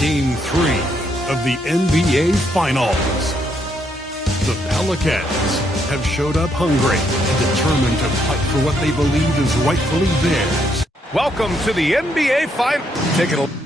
Game 3 of the NBA Finals. The Pelicans have showed up hungry and determined to fight for what they believe is rightfully theirs. Welcome to the NBA Finals. Take it a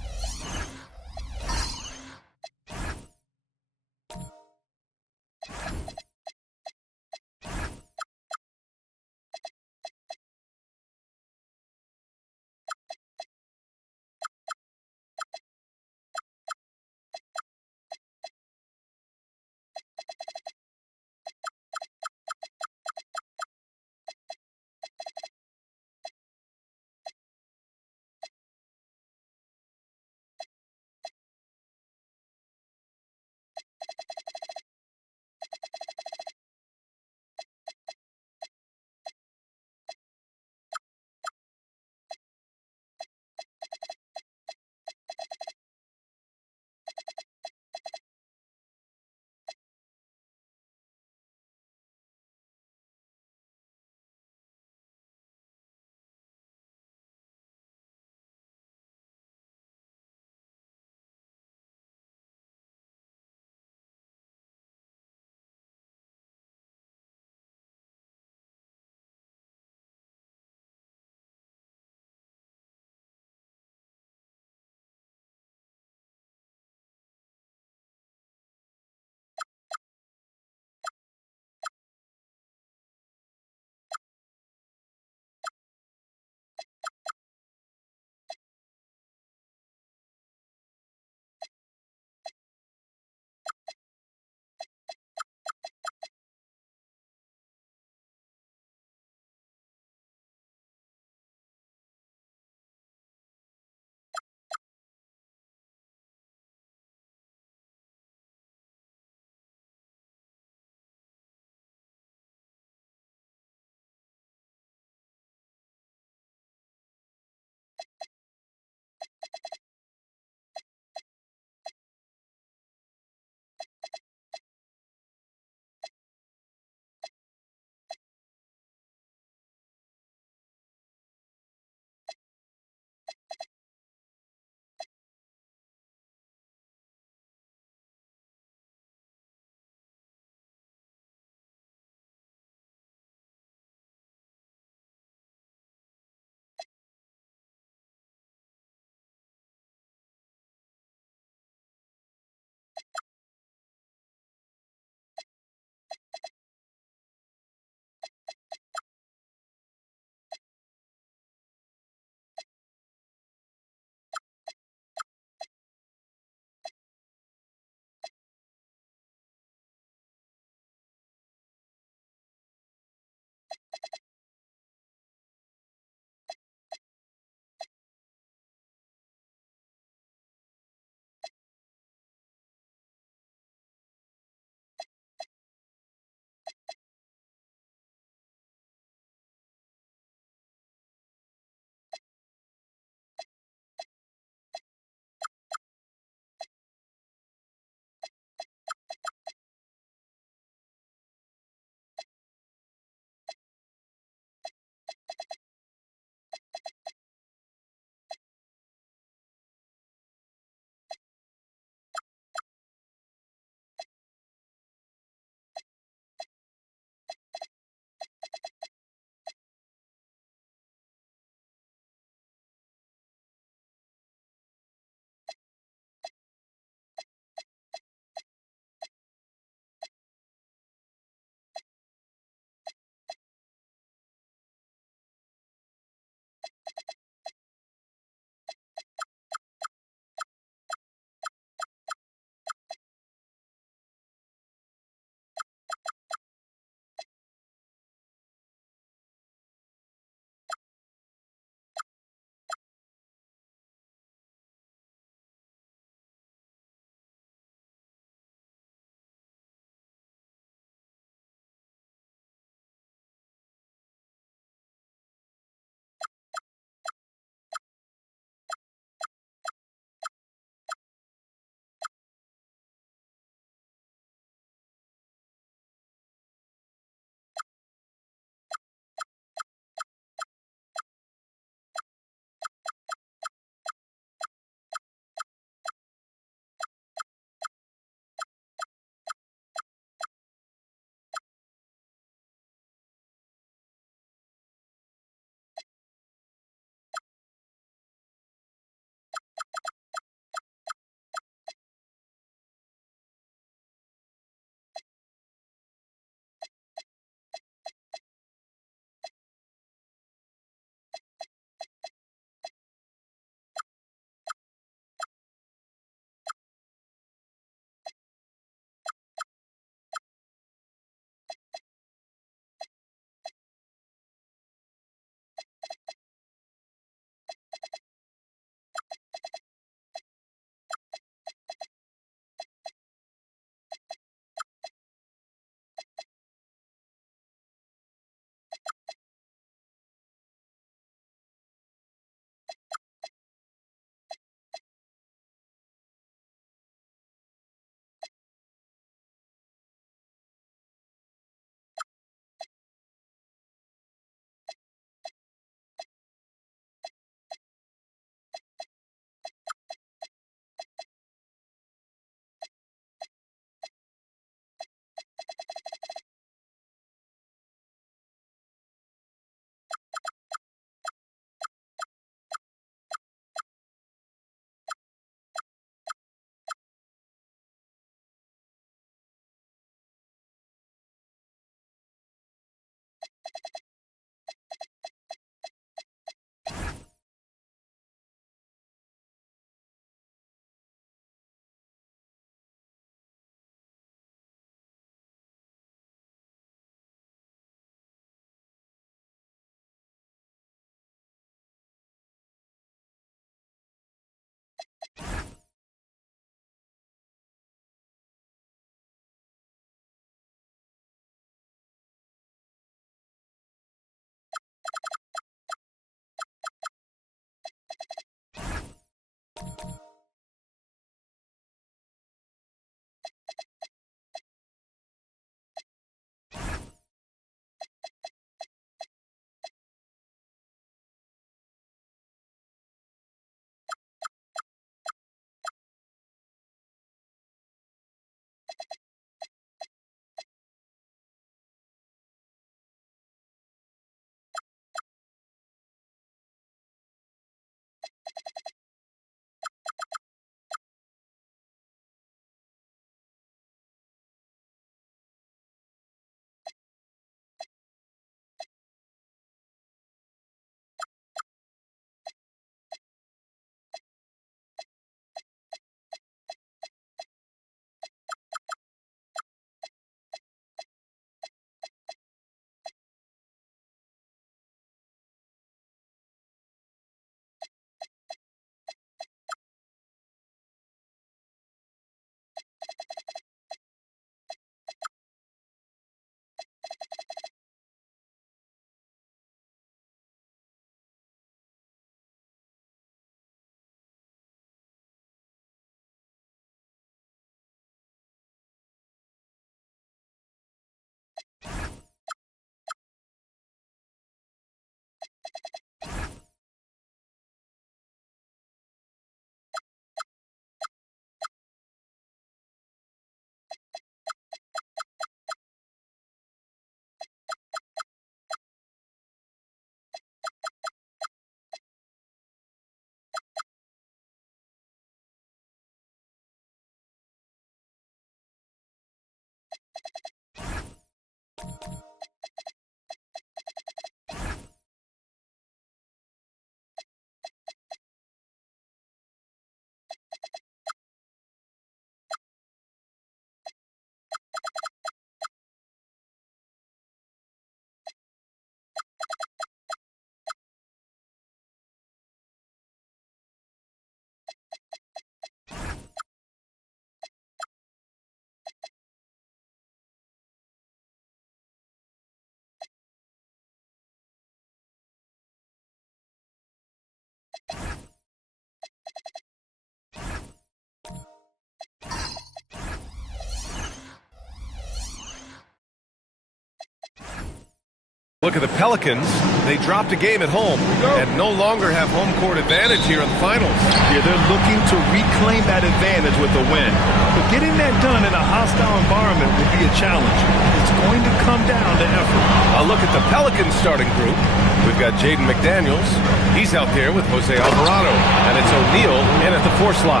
Look at the Pelicans. They dropped a game at home and no longer have home court advantage here in the finals. Yeah, they're looking to reclaim that advantage with a win. But getting that done in a hostile environment will be a challenge. It's going to come down to effort. A look at the Pelicans starting group. We've got Jaden McDaniels. He's out there with Jose Alvarado. And it's O'Neal in at the 4 slot.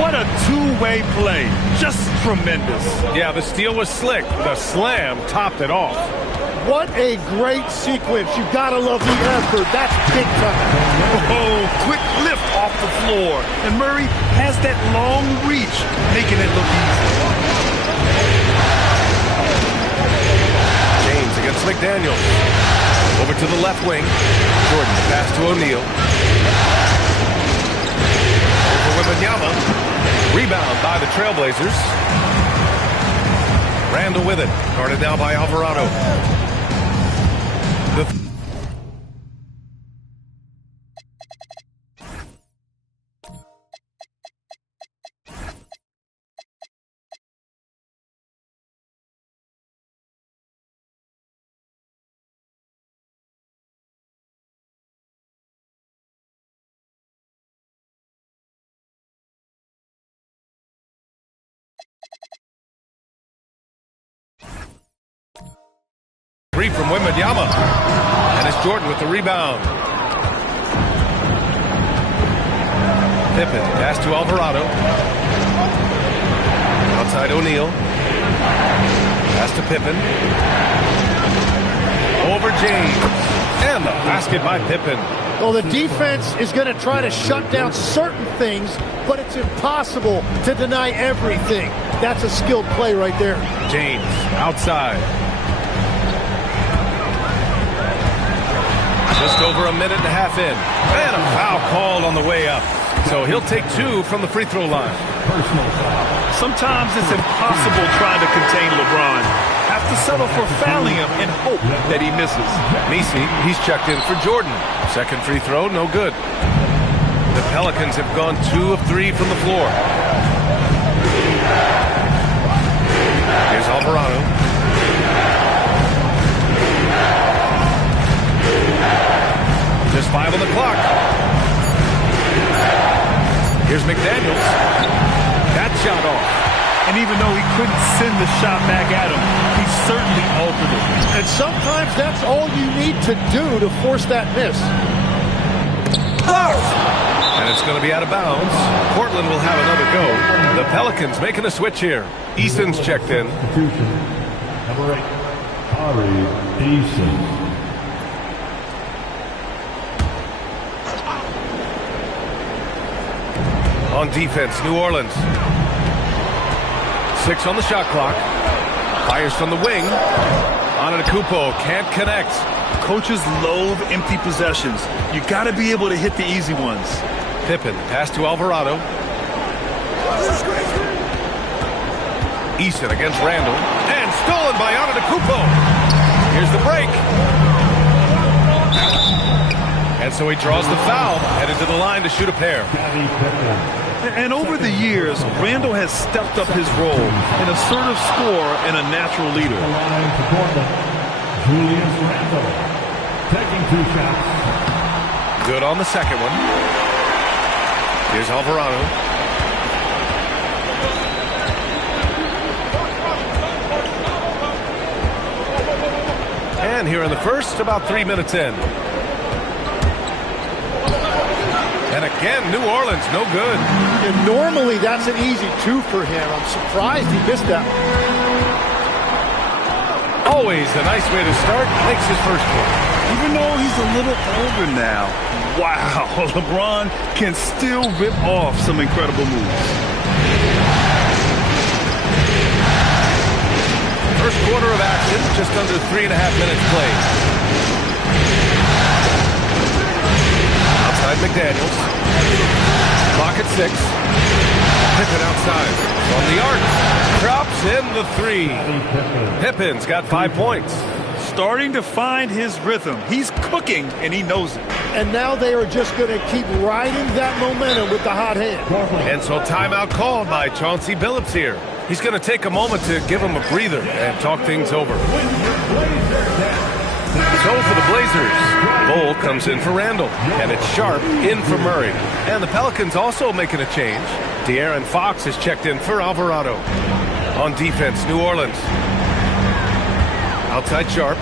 What a two-way play. Just tremendous. Yeah, the steal was slick. The slam topped it off. What a great sequence. You've got to love the effort. That's big time. Oh, quick lift off the floor. And Murray has that long reach, making it look easy. James against McDaniels. Over to the left wing. Jordan, pass to O'Neal. Over Wembanyama. Rebound by the Trailblazers. Randall with it. Guarded now by Alvarado. Three from Wembanyama. And it's Jordan with the rebound. Pippen, pass to Alvarado. Outside O'Neal. Pass to Pippen. Over James. And the basket by Pippen. Well, the defense is going to try to shut down certain things, but it's impossible to deny everything. That's a skilled play right there. James, outside. Just over a minute and a half in. And a foul called on the way up. So he'll take 2 from the free throw line. Sometimes it's impossible trying to contain LeBron. Have to settle for fouling him and hope that he misses. Messi, he's checked in for Jordan. Second free throw, no good. The Pelicans have gone 2 of 3 from the floor. Here's Alvarado. Just 5 on the clock. Here's McDaniels. That shot off. And even though he couldn't send the shot back at him, he certainly altered it. And sometimes that's all you need to do to force that miss. And it's going to be out of bounds. Portland will have another go. The Pelicans making a switch here. Eason's checked in. Number 8, Ari Eason. On defense, New Orleans. 6 on the shot clock. Fires from the wing. Antetokounmpo can't connect. Coaches loathe empty possessions. You got to be able to hit the easy ones. Pippen, pass to Alvarado. Eason against Randall. And stolen by Antetokounmpo. Here's the break. And so he draws the foul, headed to the line to shoot a pair. And over the years, Randall has stepped up his role, an assertive scorer and a natural leader. Julius Randle taking 2 shots. Good on the second one. Here's Alvarado. And here in the first, about 3 minutes in. And again, New Orleans, no good. And normally that's an easy 2 for him. I'm surprised he missed that one. Always a nice way to start. Makes his first one. Even though he's a little older now, wow, LeBron can still rip off some incredible moves. First quarter of action, just under 3.5 minutes played. Outside McDaniels. Clock at 6. Pippen outside. On the arc. Drops in the 3. Pippen's got 5 points. Starting to find his rhythm. He's cooking, and he knows it. And now they are just going to keep riding that momentum with the hot hand. And so timeout called by Chauncey Billups here. He's going to take a moment to give him a breather and talk things over. So for the Blazers, Bol comes in for Randall, and it's Sharp in for Murray. And the Pelicans also making a change. De'Aaron Fox is checked in for Alvarado. On defense, New Orleans. Outside Sharp.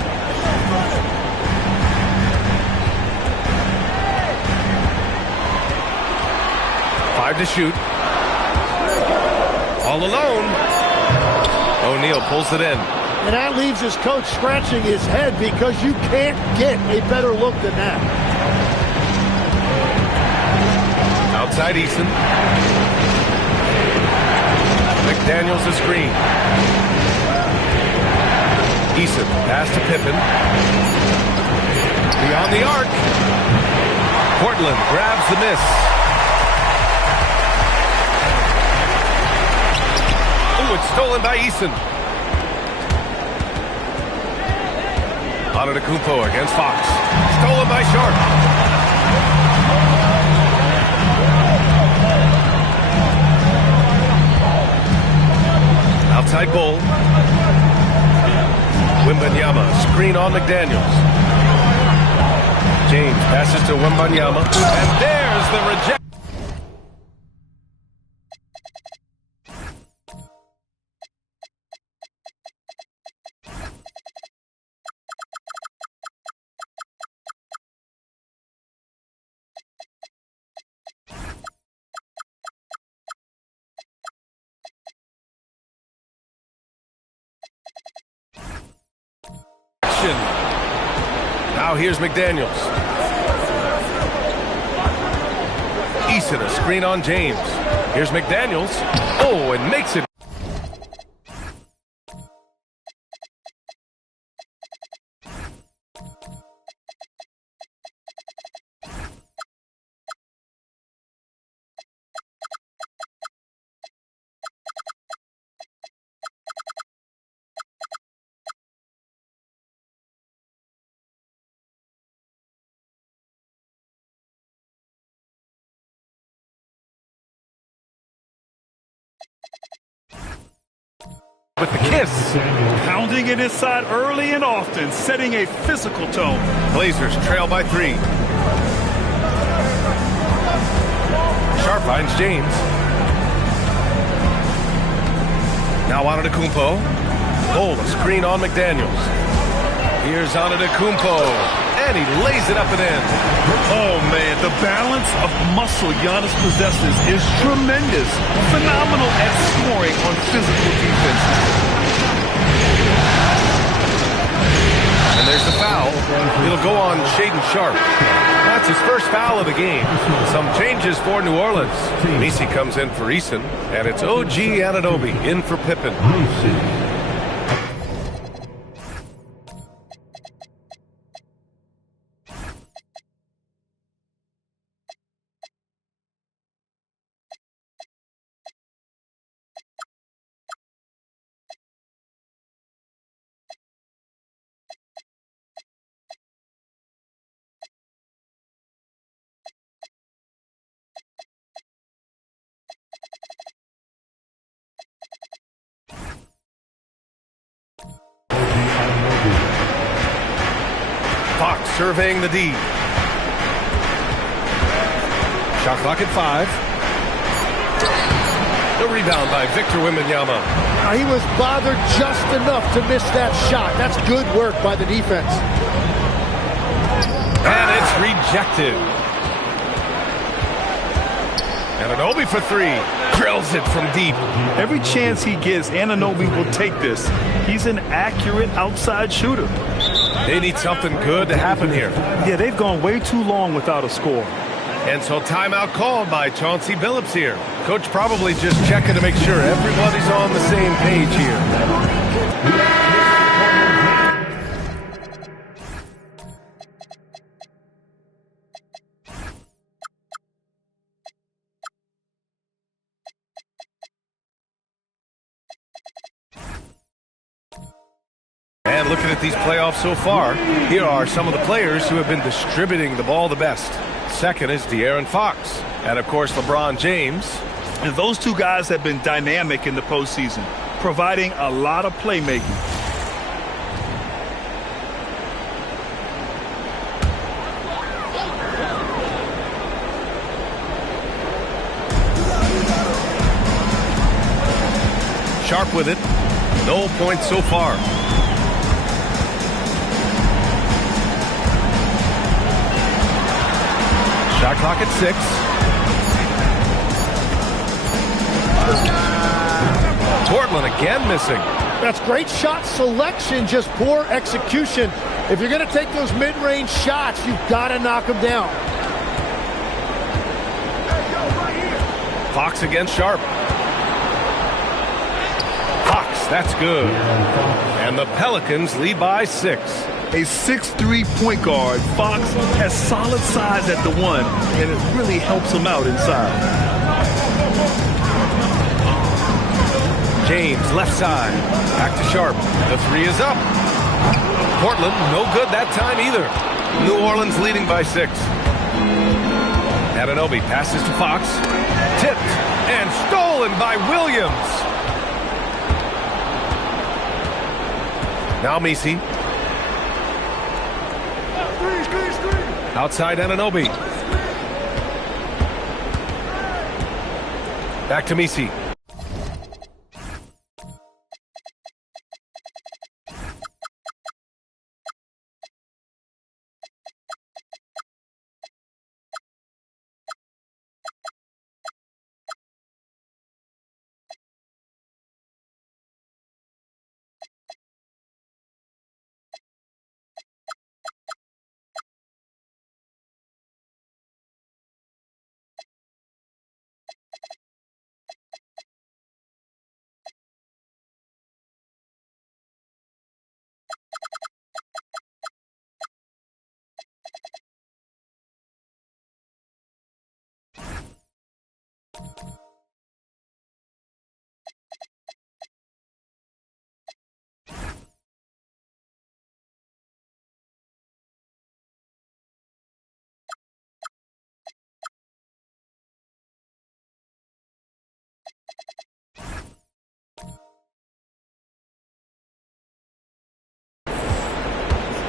Five to shoot. All alone. O'Neal pulls it in. And that leaves his coach scratching his head because you can't get a better look than that. Outside Eason. McDaniels a screen. Eason pass to Pippen. Beyond the arc. Portland grabs the miss. Oh, it's stolen by Eason. Antetokounmpo against Fox. Stolen by Sharp. Outside Bol. Wembanyama, screen on McDaniels. James passes to Wembanyama. And there's the rejection. Now here's McDaniels. Eason, a screen on James. Here's McDaniels. Oh, and makes it. With the kiss. Pounding it inside early and often, setting a physical tone. Blazers trail by 3. Sharp finds James. Now Antetokounmpo. Bol, a screen on McDaniels. Here's Antetokounmpo. And he lays it up and in. Oh, man, the balance of muscle Giannis possesses is tremendous. Phenomenal at scoring on physical defense. And there's the foul. It'll go on Shaedon Sharp. That's his first foul of the game. Some changes for New Orleans. Misi comes in for Eason, and it's OG Anunoby in for Pippen. Fox surveying the D. Shot clock at 5. The rebound by Victor Wembanyama. He was bothered just enough to miss that shot. That's good work by the defense. And it's rejected. Anunoby for 3. Drills it from deep. Every chance he gets, Anunoby will take this. He's an accurate outside shooter. They need something good to happen here. Yeah, they've gone way too long without a score. And so timeout called by Chauncey Billups here. Coach probably just checking to make sure everybody's on the same page here. And looking at these playoffs so far, here are some of the players who have been distributing the ball the best. Second is De'Aaron Fox. And, of course, LeBron James. And those two guys have been dynamic in the postseason, providing a lot of playmaking. Sharp with it. No points so far. Shot clock at 6. Portland again missing. That's great shot selection, just poor execution. If you're going to take those mid-range shots, you've got to knock them down. Fox against Sharp. Fox, that's good. And the Pelicans lead by 6. A 6'3" point guard, Fox has solid size at the 1, and it really helps him out inside. James, left side. Back to Sharp. The 3 is up. Portland, no good that time either. New Orleans leading by 6. Anunoby passes to Fox. Tipped and stolen by Williams. Now Messi. Outside Anunoby. Back to Messi.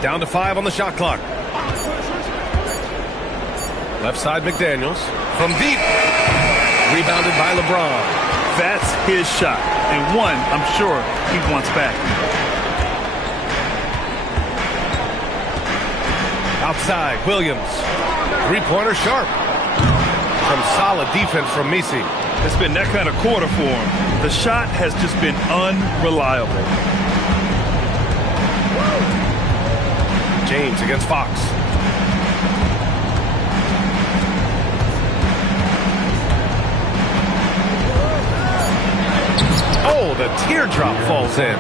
Down to 5 on the shot clock. Left side McDaniels. From deep. Rebounded by LeBron. That's his shot. And one, I'm sure, he wants back. Outside, Williams. Three-pointer Sharp. Some solid defense from Messi. It's been that kind of quarter for him. The shot has just been unreliable. James against Fox. Oh, the teardrop falls in.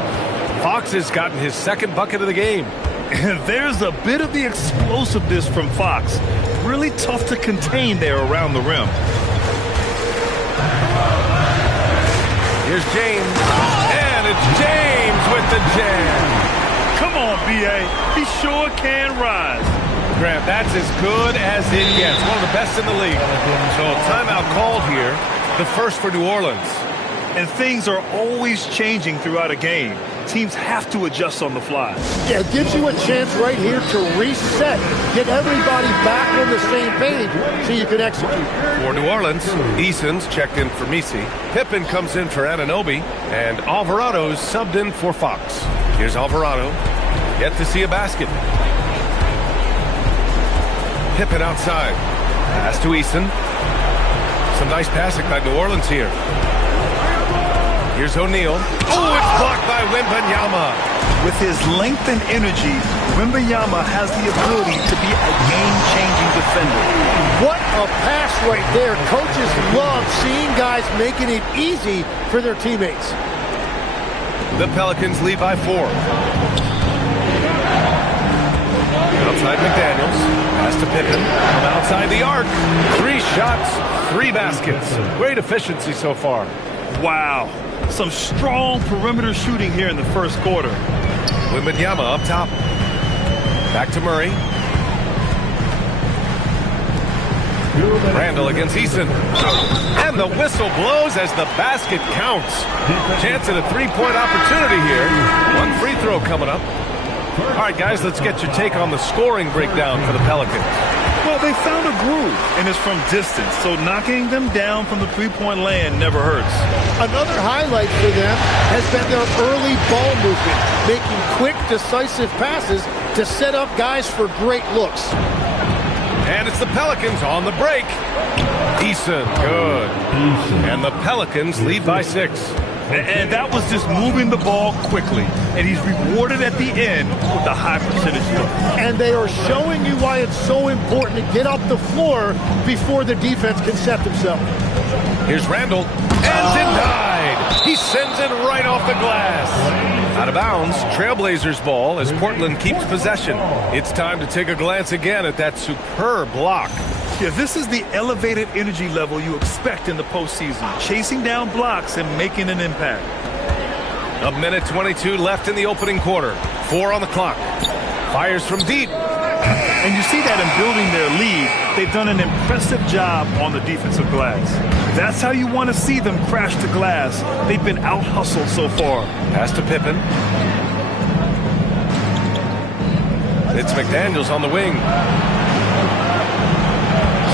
Fox has gotten his second bucket of the game. And there's a bit of the explosiveness from Fox. Really tough to contain there around the rim. Here's James. And it's James with the jam. Come on, B.A. He sure can rise. Grant, that's as good as it gets. One of the best in the league. So timeout called here. The first for New Orleans. And things are always changing throughout a game. Teams have to adjust on the fly. Yeah, it gives you a chance right here to reset. Get everybody back on the same page so you can execute. For New Orleans, Eason's checked in for Messi. Pippen comes in for Anunoby. And Alvarado's subbed in for Fox. Here's Alvarado. Yet to see a basket. Pippen outside. Pass to Eason. Some nice passing by New Orleans here. Here's O'Neal. Oh, it's blocked by Wembanyama. With his length and energy, Wembanyama has the ability to be a game-changing defender. What a pass right there. Coaches love seeing guys making it easy for their teammates. The Pelicans lead by 4. Outside McDaniels. Pass to Pippen. From outside the arc. 3 shots, 3 baskets. Great efficiency so far. Wow. Some strong perimeter shooting here in the first quarter. Wembanyama up top. Back to Murray. Randall against Eason. And the whistle blows as the basket counts. Chance at a 3-point opportunity here. 1 free throw coming up. All right, guys, let's get your take on the scoring breakdown for the Pelicans. Well, they found a groove, and it's from distance, so knocking them down from the three-point land never hurts. Another highlight for them has been their early ball movement, making quick, decisive passes to set up guys for great looks. And it's the Pelicans on the break. Eason, good. And the Pelicans lead by 6. And that was just moving the ball quickly. And he's rewarded at the end with a high percentage look. And they are showing you why it's so important to get up the floor before the defense can set themselves. Here's Randall. And denied. He sends it right off the glass. Out of bounds, Trailblazers ball as Portland keeps possession. It's time to take a glance again at that superb block. Yeah, this is the elevated energy level you expect in the postseason, chasing down blocks and making an impact. A minute 22 left in the opening quarter. 4 on the clock. Fires from deep. And you see that in building their lead, they've done an impressive job on the defensive glass. That's how you want to see them crash the glass. They've been out-hustled so far. Pass to Pippen. It's McDaniels on the wing.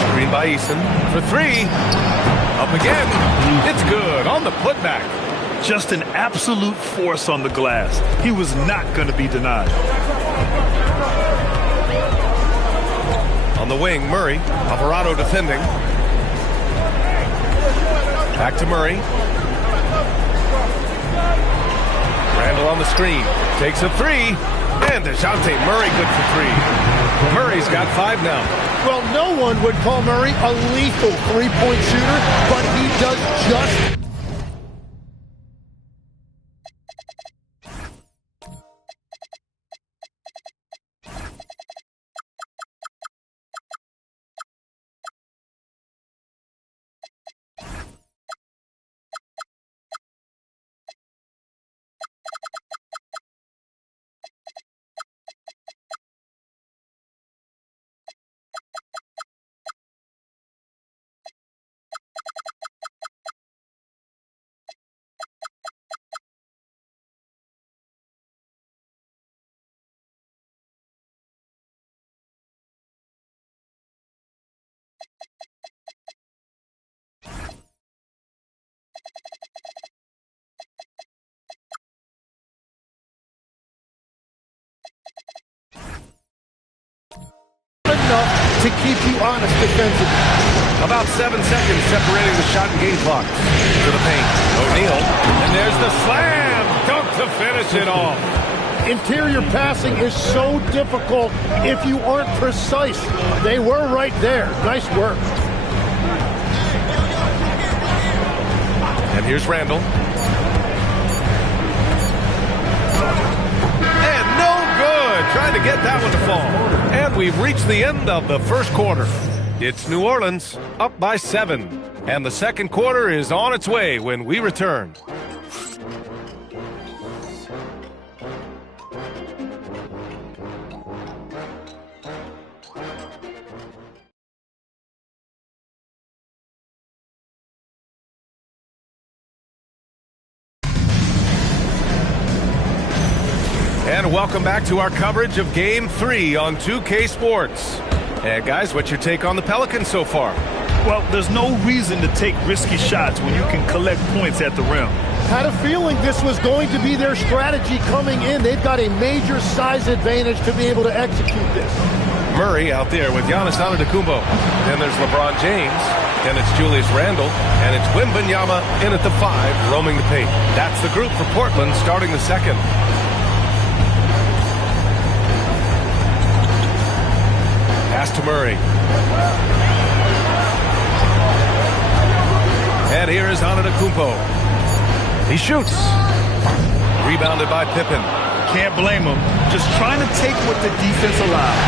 Screen by Eason for 3. Up again. It's good on the putback. Just an absolute force on the glass. He was not going to be denied. On the wing, Murray. Alvarado defending. Back to Murray. Randall on the screen. Takes a 3. And DeJounte Murray good for 3. Murray's got 5 now. Well, no one would call Murray a lethal three-point shooter, but he does just enough to keep you honest defensively. About 7 seconds separating the shot and game clock. To the paint. O'Neal. And there's the slam. Dunk to finish it off. Interior passing is so difficult if you aren't precise. They were right there. Nice work. And here's Randall. And no good. Trying to get that one to fall. And we've reached the end of the first quarter. It's New Orleans up by 7. And the second quarter is on its way when we return. And welcome back to our coverage of Game 3 on 2K Sports. And guys, what's your take on the Pelicans so far? Well, there's no reason to take risky shots when you can collect points at the rim. Had a feeling this was going to be their strategy coming in. They've got a major size advantage to be able to execute this. Murray out there with Giannis Antetokounmpo. Then there's LeBron James. Then it's Julius Randle. And it's Wembanyama in at the 5, roaming the paint. That's the group for Portland starting the second. Pass to Murray. And here is Antetokounmpo. He shoots. Rebounded by Pippen. Can't blame him. Just trying to take what the defense allows.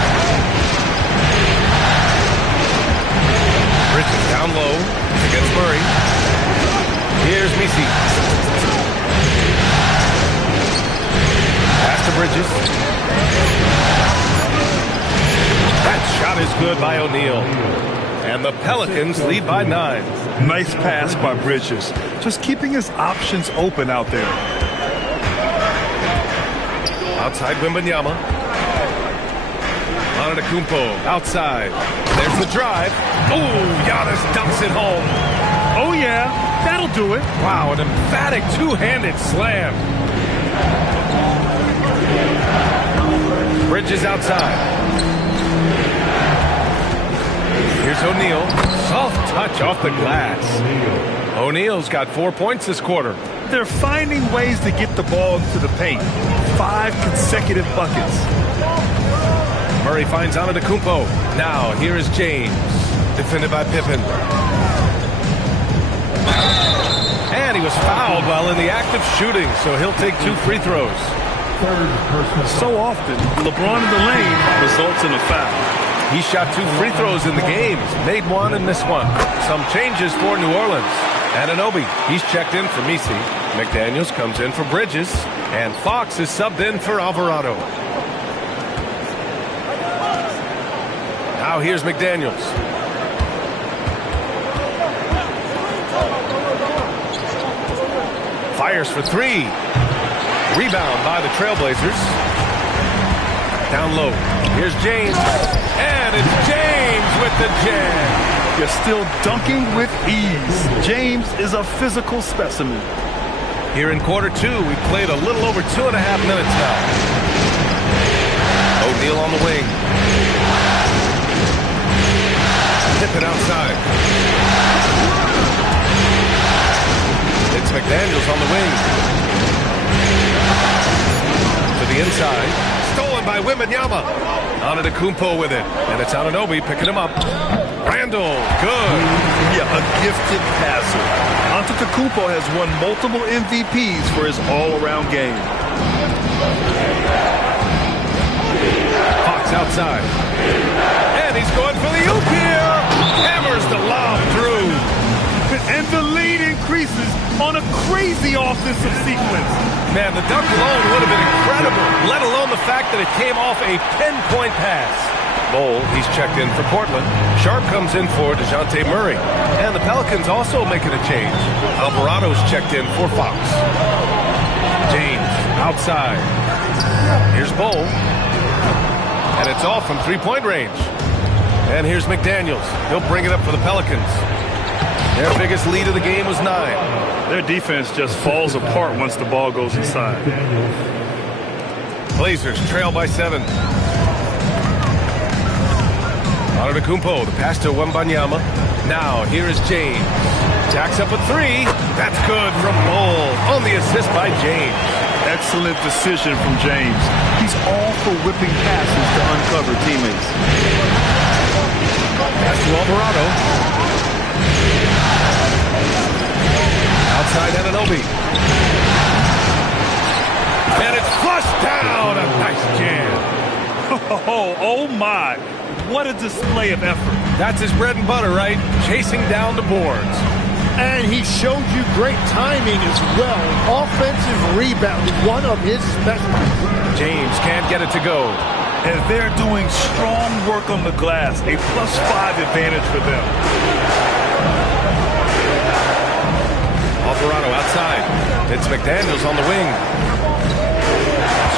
Bridges down low against Murray. Here's Messi. Pass to Bridges. That shot is good by O'Neal. And the Pelicans lead by 9. Nice pass by Bridges. Just keeping his options open out there. Outside Wembanyama. Antetokounmpo outside. There's the drive. Oh, Giannis dunks it home. Oh, yeah, that'll do it. Wow, an emphatic two-handed slam. Bridges outside. Here's O'Neal. Soft touch off the glass. O'Neal's got 4 points this quarter. They're finding ways to get the ball into the paint. 5 consecutive buckets. Murray finds Antetokounmpo. Now, here is James. Defended by Pippen. And he was fouled while in the act of shooting, so he'll take 2 free throws. So often, LeBron in the lane results in a foul. He shot 2 free throws in the game. Made 1 and missed 1. Some changes for New Orleans. Anunoby, he's checked in for Messi. McDaniels comes in for Bridges. And Fox is subbed in for Alvarado. Now here's McDaniels. Fires for 3. Rebound by the Trailblazers. Down low. Here's James. And it's James with the jam. You're still dunking with ease. James is a physical specimen. Here in quarter 2, we played a little over 2.5 minutes now. O'Neal on the wing. Pippen outside. It's McDaniels on the wing. To the inside. Stolen by Wembanyama. Antetokounmpo with it. And it's Anunoby picking him up. Randall, good. Yeah, a gifted passer. Antetokounmpo has won multiple MVPs for his all-around game. Fox outside. And he's going for the oop here. Hammers the lob through. And the lead increases on a crazy offensive sequence. Man, the dunk alone would have been incredible, let alone the fact that it came off a pinpoint pass. Bol, he's checked in for Portland. Sharp comes in for DeJounte Murray. And the Pelicans also making a change. Alvarado's checked in for Fox. James outside. Here's Bol. And it's off from three-point range. And here's McDaniels. He'll bring it up for the Pelicans. Their biggest lead of the game was 9. Their defense just falls apart once the ball goes inside. Blazers trail by 7. Antetokounmpo, the pass to Wembanyama. Now, here is James. Jacks up a 3. That's good from Bol on the assist by James. Excellent decision from James. He's all for whipping passes to uncover teammates. Pass to Alvarado. Outside Anunoby. And it's flushed down. A nice jam. Oh my. What a display of effort. That's his bread and butter, right? Chasing down the boards. And he showed you great timing as well. Offensive rebound, one of his specialties. James can't get it to go. And they're doing strong work on the glass. A +5 advantage for them. Alvarado outside. It's McDaniels on the wing.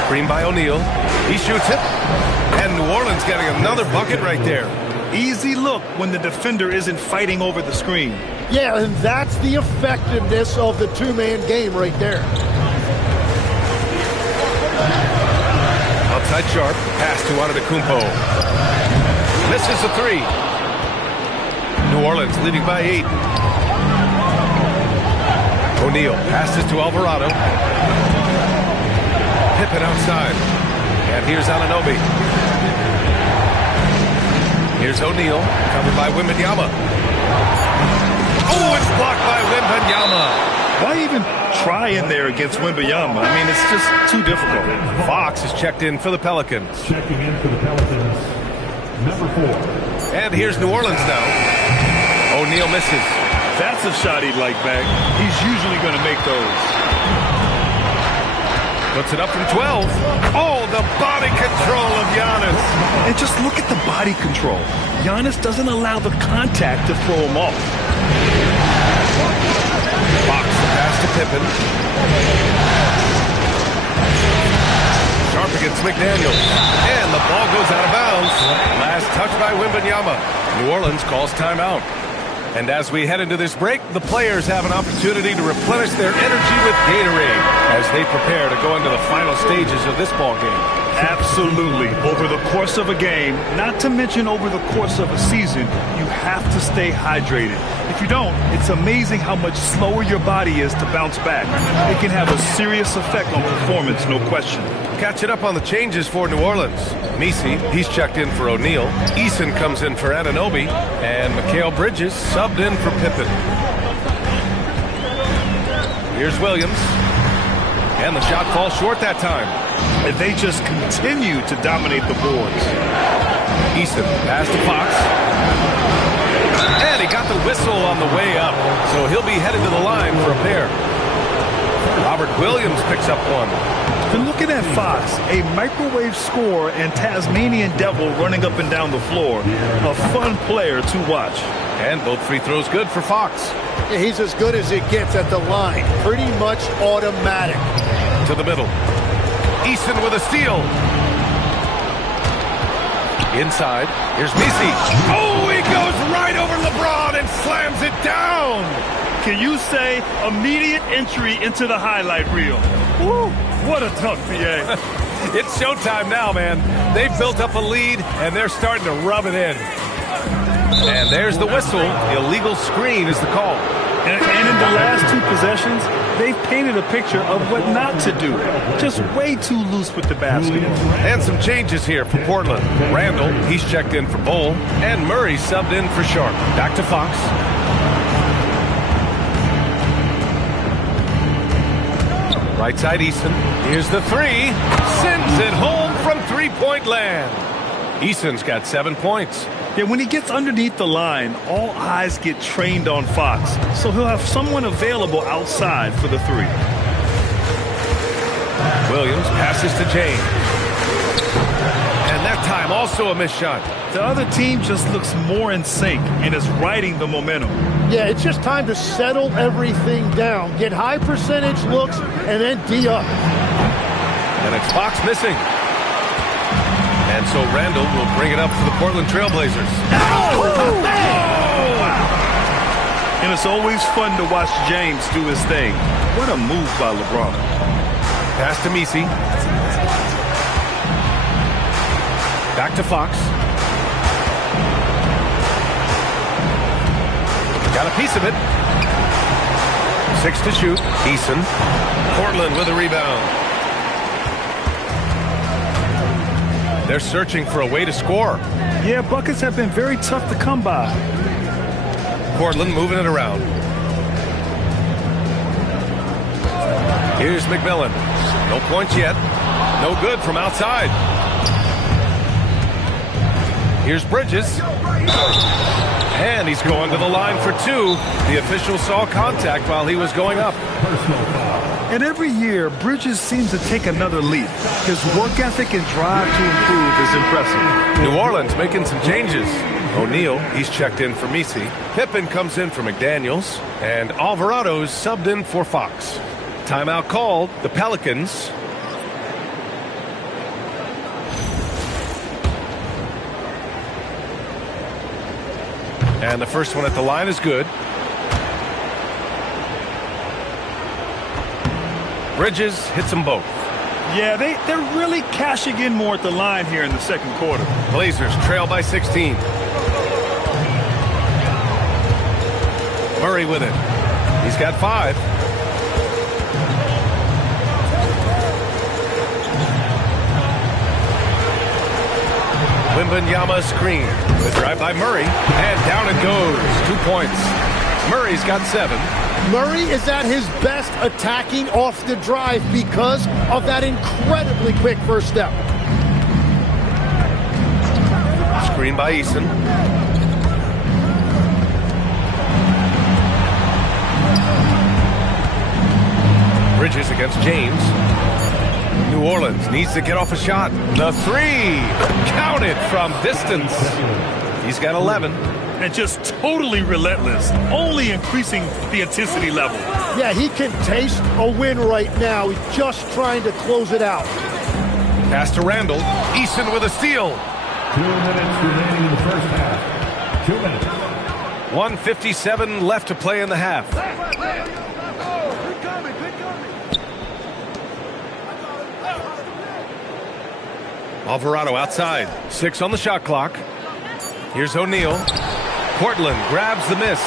Screen by O'Neal. He shoots it. And New Orleans getting another bucket right there. Easy look when the defender isn't fighting over the screen. Yeah, and that's the effectiveness of the two-man game right there. Outside Sharp. Pass to Antetokounmpo. Misses the 3. New Orleans leading by 8. O'Neal passes to Alvarado. Pippen outside. And here's Anunoby. Here's O'Neal, covered by Wembanyama. Oh, it's blocked by Wembanyama. Why even try in there against Wembanyama? I mean, it's just too difficult. Fox is checked in for the Pelicans. Checking in for the Pelicans, number 4. And here's New Orleans now. O'Neal misses. That's a shot he'd like back. He's usually going to make those. Puts it up from 12. Oh, the body control of Giannis. And just look at the body control. Giannis doesn't allow the contact to throw him off. Fox the pass to Pippen. Sharp against McDaniels. And the ball goes out of bounds. Last touch by Wembanyama. New Orleans calls timeout. And as we head into this break, the players have an opportunity to replenish their energy with Gatorade as they prepare to go into the final stages of this ball game. Absolutely. Over the course of a game, not to mention over the course of a season, you have to stay hydrated. If you don't, it's amazing how much slower your body is to bounce back. It can have a serious effect on performance, no question. Catching up on the changes for New Orleans. Messi, he's checked in for O'Neal. Eason comes in for Anunoby. And Mikal Bridges subbed in for Pippen. Here's Williams. And the shot falls short that time. And they just continue to dominate the boards. Eason pass to Fox. And he got the whistle on the way up. So he'll be headed to the line for a pair. Robert Williams picks up one. Been looking at Fox, a microwave scorer and Tasmanian devil running up and down the floor. A fun player to watch. And both free throws good for Fox. Yeah, he's as good as it gets at the line. Pretty much automatic. To the middle. Eason with a steal. Inside. Here's Messi. Oh, he goes right over LeBron and slams it down. Can you say immediate entry into the highlight reel? Woo, what a dunk, BA. It's showtime now, man. They've built up a lead, and they're starting to rub it in. And there's the whistle. Illegal screen is the call. And in the last two possessions, they've painted a picture of what not to do. Just way too loose with the basket. And some changes here for Portland. Randall, he's checked in for Bol. And Murray subbed in for Sharp. Back to Fox. Right side Eason. Here's the three. Sends it home from three-point land. Eason's got 7 points. Yeah, when he gets underneath the line, all eyes get trained on Fox. So he'll have someone available outside for the three. Williams passes to James. And that time also a missed shot. The other team just looks more in sync and is riding the momentum. Yeah, it's just time to settle everything down. Get high percentage looks and then D up. And it's Fox missing. And so Randall will bring it up for the Portland Trailblazers. Oh! And it's always fun to watch James do his thing. What a move by LeBron. Pass to Messi. Back to Fox. Got a piece of it. 6 to shoot. Eason. Portland with a rebound. They're searching for a way to score. Yeah, buckets have been very tough to come by. Portland moving it around. Here's McMillan. No points yet. No good from outside. Here's Bridges. And he's going to the line for two. The official saw contact while he was going up. And every year, Bridges seems to take another leap. His work ethic and drive to improve is impressive. New Orleans making some changes. O'Neal, he's checked in for Messi. Pippen comes in for McDaniels. And Alvarado's subbed in for Fox. Timeout called. The Pelicans. And the first one at the line is good. Bridges hits them both. Yeah, they're really cashing in more at the line here in the second quarter. Blazers trail by 16. Murray with it. He's got 5. Wembanyama screen. The drive by Murray. And down it goes. 2 points. Murray's got 7. Murray is at his best attacking off the drive because of that incredibly quick first step. Screen by Eason. Bridges against James. New Orleans needs to get off a shot. The 3. Counted from distance. He's got 11. And just totally relentless, only increasing the intensity level. Yeah, he can taste a win right now. He's just trying to close it out. Pass to Randall. Eason with a steal. 2 minutes remaining in the first half. 2 minutes. 1:57 left to play in the half. Alvarado outside. 6 on the shot clock. Here's O'Neal. Portland grabs the miss.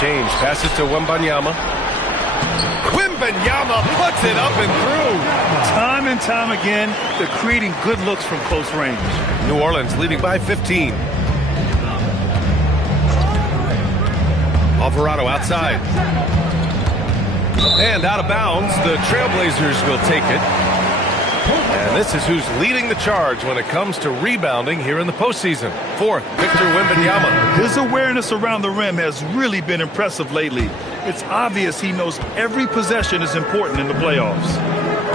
James passes to Wembanyama. Wembanyama puts it up and through. Time and time again, they're creating good looks from close range. New Orleans leading by 15. Alvarado outside. And out of bounds, the Trailblazers will take it. And this is who's leading the charge when it comes to rebounding here in the postseason. 4th, Victor Wembanyama. His awareness around the rim has really been impressive lately. It's obvious he knows every possession is important in the playoffs.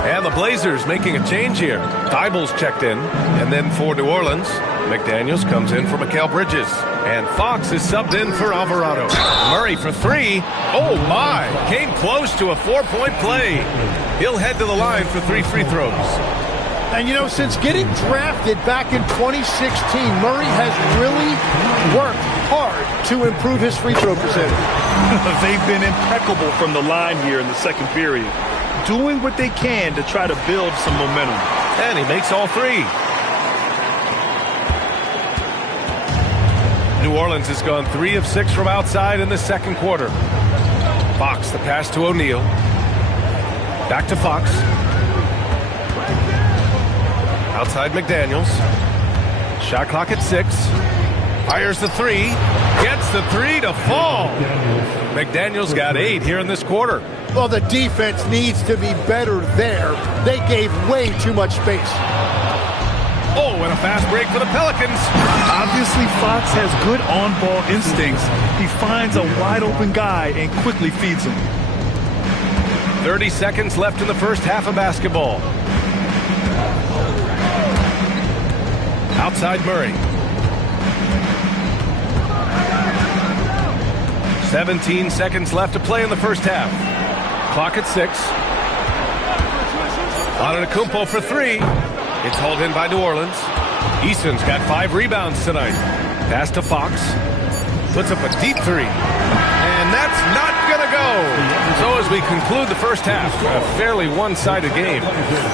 And the Blazers making a change here. Thybulle's checked in. And then for New Orleans, McDaniels comes in for Mikal Bridges. And Fox is subbed in for Alvarado. Murray for 3. Oh my! Came close to a 4-point play. He'll head to the line for 3 free throws. And, you know, since getting drafted back in 2016, Murray has really worked hard to improve his free throw percentage. They've been impeccable from the line here in the second period, doing what they can to try to build some momentum. And he makes all 3. New Orleans has gone 3 of 6 from outside in the second quarter. Fox, the pass to O'Neal. Back to Fox. Outside McDaniels. Shot clock at 6. Fires the 3. Gets the 3 to fall. McDaniels got 8 here in this quarter. Well, the defense needs to be better there. They gave way too much space. Oh, and a fast break for the Pelicans. Obviously, Fox has good on-ball instincts. He finds a wide-open guy and quickly feeds him. 30 seconds left in the first half of basketball. Outside Murray. 17 seconds left to play in the first half. Clock at 6. Antetokounmpo for 3. It's hauled in by New Orleans. Eason's got 5 rebounds tonight. Pass to Fox. Puts up a deep 3. And that's not going to go. So as we conclude the first half, a fairly one-sided game.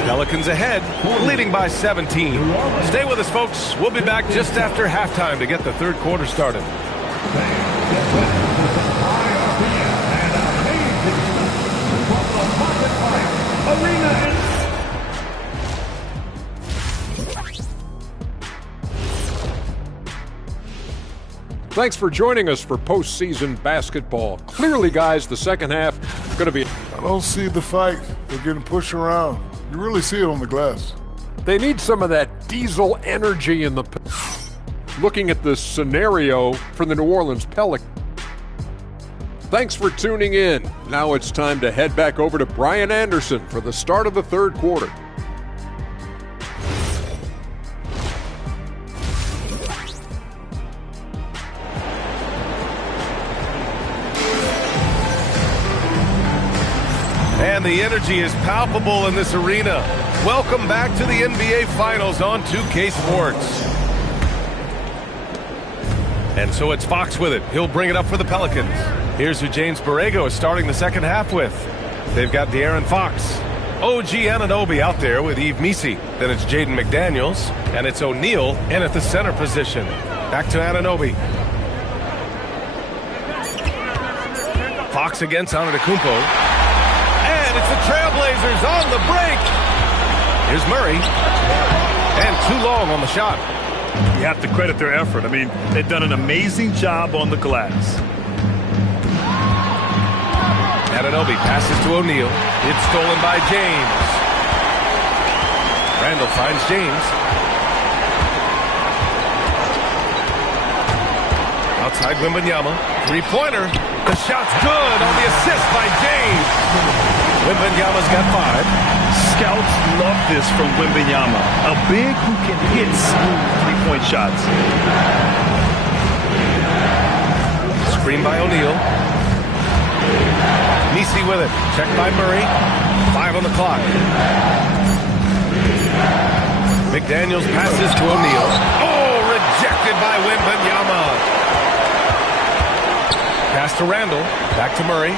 Pelicans ahead, leading by 17. Stay with us, folks. We'll be back just after halftime to get the third quarter started. Thanks for joining us for postseason basketball. Clearly, guys, the second half is going to be... I don't see the fight. They're getting pushed around. You really see it on the glass. They need some of that diesel energy in the... Looking at the scenario for the New Orleans Pelicans. Thanks for tuning in. Now it's time to head back over to Brian Anderson for the start of the third quarter. And the energy is palpable in this arena. Welcome back to the NBA Finals on 2K Sports. And so it's Fox with it. He'll bring it up for the Pelicans. Here's who James Borrego is starting the second half with. They've got De'Aaron Fox. OG Anunoby out there with Yves Missi. Then it's Jaden McDaniels. And it's O'Neal in at the center position. Back to Anunoby. Fox against Antetokounmpo. And it's the Trailblazers on the break. Here's Murray. And too long on the shot. You have to credit their effort. I mean, they've done an amazing job on the glass. Anunoby passes to O'Neal. It's stolen by James. Randall finds James. Outside Wembanyama. Three-pointer. The shot's good on the assist by James. Wembanyama's got 5. Scouts love this from Wembanyama. A big who can hit smooth three-point shots. Screen by O'Neal. Missi with it. Checked by Murray. 5 on the clock. McDaniels passes to O'Neal. Oh, rejected by Wembanyama. Pass to Randall. Back to Murray.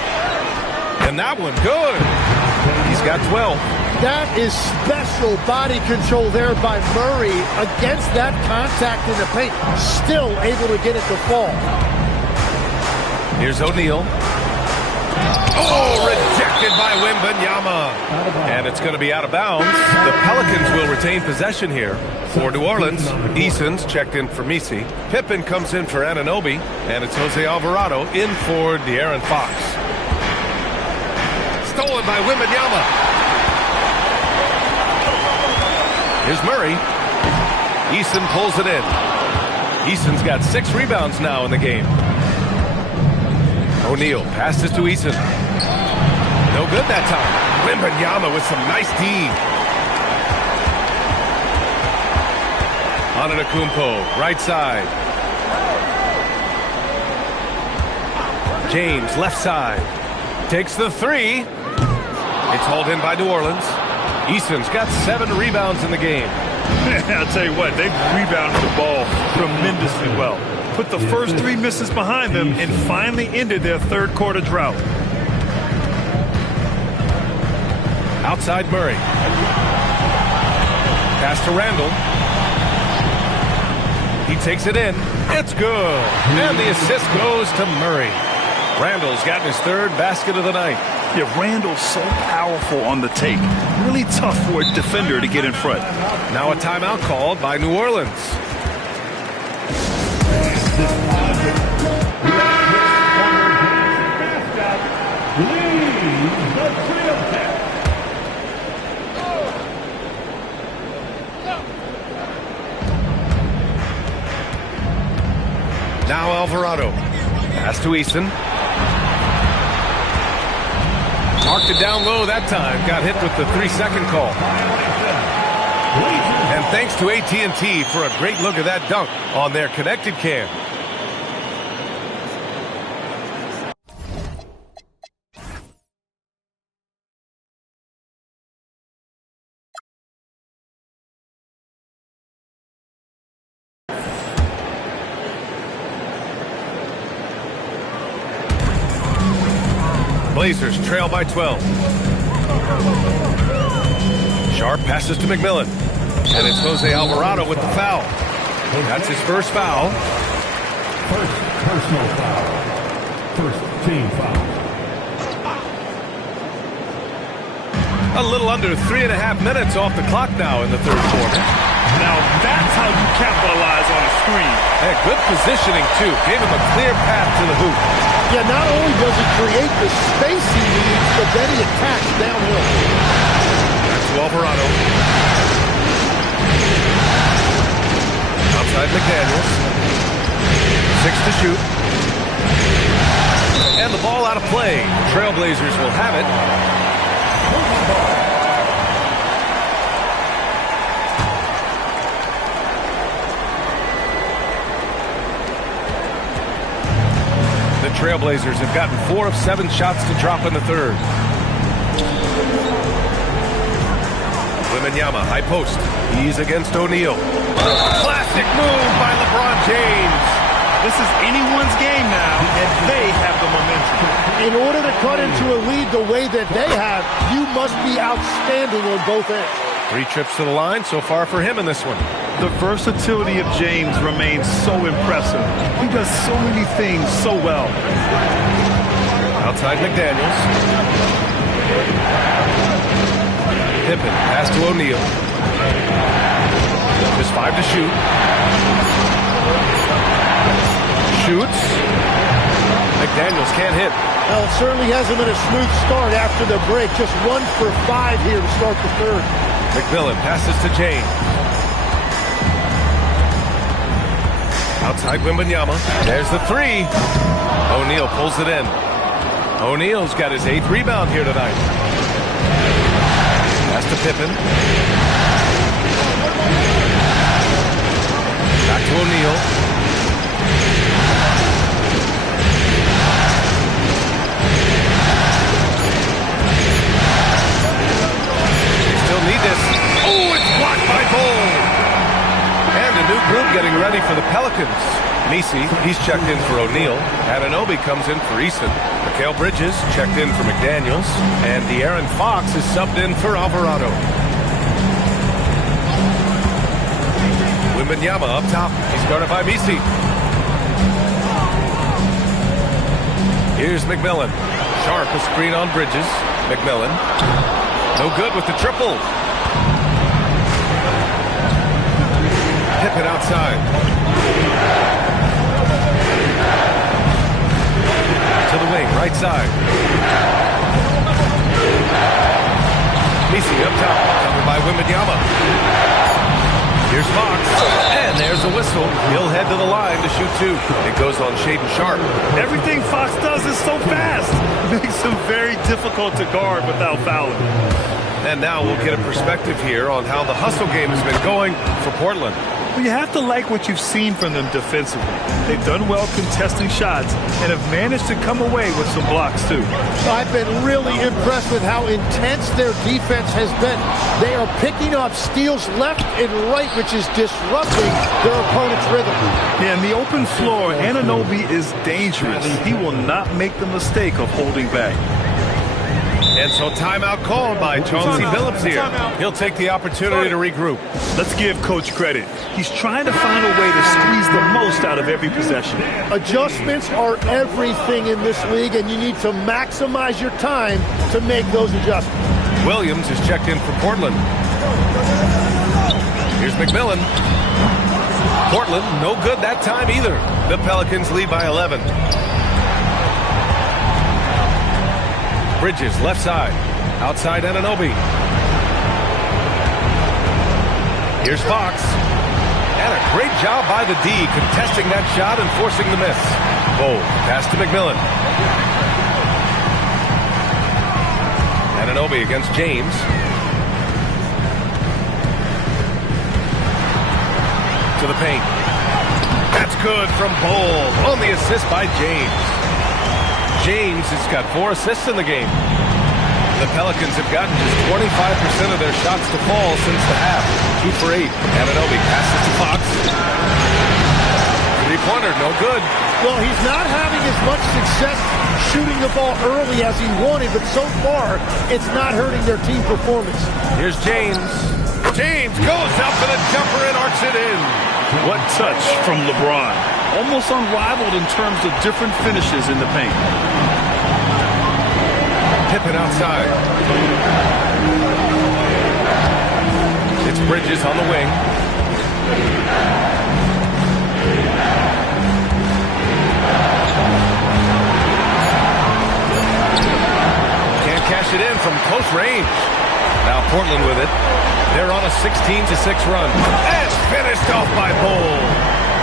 And that one, good. He's got 12. That is special body control there by Murray against that contact in the paint. Still able to get it to fall. Here's O'Neal. Oh, rejected by Wembanyama. And it's going to be out of bounds. The Pelicans will retain possession here. For New Orleans, Eason's checked in for Misi. Pippen comes in for Anunoby. And it's Jose Alvarado in for De'Aaron Fox. Stolen by Wembanyama. Here's Murray. Eason pulls it in. Eason's got 6 rebounds now in the game. O'Neal passes to Eason. No good that time. Wembanyama with some nice D. Antetokounmpo, right side. James, left side. Takes the 3. It's hauled in by New Orleans. Eason's got 7 rebounds in the game. I'll tell you what, they've rebounded the ball tremendously well. Put the first 3 misses behind them and finally ended their third quarter drought. Outside Murray. Pass to Randall. He takes it in. It's good. And the assist goes to Murray. Randall's gotten his 3rd basket of the night. Yeah, Randall's so powerful on the take. Really tough for a defender to get in front. Now a timeout called by New Orleans. Now Alvarado. Pass to Eason. Marked it down low that time. Got hit with the 3-second call. And thanks to AT&T for a great look at that dunk on their connected cam. Blazers trail by 12. Sharp passes to McMillan. And it's Jose Alvarado with the foul. That's his first foul. First personal foul. First team foul. A little under 3.5 minutes off the clock now in the third quarter. Now that's how you capitalize on a screen. And good positioning, too. Gave him a clear path to the hoop. Yeah, not only does he create the space he needs, but then he attacks downhill. That's to Alvarado. Outside McDaniels. 6 to shoot. And the ball out of play. Trailblazers will have it. The Trailblazers have gotten 4 of 7 shots to drop in the third. Wembanyama, high post. He's against O'Neal. Classic move by LeBron James. This is anyone's game now, and they have the momentum. In order to cut into a lead the way that they have, you must be outstanding on both ends. 3 trips to the line so far for him in this one. The versatility of James remains so impressive. He does so many things so well. Outside McDaniels. Pippen, pass to O'Neal. Just 5 to shoot. Shoots. McDaniels can't hit. Well, it certainly hasn't been a smooth start after the break. Just 1 for 5 here to start the third. McMillan passes to James. Outside Wembanyama. There's the 3. O'Neal pulls it in. O'Neal's got his 8th rebound here tonight. Pass to Pippen. Back to O'Neal. group getting ready for the Pelicans. Messi, he's checked in for O'Neal. Anunoby comes in for Eason. Mikal Bridges checked in for McDaniels. And De'Aaron Fox is subbed in for Alvarado. Wembanyama up top. He's guarded by Messi. Here's McMillan. Sharp, a screen on Bridges. McMillan. No good with the triple. Pippen outside. To the wing, right side. Messi up top, covered by Wembanyama. Here's Fox, and there's a whistle. He'll head to the line to shoot two. It goes on Shaedon Sharpe. Everything Fox does is so fast. Makes him very difficult to guard without fouling. And now we'll get a perspective here on how the hustle game has been going for Portland. Well, you have to like what you've seen from them defensively. They've done well contesting shots and have managed to come away with some blocks, too. I've been really impressed with how intense their defense has been. They are picking up steals left and right, which is disrupting their opponent's rhythm. Yeah, in the open floor, Anunoby is dangerous. He will not make the mistake of holding back. And so timeout called by Chauncey Billups here. He'll take the opportunity to regroup. Let's give Coach credit. He's trying to find a way to squeeze the most out of every possession. Adjustments are everything in this league, and you need to maximize your time to make those adjustments. Williams is checked in for Portland. Here's McMillan. Portland, no good that time either. The Pelicans lead by 11. Bridges, left side. Outside Anunoby. Here's Fox. And a great job by the D, contesting that shot and forcing the miss. Bold, pass to McMillan. Anunoby against James. To the paint. That's good from Bold on the assist by James. James has got 4 assists in the game. The Pelicans have gotten just 25% of their shots to fall since the half. 2 for 8. Anunoby passes to Fox. Three-pointer, no good. Well, he's not having as much success shooting the ball early as he wanted, but so far, it's not hurting their team performance. Here's James. James goes up and a jumper and arcs it in. What touch from LeBron. Almost unrivaled in terms of different finishes in the paint. Pippen outside. It's Bridges on the wing. Can't cash it in from close range. Now Portland with it. They're on a 16-6 run. And finished off by Bold.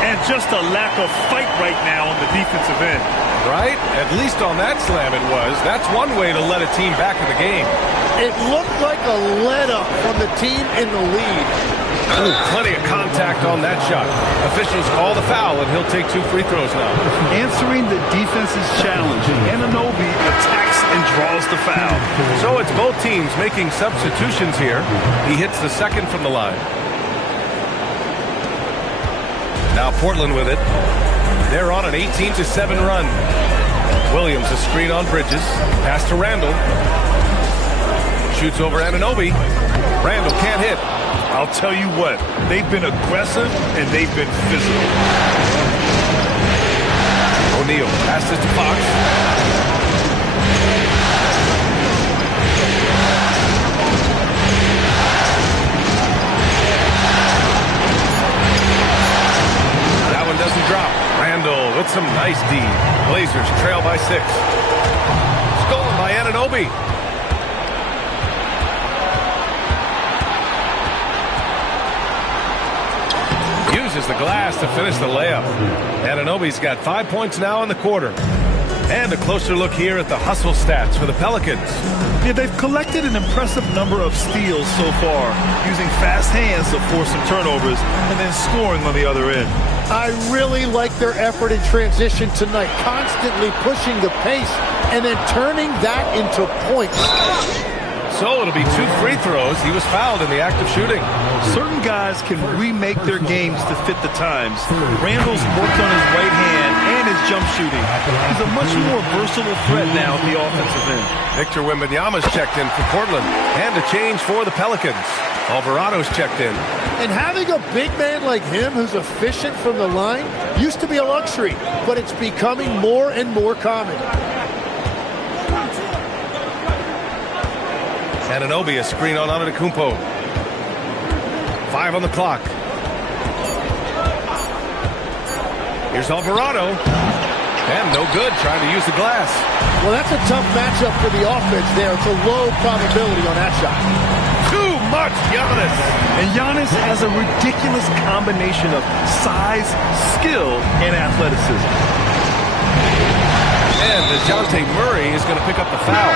And just a lack of fight right now on the defensive end. Right? At least on that slam it was. That's one way to let a team back in the game. It looked like a let-up from the team in the lead. Ooh, plenty of contact on that shot. Officials call the foul, and he'll take 2 free throws now. Answering the defense's challenge, Anunoby attacks and draws the foul. So it's both teams making substitutions here. He hits the second from the line. Now Portland with it. They're on an 18-7 run. Williams a screen on Bridges. Pass to Randall. Shoots over Anunoby. Randall can't hit. I'll tell you what, they've been aggressive and they've been physical. O'Neal passes to Fox. That one doesn't drop. Randall with some nice D. Blazers trail by 6. Stolen by Anunoby. Uses the glass to finish the layup. Anunoby's got 5 points now in the quarter. And a closer look here at the hustle stats for the Pelicans. Yeah, they've collected an impressive number of steals so far, using fast hands to force some turnovers and then scoring on the other end. I really like their effort in transition tonight, constantly pushing the pace and then turning that into points. So it'll be 2 free throws. He was fouled in the act of shooting. Certain guys can remake their games to fit the times. Randall's worked on his right hand and his jump shooting. He's a much more versatile threat now at the offensive end. Victor Wembanyama's checked in for Portland. And a change for the Pelicans. Alvarado's checked in. And having a big man like him who's efficient from the line used to be a luxury, but it's becoming more and more common. Anunoby a screen on Antetokounmpo. 5 on the clock. Here's Alvarado. And no good, trying to use the glass. Well, that's a tough matchup for the offense there. It's a low probability on that shot. Too much Giannis. And Giannis has a ridiculous combination of size, skill, and athleticism. And DeJounte Murray is going to pick up the foul.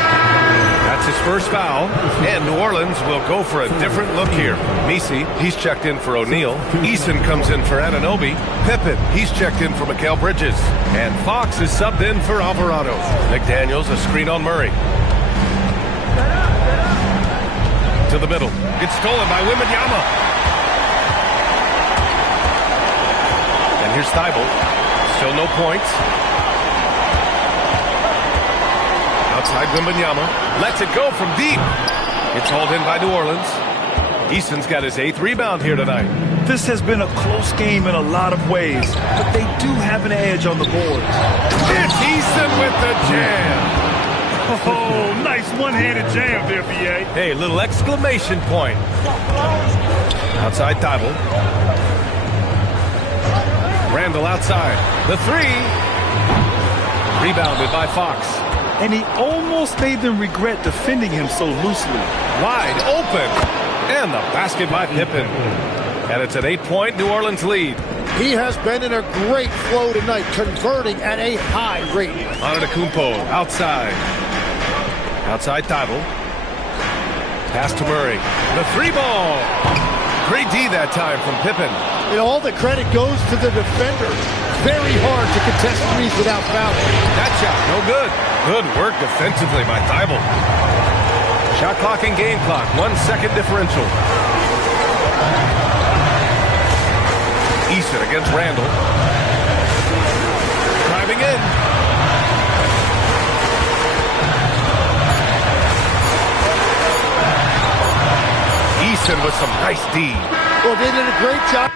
That's his first foul. And New Orleans will go for a different look here. Messi, he's checked in for O'Neal. Eason comes in for Anunoby. Pippen, he's checked in for Mikal Bridges. And Fox is subbed in for Alvarado. McDaniels a screen on Murray. To the middle. It's stolen by Wembanyama. And here's Thibault. Still no points. Outside Wembanyama. Lets it go from deep. It's hauled in by New Orleans. Eason's got his 8th rebound here tonight. This has been a close game in a lot of ways, but they do have an edge on the boards. It's Eason with the jam. Oh, nice one-handed jam there, B.A. Hey, little exclamation point. Outside Thibault. Randall outside. The 3. Rebounded by Fox. And he almost made them regret defending him so loosely. Wide open. And the basket by Pippen. And it's an 8-point New Orleans lead. He has been in a great flow tonight, converting at a high rate. Antetokounmpo outside. Outside Thibault. Pass to Murray. The 3-ball. Great D that time from Pippen. And all the credit goes to the defender. Very hard to contest threes without fouling. That shot, no good. Good work defensively by Thibault. Shot clock and game clock. 1 second differential. Eason against Randall. Driving in. Eason with some nice D. Well, they did a great job.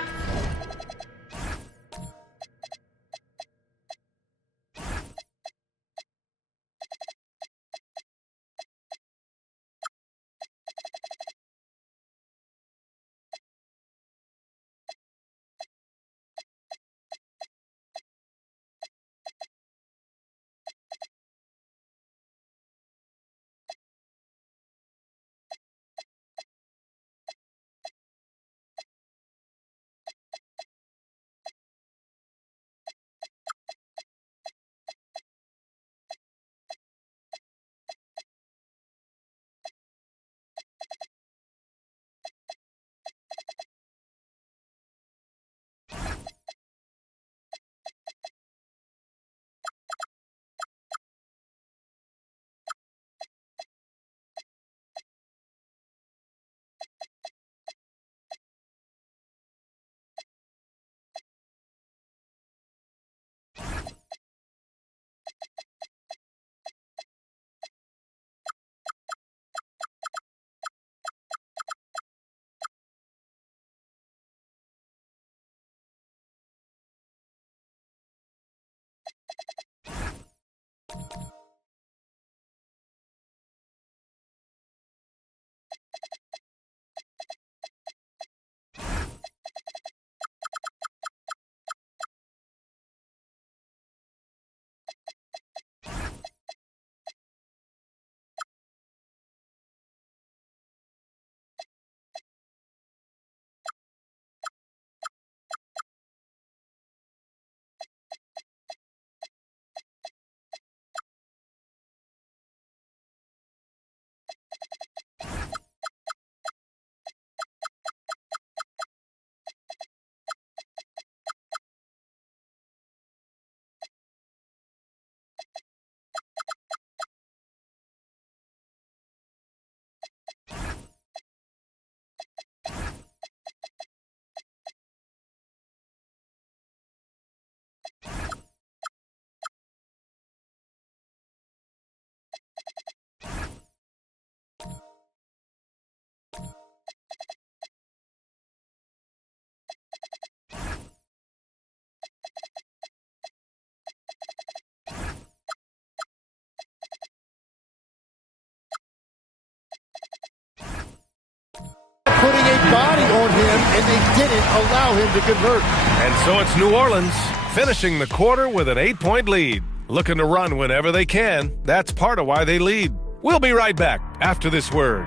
and they didn't allow him to convert. And so it's New Orleans finishing the quarter with an 8-point lead. Looking to run whenever they can. That's part of why they lead. We'll be right back after this word.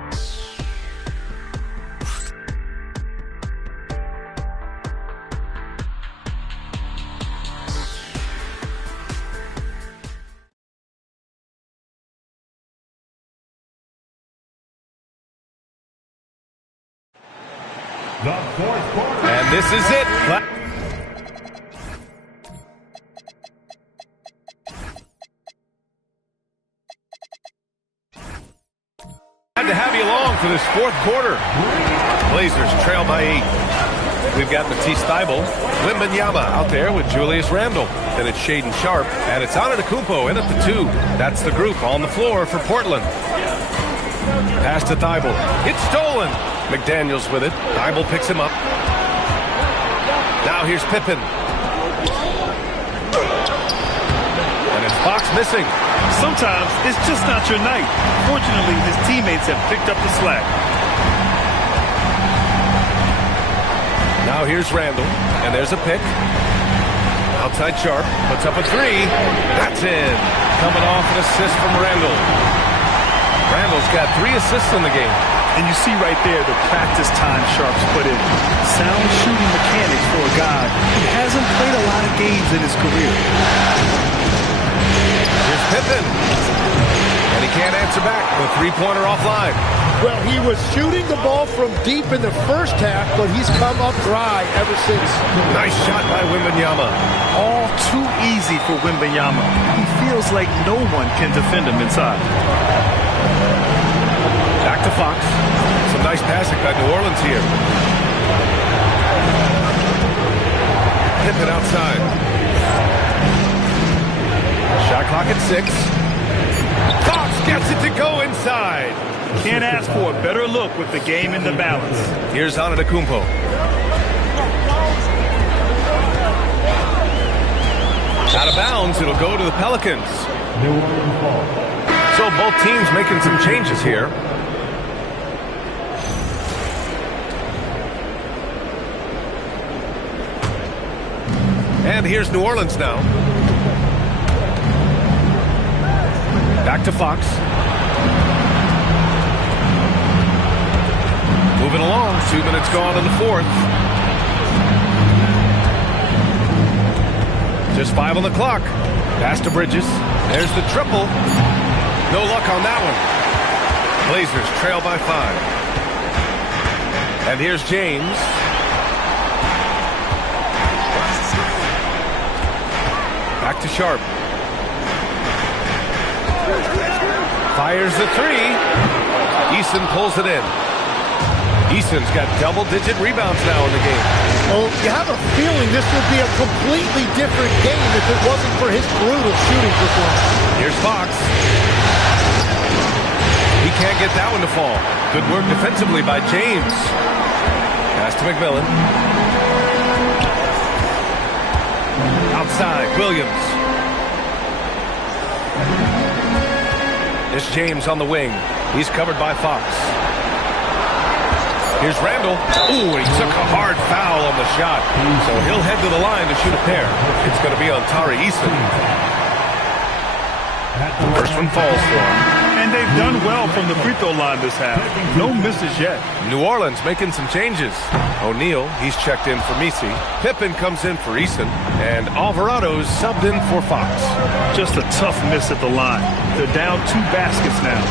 The fourth quarter. And this is it. Glad to have you along for this fourth quarter. Blazers trail by 8. We've got Matisse Thybulle, Wembanyama out there with Julius Randle. Then it's Shaedon Sharpe, and it's Antetokounmpo in at the 2. That's the group on the floor for Portland. Pass to Thybulle. It's stolen. McDaniels with it. Thybulle picks him up. Now here's Pippen. And it's Fox missing. Sometimes it's just not your night. Fortunately, his teammates have picked up the slack. Now here's Randle, and there's a pick. Outside Sharpe, puts up a 3. That's in. Coming off an assist from Randle. Randle's got 3 assists in the game. And you see right there the practice time Sharpe's put in. Sound shooting mechanics for a guy who hasn't played a lot of games in his career. Here's Pippen. And he can't answer back. The three-pointer offline. Well, he was shooting the ball from deep in the first half, but he's come up dry ever since. Nice shot by Wembanyama. All too easy for Wembanyama. He feels like no one can defend him inside. Back to Fox. Some nice passing by New Orleans here. Pippen outside. Shot clock at 6. Fox gets it to go inside. Can't ask for a better look with the game in the balance. Here's Antetokounmpo. Out of bounds, it'll go to the Pelicans. New Orleans ball. So both teams making some changes here. And here's New Orleans now. Back to Fox. Moving along. 2 minutes gone in the fourth. Just 5 on the clock. Pass to Bridges. There's the triple. No luck on that one. Blazers trail by 5. And here's James. Back to Sharpe. Fires the 3. Eason pulls it in. Eason's got double-digit rebounds now in the game. Well, you have a feeling this would be a completely different game if it wasn't for his brutal shooting performance. Here's Fox. He can't get that one to fall. Good work defensively by James. Pass to McMillan. Outside, Williams. It's James on the wing. He's covered by Fox. Here's Randle. Ooh, he took a hard foul on the shot. So he'll head to the line to shoot a pair. It's going to be on Tari Eason. First one falls for him. And they've done well from the free throw line this half. No misses yet. New Orleans making some changes. O'Neal, he's checked in for Messi. Pippen comes in for Eason. And Alvarado's subbed in for Fox. Just a tough miss at the line. They're down 2 baskets now.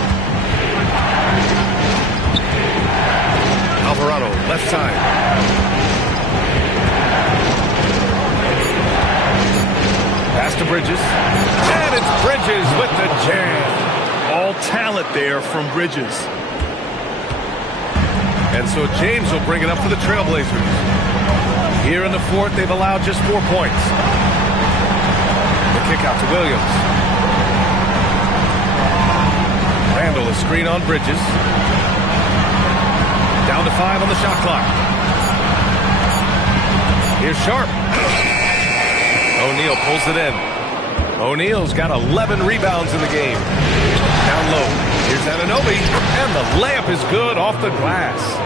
Alvarado, left side. Pass to Bridges. And it's Bridges with the jam. All talent there from Bridges. And so James will bring it up for the Trailblazers. Here in the fourth, they've allowed just 4 points. The kick out to Williams. Randle, a screen on Bridges. Down to 5 on the shot clock. Here's Sharpe. O'Neal pulls it in. O'Neal's got 11 rebounds in the game. Down low. Here's Anunoby. And the layup is good off the glass.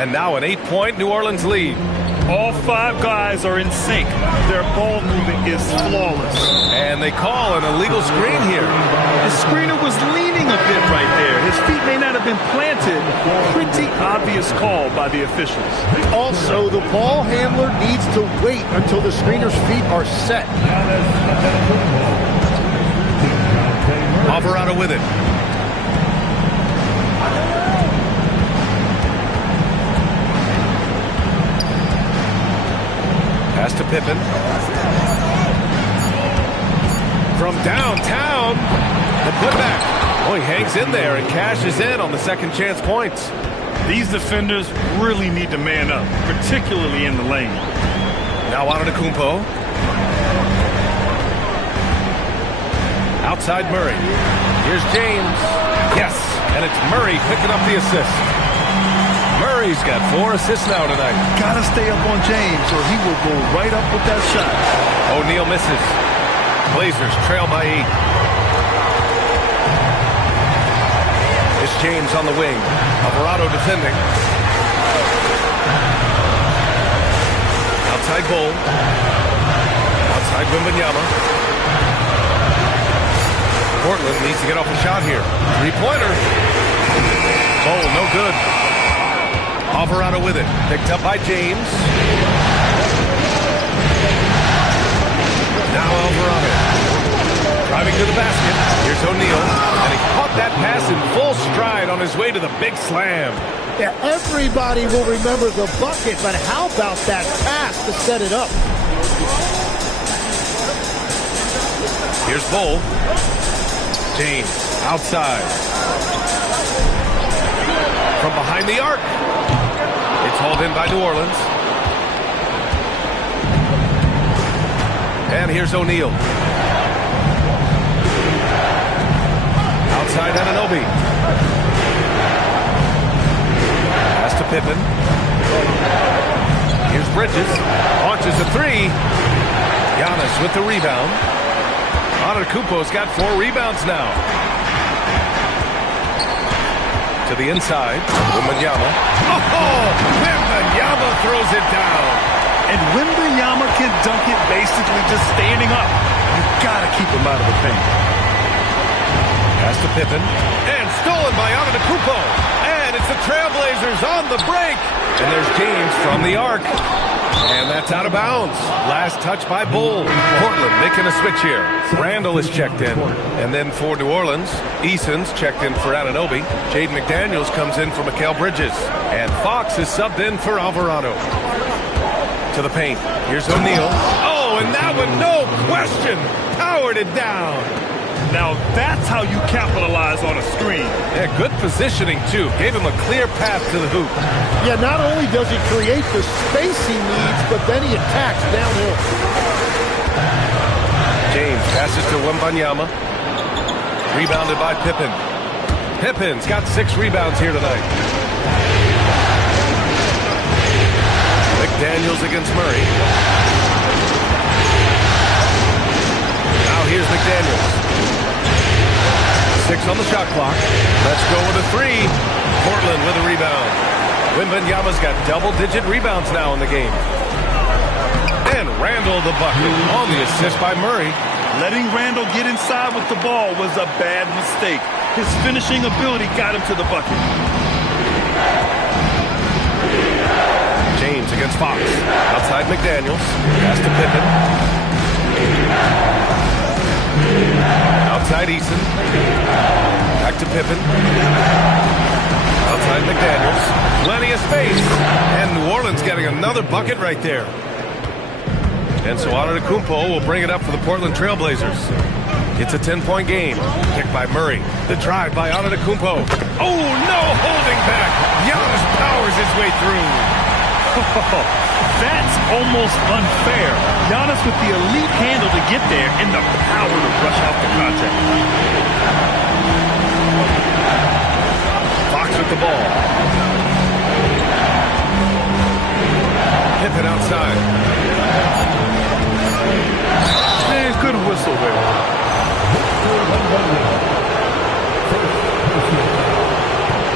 And now an 8-point New Orleans lead. All 5 guys are in sync. Their ball movement is flawless. And they call an illegal screen here. The screener was leaning a bit right there. His feet may not have been planted. Pretty obvious call by the officials. Also, the ball handler needs to wait until the screener's feet are set. Alvarado with it. Pass to Pippen. From downtown, the putback. Oh, he hangs in there and cashes in on the second chance points. These defenders really need to man up, particularly in the lane. Now Antetokounmpo. Outside Murray. Here's James. Yes, and it's Murray picking up the assist. Murray's got 4 assists now tonight. Gotta stay up on James or he will go right up with that shot. O'Neal misses. Blazers trail by 8. It's James on the wing. Alvarado defending. Outside Bull. Outside Wembanyama. Portland needs to get off a shot here. 3-pointer. Bull, no good. Alvarado with it. Picked up by James. Now Alvarado. Driving to the basket. Here's O'Neal. And he caught that pass in full stride on his way to the big slam. Yeah, everybody will remember the bucket, but how about that pass to set it up? Here's Bull. James outside. From behind the arc. It's hauled in by New Orleans. And here's O'Neal. Outside Anunoby. Pass to Pippen. Here's Bridges. Launches a 3. Giannis with the rebound. Antetokounmpo's got 4 rebounds now. To the inside. Wembanyama. Oh! Wembanyama throws it down. And Wembanyama can dunk it basically just standing up. You've got to keep him out of the paint. Pass to Pippen. And stolen by Antetokounmpo. And it's the Trailblazers on the break. And there's James from the arc. And that's out of bounds. Last touch by Bull. Portland making a switch here. Randall is checked in. And then for New Orleans, Eason's checked in for Anunoby. Jaden McDaniels comes in for Mikal Bridges. And Fox is subbed in for Alvarado. To the paint. Here's O'Neal. Oh, and that one, no question, powered it down. Now that's how you capitalize on a screen. Yeah, good positioning, too. Gave him a clear path to the hoop. Yeah, not only does he create the space he needs, but then he attacks downhill. James passes to Wembanyama. Rebounded by Pippen. Pippen's got 6 rebounds here tonight. McDaniels against Murray. Now here's McDaniels. 6 on the shot clock. Let's go with a 3. Portland with a rebound. Wembanyama's got double-digit rebounds now in the game. And Randall the bucket on the assist by Murray. Letting Randall get inside with the ball was a bad mistake. His finishing ability got him to the bucket. James against Fox. Outside McDaniels. Pass to Pippen. Outside Eason. Back to Pippen. Outside McDaniels. Plenty of space. And New Orleans getting another bucket right there. And so Antetokounmpo will bring it up for the Portland Trailblazers. It's a 10-point game. Kicked by Murray. The drive by Antetokounmpo. Oh, no holding back. Giannis powers his way through. That's almost unfair. Giannis with the elite handle to get there and the power to rush out the contact. Fox with the ball. Pippen outside. Man, good whistle there.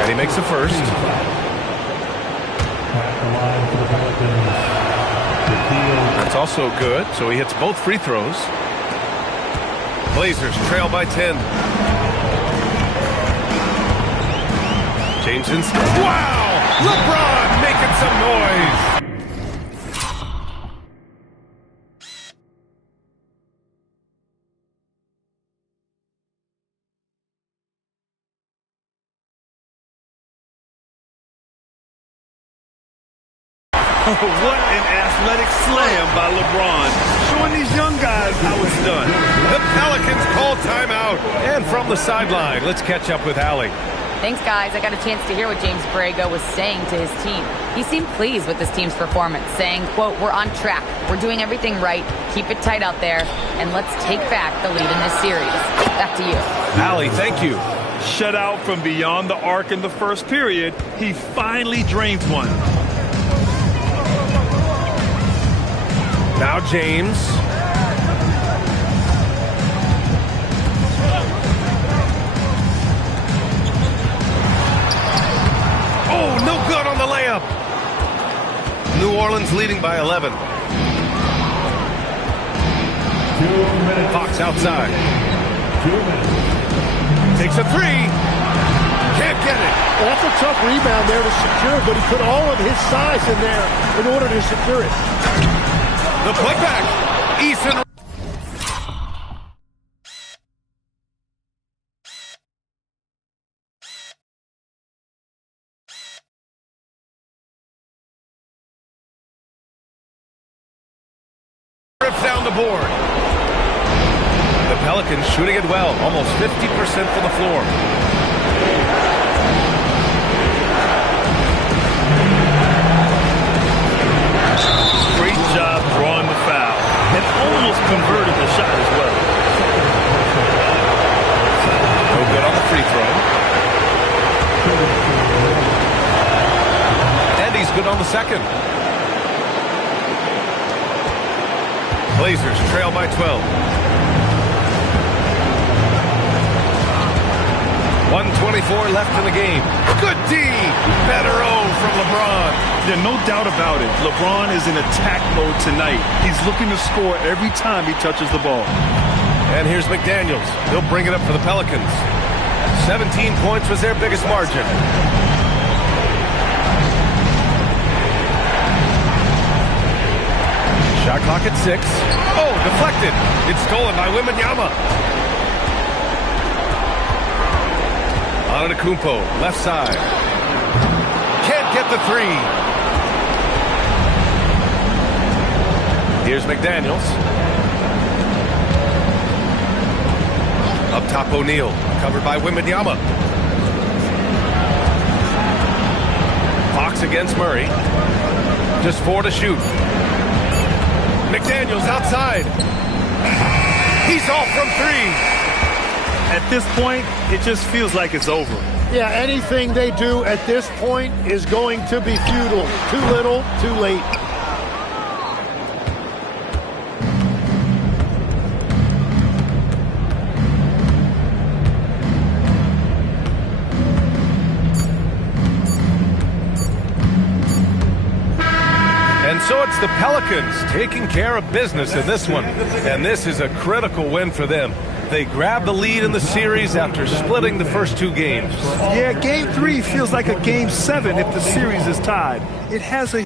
And he makes the first. the line for the Pelicans. That's also good, so he hits both free throws. Blazers trail by 10. James Inslee. Wow! LeBron making some noise. What an athletic slam by LeBron, showing these young guys how it's done. The Pelicans call timeout. And from the sideline, let's catch up with Allie. Thanks, guys. I got a chance to hear what James Borrego was saying to his team. He seemed pleased with his team's performance, saying, quote, "We're on track. We're doing everything right. Keep it tight out there, and let's take back the lead in this series." Back to you. Allie, thank you. Shut out from beyond the arc in the first period. He finally drains one. Now James. Oh, no good on the layup. New Orleans leading by 11. 2 minutes. Fox outside. 2 minutes. Takes a three. Can't get it. Well, that's a tough rebound there to secure, but he put all of his size in there in order to secure it. The putback. Eason. Rips down the board. The Pelicans shooting it well, almost 50% from the floor. Great job drawing the foul and almost converted the shot as well. No good on the free throw. And he's good on the second. Blazers trail by 12. 1:24 left in the game. Good D. Better O from LeBron. There's no doubt about it. LeBron is in attack mode tonight. He's looking to score every time he touches the ball. And here's McDaniels. He'll bring it up for the Pelicans. 17 points was their biggest margin. Shot clock at 6. Oh, deflected. It's stolen by Wembanyama. Antetokounmpo, left side. Can't get the three. Here's McDaniels. Up top, O'Neal. Covered by Wembanyama. Fox against Murray. Just 4 to shoot. McDaniels outside. He's off from 3. At this point, it just feels like it's over. Yeah, anything they do at this point is going to be futile. Too little, too late. And so it's the Pelicans taking care of business in this one. And this is a critical win for them. They grab the lead in the series after splitting the first 2 games. Yeah, Game 3 feels like a Game 7 if the series is tied. It has a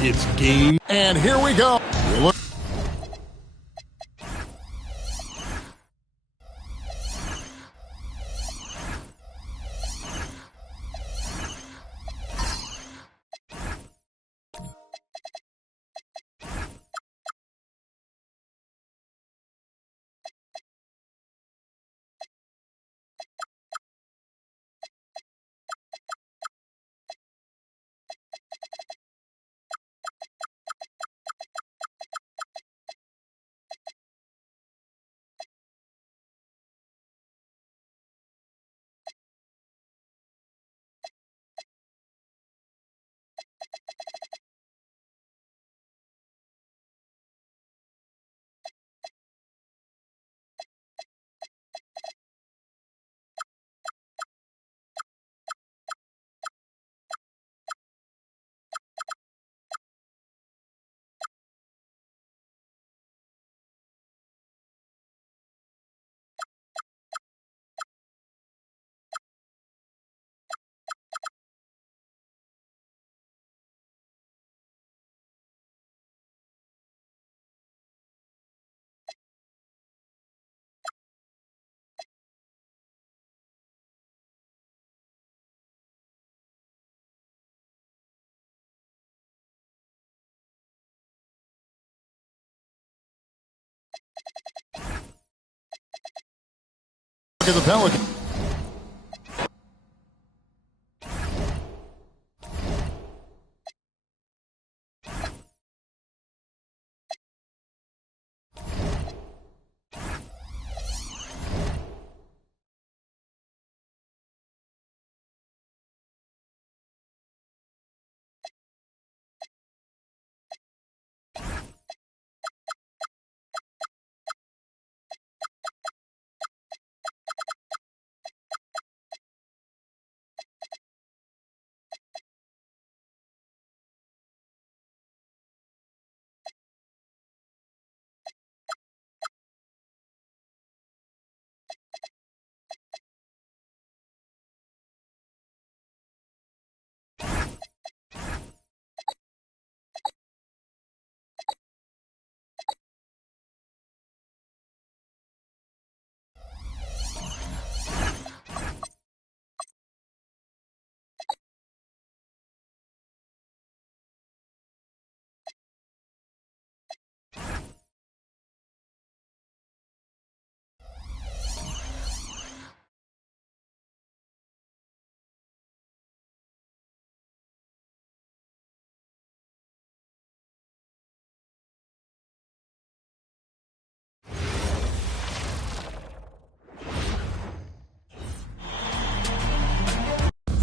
It's game. And here we go. Look at the Pelicans.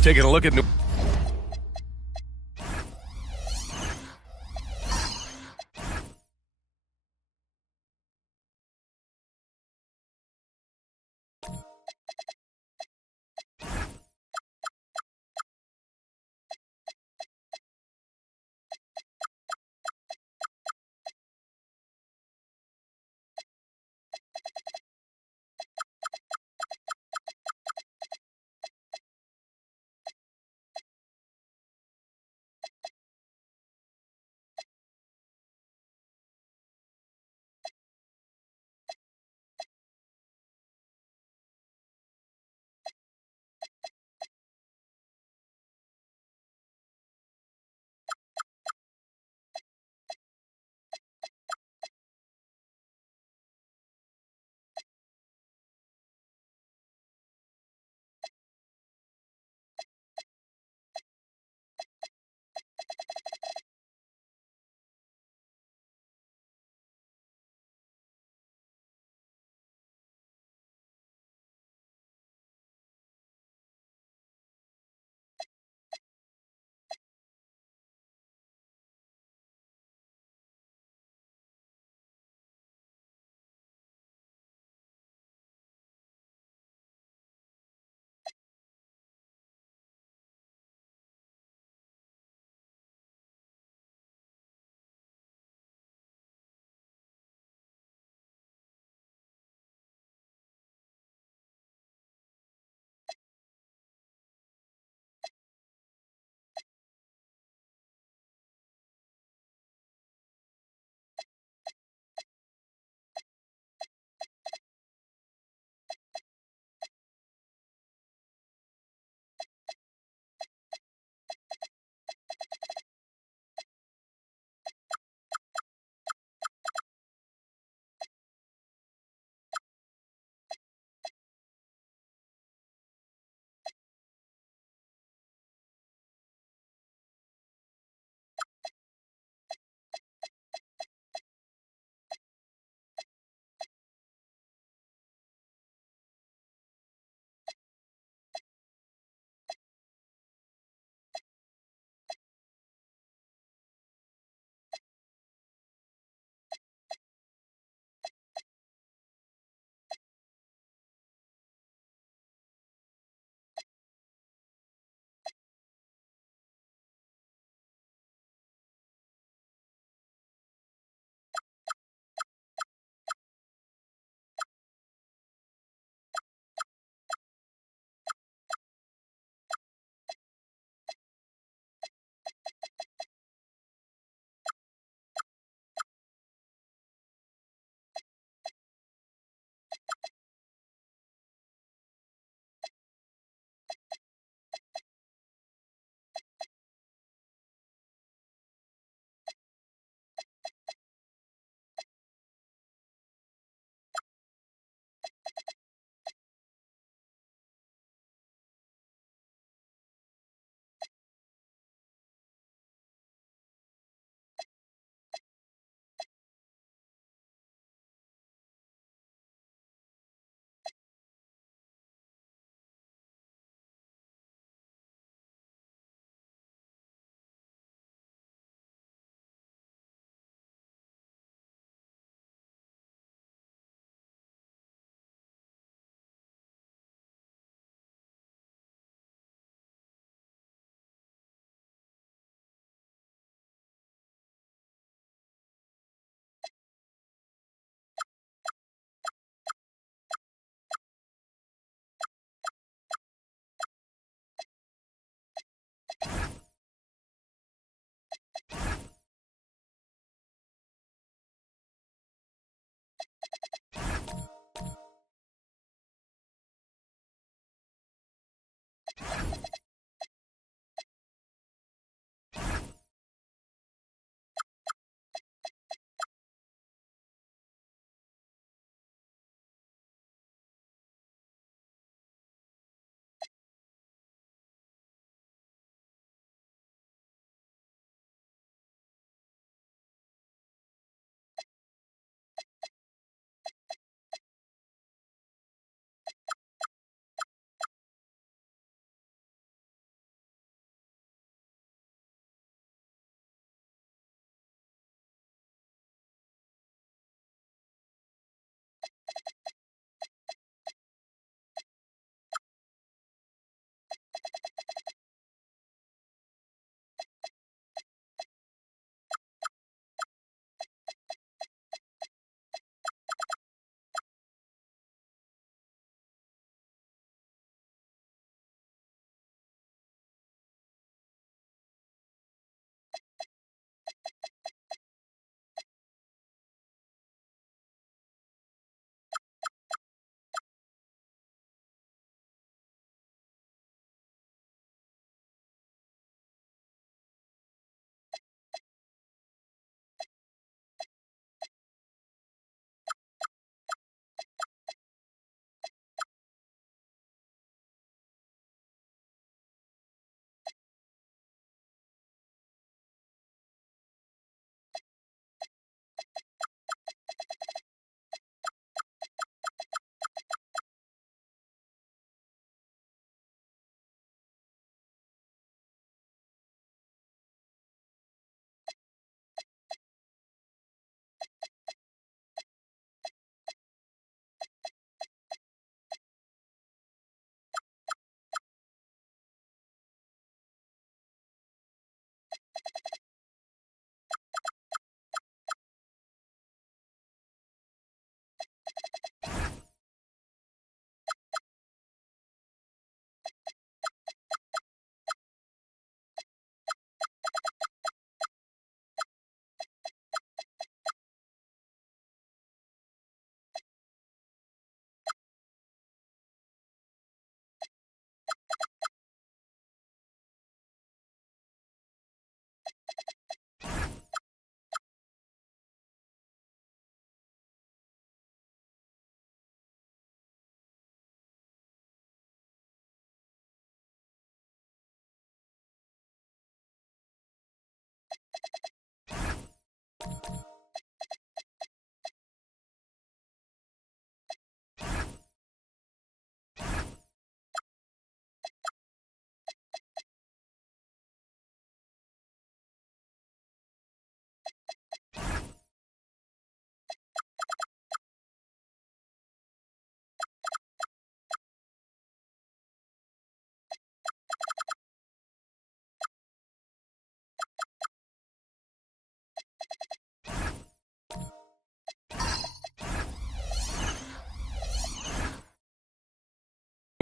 Taking a look at New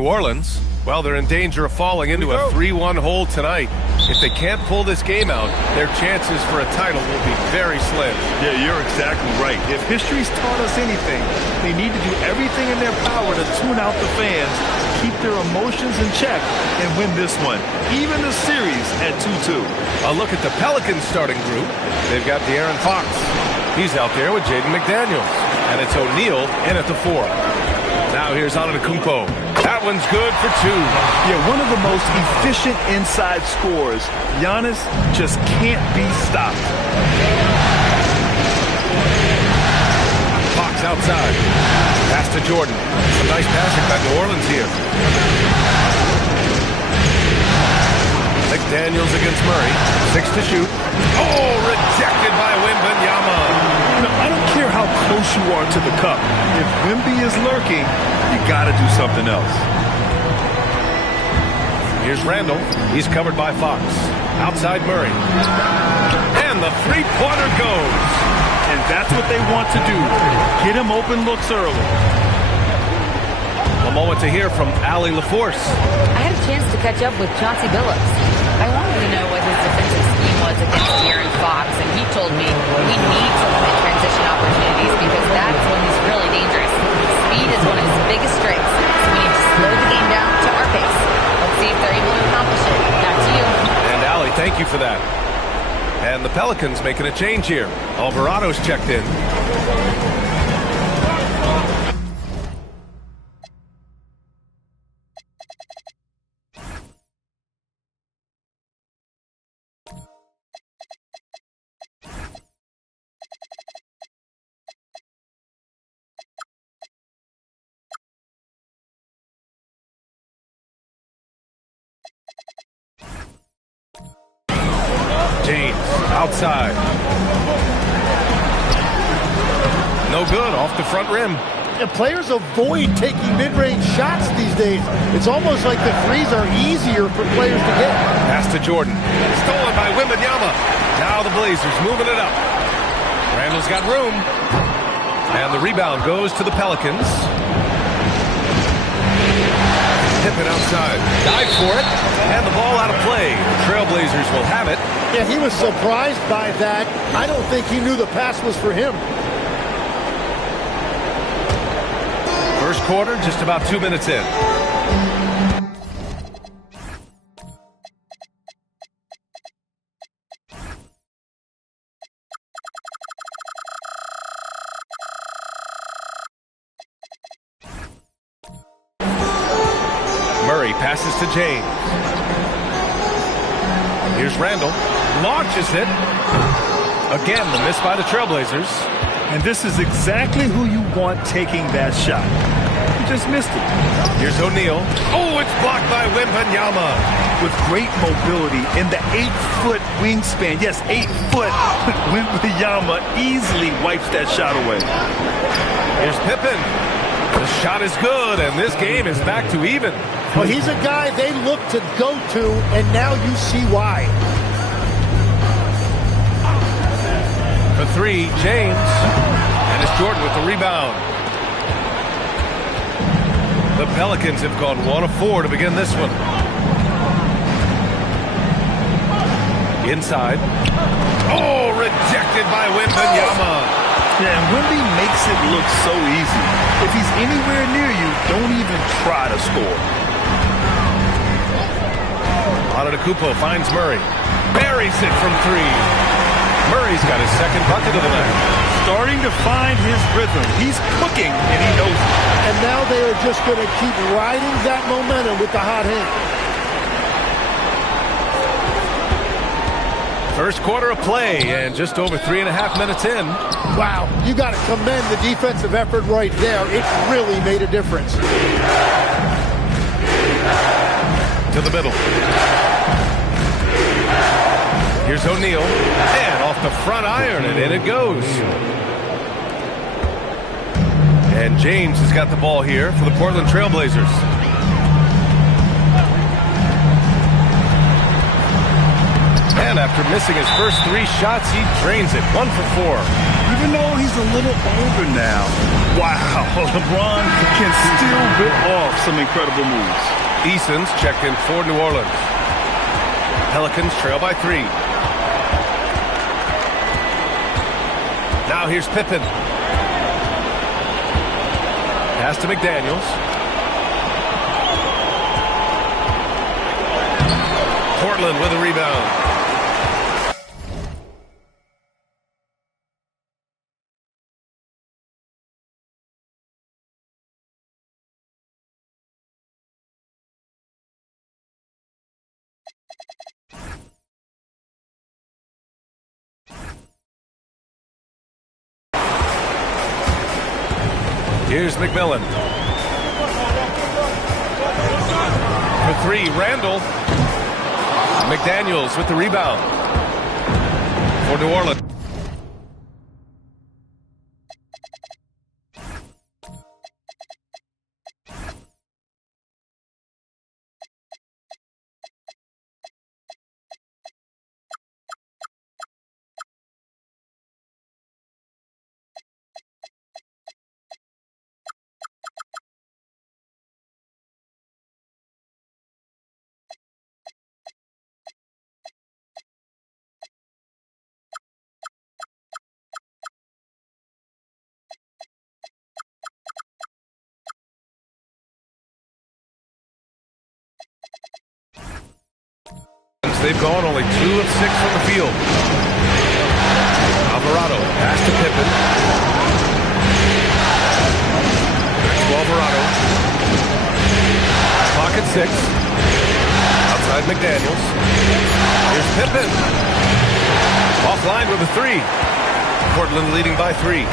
New Orleans, well, they're in danger of falling into a 3-1 hole tonight. If they can't pull this game out, their chances for a title will be very slim. Yeah, you're exactly right. If history's taught us anything, they need to do everything in their power to tune out the fans, keep their emotions in check, and win this one, even the series at 2-2. A look at the Pelicans starting group. They've got De'Aaron Fox. He's out there with Jaden McDaniels. And it's O'Neal in at the 4. Now here's Antetokounmpo. That one's good for 2. Yeah, one of the most efficient inside scorers. Giannis just can't be stopped. Fox outside. Pass to Jordan. Some nice passing by New Orleans here. McDaniels against Murray. 6 to shoot. Oh, rejected by Wembanyama. I don't care how close you are to the cup. If Wemby is lurking, you got to do something else. Here's Randall. He's covered by Fox. Outside Murray. And the three-pointer goes. And that's what they want to do. Get him open looks early. A moment to hear from Allie LaForce. I had a chance to catch up with Chauncey Billups. I wanted to know what his defensive scheme was against De'Aaron Fox, and he told me we need to limit transition opportunities because that's when he's really dangerous. Speed is one of his biggest strengths, so we need to slow the game down to our pace. Let's see if they're able to accomplish it. Back to you. And Allie, thank you for that. And the Pelicans making a change here. Alvarado's checked in. James outside. No good, off the front rim. And players avoid taking mid-range shots these days. It's almost like the threes are easier for players to get. Pass to Jordan. Stolen by Wembanyama. Now the Blazers moving it up. Randall's got room. And the rebound goes to the Pelicans. Pippen outside. Dive for it. And the ball out of play. The Trailblazers will have it. Yeah, he was surprised by that. I don't think he knew the pass was for him. First quarter, just about 2 minutes in. Murray passes to James. Here's Randall. Launches it. Again, the miss by the Trailblazers. And this is exactly who you want taking that shot. You just missed it. Here's O'Neal. Oh, it's blocked by Wembanyama. With great mobility in the 8-foot wingspan. Yes, 8 foot. Wembanyama easily wipes that shot away. Here's Pippen. The shot is good, and this game is back to even. Well, he's a guy they look to go to, and now you see why. For 3, James. And it's Jordan with the rebound. The Pelicans have gone 1 of 4 to begin this one. Inside. Oh, rejected by Wembanyama. Yeah, and Wemby makes it look so easy. If he's anywhere near you, don't even try to score. Antetokounmpo finds Murray. Buries it from 3. Murray's got his second bucket of the night. Starting to find his rhythm. He's cooking, and he knows it. And now they are just going to keep riding that momentum with the hot hand. First quarter of play and just over 3.5 minutes in. Wow, you got to commend the defensive effort right there. It really made a difference. To the middle. Here's O'Neal. And off the front iron, and in it goes. And James has got the ball here for the Portland Trailblazers. And after missing his first 3 shots, he drains it. 1 for 4. Even though he's a little older now, wow, LeBron can still whip off some incredible moves. Eason's checked in for New Orleans. Pelicans trail by 3. Now here's Pippen. Pass to McDaniels. Portland with a rebound. Here's McMillan. For 3, Randall. McDaniels with the rebound for New Orleans. They've gone only 2 of 6 from the field. Alvarado pass to Pippen. To Alvarado. Pocket 6. Outside McDaniels. Here's Pippen. Offline with a 3. Portland leading by 3.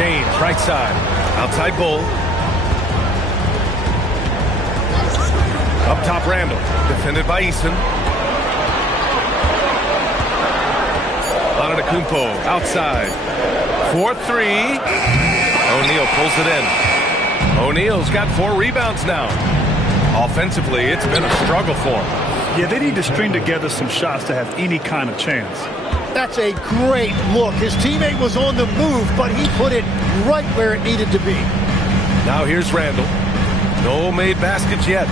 James, right side. Outside Bull. Up top, Randall. Defended by Eason. Antetokounmpo outside. 4-3. O'Neal pulls it in. O'Neal's got 4 rebounds now. Offensively, it's been a struggle for him. Yeah, they need to string together some shots to have any kind of chance. That's a great look. His teammate was on the move, but he put it right where it needed to be. Now here's Randall. No made baskets yet.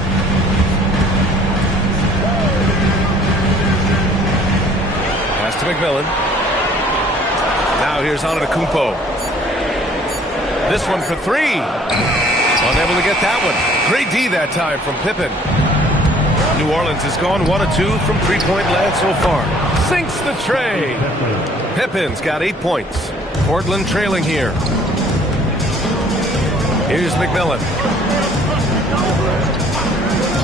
Pass to McMillan. Now here's Antetokounmpo. This one for 3. Unable to get that one. Great D that time from Pippen. New Orleans has gone 1 of 2 from 3-point land so far. Sinks the tray. Pippen's got 8 points. Portland trailing here. Here's McMillan.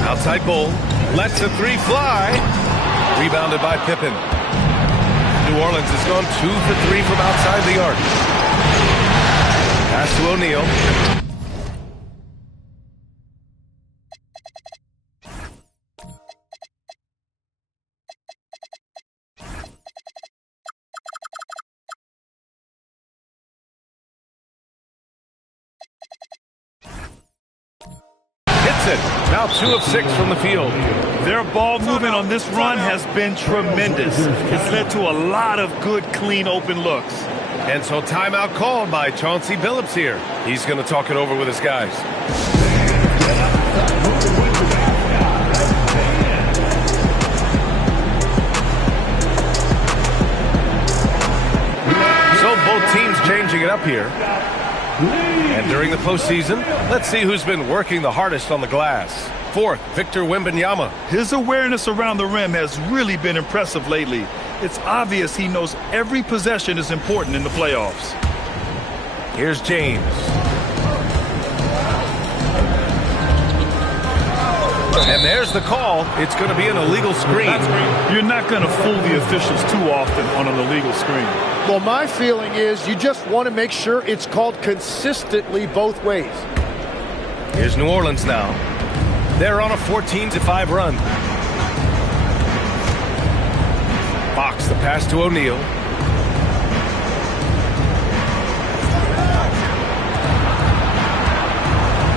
Outside Bull. Lets a 3 fly. Rebounded by Pippen. New Orleans has gone 2 for 3 from outside the arc. Pass to O'Neal. Hits it. Now 2 of 6 from the field. Their ball movement on this run has been tremendous. It's led to a lot of good, clean, open looks. And so timeout called by Chauncey Billups here. He's going to talk it over with his guys. So both teams changing it up here. And during the postseason, let's see who's been working the hardest on the glass. 4th, Victor Wembanyama. His awareness around the rim has really been impressive lately. It's obvious he knows every possession is important in the playoffs. Here's James. And there's the call. It's going to be an illegal screen. You're not going to fool the officials too often on an illegal screen. Well, my feeling is you just want to make sure it's called consistently both ways. Here's New Orleans now. They're on a 14-5 run. Fox, the pass to O'Neal.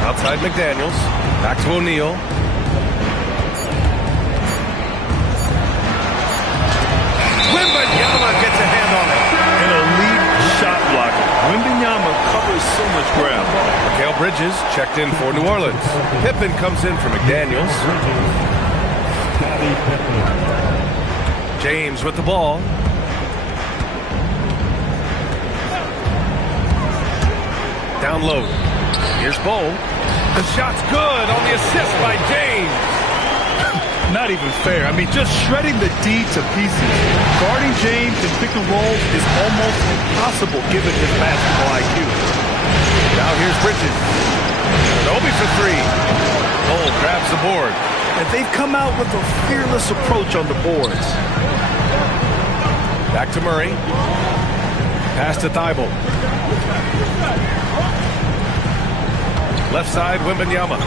Outside McDaniels. Back to O'Neal. Wembanyama gets a hand on it. An elite shot blocker. Wembanyama covers so much ground. Mikal Bridges checked in for New Orleans. Pippen comes in for McDaniels. James with the ball. Down low. Here's Bowl. The shot's good on the assist by James. Not even fair. I mean, just shredding the D to pieces. Guarding James in pick and roll is almost impossible given his basketball IQ. Now here's Bridges. Obi for three. Bowl grabs the board. And they've come out with a fearless approach on the boards. Back to Murray. Pass to Thibault. Left side, Wembanyama.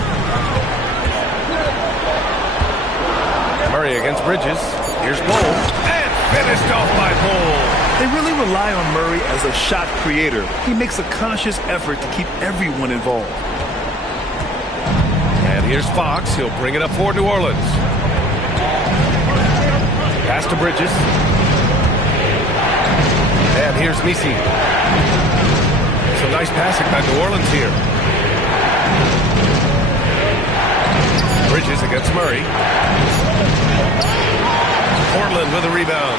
Murray against Bridges. Here's Bowl. And finished off by Bowl. They really rely on Murray as a shot creator. He makes a conscious effort to keep everyone involved. And here's Fox. He'll bring it up for New Orleans. Pass to Bridges. And here's Misi. Some nice passing by New Orleans here. Bridges against Murray. Portland with a rebound.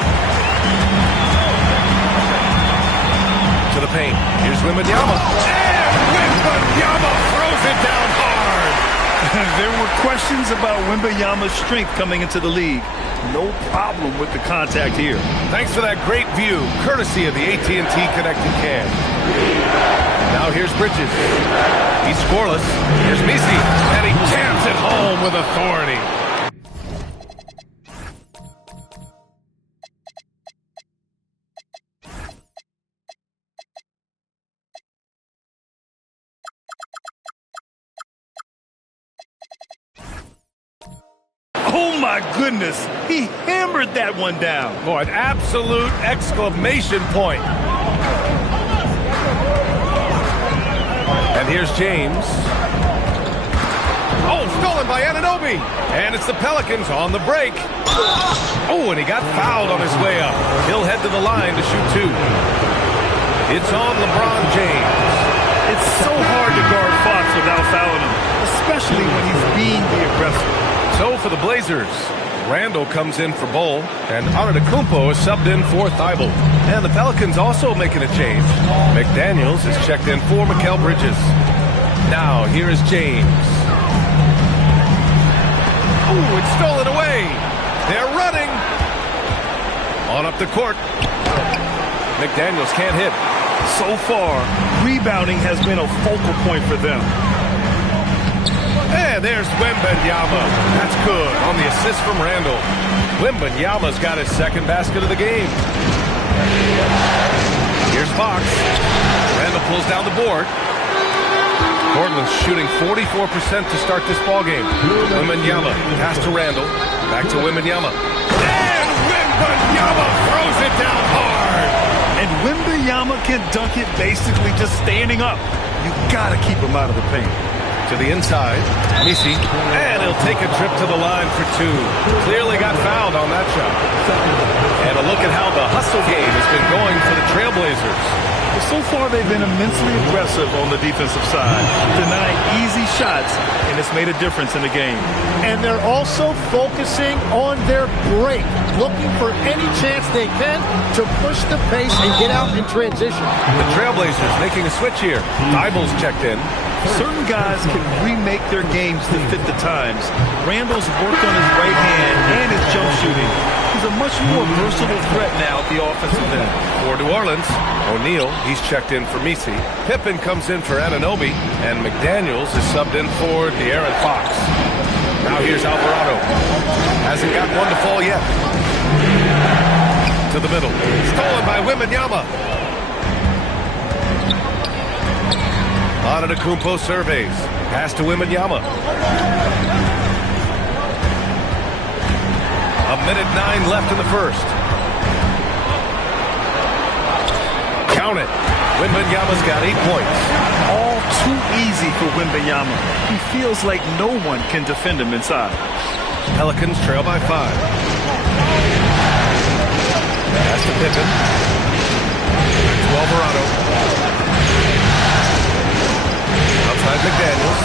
To the paint. Here's Wembanyama. And Wembanyama throws it down hard. There were questions about Wembanyama's strength coming into the league. No problem with the contact here. Thanks for that great view, courtesy of the AT&T Connected Cam. Now here's Bridges. He's scoreless. Here's Misi, and he jams it home with authority. Oh my goodness, he hammered that one down. Oh, an absolute exclamation point. And here's James. Oh, stolen by Anunoby. And it's the Pelicans on the break. Oh, and he got fouled on his way up. He'll head to the line to shoot two. It's on LeBron James. It's so hard to guard Fox without fouling him, especially when he's being the aggressor. So for the Blazers, Randall comes in for Bowl, and Antetokounmpo is subbed in for Thibault. And the Pelicans also making a change. McDaniels is checked in for Mikal Bridges. Now here is James. Ooh, it's stolen away. They're running. On up the court. McDaniels can't hit. So far, rebounding has been a focal point for them. And there's Wembanyama. That's good on the assist from Randall. Wembanyama's got his second basket of the game. Here's Fox. Randall pulls down the board. Portland's shooting 44% to start this ballgame. Wembanyama pass to Randall. Back to Wembanyama. And Wembanyama throws it down hard. And Wembanyama can dunk it basically just standing up. You gotta keep him out of the paint. To the inside, Misi, and he'll take a trip to the line for two. Clearly got fouled on that shot. And a look at how the hustle game has been going for the Trailblazers. Well, so far they've been immensely aggressive on the defensive side, denying easy shots, and it's made a difference in the game. And they're also focusing on their break, looking for any chance they can to push the pace and get out in transition. The Trailblazers making a switch here. Thibault's checked in. Certain guys can remake their games to fit the times. Randall's worked on his right hand and his jump shooting. He's a much more versatile threat now at the offensive end. For New Orleans, O'Neal, he's checked in for Misi. Pippen comes in for Anunoby, and McDaniels is subbed in for De'Aaron Fox. Now here's Alvarado. Hasn't got one to fall yet. To the middle. Stolen by Wembanyama. Antetokounmpo surveys. Pass to Wembanyama. 1:09 left in the first. Count it. Wembanyama's got 8 points. All too easy for Wembanyama. He feels like no one can defend him inside. Pelicans trail by 5. Pass to Pippen. To Alvarado. Outside McDaniels.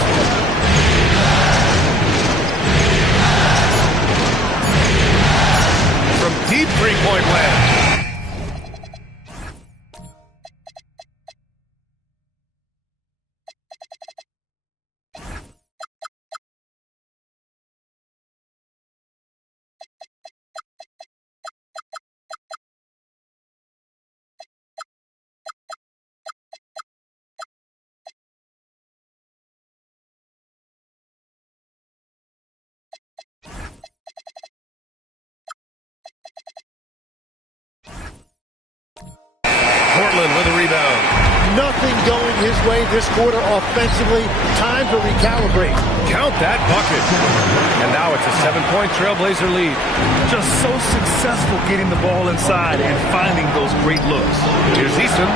From deep three-point land. Portland with a rebound. Nothing going his way this quarter offensively. Time to recalibrate. Count that bucket. And now it's a 7-point Trailblazer lead. Just so successful getting the ball inside and finding those great looks. Here's Easton.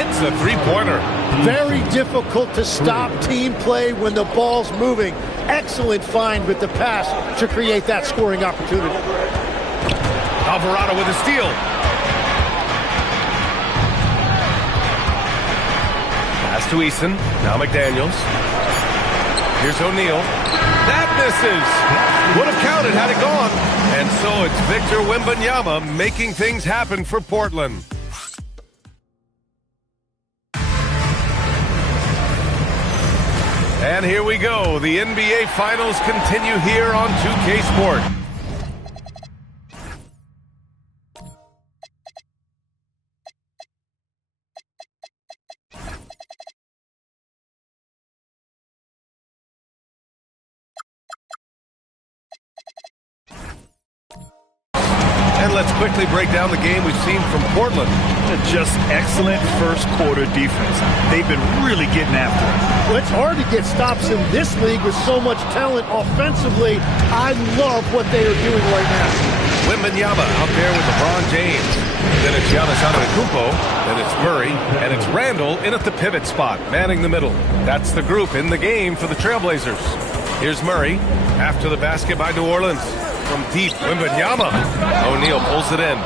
Hits a three-pointer. Very difficult to stop team play when the ball's moving. Excellent find with the pass to create that scoring opportunity. Alvarado with a steal. Pass to Eason. Now McDaniels. Here's O'Neal. That misses. Would have counted had it gone. And so it's Victor Wembanyama making things happen for Portland. And here we go. The NBA Finals continue here on 2K Sport. And let's quickly break down the game we've seen from Portland. Just excellent first quarter defense. They've been really getting after it. Well, it's hard to get stops in this league with so much talent offensively. I love what they are doing right now. Wembanyama out there with LeBron James. Then it's Giannis Antetokounmpo. Then it's Murray. And it's Randall in at the pivot spot, manning the middle. That's the group in the game for the Trailblazers. Here's Murray. After the basket by New Orleans. From deep, Wembanyama. O'Neal pulls it in.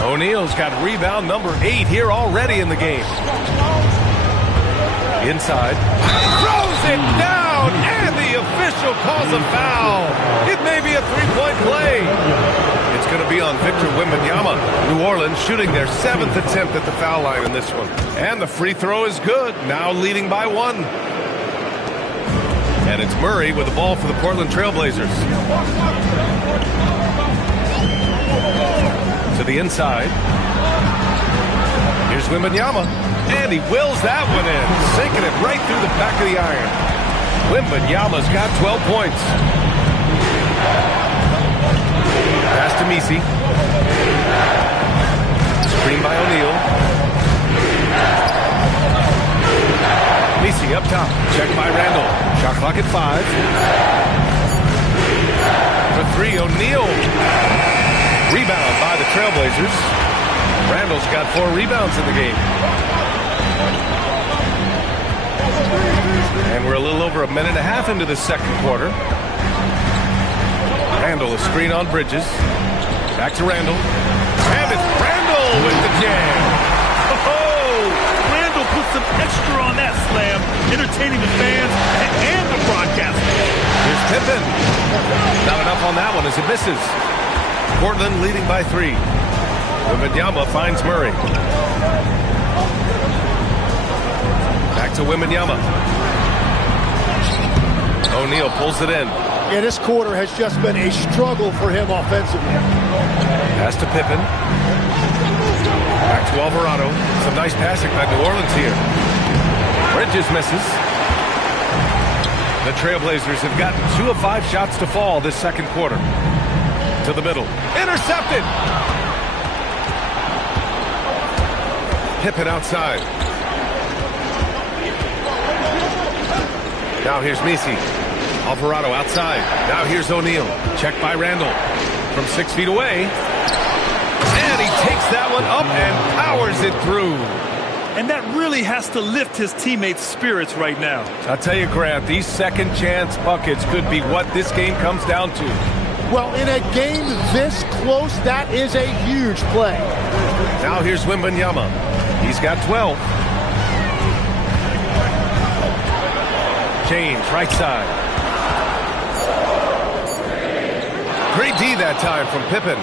O'Neal's got rebound number 8 here already in the game. Inside. Throws it down, and the official calls a foul. It may be a three-point play. It's going to be on Victor Wembanyama. New Orleans shooting their 7th attempt at the foul line in this one. And the free throw is good, now leading by 1. And it's Murray with the ball for the Portland Trailblazers. To the inside. Here's Wembanyama. And he wills that one in. Sinking it right through the back of the iron. Wembanyama's got 12 points. Pass to Messi. Screen by O'Neal. Messi up top. Check by Randall. Shot clock at 5. For 3, O'Neal. Rebound by the Trailblazers. Randall's got 4 rebounds in the game. And we're a little over a minute and a half into the second quarter. Randall, a screen on Bridges. Back to Randall. And it's Randall with the jam. Randall put some extra on that slam, entertaining the fans and the broadcasters. Here's Pippen. Not enough on that one as it misses. Portland leading by 3. Wembanyama finds Murray. Back to Wembanyama. O'Neal pulls it in. Yeah, this quarter has just been a struggle for him offensively. Pass to Pippen. Back to Alvarado. Some nice passing by New Orleans here. Bridges misses. The Trailblazers have gotten 2 of 5 shots to fall this second quarter. To the middle. Intercepted! Pippen outside. Now here's Messi. Alvarado outside. Now here's O'Neal. Checked by Randall. From 6 feet away. And he takes that one up and powers it through. And that really has to lift his teammates' spirits right now. I'll tell you, Grant, these second chance buckets could be what this game comes down to. Well, in a game this close, that is a huge play. Now here's Wembanyama. He's got 12. James, right side. Great D that time from Pippen.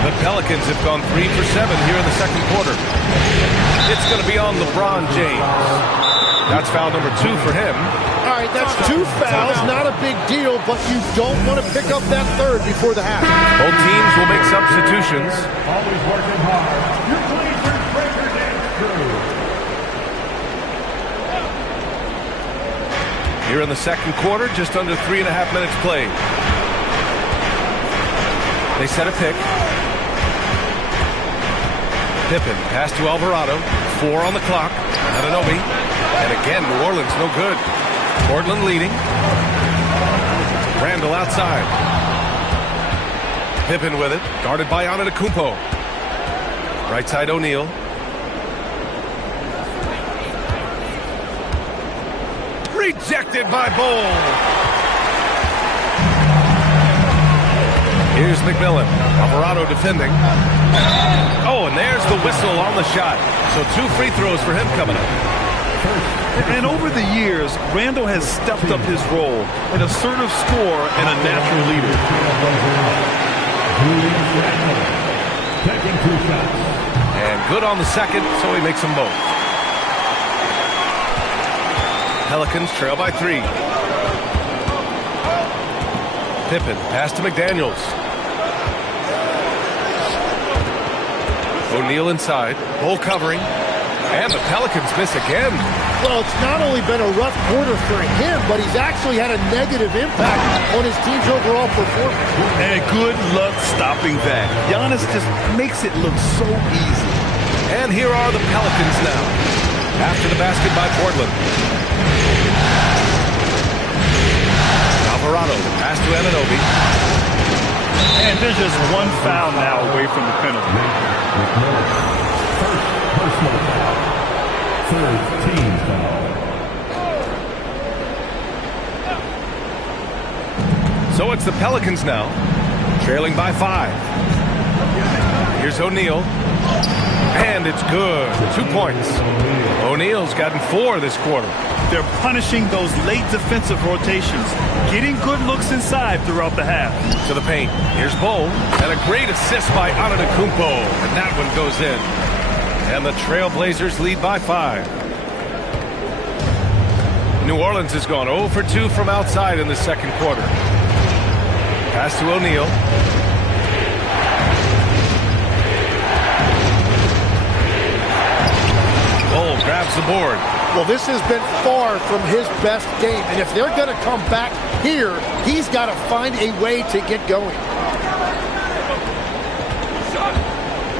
The Pelicans have gone 3 for 7 here in the second quarter. It's going to be on LeBron James. That's foul number 2 for him. All right, that's 2 fouls, not a big deal, but you don't want to pick up that third before the half. Both teams will make substitutions. Always working hard. Your 23rd breaker, James Drew. Here in the second quarter, just under 3.5 minutes played. They set a pick. Pippen, pass to Alvarado. 4 on the clock. Anunoby. And again, New Orleans no good. Portland leading. Randall outside. Pippen with it. Guarded by Antetokounmpo. Right side O'Neal. Rejected by Bol. Here's McMillan. Alvarado defending. Oh, and there's the whistle on the shot. So 2 free throws for him coming up. And over the years, Randall has stepped up his role, an assertive scorer and a natural leader. Taking 2 shots. And good on the second, so he makes them both. Pelicans trail by 3. Pippen, pass to McDaniels. O'Neal inside, Bol covering, and the Pelicans miss again. Well, it's not only been a rough quarter for him, but he's actually had a negative impact on his team's overall performance. And good luck stopping that. Giannis just makes it look so easy. And here are the Pelicans now, after the basket by Portland. Alvarado, pass to Anunoby. And there's just 1 foul now away from the penalty. First personal foul. Third team foul. So it's the Pelicans now, trailing by 5. Here's O'Neal. And it's good. 2 points. O'Neal's gotten 4 this quarter. They're punishing those late defensive rotations, getting good looks inside throughout the half. To the paint. Here's Bol. And a great assist by Antetokounmpo. And that one goes in. And the Trailblazers lead by 5. New Orleans has gone 0 for 2 from outside in the second quarter. Pass to O'Neal. Bol grabs the board. Well, this has been far from his best game, and if they're going to come back here, he's got to find a way to get going.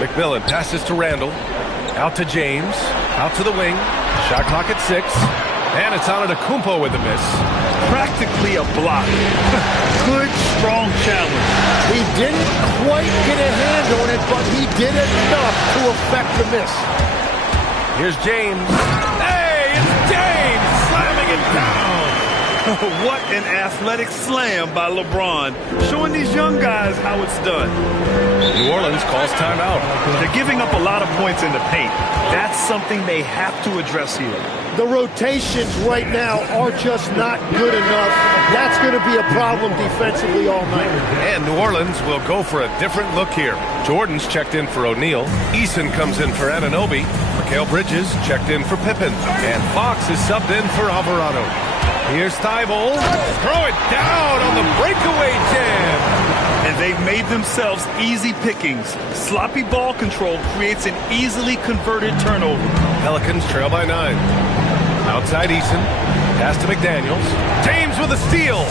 McMillan passes to Randall. Out to James. Out to the wing. Shot clock at 6. And it's Antetokounmpo with the miss. Practically a block. Good, strong challenge. He didn't quite get a hand on it, but he did enough to affect the miss. Here's James. Hey, it's James slamming it down. What an athletic slam by LeBron, showing these young guys how it's done. New Orleans calls timeout. They're giving up a lot of points in the paint. That's something they have to address here. The rotations right now are just not good enough. That's going to be a problem defensively all night. And New Orleans will go for a different look here. Jordan's checked in for O'Neal. Eason comes in for Anunoby. Mikal Bridges checked in for Pippen. And Fox is subbed in for Alvarado. Here's Thibault. Throw it down on the breakaway jam. And they've made themselves easy pickings. Sloppy ball control creates an easily converted turnover. Pelicans trail by 9. Outside Eason. Pass to McDaniels. James with a steal.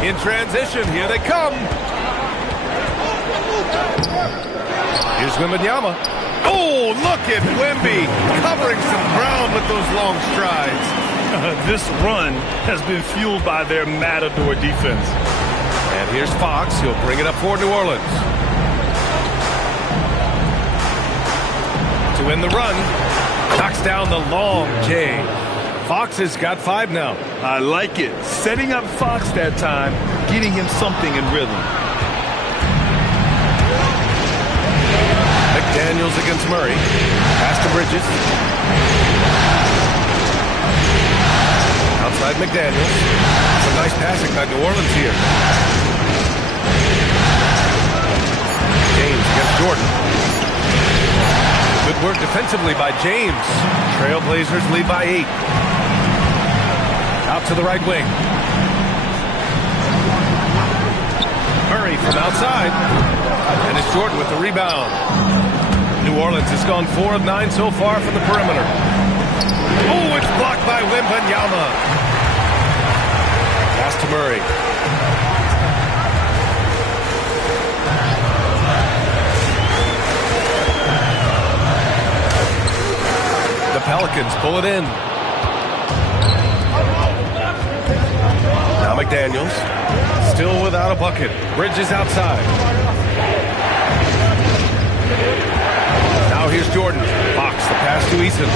In transition, here they come. Here's Wembanyama. Oh, look at Wemby covering some ground with those long strides. This run has been fueled by their Matador defense. And here's Fox. He'll bring it up for New Orleans. To win the run. Knocks down the long J. Fox has got 5 now. I like it. Setting up Fox that time, getting him something in rhythm. McDaniels against Murray. Pass to Bridges. Outside McDaniels. Some nice passing by New Orleans here. James against Jordan. Good work defensively by James. Trailblazers lead by 8. Out to the right wing. Murray from outside. And it's Jordan with the rebound. New Orleans has gone 4 of 9 so far from the perimeter. Oh, it's blocked by Wembanyama. Pass to Murray. The Pelicans pull it in. Now McDaniels, still without a bucket. Bridges outside. Now here's Jordan. Fox, the pass to Eason.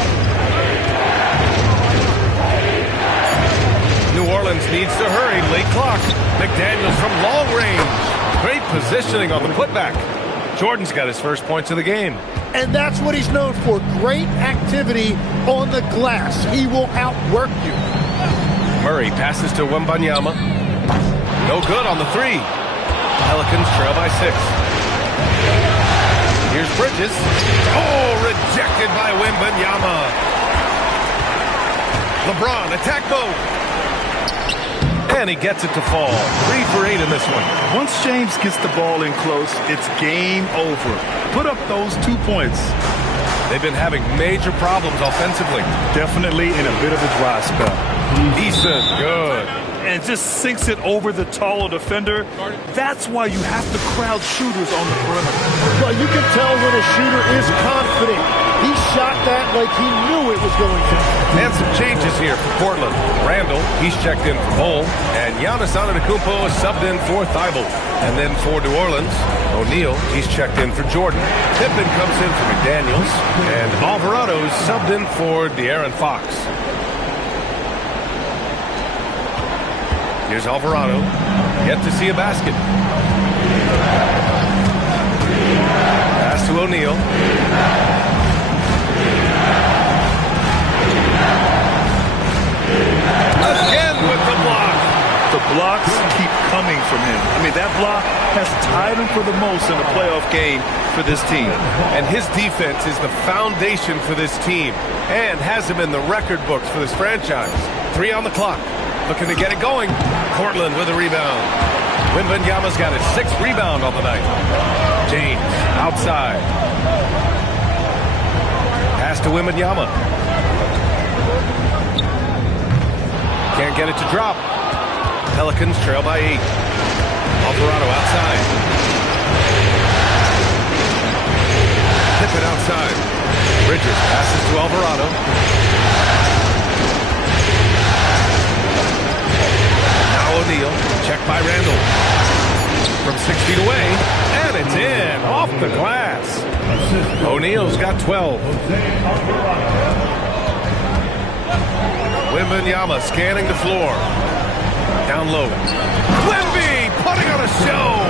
New Orleans needs to hurry. Late clock. McDaniels from long range. Great positioning on the putback. Jordan's got his first points of the game. And that's what he's known for. Great activity on the glass. He will outwork you. Murray passes to Wembanyama. No good on the 3. Pelicans trail by 6. Here's Bridges. Oh, rejected by Wembanyama. LeBron, attack mode. And he gets it to fall. 3 for 8 in this one. Once James gets the ball in close, it's game over. Put up those 2 points. They've been having major problems offensively. Definitely in a bit of a dry spell. Eason, good. And just sinks it over the taller defender. That's why you have to crowd shooters on the perimeter. Well, you can tell when a shooter is confident. He shot that like he knew it was going to. And some changes here for Portland. Randall, he's checked in for Bol. And Giannis Antetokounmpo is subbed in for Thibault. And then for New Orleans, O'Neal, he's checked in for Jordan. Pippen comes in for McDaniels. And Alvarado's subbed in for De'Aaron Fox. Here's Alvarado. Yet to see a basket. Pass to O'Neal. Again with the block. The blocks keep coming from him. I mean, that block has tied him for the most in a playoff game for this team. And his defense is the foundation for this team and has him in the record books for this franchise. 3 on the clock. Looking to get it going. Portland with a rebound. Wembanyama's got his 6th rebound on the night. James outside. Pass to Wembanyama. Can't get it to drop. Pelicans trail by 8. Alvarado outside. Pippen outside. Bridges passes to Alvarado. O'Neal, checked by Randall. From 6 feet away, and it's in, off the glass. O'Neal's got 12. Wembanyama scanning the floor. Down low. Wemby putting on a show.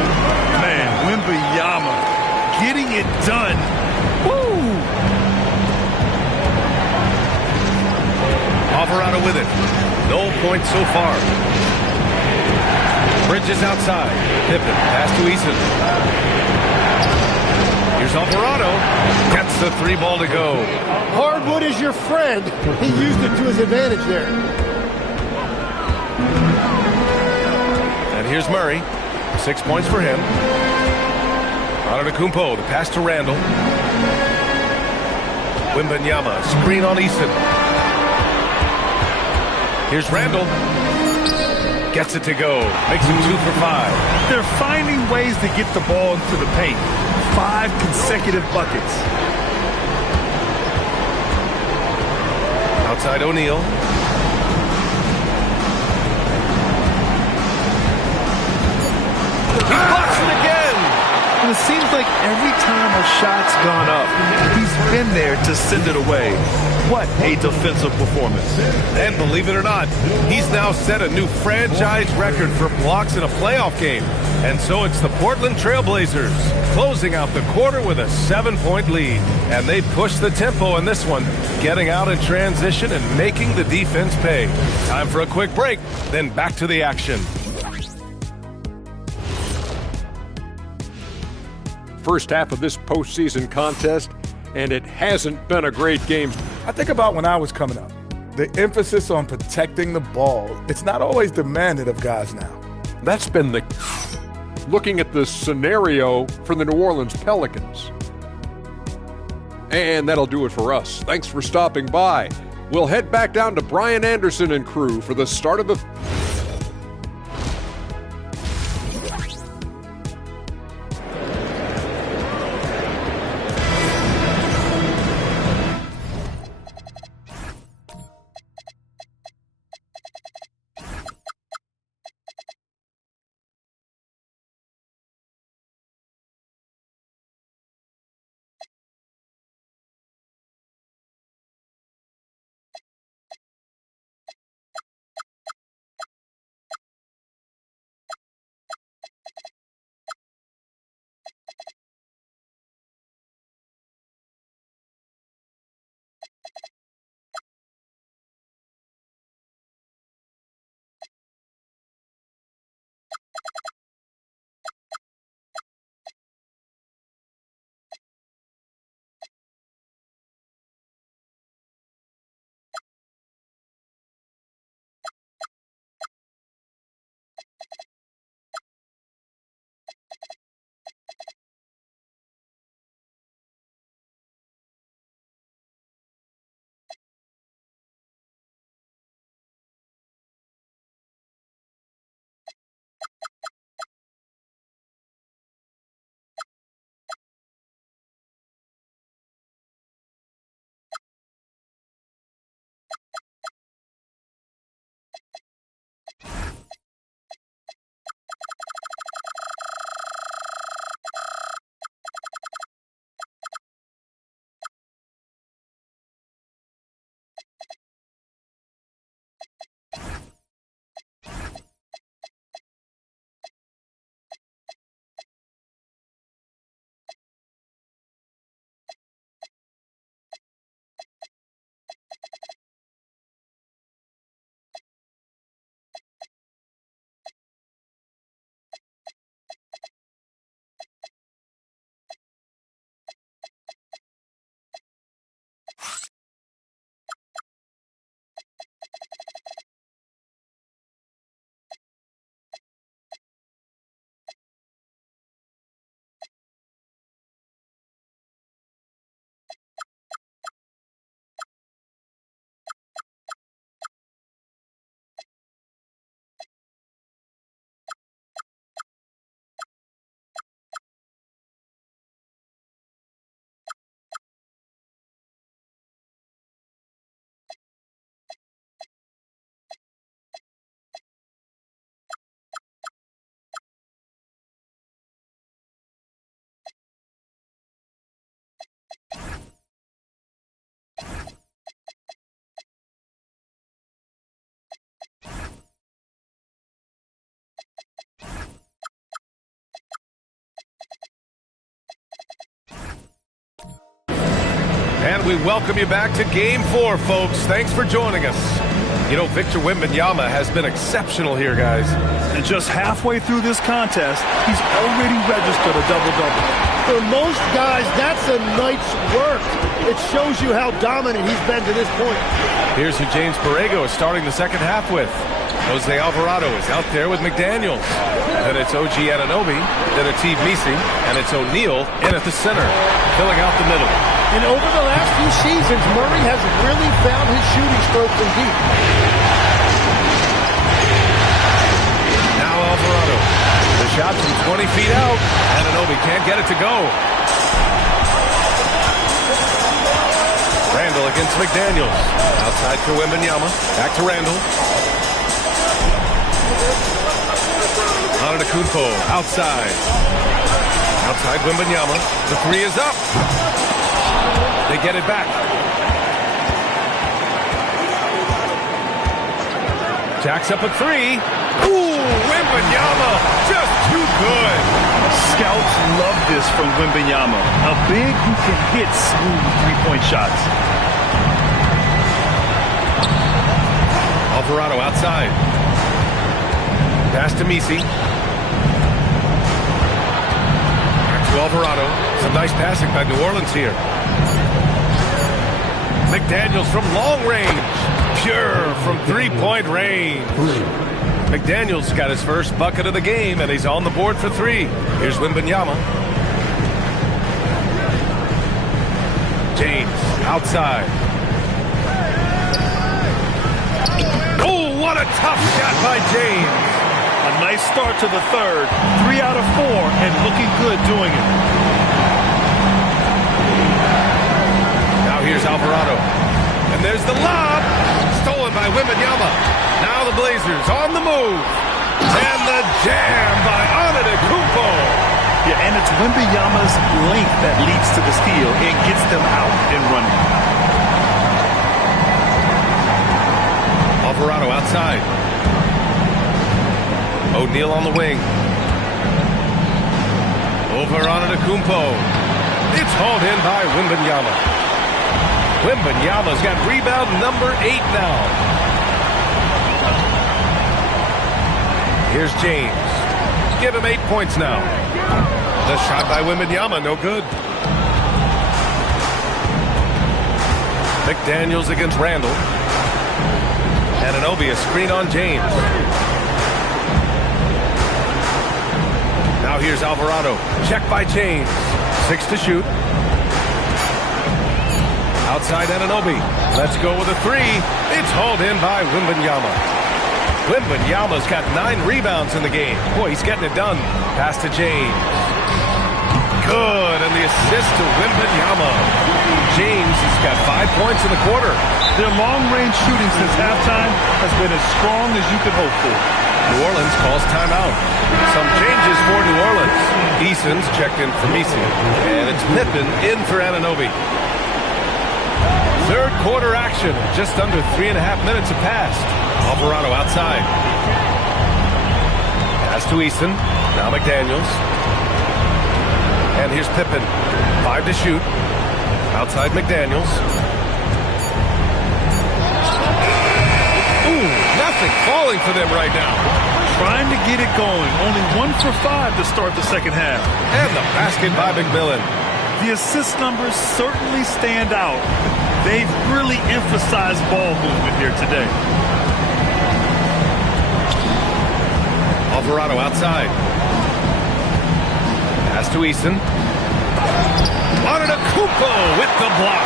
Man, Wembanyama getting it done. Woo! Alvarado with it. No points so far. Bridges outside. Pippen, pass to Eason. Here's Alvarado. Gets the 3 ball to go. Hardwood is your friend. He used it to his advantage there. And here's Murray. 6 points for him. Antetokounmpo, the pass to Randall. Wembanyama, screen on Eason. Here's Randall. Gets it to go. Makes him 2 for 5. They're finding ways to get the ball into the paint. 5 consecutive buckets. Outside O'Neal. He blocks it again. And it seems like every time a shot's gone up, he's been there to send it away. What a defensive performance. And believe it or not, he's now set a new franchise record for blocks in a playoff game. And so it's the Portland Trail Blazers closing out the quarter with a 7-point lead. And they push the tempo in this one, getting out in transition and making the defense pay. Time for a quick break, then back to the action. First half of this postseason contest, and it hasn't been a great game. I think about when I was coming up. The emphasis on protecting the ball, it's not always demanded of guys now. That's been the looking at the scenario for the New Orleans Pelicans. And that'll do it for us. Thanks for stopping by. We'll head back down to Brian Anderson and crew for the start of the And we welcome you back to Game 4, folks. Thanks for joining us. You know, Victor Wembanyama has been exceptional here, guys. And just halfway through this contest, he's already registered a double-double. For most guys, that's a night's work. It shows you how dominant he's been to this point. Here's who James Borrego is starting the second half with. Jose Alvarado is out there with McDaniels. Then it's OG Anunoby. Then it's Yves Missi. And it's O'Neal in at the center, filling out the middle. And over the last few seasons, Murray has really found his shooting stroke from deep. Alvarado. The shot from 20 feet out. Anunoby can't get it to go. Randall against McDaniels. Outside for Wembanyama. Back to Randall. Antetokounmpo outside. Outside Wembanyama. The three is up. They get it back. Jacks up a three. Ooh, Wembanyama just too good. Scouts love this from Wembanyama. A big who can hit smooth three-point shots. Alvarado outside. Pass to Messi. Back to Alvarado. Some nice passing by New Orleans here. McDaniels from long range. Pure from three-point range. McDaniels got his first bucket of the game, and he's on the board for three. Here's Wembanyama. James outside. Oh, what a tough shot by James. A nice start to the third. 3 out of 4 and looking good doing it. Now here's Alvarado. And there's the lob. Stolen by Wembanyama. Now the Blazers on the move. And the jam by Antetokounmpo. Yeah, and it's Wembanyama's length that leads to the steal and gets them out and running. Alvarado outside. O'Neal on the wing. Over Antetokounmpo. It's hauled in by Wembanyama. Wembanyama's got rebound number 8 now. Here's James. Give him 8 points now. The shot by Wembanyama, no good. McDaniels against Randall. Anunoby, a screen on James. Now here's Alvarado. Check by James. 6 to shoot. Outside Anunoby. Let's go with a three. It's hauled in by Wembanyama. Wembanyama's got 9 rebounds in the game. Boy, he's getting it done. Pass to James. Good, and the assist to Wembanyama. James has got 5 points in the quarter. Their long-range shooting since halftime has been as strong as you could hope for. New Orleans calls timeout. Some changes for New Orleans. Eason's checked in for Messi. And it's Pippen in for Anunoby. Third quarter action. Just under 3.5 minutes have passed. Alvarado outside. Pass to Eason. Now McDaniels. And here's Pippen. 5 to shoot. Outside McDaniels. Ooh, nothing falling for them right now. Trying to get it going. Only 1 for 5 to start the second half. And the basket by McMillan. The assist numbers certainly stand out. They've really emphasized ball movement here today. Alvarado outside. Pass to Eason. Antetokounmpo with the block.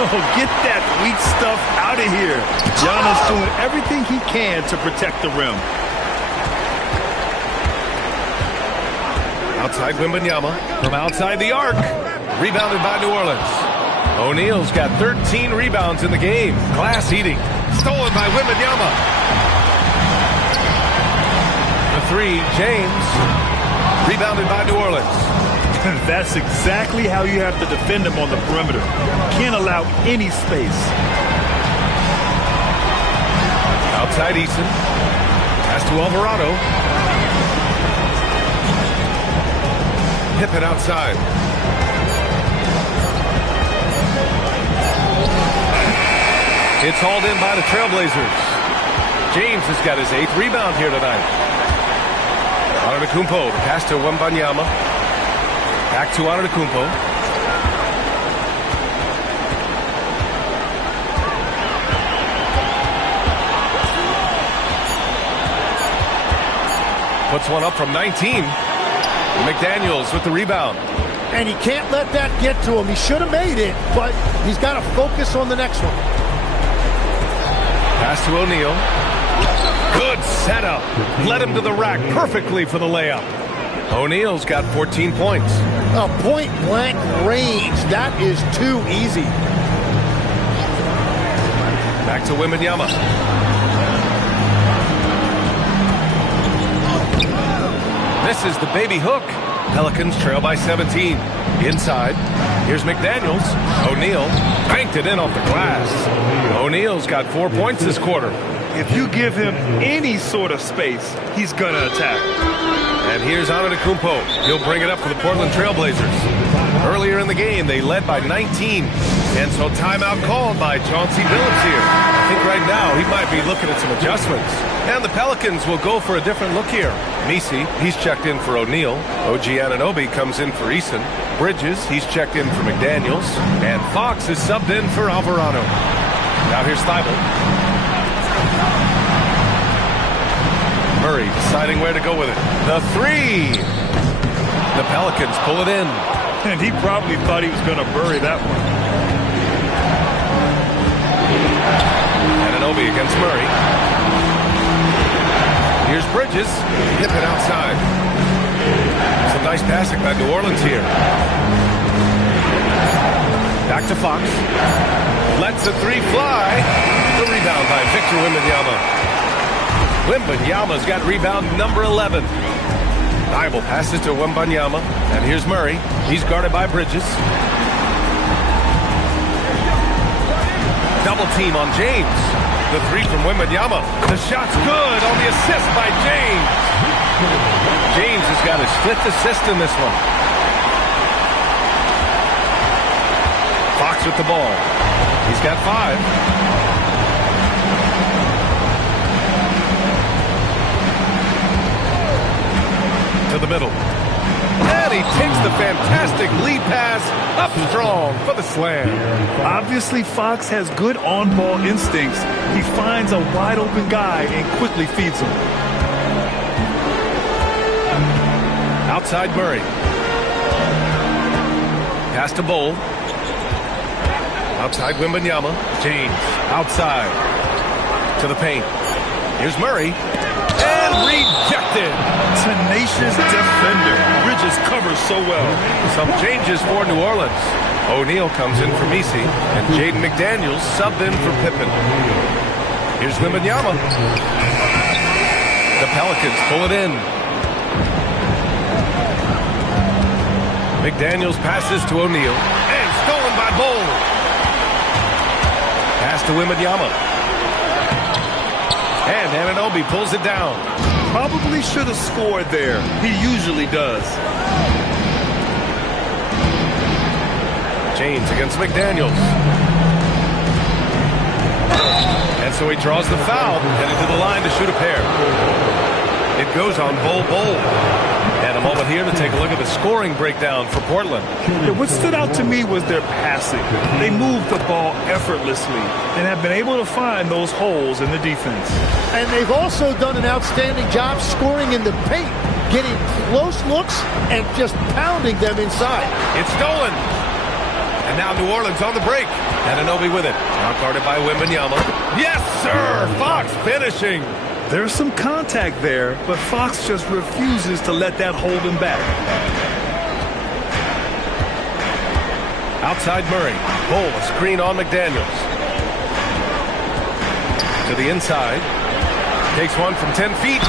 Oh, get that weak stuff out of here. Giannis doing everything he can to protect the rim. Outside Wembanyama. From outside the arc. Rebounded by New Orleans. O'Neal's got 13 rebounds in the game. Glass eating. Stolen by Wembanyama. The three, James. Rebounded by New Orleans. That's exactly how you have to defend him on the perimeter. Can't allow any space. Outside Eason. Pass to Alvarado. Pippen outside. It's hauled in by the Trailblazers. James has got his 8th rebound here tonight. Antetokounmpo, the pass to Wembanyama. Back to Antetokounmpo. Puts one up from 19. McDaniels with the rebound. And he can't let that get to him. He should have made it, but he's got to focus on the next one. Pass to O'Neal. Good setup. Led him to the rack perfectly for the layup. O'Neal's got 14 points. A point-blank range. That is too easy. Back to Wembanyama. This is the baby hook. Pelicans trail by 17. Inside. Here's McDaniels. O'Neal banked it in off the glass. O'Neal's got 4 points this quarter. If you give him any sort of space, he's going to attack. And here's Antetokounmpo. He'll bring it up for the Portland Trailblazers. Earlier in the game, they led by 19. And so timeout called by Chauncey Billups here. I think right now he might be looking at some adjustments. And the Pelicans will go for a different look here. Messi, he's checked in for O'Neal. OG Anunoby comes in for Eason. Bridges, he's checked in for McDaniels. And Fox is subbed in for Alvarado. Now here's Thibault. Murray deciding where to go with it. The three. The Pelicans pull it in. And he probably thought he was going to bury that one. Anunoby against Murray. Here's Bridges. Hip it outside. Some nice passing by New Orleans here. Back to Fox. Lets the three fly. The rebound by Victor Wembanyama. Wembanyama's got rebound number 11. Thibault passes to Wembanyama. And here's Murray. He's guarded by Bridges. Double team on James. The three from Wembanyama. The shot's good on the assist by James. James has got his 5th assist in this one. Fox with the ball. He's got 5. To the middle. And he takes the fantastic lead pass up strong for the slam. Obviously, Fox has good on-ball instincts. He finds a wide-open guy and quickly feeds him. Outside Murray. Pass to Bol. Outside Wembanyama. James outside to the paint. Here's Murray. And rejected. Tenacious defender. Bridges covers so well. Some changes for New Orleans. O'Neal comes in for Messi, and Jaden McDaniels subbed in for Pippen. Here's Wembanyama. The Pelicans pull it in. McDaniels passes to O'Neal, and stolen by Bol. Pass to Wembanyama. And Anunoby pulls it down. Probably should have scored there. He usually does. James against McDaniels. And so he draws the foul, headed to the line to shoot a pair. It goes on Bol. And a moment here to take a look at the scoring breakdown for Portland. What stood out to me was their passing. They moved the ball effortlessly and have been able to find those holes in the defense. And they've also done an outstanding job scoring in the paint, getting close looks and just pounding them inside. It's stolen. And now New Orleans on the break. Anunoby with it. Now guarded by Wembanyama. Yes, sir! Fox finishing. There's some contact there, but Fox just refuses to let that hold him back. Outside Murray. Bol, a screen on McDaniels. To the inside. Takes one from 10 feet.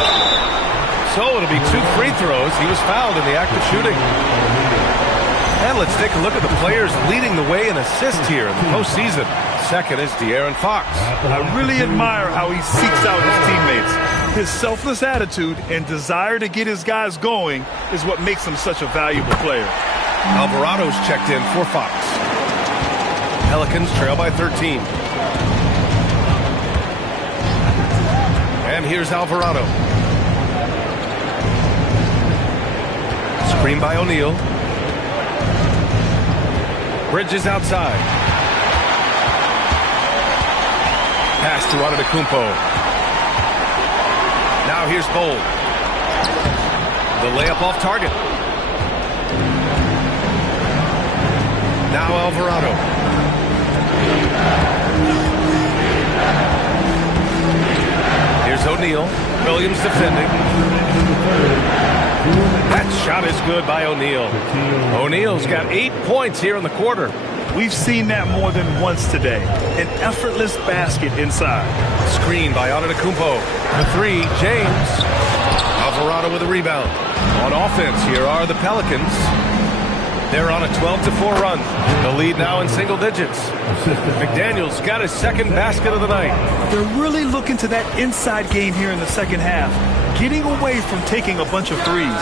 So it'll be 2 free throws. He was fouled in the act of shooting. And let's take a look at the players leading the way in assists here in the postseason. Second is De'Aaron Fox. I really admire how he seeks out his teammates. His selfless attitude and desire to get his guys going is what makes him such a valuable player. Alvarado's checked in for Fox. Pelicans trail by 13. And here's Alvarado. Screen by O'Neal. Bridges outside. Pass to Antetokounmpo. Now here's Bol. The layup off target. Now Alvarado. Here's O'Neal. Williams defending. That shot is good by O'Neal. O'Neal's got 8 points here in the quarter. We've seen that more than once today. An effortless basket inside. Screen by Antetokounmpo. The three, James. Alvarado with a rebound. On offense, here are the Pelicans. They're on a 12-4 run. The lead now in single digits. McDaniels got his second basket of the night. They're really looking to that inside game here in the second half, getting away from taking a bunch of threes.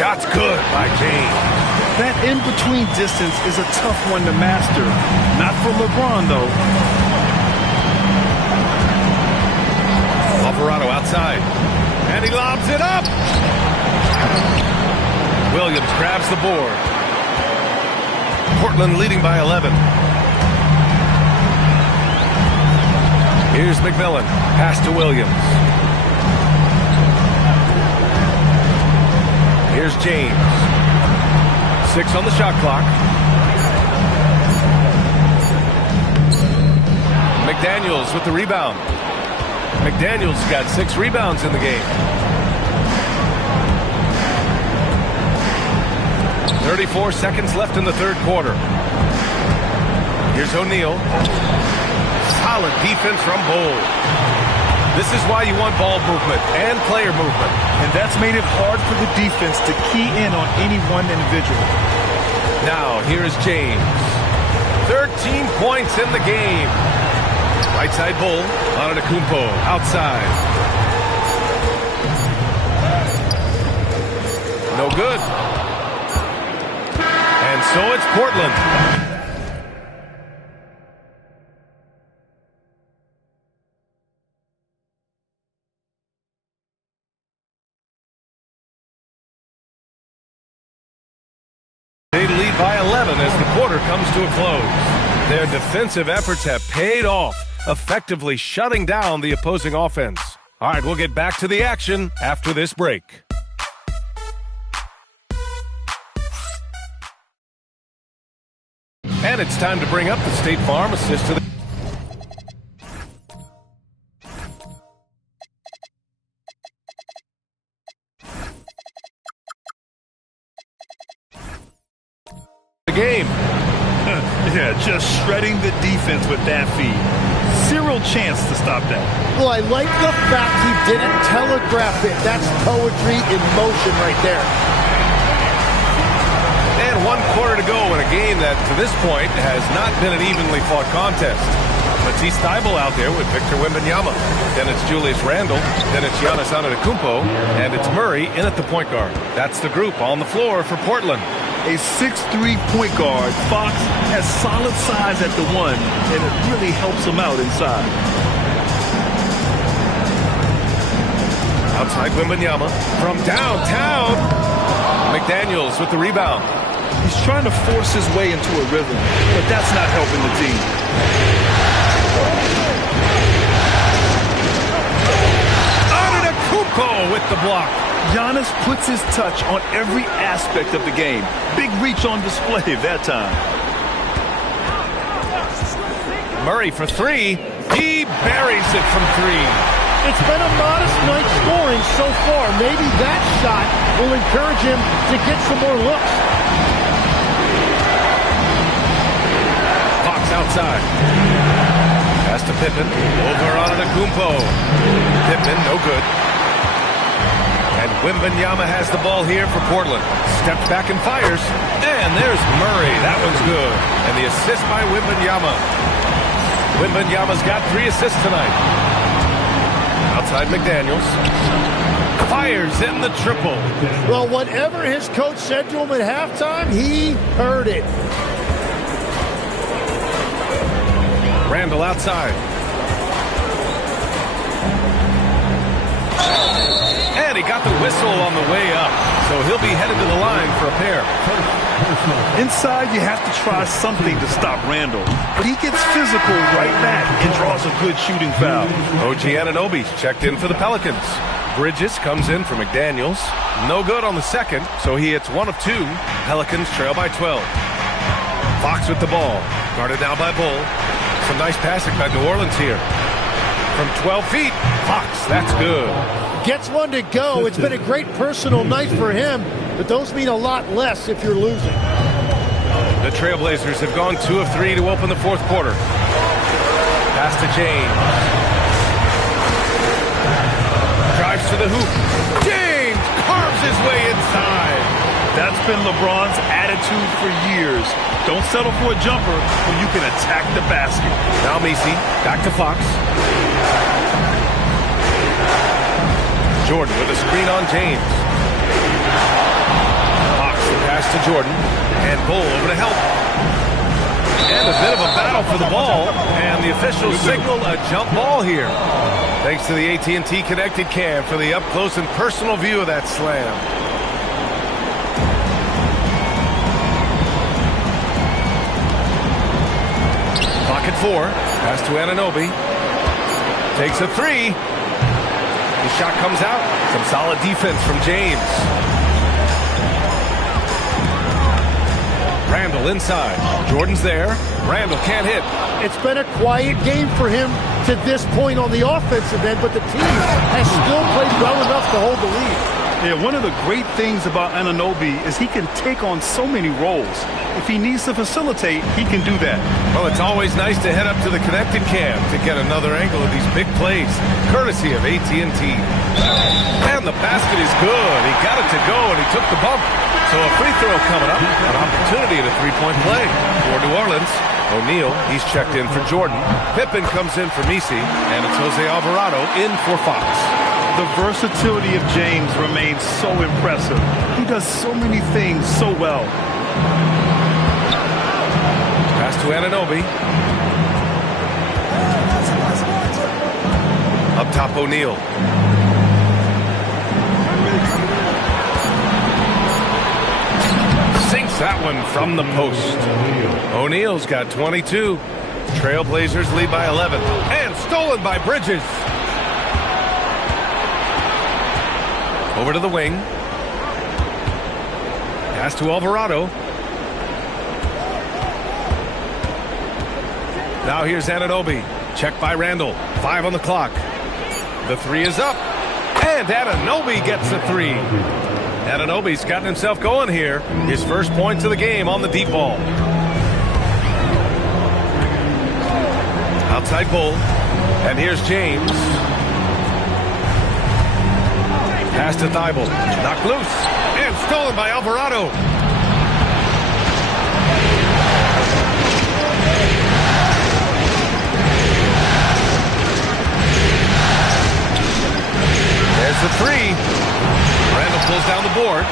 Shot's good by James. That in-between distance is a tough one to master. Not for LeBron, though. Alvarado outside. And he lobs it up. Williams grabs the board. Portland leading by 11. Here's McMillan. Pass to Williams. Here's James. 6 on the shot clock. McDaniels with the rebound. McDaniels got 6 rebounds in the game. 34 seconds left in the third quarter. Here's O'Neal. Solid defense from Bol. This is why you want ball movement and player movement. And that's made it hard for the defense to key in on any one individual. Now, here is James. 13 points in the game. Right side Bol. Antetokounmpo outside. No good. And so it's Portland. They lead by 11 as the quarter comes to a close. Their defensive efforts have paid off, effectively shutting down the opposing offense. All right, we'll get back to the action after this break. And it's time to bring up the State Farm assist to the game. Yeah, just shredding the defense with that feed. Zero chance to stop that. Well, I like the fact he didn't telegraph it. That's poetry in motion right there. And 1 quarter to go in a game that, to this point, has not been an evenly fought contest. Matisse Thybulle out there with Victor Wembanyama. Then it's Julius Randle. Then it's Giannis Antetokounmpo. And it's Murray in at the point guard. That's the group on the floor for Portland. A 6'3" point guard, Fox has solid size at the 1, and it really helps him out inside. Outside Wembanyama from downtown. McDaniels with the rebound. He's trying to force his way into a rhythm, but that's not helping the team. Antetokounmpo with the block. Giannis puts his touch on every aspect of the game. Big reach on display that time. Murray for 3. He buries it from 3. It's been a modest night scoring so far. Maybe that shot will encourage him to get some more looks. Fox outside. Pass to Pippen. Over on Antetokounmpo. Pippen, no good. And Wembanyama has the ball here for Portland. Steps back and fires. And there's Murray. That one's good. And the assist by Wembanyama. Wembanyama's got 3 assists tonight. Outside McDaniels. Fires in the triple. Well, whatever his coach said to him at halftime, he heard it. Randle outside. And he got the whistle on the way up. So he'll be headed to the line for a pair. Inside, you have to try something to stop Randle. But he gets physical right back and draws a good shooting foul. OG Anunoby checked in for the Pelicans. Bridges comes in for McDaniels. No good on the second, so he hits 1 of 2. Pelicans trail by 12. Fox with the ball. Guarded now by Bol. Some nice passing by New Orleans here. from 12 feet. Fox, that's good. Gets one to go. It's been a great personal night for him, but those mean a lot less if you're losing. The Trailblazers have gone 2 of 3 to open the fourth quarter. Pass to James. Drives to the hoop. James carves his way inside. That's been LeBron's attitude for years. Don't settle for a jumper when you can attack the basket. Now Messi, back to Fox. Jordan with a screen on James. Fox, the pass to Jordan. And Bull over to help. And a bit of a battle for the ball. And the officials signal a jump ball here. Thanks to the AT&T Connected Cam for the up-close and personal view of that slam. Clock at 4. Pass to Anunoby. Takes a 3. The shot comes out. Some solid defense from James. Randall inside. Jordan's there. Randall can't hit. It's been a quiet game for him to this point on the offensive end, but the team has still played well enough to hold the lead. Yeah, one of the great things about Anunoby is he can take on so many roles. If he needs to facilitate, he can do that. Well, it's always nice to head up to the Connected Cam to get another angle of these big plays, courtesy of AT&T. And the basket is good. He got it to go, and he took the bump. So a free throw coming up, an opportunity at a three-point play for New Orleans. O'Neal, he's checked in for Jordan. Pippen comes in for Messi, and it's Jose Alvarado in for Fox. The versatility of James remains so impressive. He does so many things so well. Pass to Anunoby. Up top, O'Neal. Sinks that one from the post. O'Neal's got 22. Trailblazers lead by 11. And stolen by Bridges. Over to the wing. Pass to Alvarado. Now here's Anunoby. Checked by Randall. 5 on the clock. The 3 is up. And Anunoby gets the 3. Anunoby's gotten himself going here. His first points of the game on the deep ball. Outside Bull. And here's James. Pass to Thibault. Knocked loose. And stolen by Alvarado. There's the 3. Randall pulls down the board.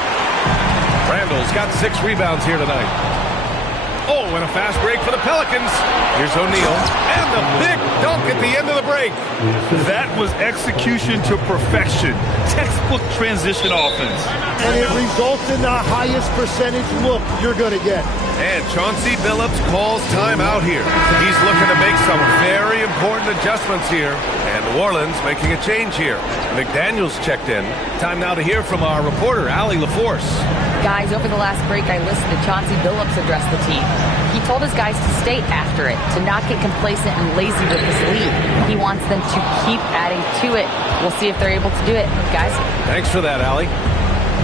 Randall's got 6 rebounds here tonight. Oh, and a fast break for the Pelicans. Here's O'Neal. And the big dunk at the end of the break. That was execution to perfection. Textbook transition offense. And it results in the highest percentage look you're going to get. And Chauncey Billups calls timeout here. He's looking to make some very important adjustments here. And New Orleans making a change here. McDaniels checked in. Time now to hear from our reporter, Allie LaForce. Guys, over the last break, I listened to Chauncey Billups address the team. He told his guys to stay after it, to not get complacent and lazy with this lead. He wants them to keep adding to it. We'll see if they're able to do it, guys. Thanks for that, Allie.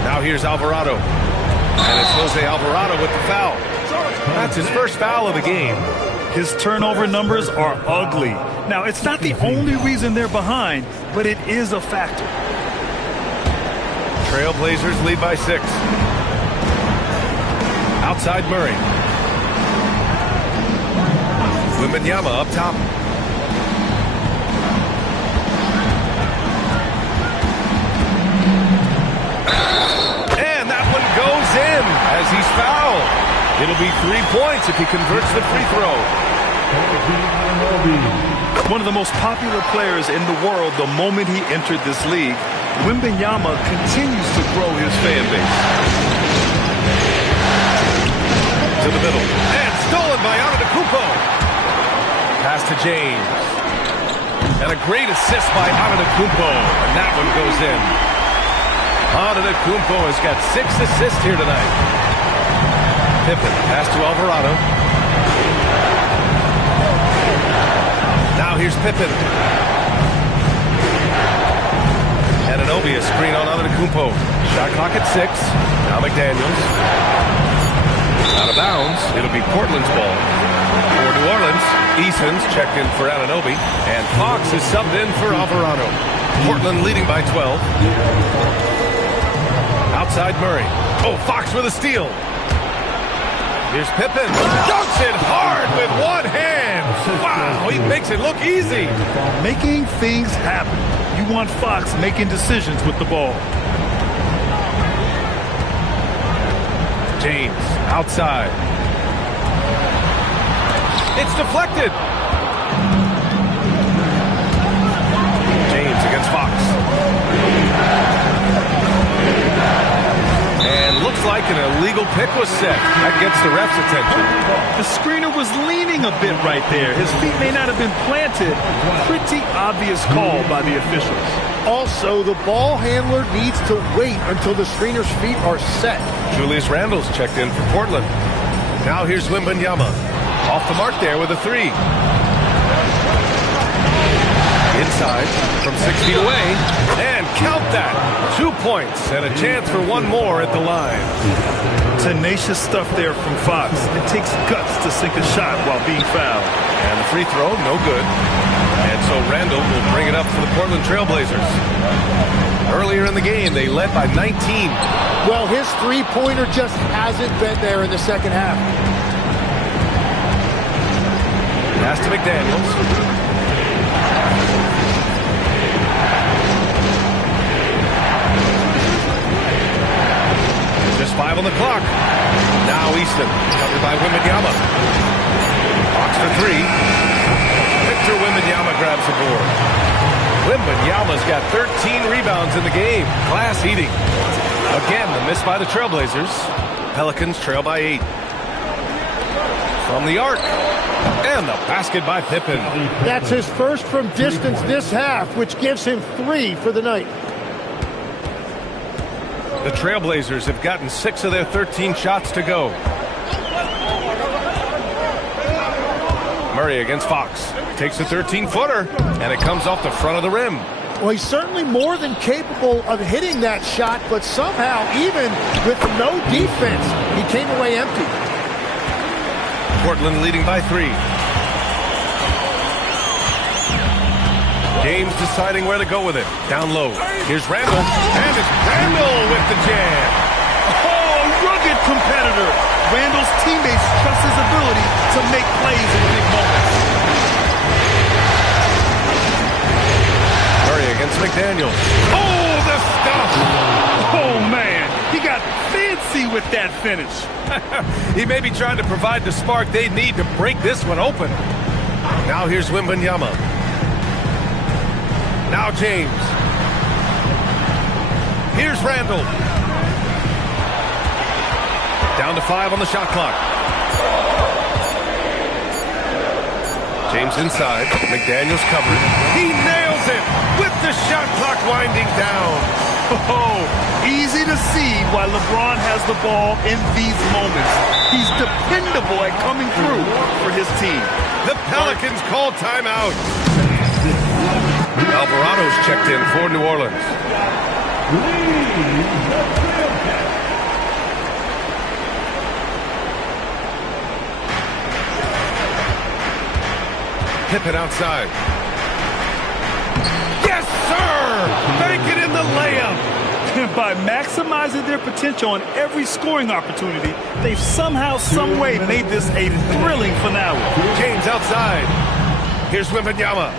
Now here's Alvarado. And it's Jose Alvarado with the foul. That's his first foul of the game. His turnover numbers are ugly. Now, it's not the only reason they're behind, but it is a factor. Trailblazers lead by 6. Outside Murray. Wembanyama up top. And that one goes in as he's fouled. It'll be 3 points if he converts the free throw. One of the most popular players in the world the moment he entered this league, Wembanyama continues to grow his fan base. To the middle. And stolen by Antetokounmpo. Pass to James. And a great assist by Antetokounmpo. And that one goes in. Antetokounmpo has got 6 assists here tonight. Pippen, pass to Alvarado. Now here's Pippen. Anunoby, a screen on Antetokounmpo. Shot clock at 6. Now McDaniels. Out of bounds. It'll be Portland's ball. For New Orleans, Eason's checked in for Anunoby. And Fox is subbed in for Alvarado. Portland leading by 12. Outside Murray. Oh, Fox with a steal. Here's Pippen. Dunks it hard with one hand. Wow, he makes it look easy. Making things happen. You want Fox making decisions with the ball. James outside. It's deflected. James against Fox. And looks like an illegal pick was set. That gets the ref's attention. The screener was leaning a bit right there. His feet may not have been planted. Pretty obvious call by the officials. Also, the ball handler needs to wait until the screener's feet are set. Julius Randle's checked in for Portland. Now here's Wembanyama. Off the mark there with a 3. Inside from 6 feet away. And count that. 2 points and a chance for one more at the line. Tenacious stuff there from Fox. It takes guts to sink a shot while being fouled. And the free throw, no good. And so Randle will bring it up for the Portland Trailblazers. Earlier in the game, they led by 19. Well, his three-pointer just hasn't been there in the second half. Pass to McDaniels. Just 5 on the clock. Now Easton, covered by Wembanyama. Fox for 3. Victor Wembanyama grabs the board. Wembanyama's got 13 rebounds in the game. Glass eating. Again, the miss by the Trailblazers. Pelicans trail by 8. From the arc. And the basket by Pippen. That's his first from distance this half, which gives him 3 for the night. The Trailblazers have gotten 6 of their 13 shots to go. Murray against Fox. Takes a 13-footer, and it comes off the front of the rim. Well, he's certainly more than capable of hitting that shot, but somehow, even with no defense, he came away empty. Portland leading by 3. James deciding where to go with it. Down low. Here's Randle. And it's Randle with the jam. Oh, rugged competitor. Randle's teammates trust his ability to make plays in big moments. Murray against McDaniels. Oh, the stuff. Oh, man. He got fancy with that finish. He may be trying to provide the spark they need to break this one open. Now here's Wembanyama. Now James. Here's Randle. Down to 5 on the shot clock. James inside. McDaniels covered. He nails it with the shot clock winding down. Oh, easy to see why LeBron has the ball in these moments. He's dependable at coming through for his team. The Pelicans call timeout. Alvarado's checked in for New Orleans. Pippen outside. Yes, sir! Make it in the layup. By maximizing their potential on every scoring opportunity, they've somehow, some way made this a thrilling finale. James outside. Here's Wembanyama.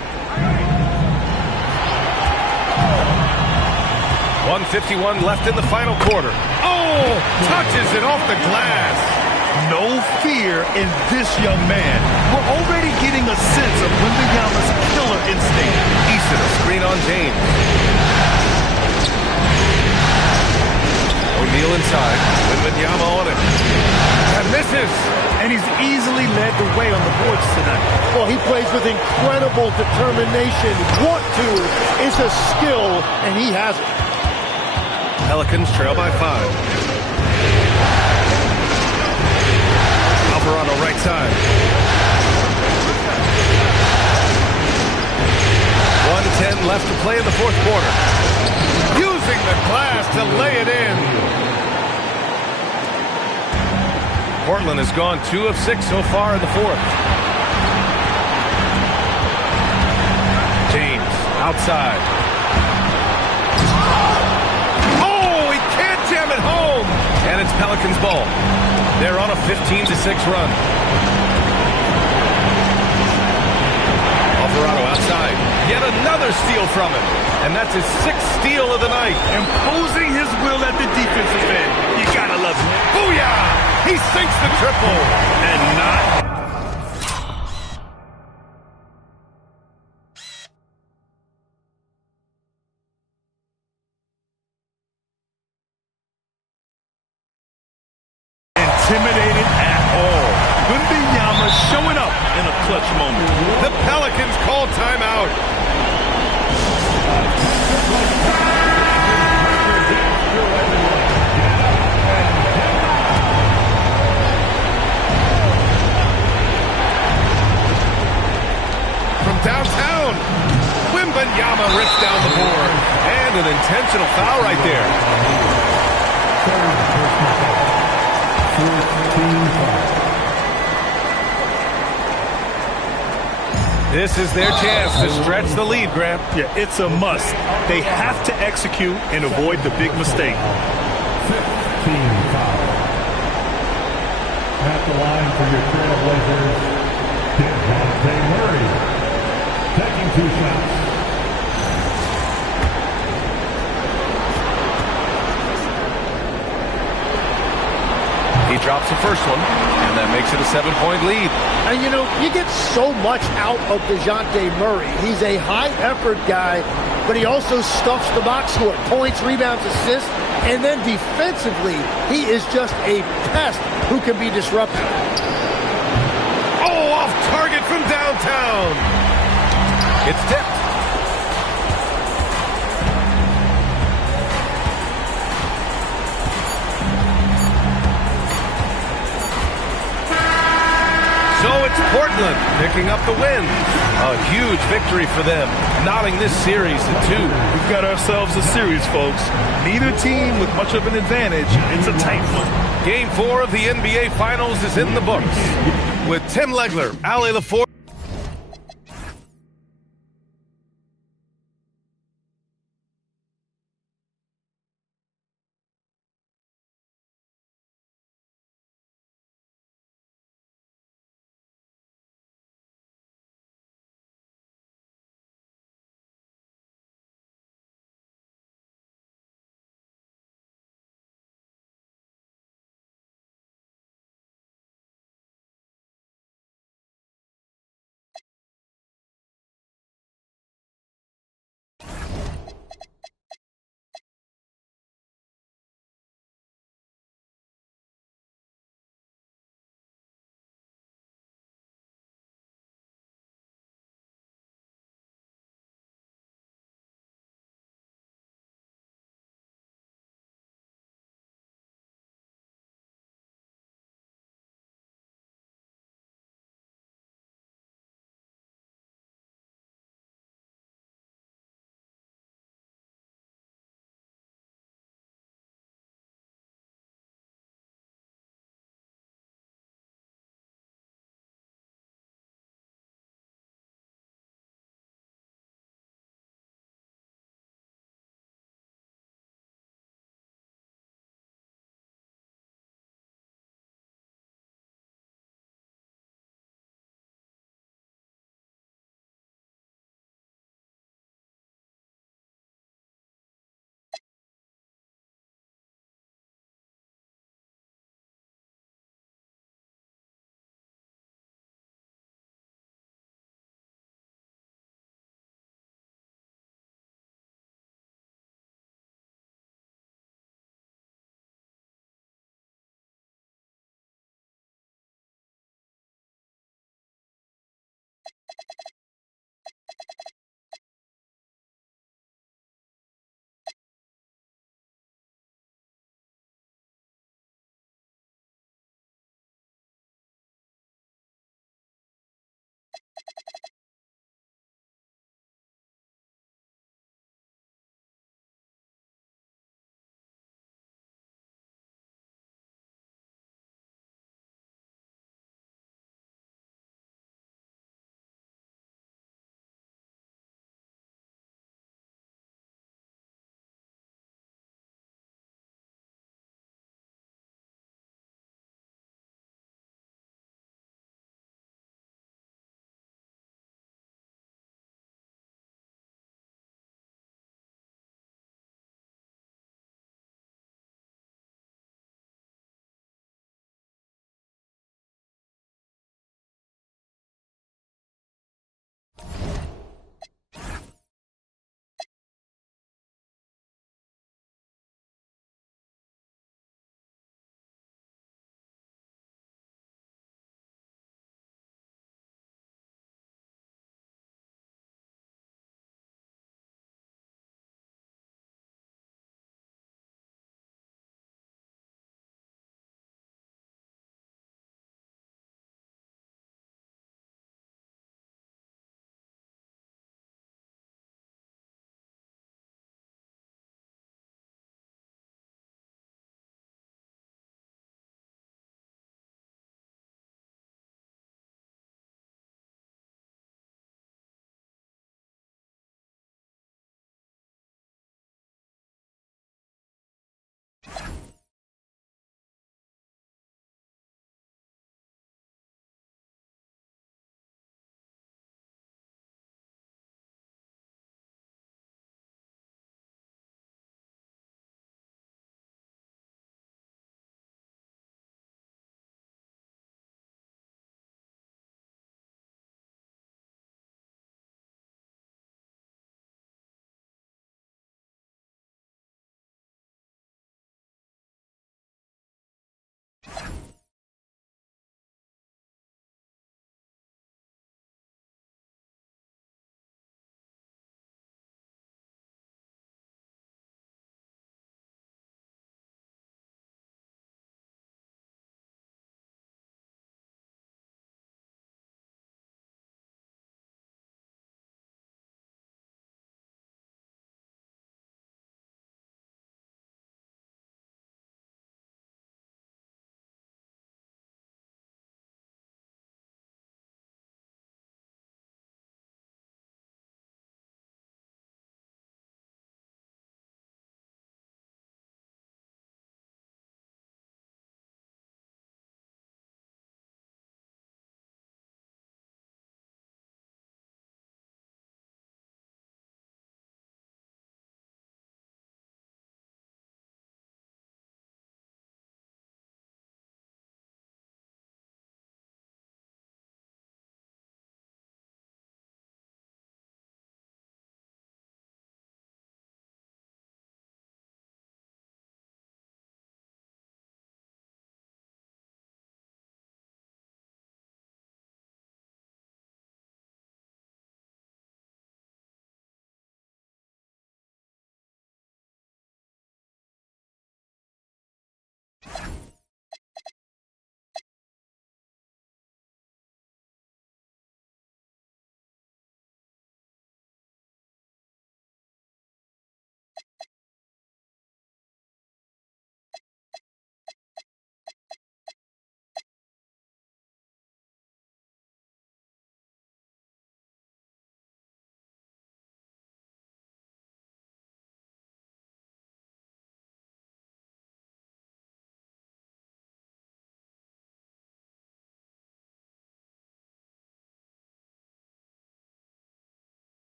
1:51 left in the final quarter. Oh, touches it off the glass. No fear in this young man. We're already getting a sense of Wembanyama's killer instinct. Easton, a screen on James. O'Neal inside. Wembanyama on it. And misses. And he's easily led the way on the boards tonight. Well, he plays with incredible determination. Want to is a skill, and he has it. Pelicans trail by 5. Alvarado right side. 1:10 left to play in the fourth quarter. using the glass to lay it in. Portland has gone 2 of 6 so far in the fourth. James outside. Oh, he can't jam it home. And it's Pelicans ball. They're on a 15-6 run. Alvarado outside. Yet another steal from him. And that's his 6th steal of the night. Imposing his will at the defensive end. You gotta love it. Booyah! He sinks the triple. And not intimidated at all. Wembanyama showing up in a clutch moment. The Pelicans call timeout. From downtown, Wembanyama rips down the board. And an intentional foul right there. This is their chance to stretch the lead, Grant. Yeah, it's a must. They have to execute and avoid the big mistake. 15 foul. At the line for your Trailblazers, DeJounte Murray. Taking 2 shots. He drops the first one, and that makes it a 7-point lead. And, you know, you get so much out of DeJounte Murray. He's a high-effort guy, but he also stuffs the box score. Points, rebounds, assists, and then defensively, he is just a pest who can be disruptive. Oh, off target from downtown. It's tipped. So it's Portland picking up the win. A huge victory for them, knotting this series at 2. We've got ourselves a series, folks. Neither team with much of an advantage. It's a tight one. Game 4 of the NBA Finals is in the books. With Tim Legler, Allie LaForge,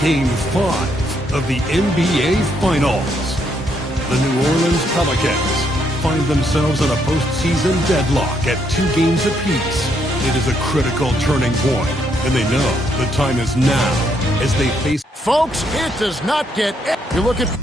Game 5 of the NBA Finals. The New Orleans Pelicans find themselves in a postseason deadlock at 2 games apiece. It is a critical turning point, and they know the time is now as they face... Folks, it does not get... You look at...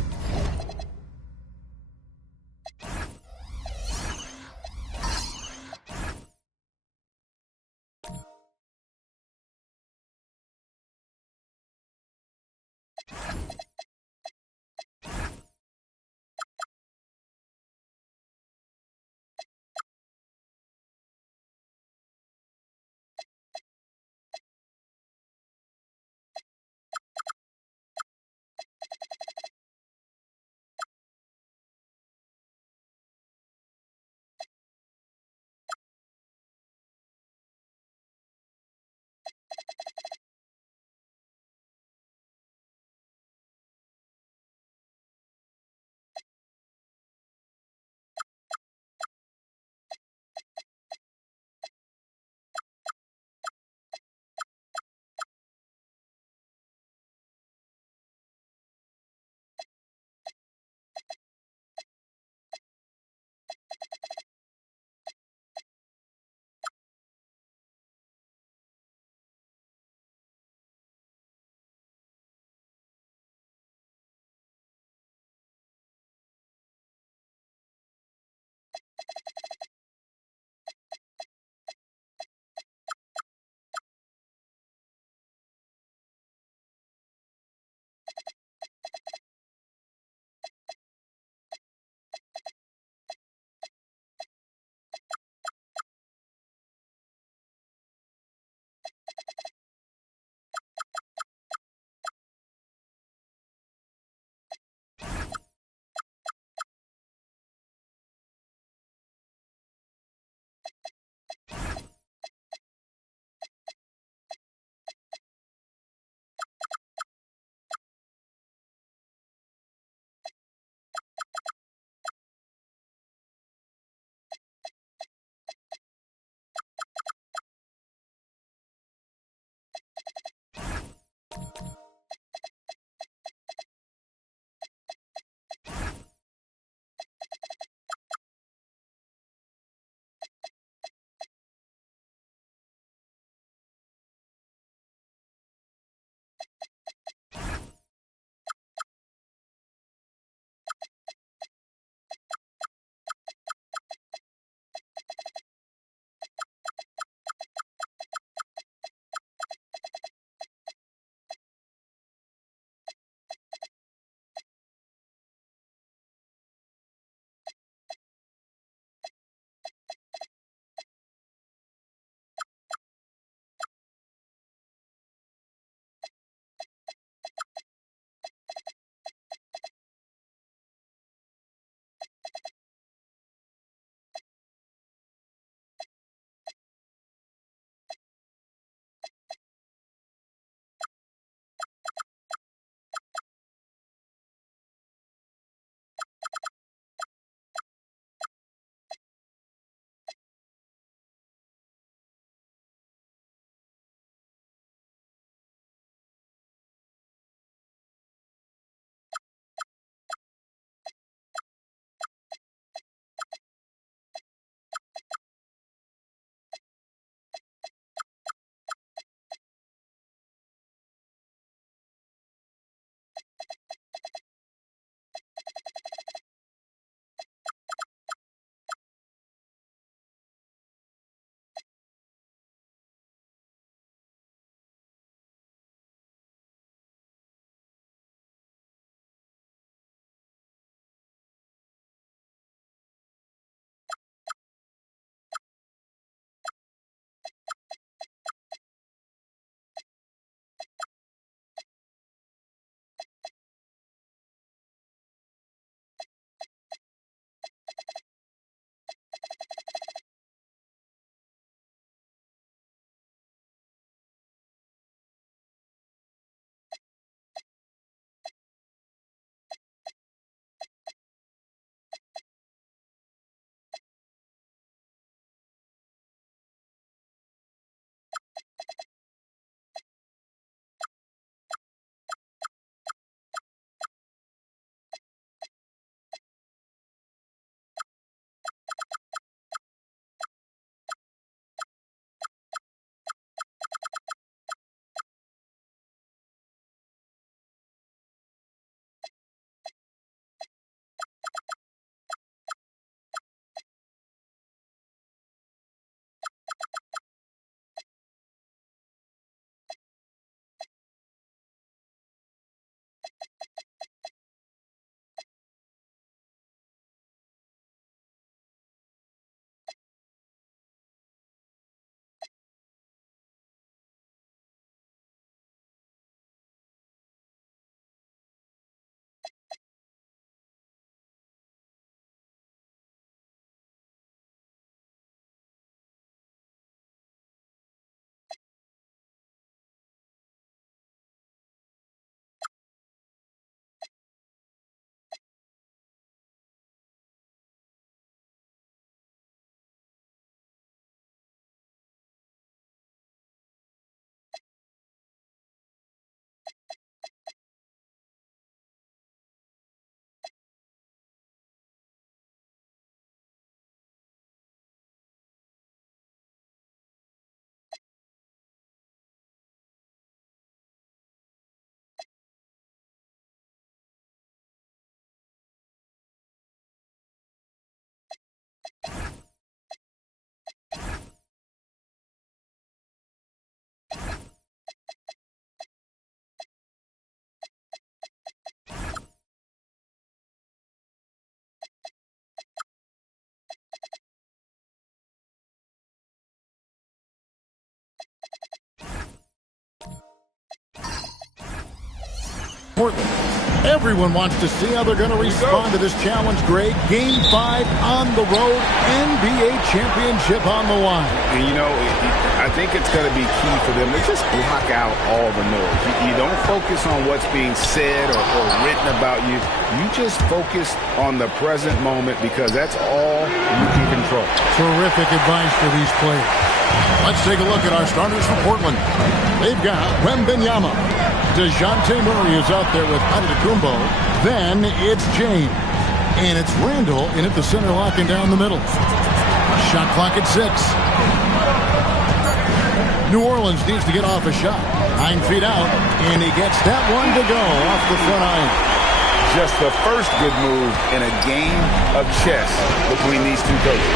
Portland. Everyone wants to see how they're going to respond to this challenge, Greg. Game 5 on the road, NBA championship on the line. And, you know, I think it's going to be key for them to just block out all the noise. You don't focus on what's being said or written about you. You just focus on the present moment because that's all you can control. Terrific advice for these players. Let's take a look at our starters for Portland. They've got Wembanyama. DeJounte Murray is out there with Antetokounmpo. Then it's James. And it's Randall in at the center, locking down the middle. Shot clock at 6. New Orleans needs to get off a shot. 9 feet out, and he gets that one to go off the front iron. Just the first good move in a game of chess between these two coaches.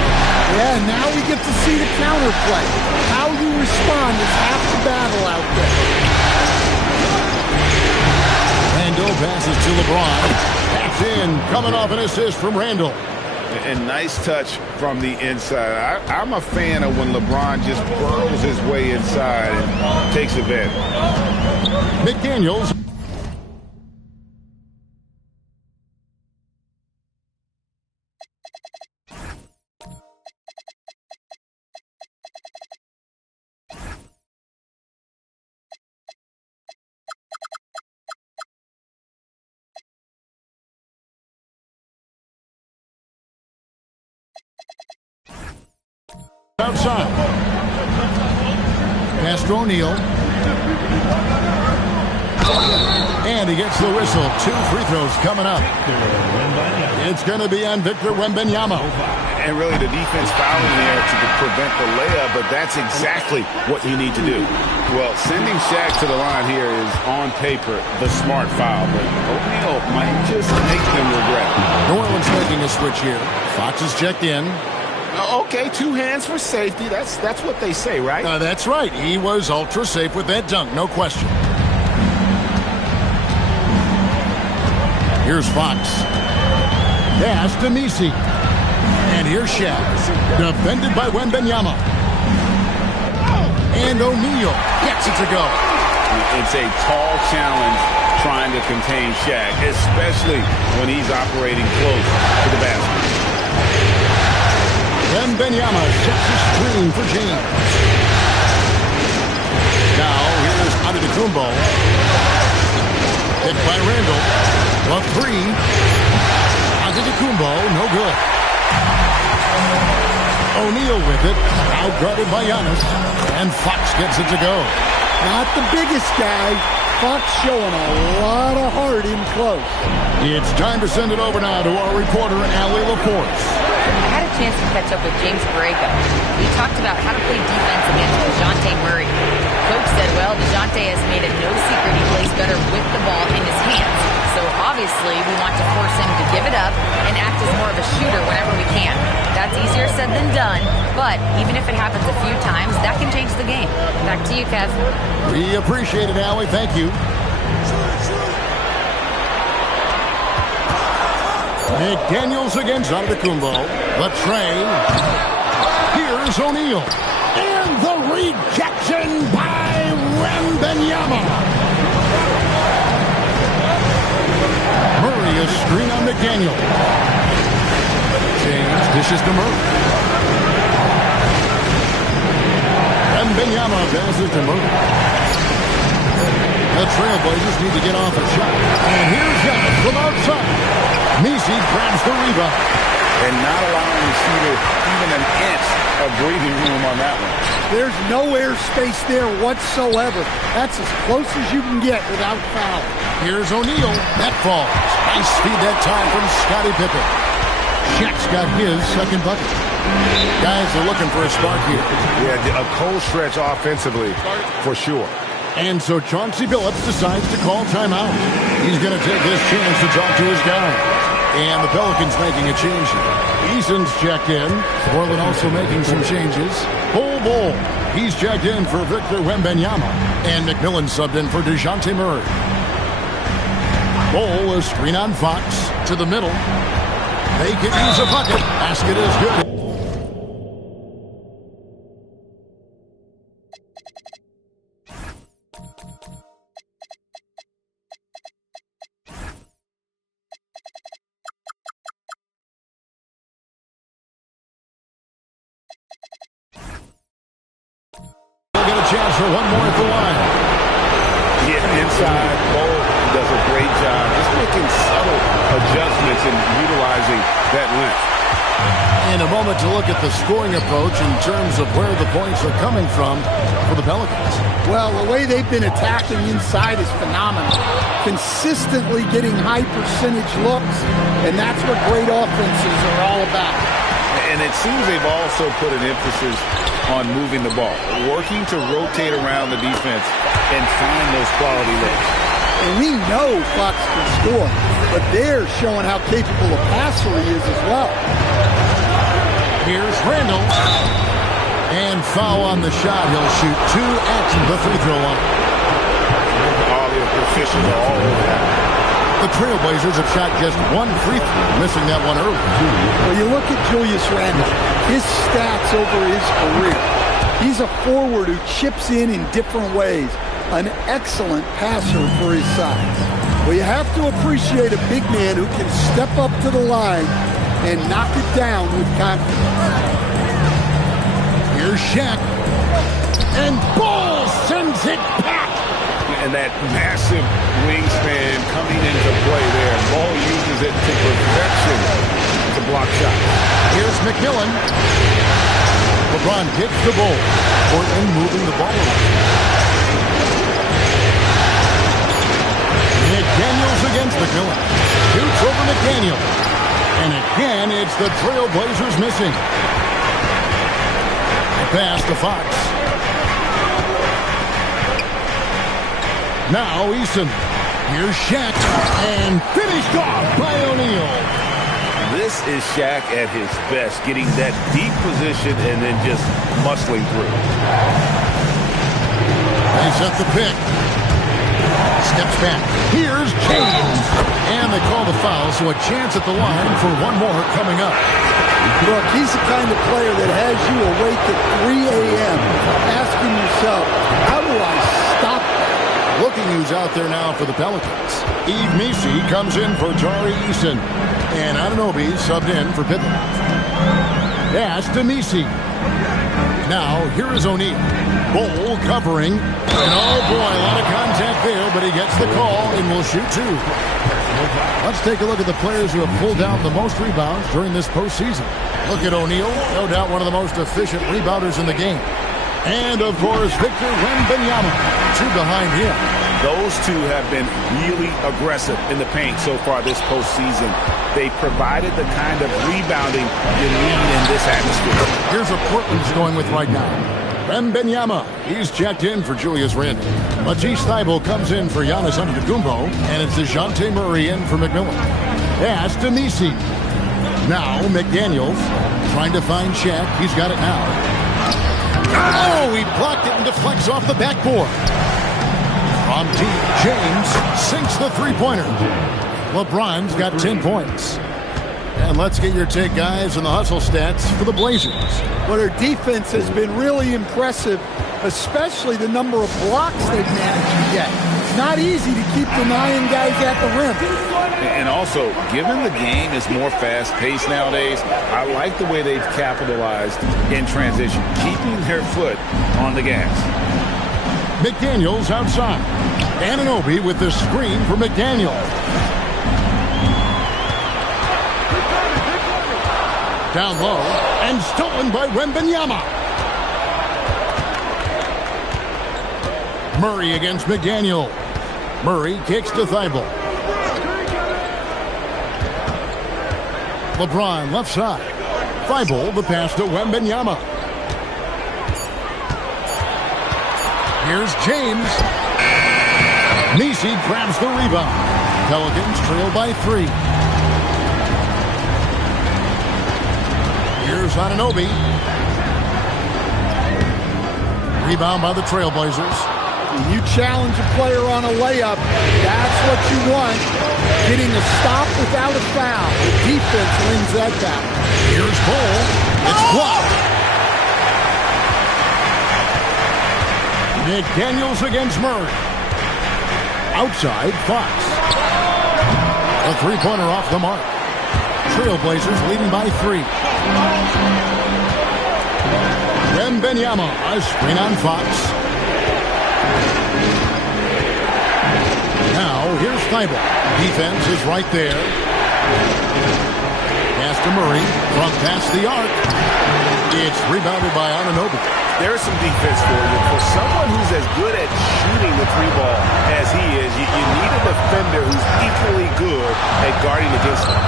Yeah, now we get to see the counterplay. How you respond is half the battle out there. Randall passes to LeBron. That's in, coming off an assist from Randall. And nice touch from the inside. I'm a fan of when LeBron just burrows his way inside and takes advantage. McDaniels. Outside. Pass to O'Neal. And he gets the whistle. 2 free throws coming up. It's going to be on Victor Wembanyama. And really the defense fouling there to prevent the layup, but that's exactly what you need to do. Well, sending Shaq to the line here is on paper the smart foul, but O'Neal might just make them regret it. New Orleans making a switch here. Fox is checked in. Okay, 2 hands for safety. That's what they say, right? That's right. He was ultra safe with that dunk, no question. Here's Fox. Pass to Messi. And here's Shaq. Defended by Wembanyama. And O'Neal gets it to go. It's a tall challenge trying to contain Shaq, especially when he's operating close to the basket. Wembanyama sets the screen for James. Now here's Antetokounmpo. Hit by Randall. A 3. Antetokounmpo, no good. O'Neal with it. Out guarded by Giannis. And Fox gets it to go. Not the biggest guy. Fox showing a lot of heart in close. It's time to send it over now to our reporter, Allie LaForce. I had a chance to catch up with James Borrego. We talked about how to play defense against DeJounte Murray. Coach said, well, DeJounte has made it no secret he plays better with the ball in his hands. So obviously we want to force him to give it up and act as more of a shooter whenever we can. That's easier said than done, but even if it happens a few times, that can change the game. Back to you, Kev. We appreciate it, Allie. Thank you. McDaniels against Antetokounmpo. The tray. Here's O'Neal. And the rejection by Wembanyama. Murray is screen on McDaniel. James dishes to Murray. Wembanyama passes to Murray. The Trailblazers need to get off a shot. And here's Giannis from outside. Messi grabs the rebound. And not allowing the shooter even an inch of breathing room on that one. There's no air space there whatsoever. That's as close as you can get without foul. Here's O'Neal. That falls. Nice speed that time from Scottie Pippen. Shaq's got his second bucket. Guys are looking for a spark here. Yeah, a cold stretch offensively for sure. And so Chauncey Billups decides to call timeout. He's going to take this chance to talk to his guy. And the Pelicans making a change here. Eason's checked in. Portland also making some changes. Bol. He's checked in for Victor Wembanyama. And McMillan subbed in for DeJounte Murray. Bol, a screen on Fox to the middle. They could use a bucket. Basket is good. calls for one more at the line. Yeah, inside, Bowl does a great job just making subtle adjustments and utilizing that length. And a moment to look at the scoring approach in terms of where the points are coming from for the Pelicans. Well, the way they've been attacking inside is phenomenal. Consistently getting high percentage looks, and that's what great offenses are all about. And it seems they've also put an emphasis on moving the ball, working to rotate around the defense and find those quality looks. And we know Fox can score, but they're showing how capable a passer he is as well. Here's Randall. And foul on the shot. He'll shoot 2 at the free throw line. All the officials are all over that. The Trailblazers have shot just 1 free throw, missing that one early. Well, you look at Julius Randle, his stats over his career. He's a forward who chips in different ways. An excellent passer for his size. Well, you have to appreciate a big man who can step up to the line and knock it down with confidence. Here's Shaq. And Ball sends it back. And that massive wingspan coming into play there. Ball uses it to perfection to block shots. Here's McMillan. LeBron hits the ball. Portland moving the ball around. McDaniels against McMillan. Shoots over McDaniel. And again, it's the Trailblazers missing. The pass to Fox. Now Eason. Here's Shaq. And finished off by O'Neal. This is Shaq at his best, getting that deep position and then just muscling through. They set the pick. Steps back. Here's James. And they call the foul, so a chance at the line for one more coming up. Look, he's the kind of player that has you awake at 3 a.m. asking yourself, how do I stop that? Looking who's out there now for the Pelicans. Yves Missi comes in for Tari Eason. And Anunoby subbed in for Pippen. Pass to Missi. Now, here is O'Neal. Bol covering. And oh boy, a lot of contact there, but he gets the call and will shoot 2. Let's take a look at the players who have pulled down the most rebounds during this postseason. Look at O'Neal, no doubt one of the most efficient rebounders in the game. And, of course, Victor Wembanyama, 2 behind him. Those two have been really aggressive in the paint so far this postseason. They provided the kind of rebounding you need in this atmosphere. Here's what Portland's going with right now. Wembanyama, he's checked in for Julius Randle. Matisse Thybulle comes in for Giannis Antetokounmpo, and it's DeJounte Murray in for McMillan. Pass to Missi. Now McDaniels trying to find Shaq. He's got it now. Oh, he blocked it and deflects off the backboard. From deep, James sinks the three-pointer. LeBron's got 10 points. And let's get your take, guys, on the hustle stats for the Blazers. Well, their defense has been really impressive, especially the number of blocks they've managed to get. It's not easy to keep denying guys at the rim. And also, given the game is more fast-paced nowadays, I like the way they've capitalized in transition, keeping their foot on the gas. McDaniels outside. Anunoby with the screen for McDaniel. Down low, and stolen by Wembanyama. Murray against McDaniel. Murray kicks to Thybulle. LeBron left side. Thybulle the pass to Wembanyama. Here's James. Missi grabs the rebound. Pelicans trail by 3. Here's Anunoby. Rebound by the Trailblazers. When you challenge a player on a layup, that's what you want. Getting a stop without a foul. The defense wins that battle. Here's Bol. It's blocked. McDaniels against Murray. Outside, Fox. A three-pointer off the mark. Trailblazers leading by 3. Wembanyama, a screen on Fox. Thibault. Defense is right there. Pass to Murray from past the arc. It's rebounded by Anunoby. There's some defense for you. For someone who's as good at shooting the three ball as he is, you need a defender who's equally good at guarding against him.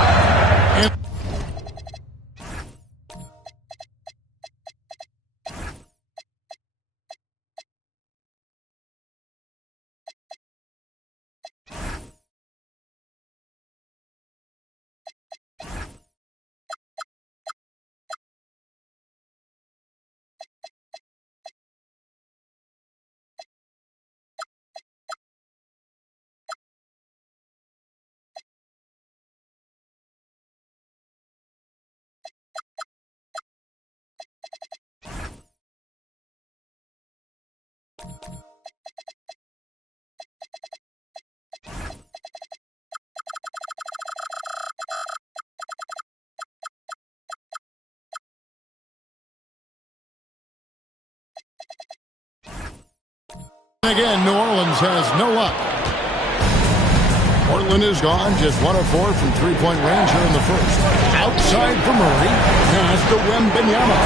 Again, New Orleans has no luck. Portland is gone, just 1 of 4 from three-point range here in the first. Outside for Murray, pass to Wembanyama.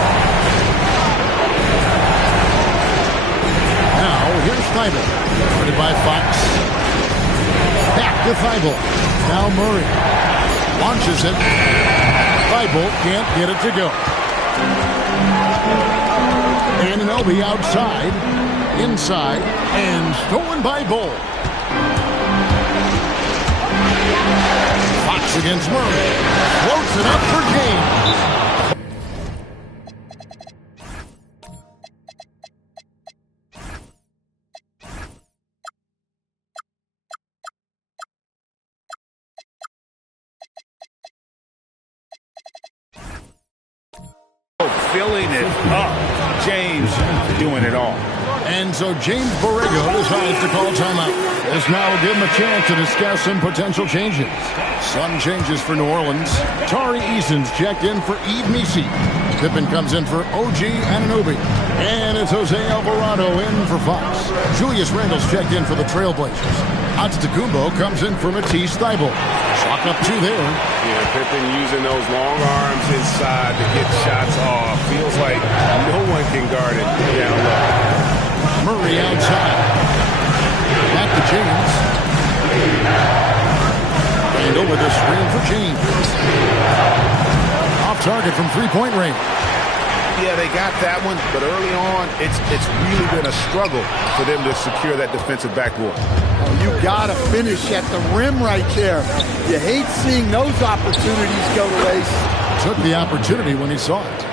Now, here's Thibault, guarded by Fox. Back to Thibault. Now Murray launches it. Thibault can't get it to go. Anunoby outside. Inside, and stolen by Bol. Fox against Murray. Floats it up for James. Filling it up. James doing it all. And so James Borrego decides to call timeout. This now will give him a chance to discuss some potential changes. Some changes for New Orleans. Tari Eason's checked in for Yves Missi. Pippen comes in for OG Anunoby. And it's Jose Alvarado in for Fox. Julius Randle's checked in for the Trailblazers. Antetokounmpo comes in for Matisse Thybulle. Chalk up 2 there. Yeah, Pippen using those long arms inside to get shots off. Feels like no one can guard it down low. Murray outside. Back to James. And over the screen for James. Off target from three-point range. Yeah, they got that one, but early on, it's really been a struggle for them to secure that defensive backboard. Oh, you got to finish at the rim right there. You hate seeing those opportunities go to waste. Took the opportunity when he saw it.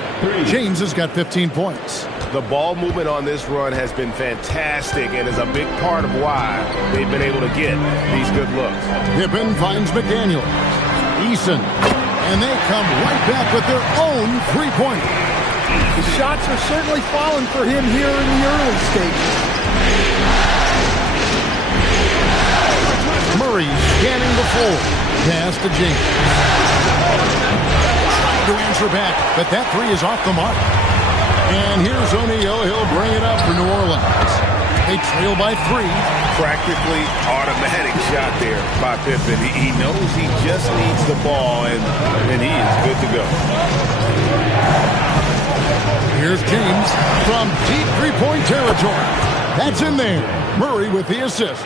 James has got 15 points. The ball movement on this run has been fantastic and is a big part of why they've been able to get these good looks. Pippen finds McDaniel. Eason. And they come right back with their own three-pointer. The shots are certainly falling for him here in the early stages. Murray scanning the floor. Pass to James. Trying to answer back, but that three is off the mark. And here's O'Neal. He'll bring it up for New Orleans. They trail by 3. Practically automatic shot there by Pippen. He knows he just needs the ball, and he is good to go. Here's James from deep three-point territory. That's in there. Murray with the assist.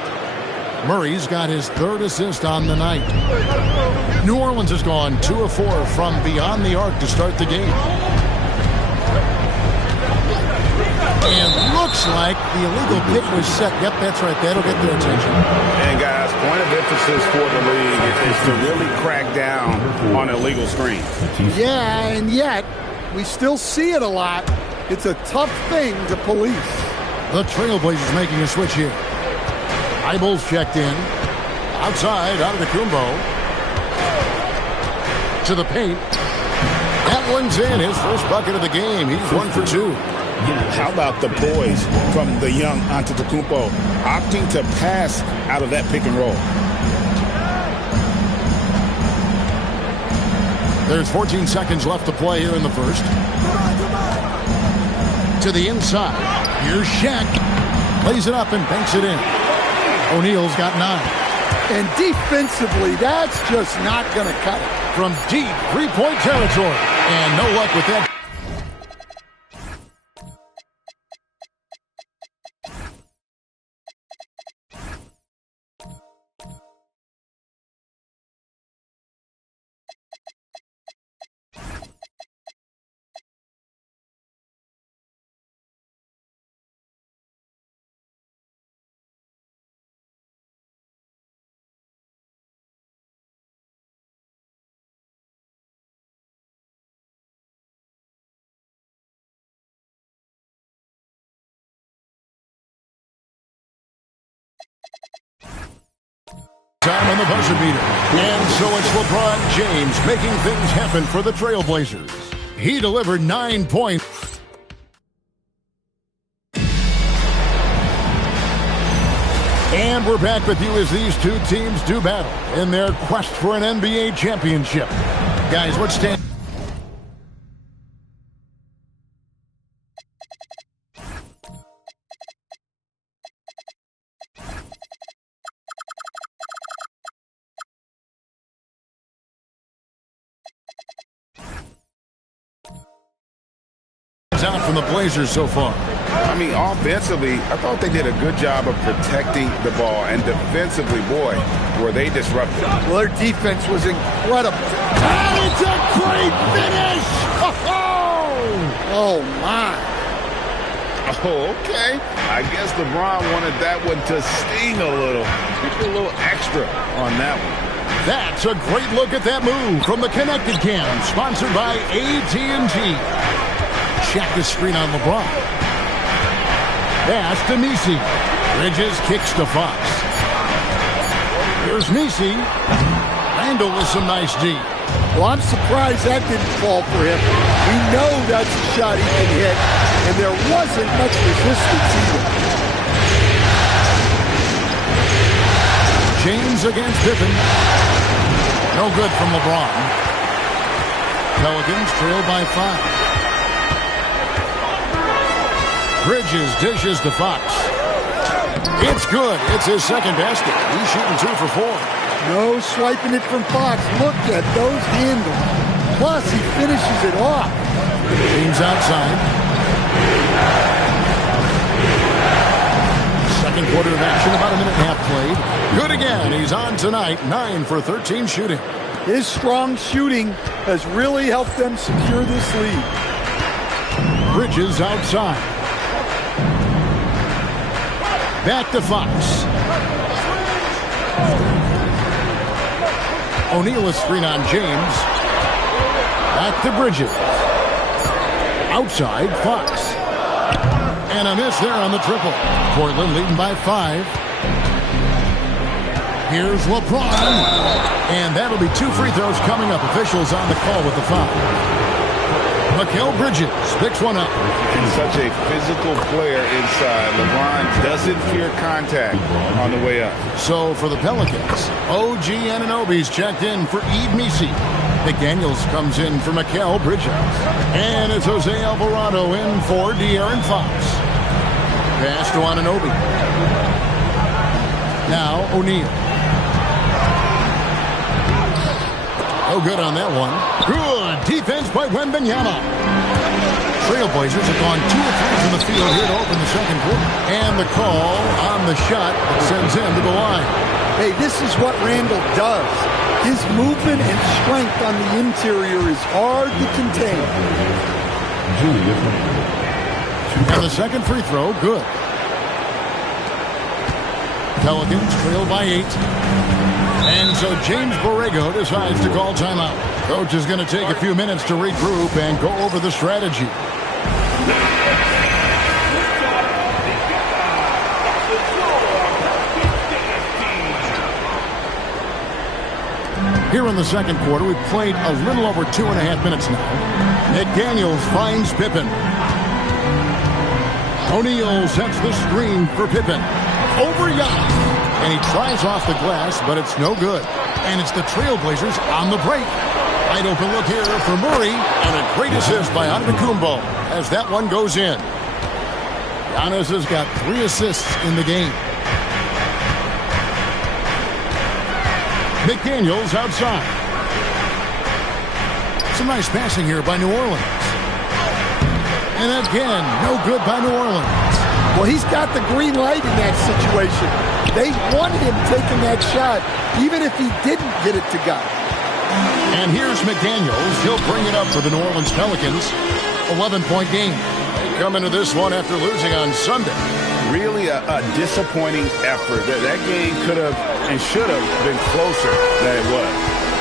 Murray's got his 3rd assist on the night. New Orleans has gone 2 of 4 from beyond the arc to start the game. And looks like the illegal pick was set. Yep, that's right. That'll get their attention. And guys, point of emphasis for the league is to really crack down on illegal screens. Yeah, and yet we still see it a lot. It's a tough thing to police. The Trailblazers making a switch here. Eyeballs checked in. Outside, Antetokounmpo. To the paint. That one's in. His first bucket of the game. He's 1 for 2. How about the poise from the young Antetokounmpo opting to pass out of that pick and roll? There's 14 seconds left to play here in the first. To the inside. Here's Shaq. Plays it up and banks it in. O'Neal's got 9. And defensively, that's just not going to cut it. From deep three-point territory. And no luck with that. Time on the buzzer beater. And so it's LeBron James making things happen for the Trailblazers. He delivered 9 points. And we're back with you as these two teams do battle in their quest for an NBA championship. Guys, what's standing? Out from the Blazers so far. I mean, offensively, I thought they did a good job of protecting the ball, and defensively, boy, were they disruptive. Well, their defense was incredible. And it's a great finish! Oh, my. Oh, okay. I guess LeBron wanted that one to sting a little. He put a little extra on that one. That's a great look at that move from the Connected Cam, sponsored by AT&T. Check the screen on LeBron. Pass to Nisi. Bridges kicks to Fox. Here's Nisi. Randall with some nice D. Well, I'm surprised that didn't fall for him. We know that's a shot he can hit, and there wasn't much resistance either. James against Pippen. No good from LeBron. Pelicans trail by 5. Bridges dishes to Fox. It's good. It's his second basket. He's shooting 2 for 4. No swiping it from Fox. Look at those handles. Plus, he finishes it off. James outside. Second quarter of action, about a minute and a half played. Good again. He's on tonight. 9 for 13 shooting. His strong shooting has really helped them secure this lead. Bridges outside. Back to Fox. O'Neal is screen on James. Back to Bridges. Outside, Fox. And a miss there on the triple. Portland leading by 5. Here's LeBron. And that'll be 2 free throws coming up. Officials on the call with the foul. Mikal Bridges picks one up. He's such a physical player inside. LeBron doesn't fear contact on the way up. So for the Pelicans, OG Anunoby's checked in for Yves Missi. McDaniels comes in for Mikal Bridges. And it's Jose Alvarado in for De'Aaron Fox. Pass to Anunoby. Now O'Neal. No good on that one. Good defense by Wembanyama. Trailblazers have gone 2 of 3 from the field here to open the second quarter. And the call on the shot that sends him to the line. Hey, this is what Randall does. His movement and strength on the interior is hard to contain. And the second free throw, good. Pelicans trail by 8. And so James Borrego decides to call timeout. Coach is going to take a few minutes to regroup and go over the strategy. Here in the second quarter, we've played a little over 2.5 minutes now. McDaniels finds Pippen. O'Neal sets the screen for Pippen. Over Giannis. And he tries off the glass, but it's no good. And it's the Trailblazers on the break. Wide open look here for Murray. And a great assist by Antetokounmpo as that one goes in. Giannis has got 3 assists in the game. McDaniels outside. Some nice passing here by New Orleans. And again, no good by New Orleans. Well, he's got the green light in that situation. They wanted him taking that shot, even if he didn't get it to God. And here's McDaniels. He'll bring it up for the New Orleans Pelicans. 11-point game. They come into this one after losing on Sunday. Really a disappointing effort. That game could have and should have been closer than it was.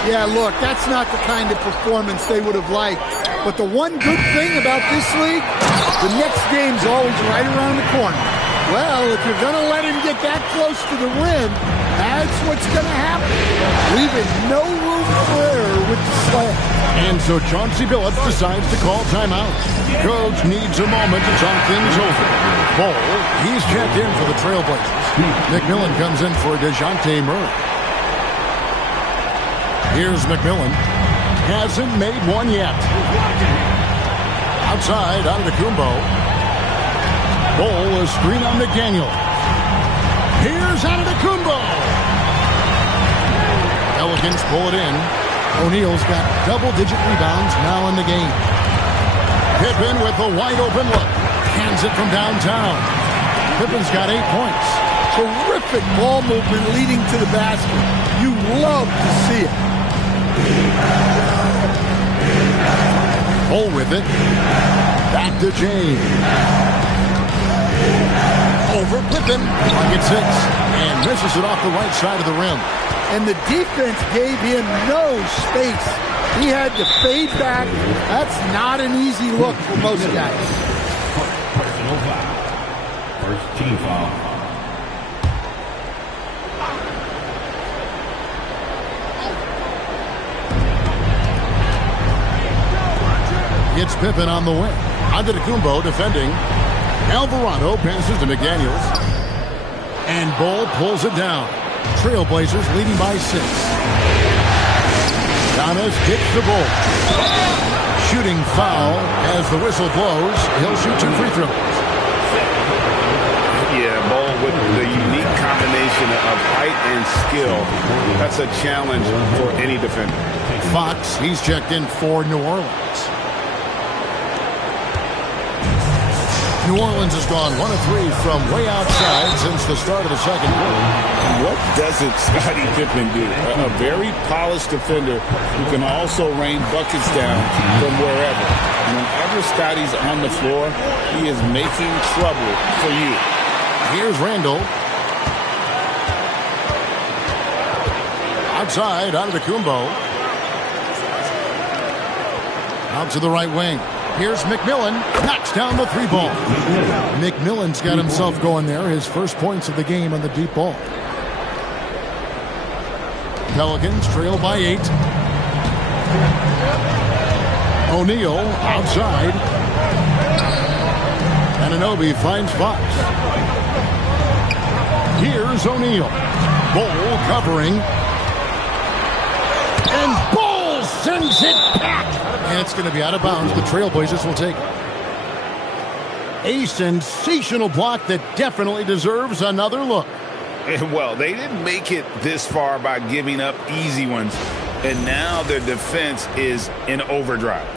Yeah, look, that's not the kind of performance they would have liked. But the one good thing about this league, the next game's always right around the corner. Well, if you're going to let him get that close to the rim, that's what's going to happen. Leaving no room for error with the slam. And so Chauncey Billups decides to call timeout. Coach needs a moment to talk things over. Ball, he's checked in for the Trailblazers. McMillan comes in for DeJounte Murray. Here's McMillan. Hasn't made one yet. Outside, Antetokounmpo. Ball, a screen on McDaniel. Here's Antetokounmpo. Pelicans pull it in. O'Neal's got double-digit rebounds now in the game. Pippen with a wide-open look. Hands it from downtown. Pippen's got 8 points. Terrific ball movement leading to the basket. You love to see it. Ball with it. Back to James. Over Pippen. Pocket 6. And misses it off the right side of the rim. And the defense gave him no space. He had to fade back. That's not an easy look for most guys. Personal foul. First team foul. It's Pippen on the wing. Antetokounmpo defending. Alvarado passes to McDaniels. And Ball pulls it down. Trailblazers leading by 6. Giannis kicks the ball. Shooting foul as the whistle blows. He'll shoot 2 free throws. Yeah, Ball with the unique combination of height and skill. That's a challenge for any defender. Fox, he's checked in for New Orleans. New Orleans has gone 1 of 3 from way outside since the start of the second quarter. What doesn't Scottie Pippen do? A very polished defender who can also rain buckets down from wherever. Whenever Scottie's on the floor, he is making trouble for you. Here's Randall. Outside, Antetokounmpo. Out to the right wing. Here's McMillan. Knocks down the 3 ball. McMillan's got himself going there. His first points of the game on the deep ball. Pelicans trail by 8. O'Neal outside. Anunoby finds Fox. Here's O'Neal. Ball covering. And Ball sends it back. And it's going to be out of bounds. The Trailblazers will take it. A sensational block that definitely deserves another look. Well, they didn't make it this far by giving up easy ones. And now their defense is in overdrive.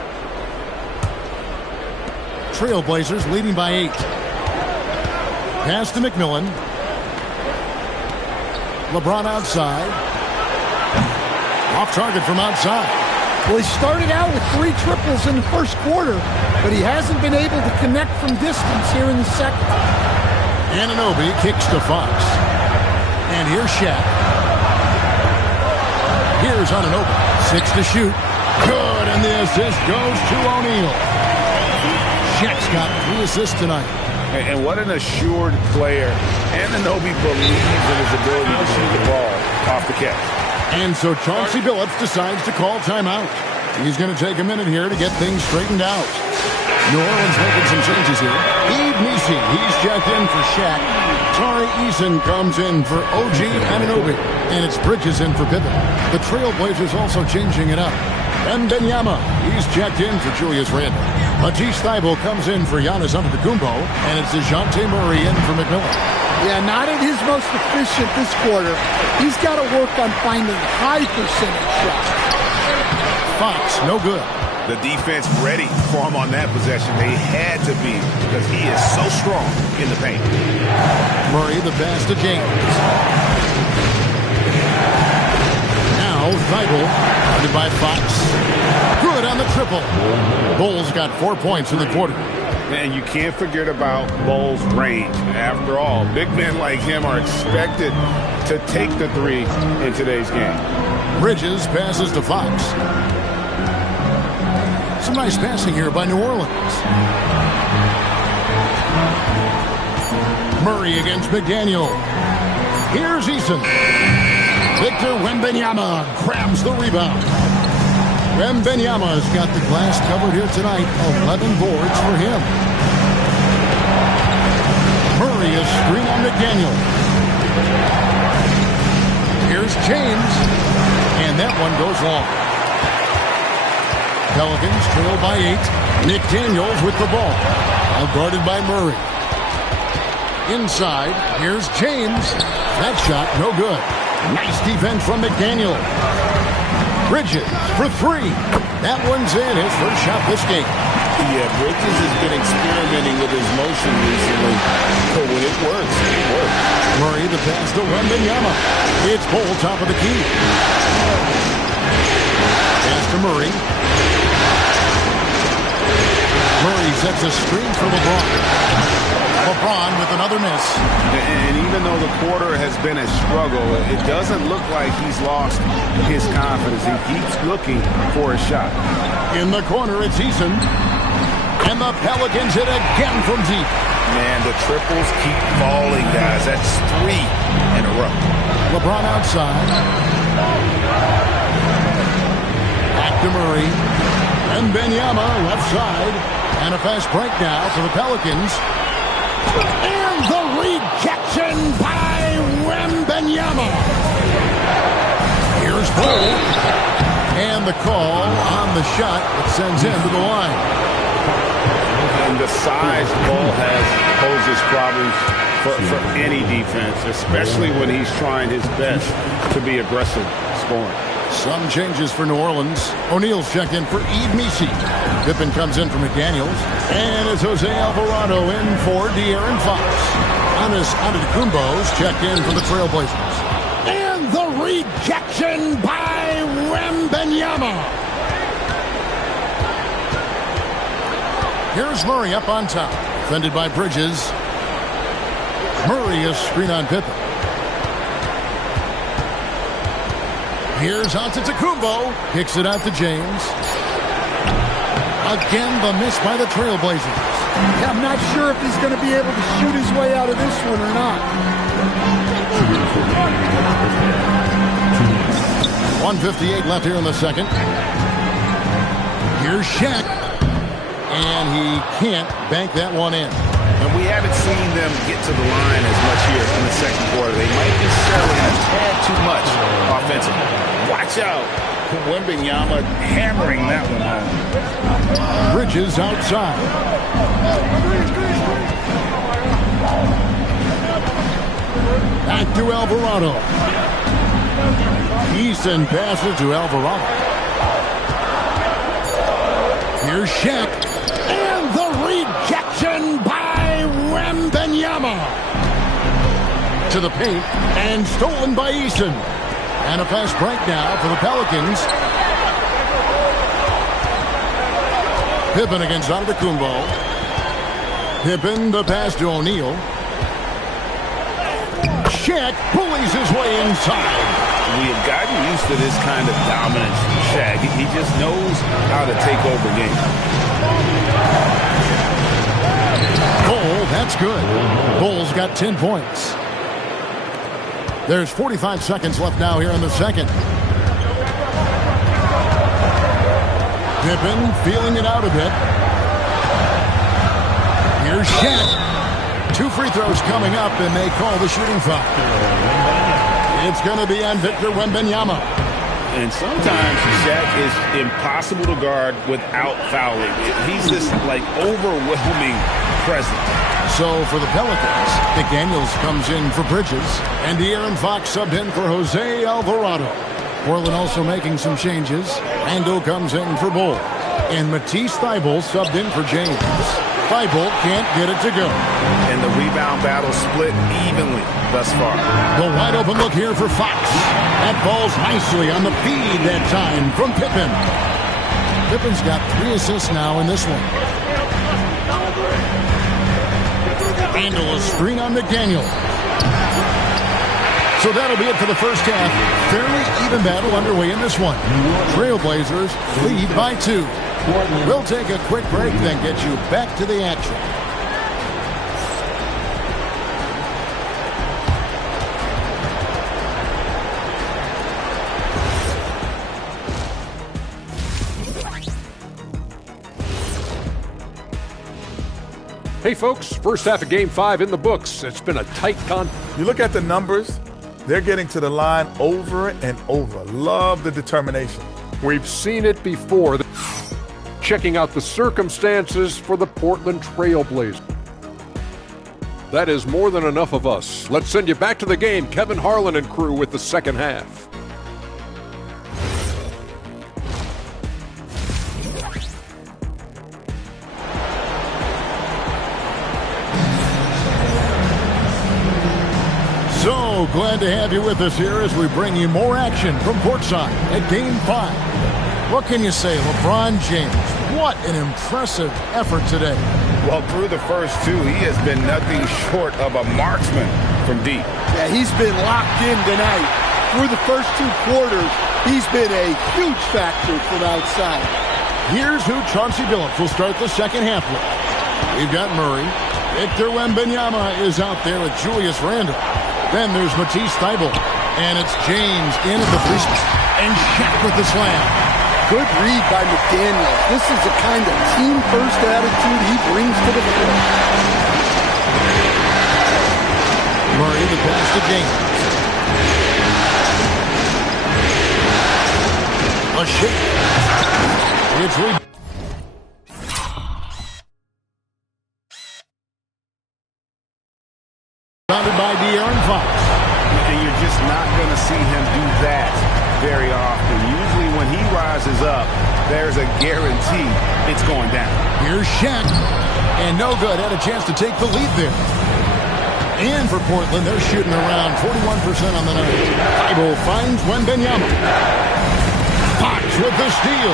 Trailblazers leading by 8. Pass to McMillan. LeBron outside. Off target from outside. Well, he started out with 3 triples in the first quarter, but he hasn't been able to connect from distance here in the second. Anunoby kicks to Fox. And here's Shaq. Here's Anunoby. 6 to shoot. Good, and the assist goes to O'Neal. Shaq's got 3 assists tonight. And what an assured player. Anunoby believes in his ability to shoot the ball off the catch. And so Chauncey Billups decides to call timeout. He's going to take a minute here to get things straightened out. New Orleans making some changes here. Yves Missi, he's checked in for Shaq. Tari Eason comes in for OG Anunoby. And it's Bridges in for Pippen. The Trailblazers also changing it up. Wembanyama, he's checked in for Julius Randle. Matisse Thybulle comes in for Giannis Antetokounmpo. And it's DeJounte Murray in for McMillan. Yeah, not at his most efficient this quarter. He's got to work on finding high percentage shots. Fox, no good. The defense ready for him on that possession. They had to be because he is so strong in the paint. Murray, the pass to James. Now, Weigel, guarded by Fox. Good on the triple. Bulls got 4 points in the quarter. And you can't forget about Bull's range. After all, big men like him are expected to take the three in today's game. Bridges passes to Fox. Some nice passing here by New Orleans. Murray against McDaniel. Here's Eason. Victor Wembanyama grabs the rebound. Wembanyama's got the glass covered here tonight. 11 boards for him. Murray a screen on McDaniel. Here's James. And that one goes long. Pelicans trail by 8. Nick Daniels with the ball. Now guarded by Murray. Inside, here's James. That shot, no good. Nice defense from McDaniel. Bridges for 3. That one's in. His first shot this game. Yeah, Bridges has been experimenting with his motion recently. But when it works, it works. Murray the pass to Wembanyama. It's Bull top of the key. Pass to Murray. Murray sets a screen for LeBron. LeBron with another miss. And even though the quarter has been a struggle, it doesn't look like he's lost his confidence. He keeps looking for a shot. In the corner, it's Eason. And the Pelicans hit again from deep. Man, the triples keep falling, guys. That's 3 in a row. LeBron outside. Back to Murray. And Wembanyama left side. And a fast break now for the Pelicans. And the rejection by Wembanyama. Here's Bull. And the call on the shot that sends him to the line. And the size Bull has poses problems for any defense, especially when he's trying his best to be aggressive scoring. Some changes for New Orleans. O'Neal's checked in for Ed Messi. Pippen comes in for McDaniels. And it's Jose Alvarado in for De'Aaron Fox. Giannis Antetokounmpo's checked in for the Trailblazers. And the rejection by Wembanyama. Here's Murray up on top. Defended by Bridges. Murray a screen on Pippen. Here's Antetokounmpo. Kicks it out to James. Again, the miss by the Trailblazers. Yeah, I'm not sure if he's going to be able to shoot his way out of this one or not. 1:58 left here in the second. Here's Shaq. And he can't bank that one in. And we haven't seen them get to the line as much here in the second quarter. They might be settling a tad too much offensively. Watch out. Wembanyama hammering that one home. Bridges outside. Back to Alvarado. Eason passes to Alvarado. Here's Shaq. And the rejection by Wembanyama. To the paint and stolen by Eason. And a fast break now for the Pelicans. Pippen against Antetokounmpo. Pippen the pass to O'Neal. Shaq bullies his way inside. We have gotten used to this kind of dominance from Shaq. He just knows how to take over games. Bull, that's good. Bull's got 10 points. There's 45 seconds left now here in the second. Pippen feeling it out a bit. Here's Shaq. 2 free throws coming up, and they call the shooting foul. It's going to be on Victor Wembanyama. And sometimes Shaq is impossible to guard without fouling. He's this like overwhelming present. So for the Pelicans, McDaniels comes in for Bridges, and De'Aaron Fox subbed in for Jose Alvarado. Portland also making some changes. Randle comes in for Bull, and Matisse Thybulle subbed in for James. Thybulle can't get it to go. And the rebound battle split evenly thus far. The wide open look here for Fox. That falls nicely on the feed that time from Pippen. Pippen's got 3 assists now in this one. Randle, a screen on McDaniel. So that'll be it for the first half. Fairly even battle underway in this one. Trailblazers lead by 2. We'll take a quick break, then get you back to the action. Hey folks, first half of Game 5 in the books. It's been a tight You look at the numbers, they're getting to the line over and over. Love the determination. We've seen it before. Checking out the circumstances for the Portland Trailblazers. That is more than enough of us. Let's send you back to the game. Kevin Harlan and crew with the second half. So glad to have you with us here as we bring you more action from courtside at Game 5. What can you say, LeBron James? What an impressive effort today. Well, through the first 2, he has been nothing short of a marksman from deep. Yeah, he's been locked in tonight. Through the first 2 quarters, he's been a huge factor from outside. Here's who Chauncey Billups will start the second half with. We've got Murray. Victor Wembanyama is out there with Julius Randle. Then there's Matisse Thybulle. And it's James in at the free spot. And Shaq with the slam. Good read by McDaniels. This is the kind of team-first attitude he brings to the floor. Murray, the pass to James. A shake. It's rebounded by De'Aaron Fox. And you're just not going to see him do that very often. Usually when he rises up, there's a guarantee it's going down. Here's Shaq. And no good. Had a chance to take the lead there. And for Portland, they're shooting around 41% on the night. Thybulle finds Wembanyama. Fox with the steal.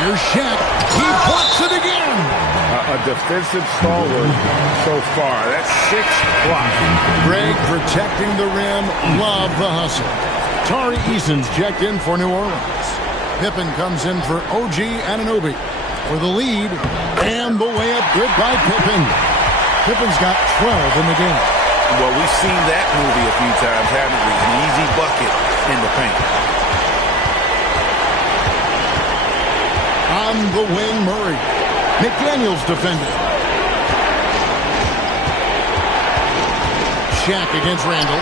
Here's Shaq. He puts it again. A defensive stalwart so far. That's 6 blocks. Greg protecting the rim. Love the hustle. Tari Eason's checked in for New Orleans. Pippen comes in for OG Anunoby for the lead. And the way up good by Pippen. Pippen's got 12 in the game. Well, we've seen that movie a few times, haven't we? An easy bucket in the paint. On the wing, Murray. McDaniels defended. Shaq against Randle.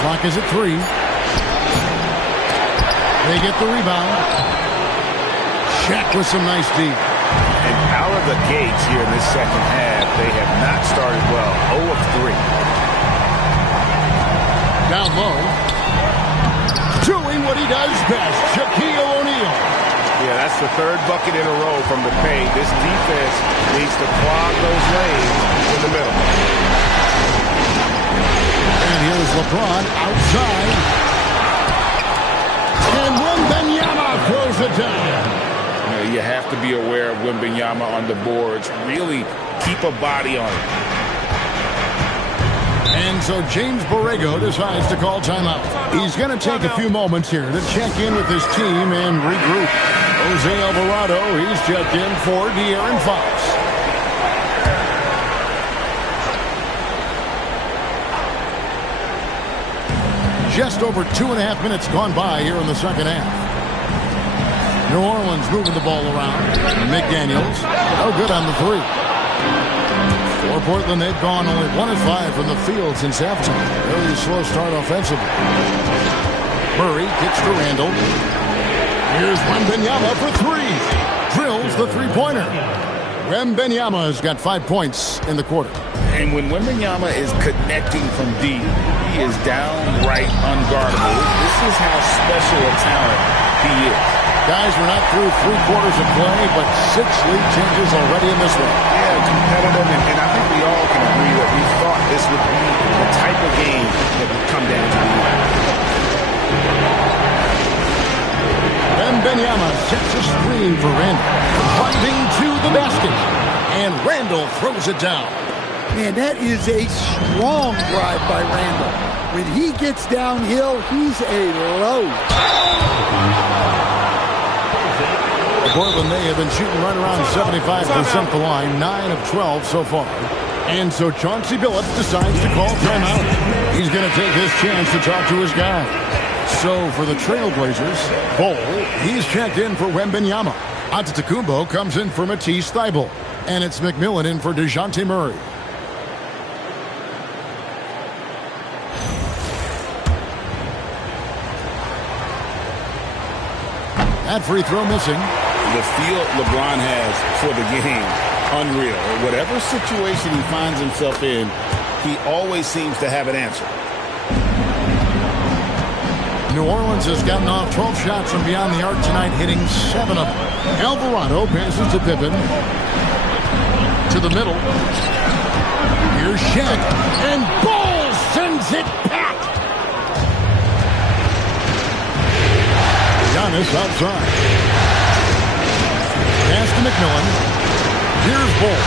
Clock is at 3. They get the rebound. Shaq with some nice D. And out of the gates here in this second half, they have not started well. 0 of 3. Down low. Doing what he does best, Shaquille O'Neal. Yeah, that's the 3rd bucket in a row from the paint. This defense needs to clog those lanes in the middle. And here's LeBron outside. And Wembanyama throws it down. You have to be aware of Wembanyama on the boards. Really keep a body on it. And so James Borrego decides to call timeout. He's going to take a few moments here to check in with his team and regroup. Jose Alvarado, he's checked in for De'Aaron Fox. Just over 2.5 minutes gone by here in the second half. New Orleans moving the ball around. McDaniels, no good on the 3. For Portland, they've gone only 1 of 5 from the field since halftime. Very slow start offensively. Murray kicks to Randle. Here's Wembanyama for three. Drills the three-pointer. Wembanyama's got 5 points in the quarter. And when Wembanyama is connecting from deep, he is downright unguardable. This is how special a talent he is. Guys, we're not through 3 quarters of play, but 6 lead changes already in this one. Yeah, competitive, and I think we all can agree that we thought this would be the type of game that would come down to the end. Wembanyama sets a screen for Randall. Driving to the basket. And Randall throws it down. Man, that is a strong drive by Randall. When he gets downhill, he's a load. Portland, they have been shooting right around 75% the line, 9 of 12 so far. And so Chauncey Billups decides to call timeout. He's going to take his chance to talk to his guy. So for the Trailblazers, Bol, he's checked in for Wembanyama. Antetokounmpo comes in for Matisse Thybulle. And it's McMillan in for DeJounte Murray. That free throw missing. The feel LeBron has for the game, unreal. Whatever situation he finds himself in, he always seems to have an answer. New Orleans has gotten off 12 shots from beyond the arc tonight, hitting 7 of them. Alvarado passes to Pippen. To the middle. Here's Shaq. And Ball sends it back. Giannis outside. Pass to McMillan. Here's Ball.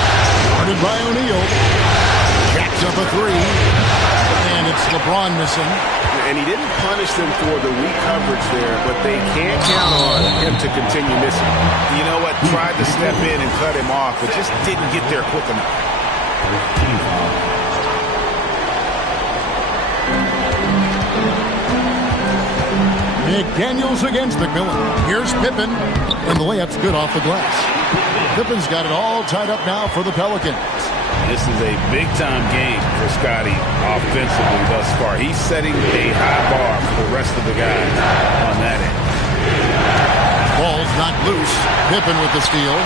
Guarded by O'Neal. Jacks up a three. And it's LeBron missing. And he didn't punish them for the weak coverage there, but they can't count on him to continue missing. You know what? Tried to step in and cut him off, but just didn't get there quick enough. McDaniels against McMillan. Here's Pippen. And the layup's good off the glass. Pippen's got it all tied up now for the Pelicans. This is a big-time game for Scotty offensively thus far. He's setting a high bar for the rest of the guys on that end. Ball's not loose. Pippen with the steal.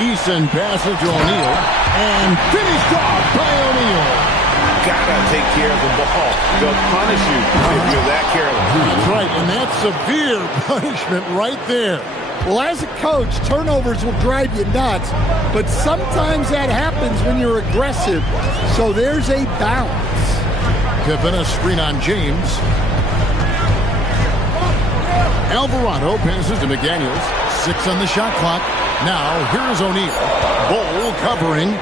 Eason passes to O'Neal. And finished off by O'Neal. Gotta take care of the ball. They'll punish you if you're that careless. That's right, and that's severe punishment right there. Well, as a coach, turnovers will drive you nuts, but sometimes that happens when you're aggressive. So there's a balance. Pippen, a screen on James. Alvarado passes to McDaniels. 6 on the shot clock. Now, here's O'Neal. Bol covering.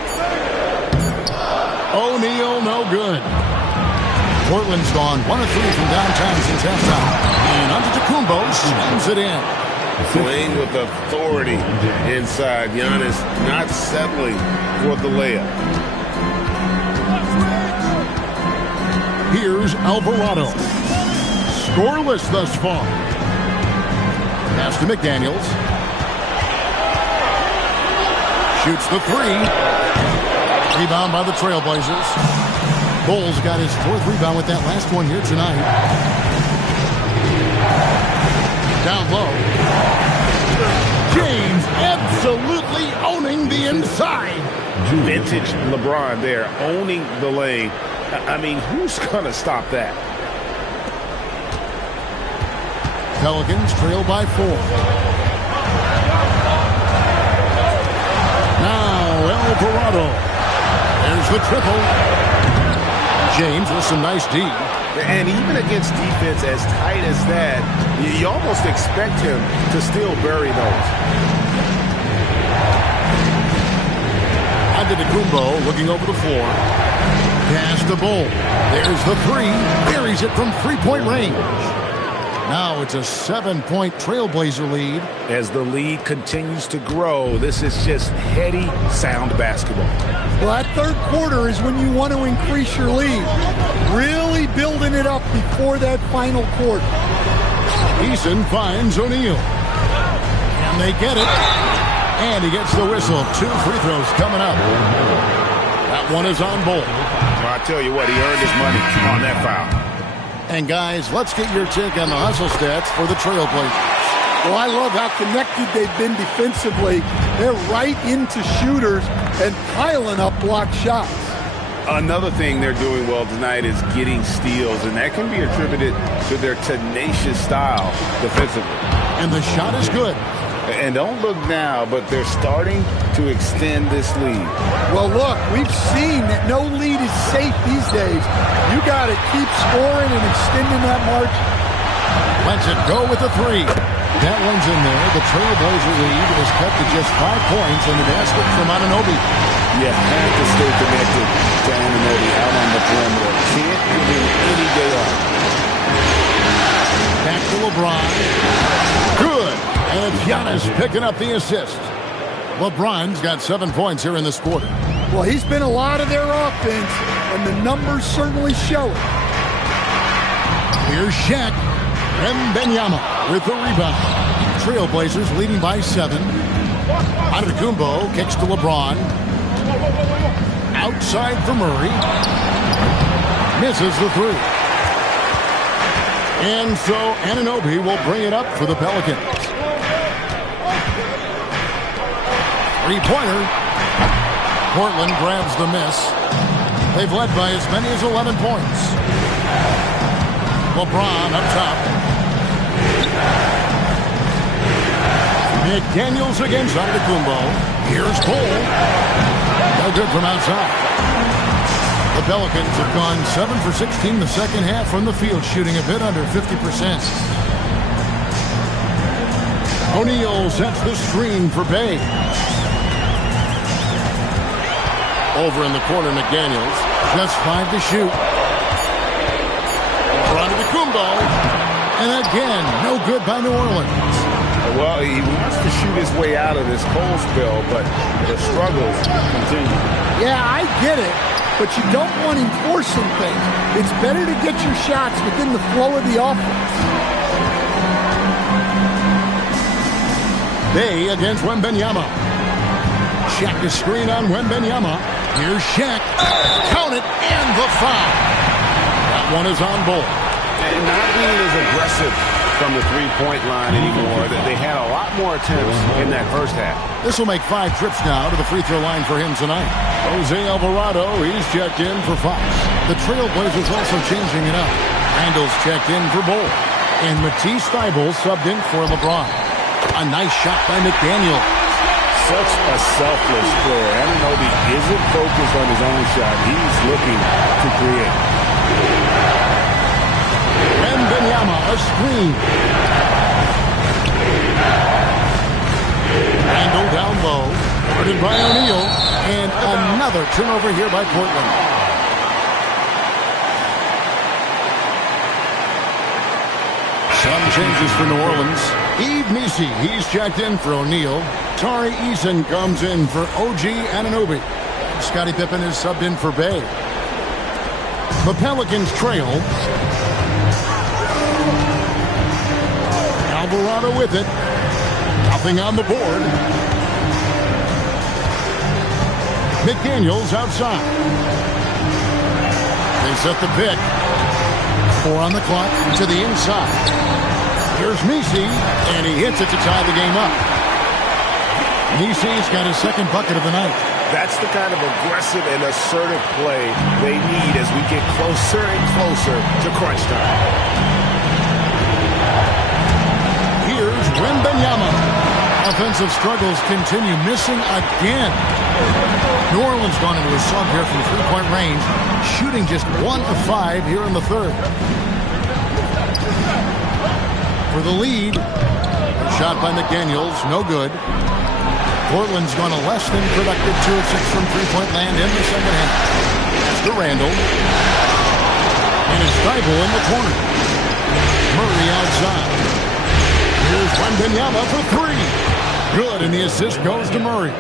O'Neal, no good. Portland's gone 1 of 3 from downtown since halftime. And Antetokounmpo slams it in. Playing with authority inside. Giannis not settling for the layup. Here's Alvarado. Scoreless thus far. Pass to McDaniels. Shoots the 3. Rebound by the Trailblazers. Bol's got his 4th rebound with that last one here tonight. Down low. James absolutely owning the inside. Vintage LeBron there, owning the lane. I mean, who's going to stop that? Pelicans trail by 4. Now Alvarado. There's the triple. James with some nice D. And even against defense as tight as that, you almost expect him to still bury those. Antetokounmpo looking over the floor. Pass the Bol. There's the 3. Buries it from 3-point range. Now it's a 7-point Trailblazer lead. As the lead continues to grow, this is just heady, sound basketball. Well, that third quarter is when you want to increase your lead. Really building it up before that final quarter. Eason finds O'Neal. And they get it. And he gets the whistle. 2 free throws coming up. That one is on Bol. Well, I tell you what, he earned his money on that foul. And guys, let's get your take on the hustle stats for the Trailblazers. Well, I love how connected they've been defensively. They're right into shooters and piling up block shots. Another thing they're doing well tonight is getting steals, and that can be attributed to their tenacious style defensively. And the shot is good. And don't look now, but they're starting to extend this lead. Well, look, we've seen that no lead is safe these days. You got to keep scoring and extending that margin. Lets it go with the three. That one's in there. The Trailblazer lead is cut to just 5 points in the basket from Anunoby. You have to stay connected to Anunoby out on the perimeter. Can't give him any day off. Back to LeBron. Good. And Giannis picking up the assist. LeBron's got 7 points here in this quarter. Well, he's been a lot of their offense, and the numbers certainly show it. Here's Shaq. Wembanyama with the rebound. Trailblazers leading by 7. Antetokounmpo kicks to LeBron. Outside for Murray. Misses the 3. And so Anunoby will bring it up for the Pelicans. 3-pointer. Portland grabs the miss. They've led by as many as 11 points. LeBron up top. McDaniels against Antetokounmpo. Here's Cole. No good from outside. The Pelicans have gone 7 for 16 the second half from the field, shooting a bit under 50%. O'Neal sets the screen for Bay. Over in the corner, McDaniels. Just 5 to shoot. Antetokounmpo. And again, no good by New Orleans. Well, he wants to shoot his way out of this cold spell, but the struggles continue. Yeah, I get it, but you don't want him forcing things. It's better to get your shots within the flow of the offense. Bay against Wembanyama. Shaq the screen on Wembanyama. Here's Shaq. Count it, and the foul. That one is on board. And not being as aggressive from the three-point line anymore. They had a lot more attempts in that first half. This will make 5 trips now to the free throw line for him tonight. Jose Alvarado, he's checked in for Fox. The Trailblazers also changing it up. Randall's checked in for Bull. And Matisse Thybulle subbed in for LeBron. A nice shot by McDaniel. Such a selfless player. Anunoby isn't focused on his own shot. He's looking to create. Wembanyama, a screen. Randall down low. Guarded by O'Neal. And another turnover here by Portland. Some changes for New Orleans. Yves Missi, he's checked in for O'Neal. Tari Eason comes in for OG Anunoby. Scottie Pippen is subbed in for Bay. The Pelicans trail. Alvarado with it. Nothing on the board. McDaniels outside. They set the pick. 4 on the clock to the inside. Here's Missi, and he hits it to tie the game up. Missi's got his second bucket of the night. That's the kind of aggressive and assertive play they need as we get closer and closer to crunch time. Here's Wembanyama. Offensive struggles continue, missing again. New Orleans gone into a slump here from 3-point range, shooting just 1 of 5 here in the third. For the lead, a shot by McDaniels, no good. Portland's gone a less than productive 2 of 6 from 3-point land in the second half. It's to Randall. And it's Thybulle in the corner. Murray outside. Here's Wembanyama for 3. Good, and the assist goes to Murray.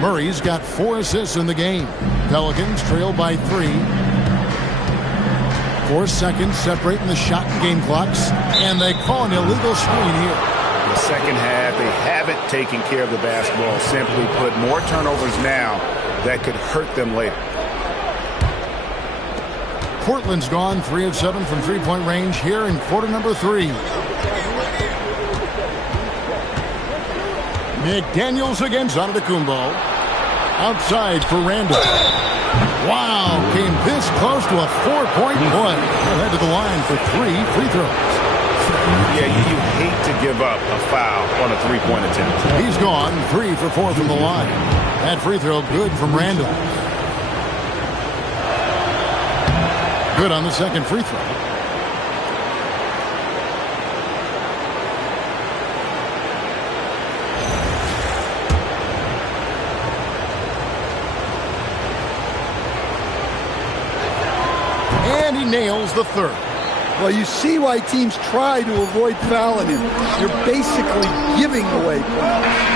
Murray's got 4 assists in the game. Pelicans trail by 3. 4 seconds separating the shot and game clocks. And they call an illegal screen here. The second half, they haven't taken care of the basketball. Simply put, more turnovers now that could hurt them later. Portland's gone 3 of 7 from three-point range here in quarter number 3. McDaniels against Antetokounmpo. Outside for Randall. Wow, came this close to a 4-point play. He'll head to the line for 3 free throws. Yeah, you hate to give up a foul on a three-point attempt. He's gone 3 for 4 from the line. That free throw good from Randall. Good on the second free throw. And he nails the third. Well, you see why teams try to avoid fouling him. You're basically giving away points.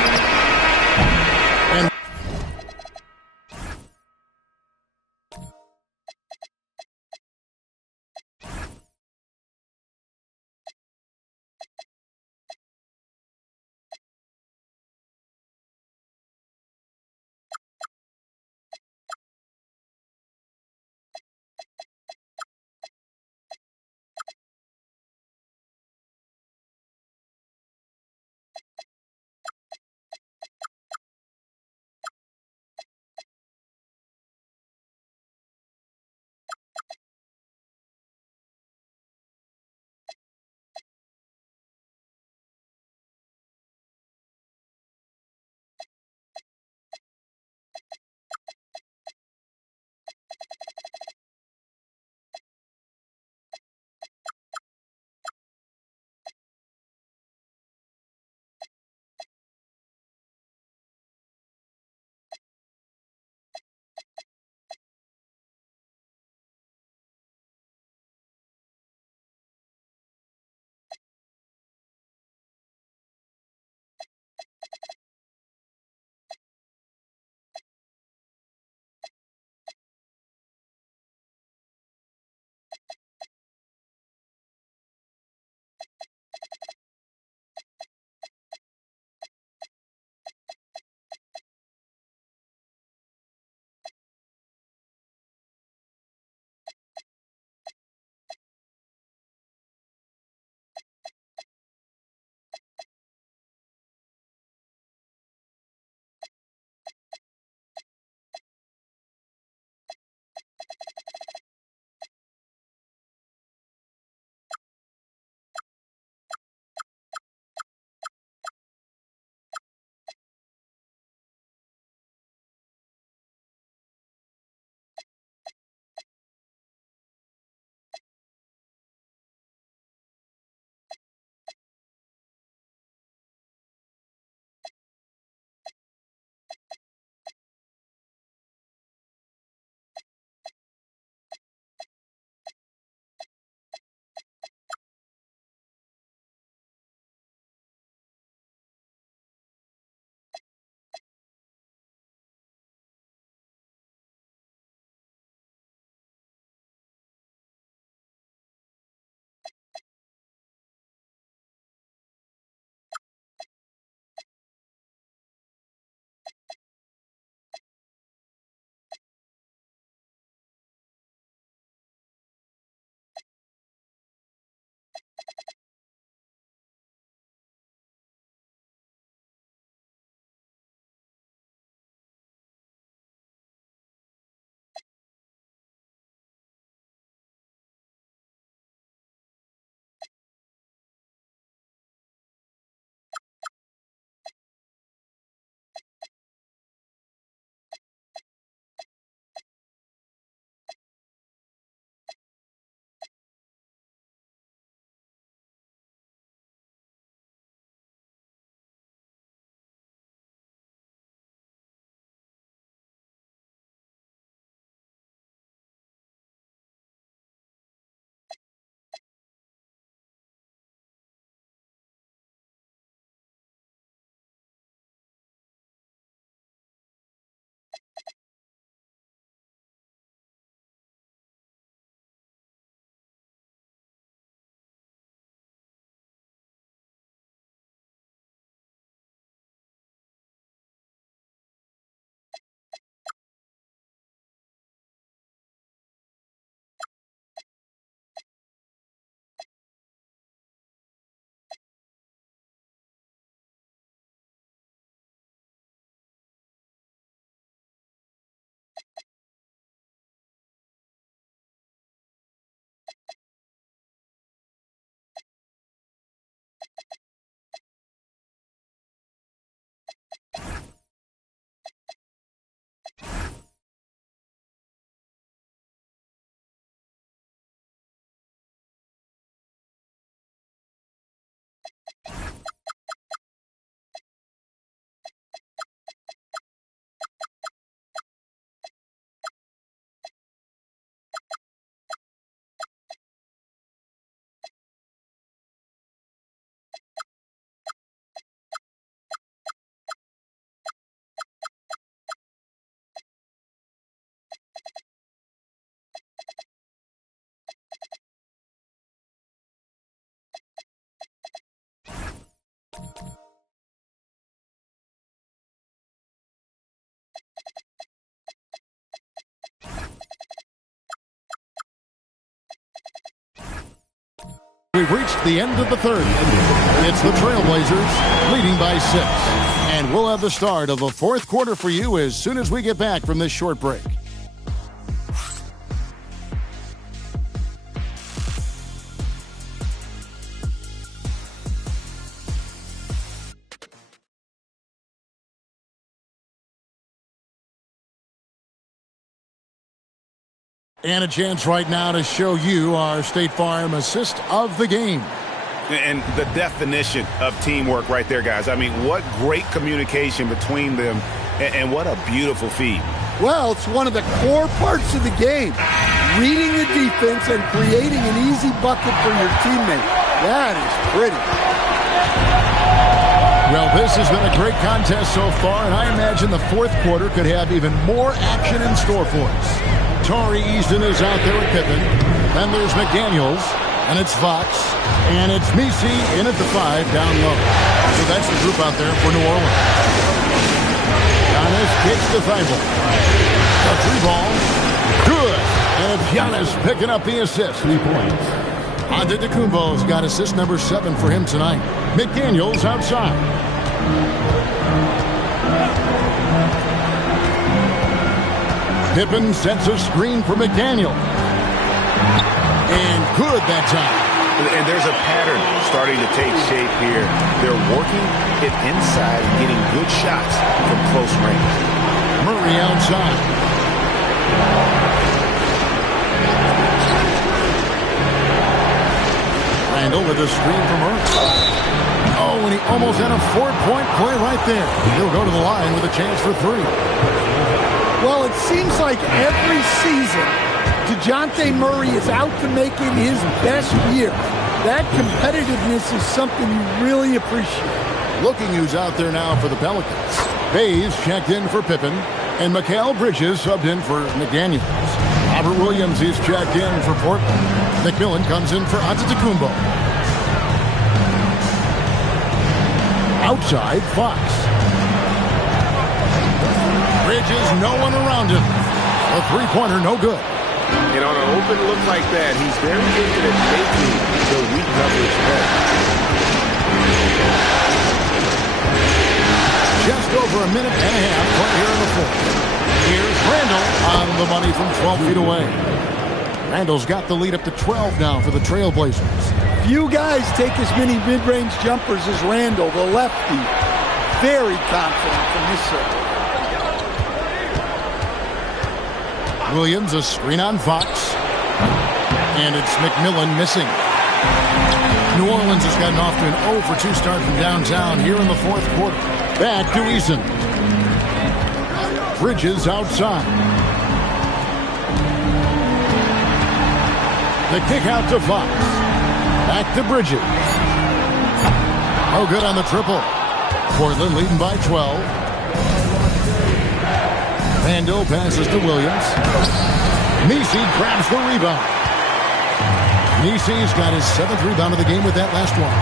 we've reached the end of the third. It's the Trailblazers leading by 6. And we'll have the start of the fourth quarter for you as soon as we get back from this short break. And a chance right now to show you our State Farm assist of the game. And the definition of teamwork right there, guys. I mean, what great communication between them, and what a beautiful feed. Well, it's one of the core parts of the game. Reading the defense and creating an easy bucket for your teammate. That is pretty. Well, this has been a great contest so far, and I imagine the fourth quarter could have even more action in store for us. Tari Eason is out there at Pippen. Then there's McDaniels, and it's Fox, and it's Misi in at the 5 down low. So that's the group out there for New Orleans. Giannis kicks to Thibault. A 3-ball. Good. And Giannis picking up the assist. 3 points. Antetokounmpo's got assist number 7 for him tonight. McDaniels outside. Pippen sets a screen for McDaniel. And good that time. And there's a pattern starting to take shape here. They're working it inside and getting good shots from close range. Murray outside. Randall with a screen from Murray. Oh, and he almost had a 4-point play right there. He'll go to the line with a chance for 3. Well, it seems like every season, DeJounte Murray is out to make it his best year. That competitiveness is something you really appreciate. Looking who's out there now for the Pelicans. Hayes checked in for Pippen, and Mikal Bridges subbed in for McDaniels. Robert Williams is checked in for Portland. McMillan comes in for Antetokounmpo. Outside, Fox. Bridges, no one around him. A 3-pointer, no good. And on an open look like that, he's very good at making the weak coverage better. Just over a minute and a half right here in the fourth. Here's Randall on the money from 12 feet away. Randall's got the lead up to 12 now for the Trailblazers. Few guys take as many mid-range jumpers as Randall, the lefty. Very confident from this circle. Williams, a screen on Fox. And it's McMillan missing. New Orleans has gotten off to an 0-for-2 start from downtown here in the fourth quarter. Back to Eason. Bridges outside. The kick out to Fox. Back to Bridges. Oh, good on the triple. Portland leading by 12. Randall passes to Williams. Misi grabs the rebound. Misi's got his 7th rebound of the game with that last one.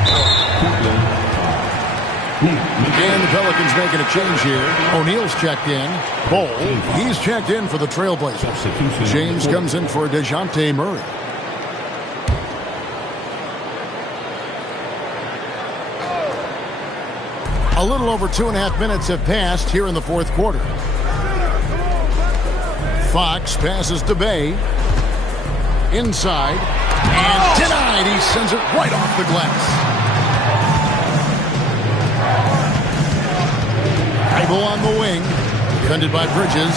And the Pelicans making a change here. O'Neal's checked in. Bol, he's checked in for the Trailblazers. James comes in for DeJounte Murray. A little over 2.5 minutes have passed here in the fourth quarter. Fox passes to Bay. Inside. And denied. He sends it right off the glass. Thibault on the wing. Defended by Bridges.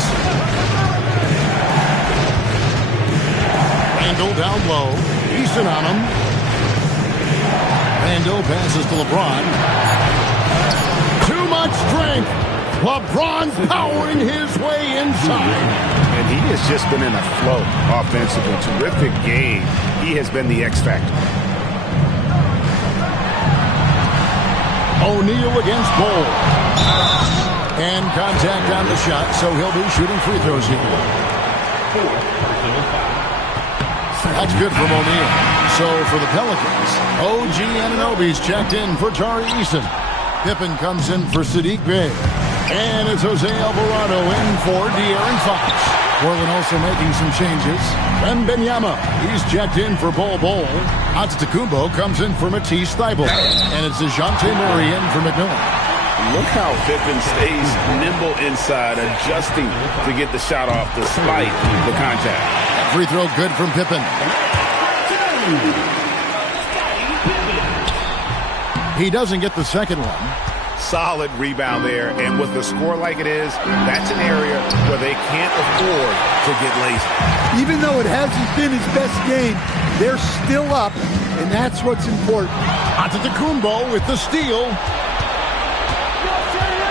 Randall down low. Eason on him. Randall passes to LeBron. Too much strength. LeBron powering his way inside. And he has just been in a flow offensively. Terrific game. He has been the X factor. O'Neal against Bol. And contact on the shot, so he'll be shooting free throws here. That's good from O'Neal. So for the Pelicans, OG Anunoby's checked in for Tari Eason. Pippen comes in for Saddiq Bey. And it's Jose Alvarado in for De'Aaron Fox. Portland also making some changes. Wembanyama, he's checked in for Bol Bol. Antetokounmpo comes in for Matisse Thybulle. And it's DeJounte Murray in for McMillan. Look how Pippen stays nimble inside, adjusting to get the shot off despite the contact. Free throw good from Pippen. He doesn't get the second one. Solid rebound there, and with the score like it is, that's an area where they can't afford to get lazy. Even though it hasn't been his best game, they're still up, and that's what's important. Antetokounmpo with the steal.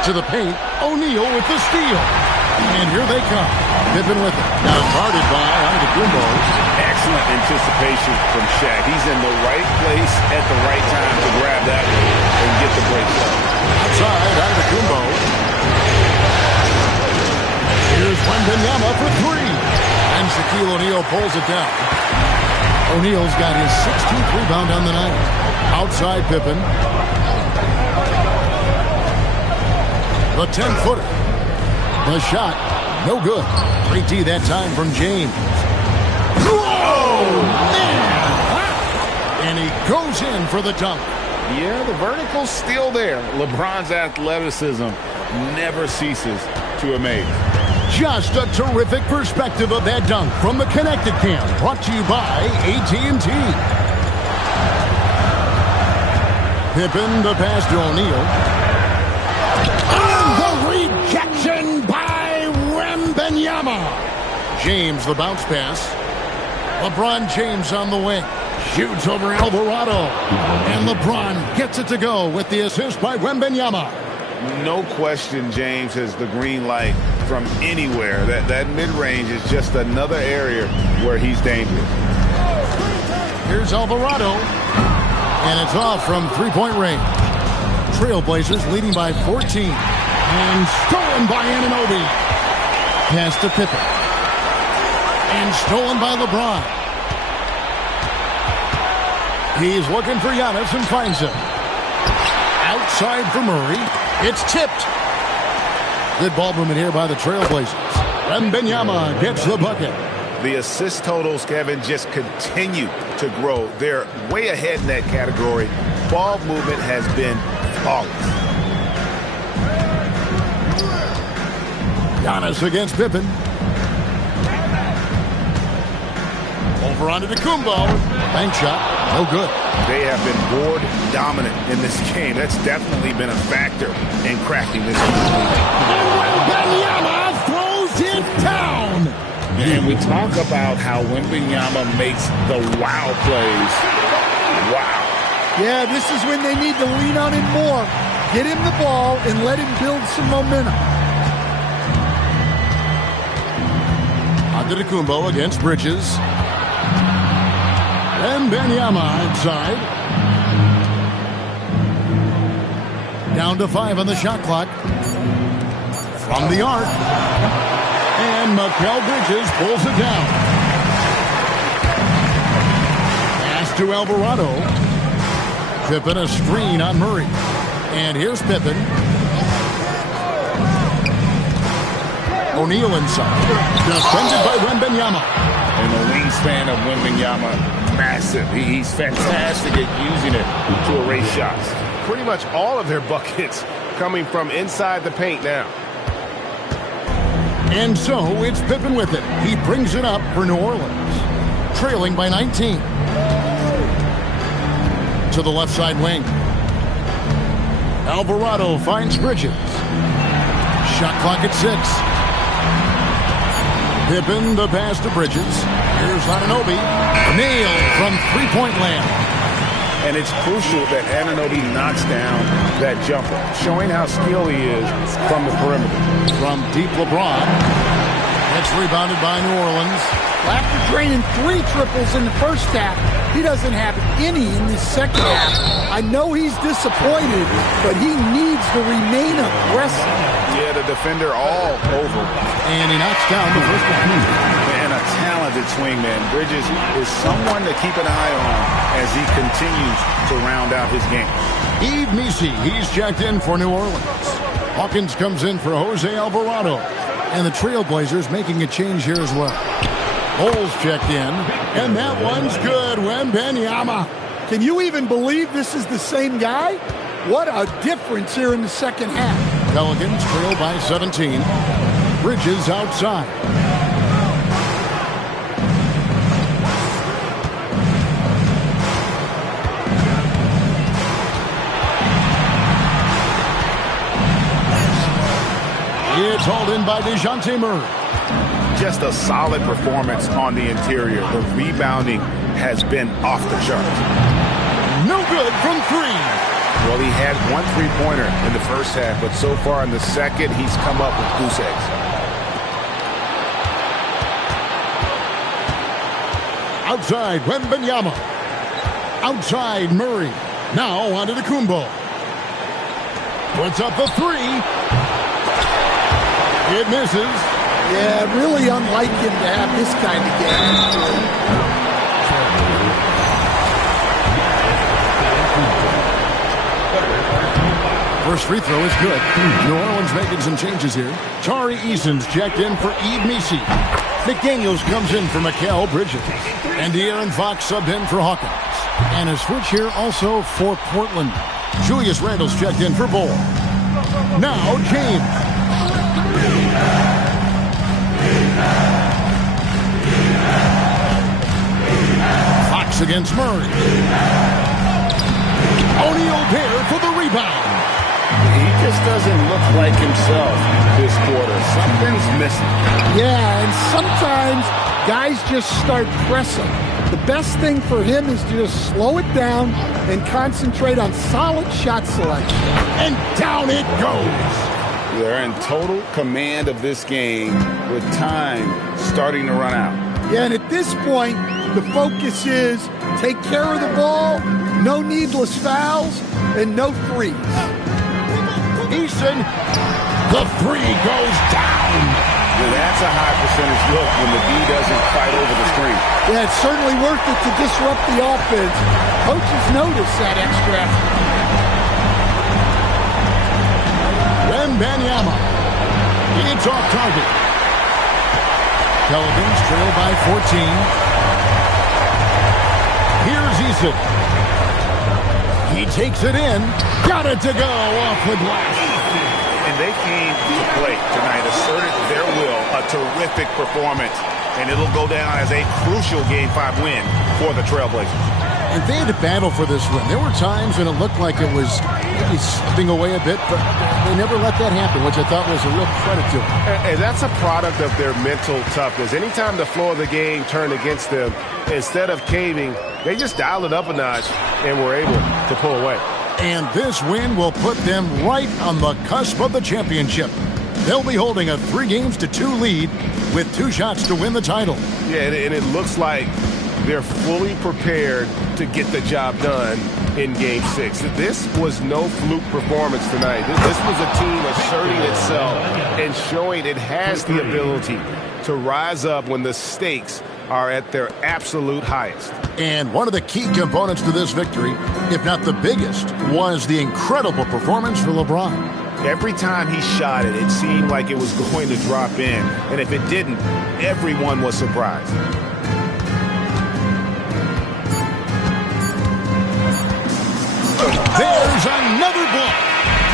To the paint, O'Neal with the steal. And here they come. Pippen with it. Now guarded by Antetokounmpo. Excellent anticipation from Shaq. He's in the right place at the right time to grab that one and get the break. Outside, Antetokounmpo. Here's Wembanyama for three. And Shaquille O'Neal pulls it down. O'Neal's got his 16th rebound on the night. Outside Pippen. The 10-footer. The shot, no good. Great D that time from James. Oh, man! And he goes in for the dunk. Yeah, the vertical's still there. LeBron's athleticism never ceases to amaze. Just a terrific perspective of that dunk from the Connected Cam. Brought to you by AT&T. Pippen, the pass to O'Neal. Rejection by Wembanyama. James, the bounce pass. LeBron James on the wing. Shoots over Alvarado. And LeBron gets it to go with the assist by Wembanyama. No question James has the green light from anywhere. That mid-range is just another area where he's dangerous. Here's Alvarado. And it's off from three-point range. Trailblazers leading by 14. And stolen by Anunoby. Pass to Pippen. And stolen by LeBron. He's looking for Giannis and finds him. Outside for Murray. It's tipped. Good ball movement here by the Trailblazers. Wembanyama gets the bucket. The assist totals, Kevin, just continue to grow. They're way ahead in that category. Ball movement has been flawless. Giannis against Pippen. Over onto Antetokounmpo. Bank shot. No good. They have been board dominant in this game. That's definitely been a factor in cracking this game. Wembanyama throws it down. And we talk about how Wembanyama makes the wow plays. Wow. Yeah, this is when they need to lean on him more. Get him the ball and let him build some momentum. Antetokounmpo against Bridges. Wembanyama outside. Down to 5 on the shot clock. From the arc. And Mikal Bridges pulls it down. Pass to Alvarado. Pippen a screen on Murray. And here's Pippen. O'Neal inside. Defended by Wembanyama. And the wingspan of Wembanyama, massive. He's fantastic at using it to erase shots. Pretty much all of their buckets coming from inside the paint now. And so it's Pippen with it. He brings it up for New Orleans. Trailing by 19. To the left side wing. Alvarado finds Bridges. Shot clock at 6. Pippen, the pass to Bridges. Here's Anunoby. Nailed from three-point land. And it's crucial that Anunoby knocks down that jumper, showing how skilled he is from the perimeter. From deep LeBron. That's rebounded by New Orleans. After draining 3 triples in the first half, he doesn't have any in the second half. I know he's disappointed, but he needs to remain aggressive. Yeah, the defender all over. And he knocks down the first one. And a talented swingman. Bridges is someone to keep an eye on as he continues to round out his game. Yves Missi, he's checked in for New Orleans. Hawkins comes in for Jose Alvarado. And the Trailblazers making a change here as well. Bulls checked in, and that one's good. Wembanyama. Can you even believe this is the same guy? What a difference here in the second half. Pelicans trail by 17. Bridges outside. It's hauled in by DeJounte Murray. Just a solid performance on the interior. The rebounding has been off the charts. No good from three. Well, he had one three-pointer in the first half, but so far in the second, he's come up with goose eggs. Outside, Wembanyama. Outside, Murray. Now onto the Kumbo. Puts up the three. It misses. Yeah, really unlike him to have this kind of game. First free throw is good. New Orleans making some changes here. Tari Eason's checked in for Yves Missi. McDaniels comes in for Mikal Bridges. And De'Aaron Fox subbed in for Hawkins. And a switch here also for Portland. Julius Randle's checked in for Bull. Now James. Fox against Murray. O'Neal there for the rebound. He just doesn't look like himself this quarter. Something's missing. Yeah, and sometimes guys just start pressing. The best thing for him is to just slow it down and concentrate on solid shot selection. And down it goes. They're in total command of this game with time starting to run out. Yeah, and at this point, the focus is take care of the ball, no needless fouls, and no threes. Eason, the three goes down. Yeah, that's a high percentage look when the D doesn't fight over the screen. Yeah, it's certainly worth it to disrupt the offense. Coaches notice that extra effort. Wembanyama. It's off target. Pelicans trail by 14. Here's Eason. He takes it in. Got it to go off the glass. And they came to play tonight, asserted their will, a terrific performance, and it'll go down as a crucial Game 5 win for the Trailblazers. And they had to battle for this win. There were times when it looked like it was maybe slipping away a bit, but they never let that happen, which I thought was a real credit to them. And that's a product of their mental toughness. Anytime the flow of the game turned against them, instead of caving, they just dialed it up a notch and were able to pull away. And this win will put them right on the cusp of the championship. They'll be holding a 3-2 lead with 2 shots to win the title. Yeah, and it looks like they're fully prepared to get the job done in Game 6. This was no fluke performance tonight. This was a team asserting itself and showing it has the ability to rise up when the stakes are at their absolute highest. And one of the key components to this victory, if not the biggest, was the incredible performance for LeBron. Every time he shot it, it seemed like it was going to drop in. And if it didn't, everyone was surprised. There's another block,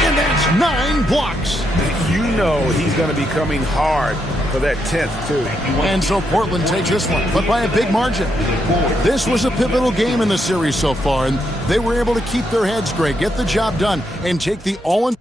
and that's 9 blocks. You know he's going to be coming hard for that 10th, too. And so Portland takes this one, but by a big margin. This was a pivotal game in the series so far, and they were able to keep their heads straight, get the job done, and take the all-in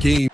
game.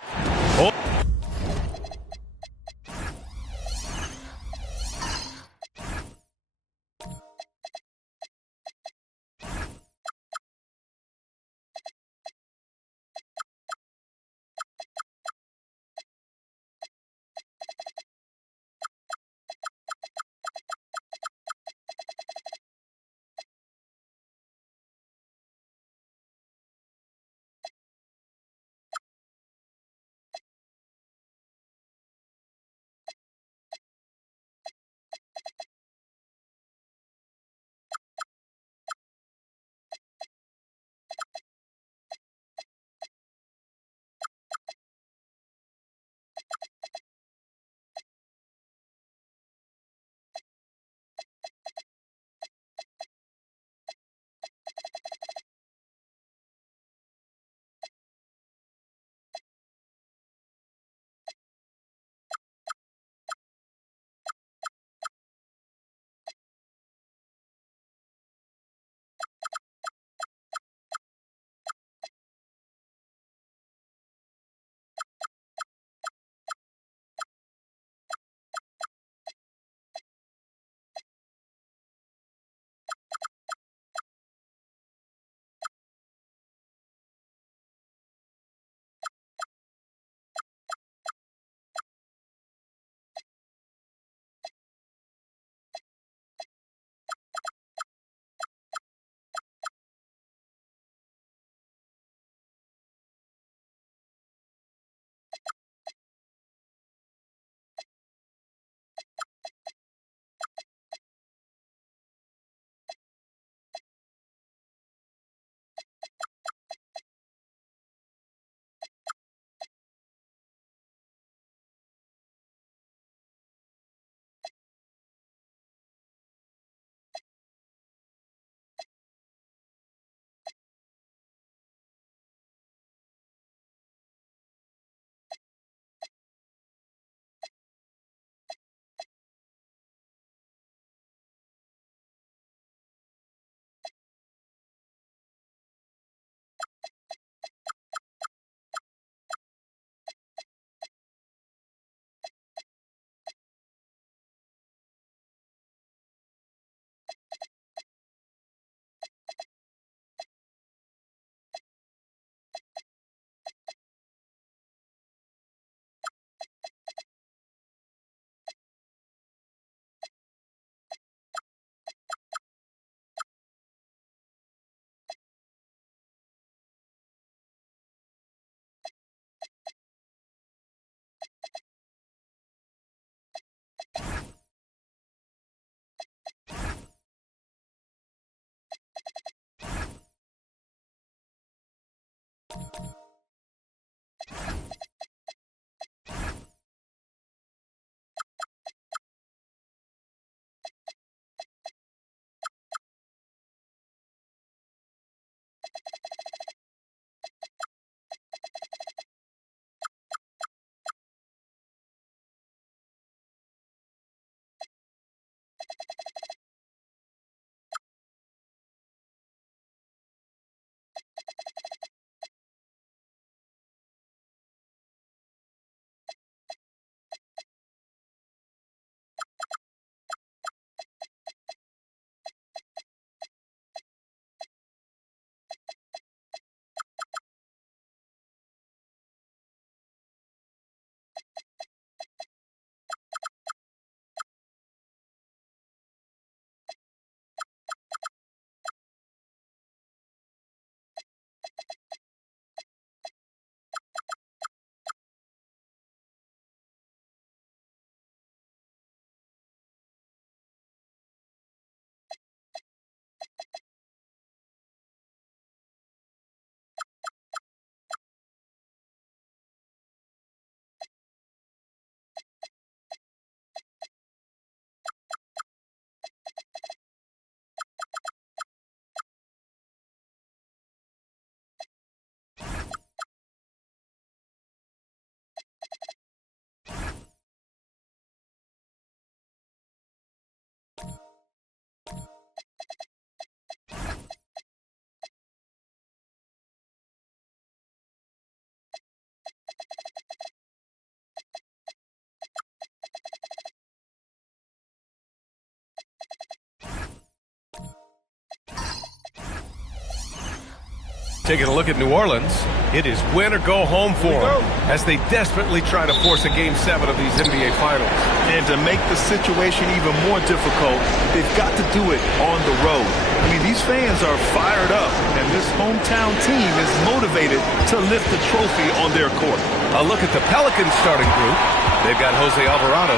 Taking a look at New Orleans, it is win or go home for them as they desperately try to force a Game 7 of these NBA Finals. And to make the situation even more difficult, they've got to do it on the road. I mean, these fans are fired up, and this hometown team is motivated to lift the trophy on their court. A look at the Pelicans starting group. They've got Jose Alvarado.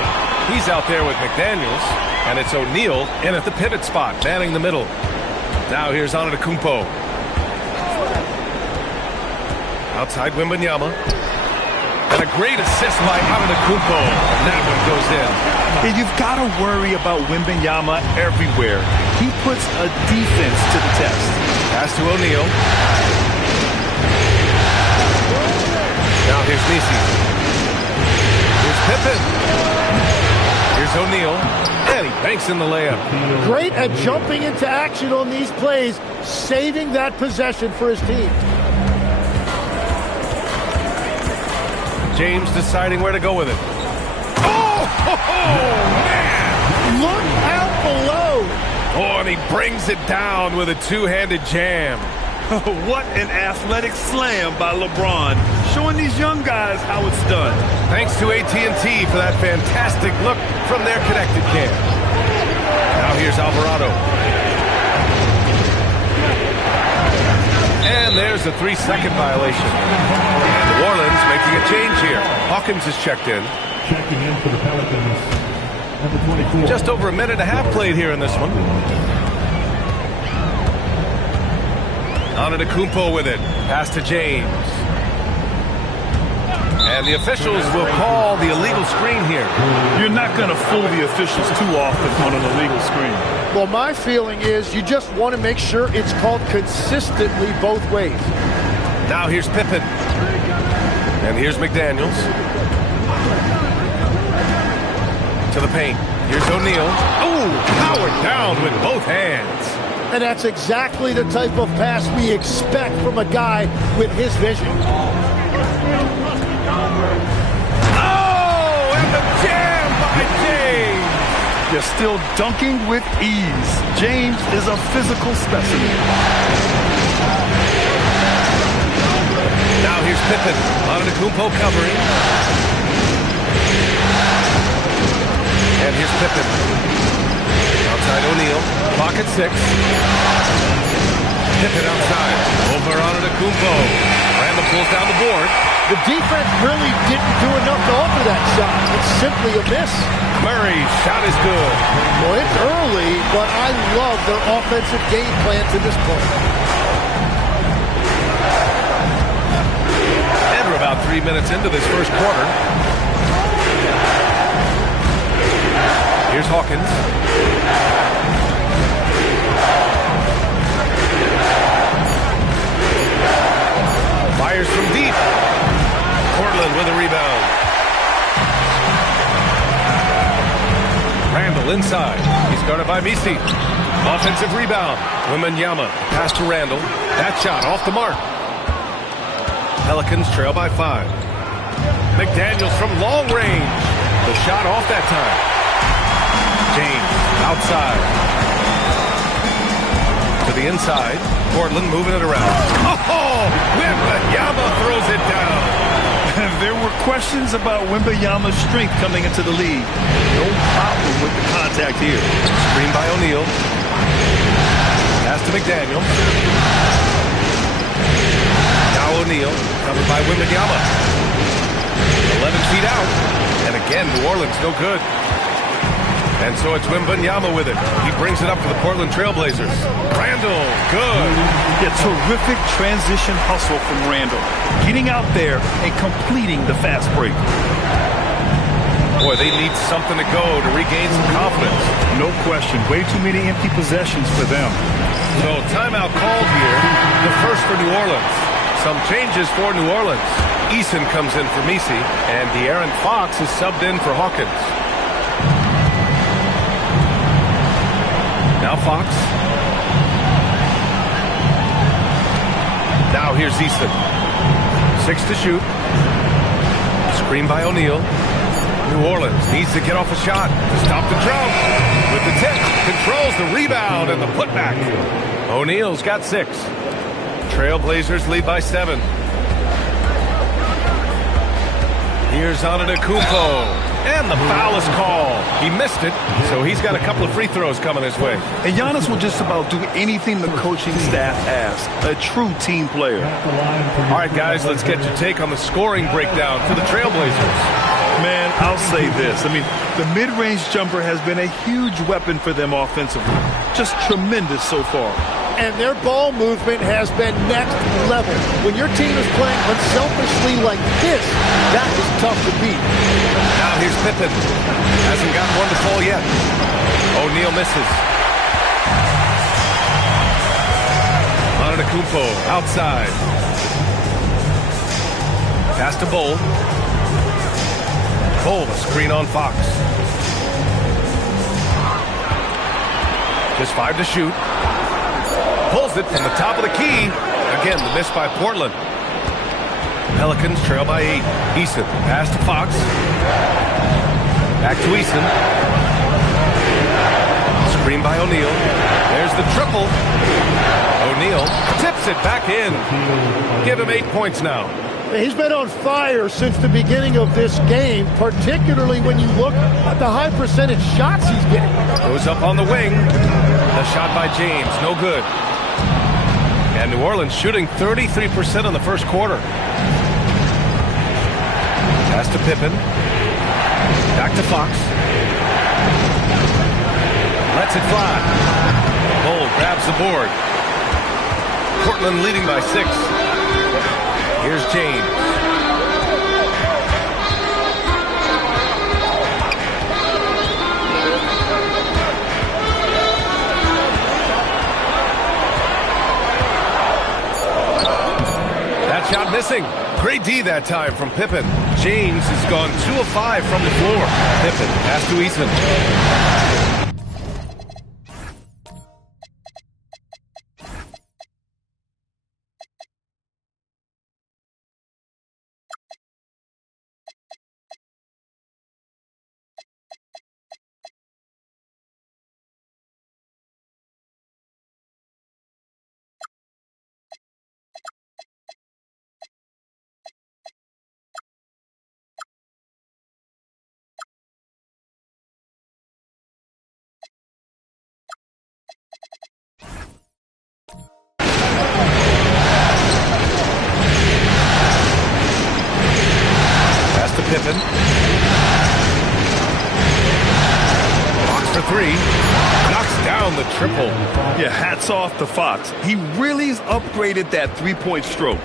He's out there with McDaniels, and it's O'Neal in at the pivot spot, manning the middle. Now here's Antetokounmpo. Outside Wembanyama. And a great assist by Antetokounmpo. And that one goes in. And you've got to worry about Wembanyama everywhere. He puts a defense to the test. Pass to O'Neal. Now here's Nisi. Here's Pippen. Here's O'Neal. And he banks in the layup. Great at jumping into action on these plays, saving that possession for his team. James deciding where to go with it. Oh, man! Look out below! Oh, and he brings it down with a two-handed jam. What an athletic slam by LeBron, showing these young guys how it's done. Thanks to AT&T for that fantastic look from their connected cam. Now here's Alvarado. And there's a 3-second violation. New Orleans making a change here. Hawkins is checked in. Checking in for the Pelicans, number 24. Just over a minute and a half played here in this one. Antetokounmpo with it. Pass to James. And the officials will call the illegal screen here. You're not going to fool the officials too often on an illegal screen. Well, my feeling is you just want to make sure it's called consistently both ways. Now here's Pippen. And here's McDaniels. To the paint. Here's O'Neal. Oh, powered down with both hands. And that's exactly the type of pass we expect from a guy with his vision. Oh, and the jam by James. You're still dunking with ease. James is a physical specimen. Now here's Pippen. Antetokounmpo covering. And here's Pippen. Outside O'Neal. Clock at 6. Pippen outside. Over Antetokounmpo. Randall pulls down the board. The defense really didn't do enough to alter that shot. It's simply a miss. Murray's shot is good. Well, it's early, but I love their offensive game plan to this point. And we're about 3 minutes into this first quarter. Here's Hawkins. Fires from deep. Portland with a rebound. Randall inside. He's guarded by Misi. Offensive rebound. Wembanyama. Pass to Randall. That shot off the mark. Pelicans trail by 5. McDaniels from long range. The shot off that time. James outside. To the inside. Portland moving it around. Oh! Wembanyama throws it down. There were questions about Wembanyama's strength coming into the league. No problem with the contact here. Screen by O'Neal. Pass to McDaniel. Now O'Neal, covered by Wembanyama. 11 feet out. And again, New Orleans no good. And so it's Wembanyama with it. He brings it up for the Portland Trailblazers. Randall, good. Yeah, terrific transition hustle from Randall. Getting out there and completing the fast break. Boy, they need something to go to regain some confidence. No question. Way too many empty possessions for them. So timeout called here. The first for New Orleans. Some changes for New Orleans. Eason comes in for Misi, and De'Aaron Fox is subbed in for Hawkins. Now Fox. Now here's Eason. 6 to shoot. Screen by O'Neal. New Orleans needs to get off a shot to stop the drought. With the tip, controls the rebound and the putback. O'Neal's got 6. Trailblazers lead by 7. Here's Antetokounmpo. And the foul is called. He missed it, so he's got a couple of free throws coming his way. And Giannis will just about do anything the coaching staff asks. A true team player. All right, guys, let's get your take on the scoring breakdown for the Trailblazers. Man, I'll say this. I mean, the mid-range jumper has been a huge weapon for them offensively. Just tremendous so far. And their ball movement has been next level. When your team is playing unselfishly like this, that is tough to beat. Now here's Pippen. Hasn't got one to fall yet. O'Neal misses. Antetokounmpo outside. Pass to Bull. Bull, a screen on Fox. Just 5 to shoot. Pulls it from the top of the key. Again, the miss by Portland. Pelicans trail by 8. Eason, pass to Fox. Back to Eason. Screen by O'Neal. There's the triple. O'Neal tips it back in. Give him 8 points now. He's been on fire since the beginning of this game, particularly when you look at the high percentage shots he's getting. Goes up on the wing. The shot by James, no good. And New Orleans shooting 33% in the first quarter. Pass to Pippen. Back to Fox. Lets it fly. Bull grabs the board. Portland leading by 6. Here's James. That shot missing. Great D that time from Pippen. James has gone 2 of 5 from the floor. Pippen pass to Eason. Pippen. Fox for 3. Knocks down the triple. Yeah, hats off to Fox. He really's upgraded that three-point stroke.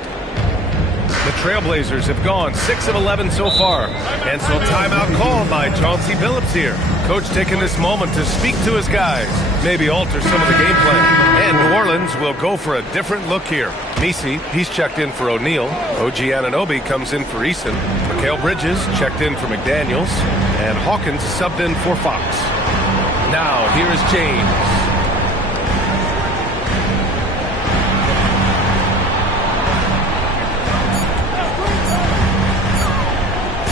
The Trailblazers have gone 6 of 11 so far. And so timeout called by Chauncey Billups here. Coach taking this moment to speak to his guys. Maybe alter some of the game plan. And New Orleans will go for a different look here. Messi, he's checked in for O'Neal. OG Anunoby comes in for Eason. Mikal Bridges checked in for McDaniels. And Hawkins subbed in for Fox. Now here is James.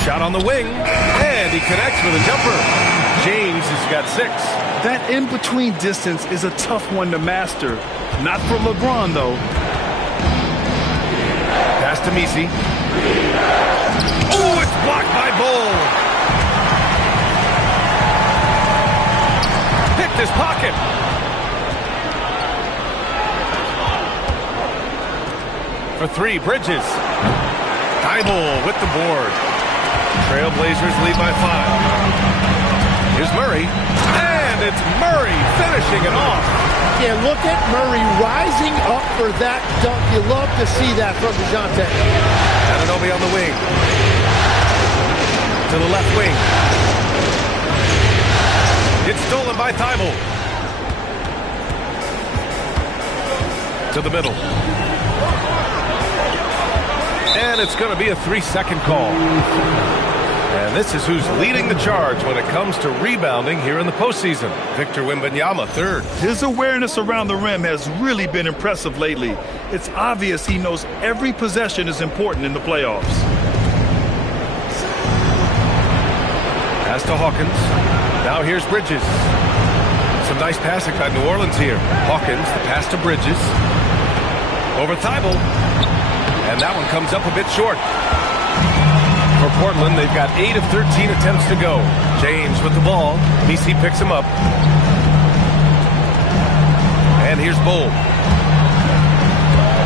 Shot on the wing, and he connects with a jumper. James has got 6. That in-between distance is a tough one to master. Not for LeBron, though. Pass to Messi. Oh, it's blocked by Bull. Picked his pocket. For 3, Bridges. Thibault with the board. Trailblazers lead by 5. Here's Murray. And it's Murray finishing it off. Yeah, look at Murray rising up for that dunk. You love to see that from DeJounte. Anunoby on the wing. To the left wing. It's stolen by Thibault. To the middle. And it's going to be a 3-second call. And this is who's leading the charge when it comes to rebounding here in the postseason. Victor Wembanyama, 3rd. His awareness around the rim has really been impressive lately. It's obvious he knows every possession is important in the playoffs. Pass to Hawkins. Now here's Bridges. Some nice passing by New Orleans here. Hawkins, the pass to Bridges. Over Thibault. And that one comes up a bit short. For Portland, they've got 8 of 13 attempts to go. James with the ball. Messi picks him up. And here's Bull.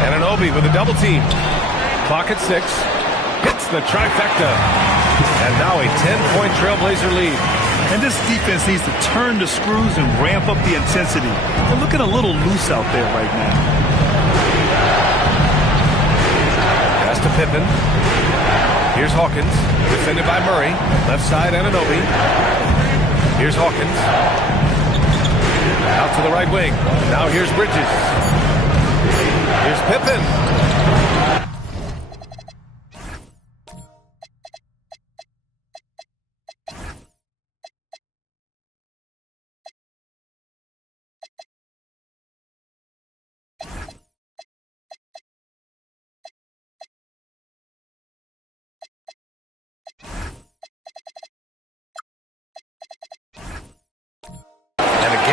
And Anunoby with a double team. Clock at 6. Hits the trifecta. And now a 10-point Trailblazer lead. And this defense needs to turn the screws and ramp up the intensity. They're looking a little loose out there right now. Pass to Pippen. Here's Hawkins, defended by Murray. Left side, Anunoby. Here's Hawkins. Out to the right wing. Now here's Bridges. Here's Pippen.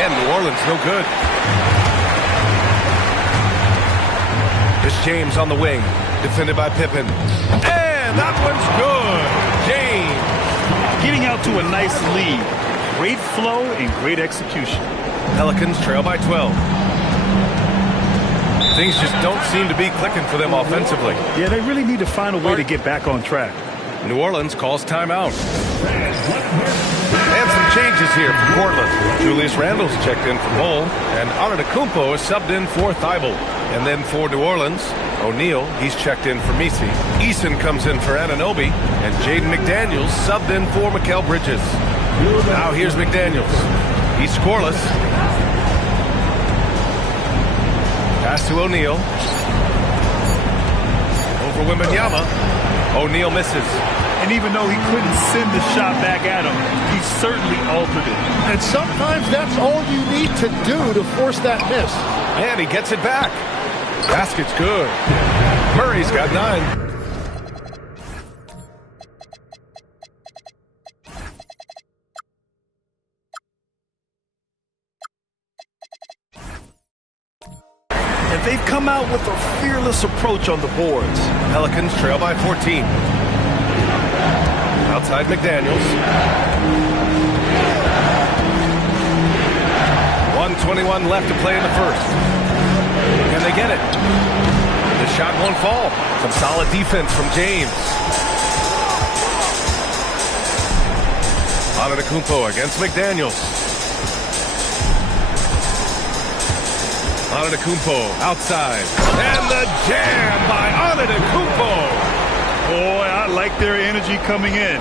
New Orleans no good. Here's James on the wing, defended by Pippen. And that one's good. James. Getting out to a nice lead. Great flow and great execution. Pelicans trail by 12. Things just don't seem to be clicking for them offensively. Yeah, they really need to find a way to get back on track. New Orleans calls timeout. And some changes here for Portland. Julius Randle's checked in for Bull, and Antetokounmpo is subbed in for Thibault. And then for New Orleans, O'Neal, he's checked in for Messi. Eason comes in for Anunoby, and Jaden McDaniels subbed in for Mikal Bridges. Now here's McDaniels. He's scoreless. Pass to O'Neal. Over Wembanyama. O'Neal misses. And even though he couldn't send the shot back at him, he certainly altered it. And sometimes that's all you need to do to force that miss. And he gets it back. Basket's good. Murray's got 9. And they've come out with a fearless approach on the boards. Pelicans trail by 14. Outside McDaniels. 1:21 left to play in the first. Can they get it? The shot won't fall. Some solid defense from James. Antetokounmpo against McDaniels. Antetokounmpo outside. And the jam by Antetokounmpo. Boy, I like their energy coming in.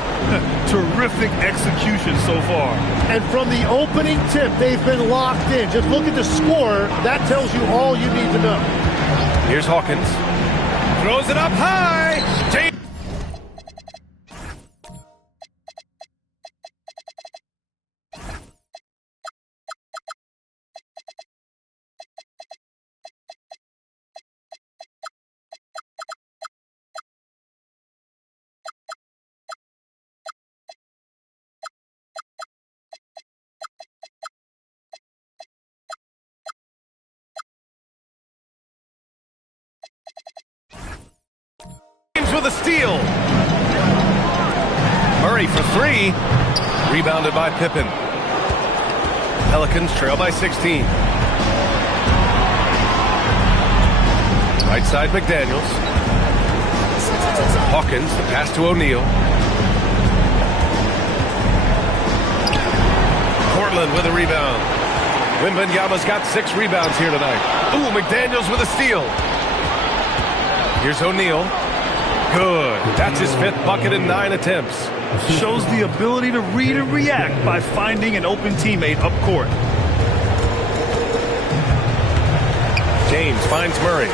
Terrific execution so far. And from the opening tip, they've been locked in. Just look at the score. That tells you all you need to know. Here's Hawkins. Throws it up high. James. With a steal. Murray for 3. Rebounded by Pippen. Pelicans trail by 16. Right side McDaniels. Hawkins, the pass to O'Neal. Portland with a rebound. Wembanyama's got 6 rebounds here tonight. Ooh, McDaniels with a steal. Here's O'Neal. Good. That's his 5th bucket in 9 attempts. Shows the ability to read and react by finding an open teammate up court. James finds Murray.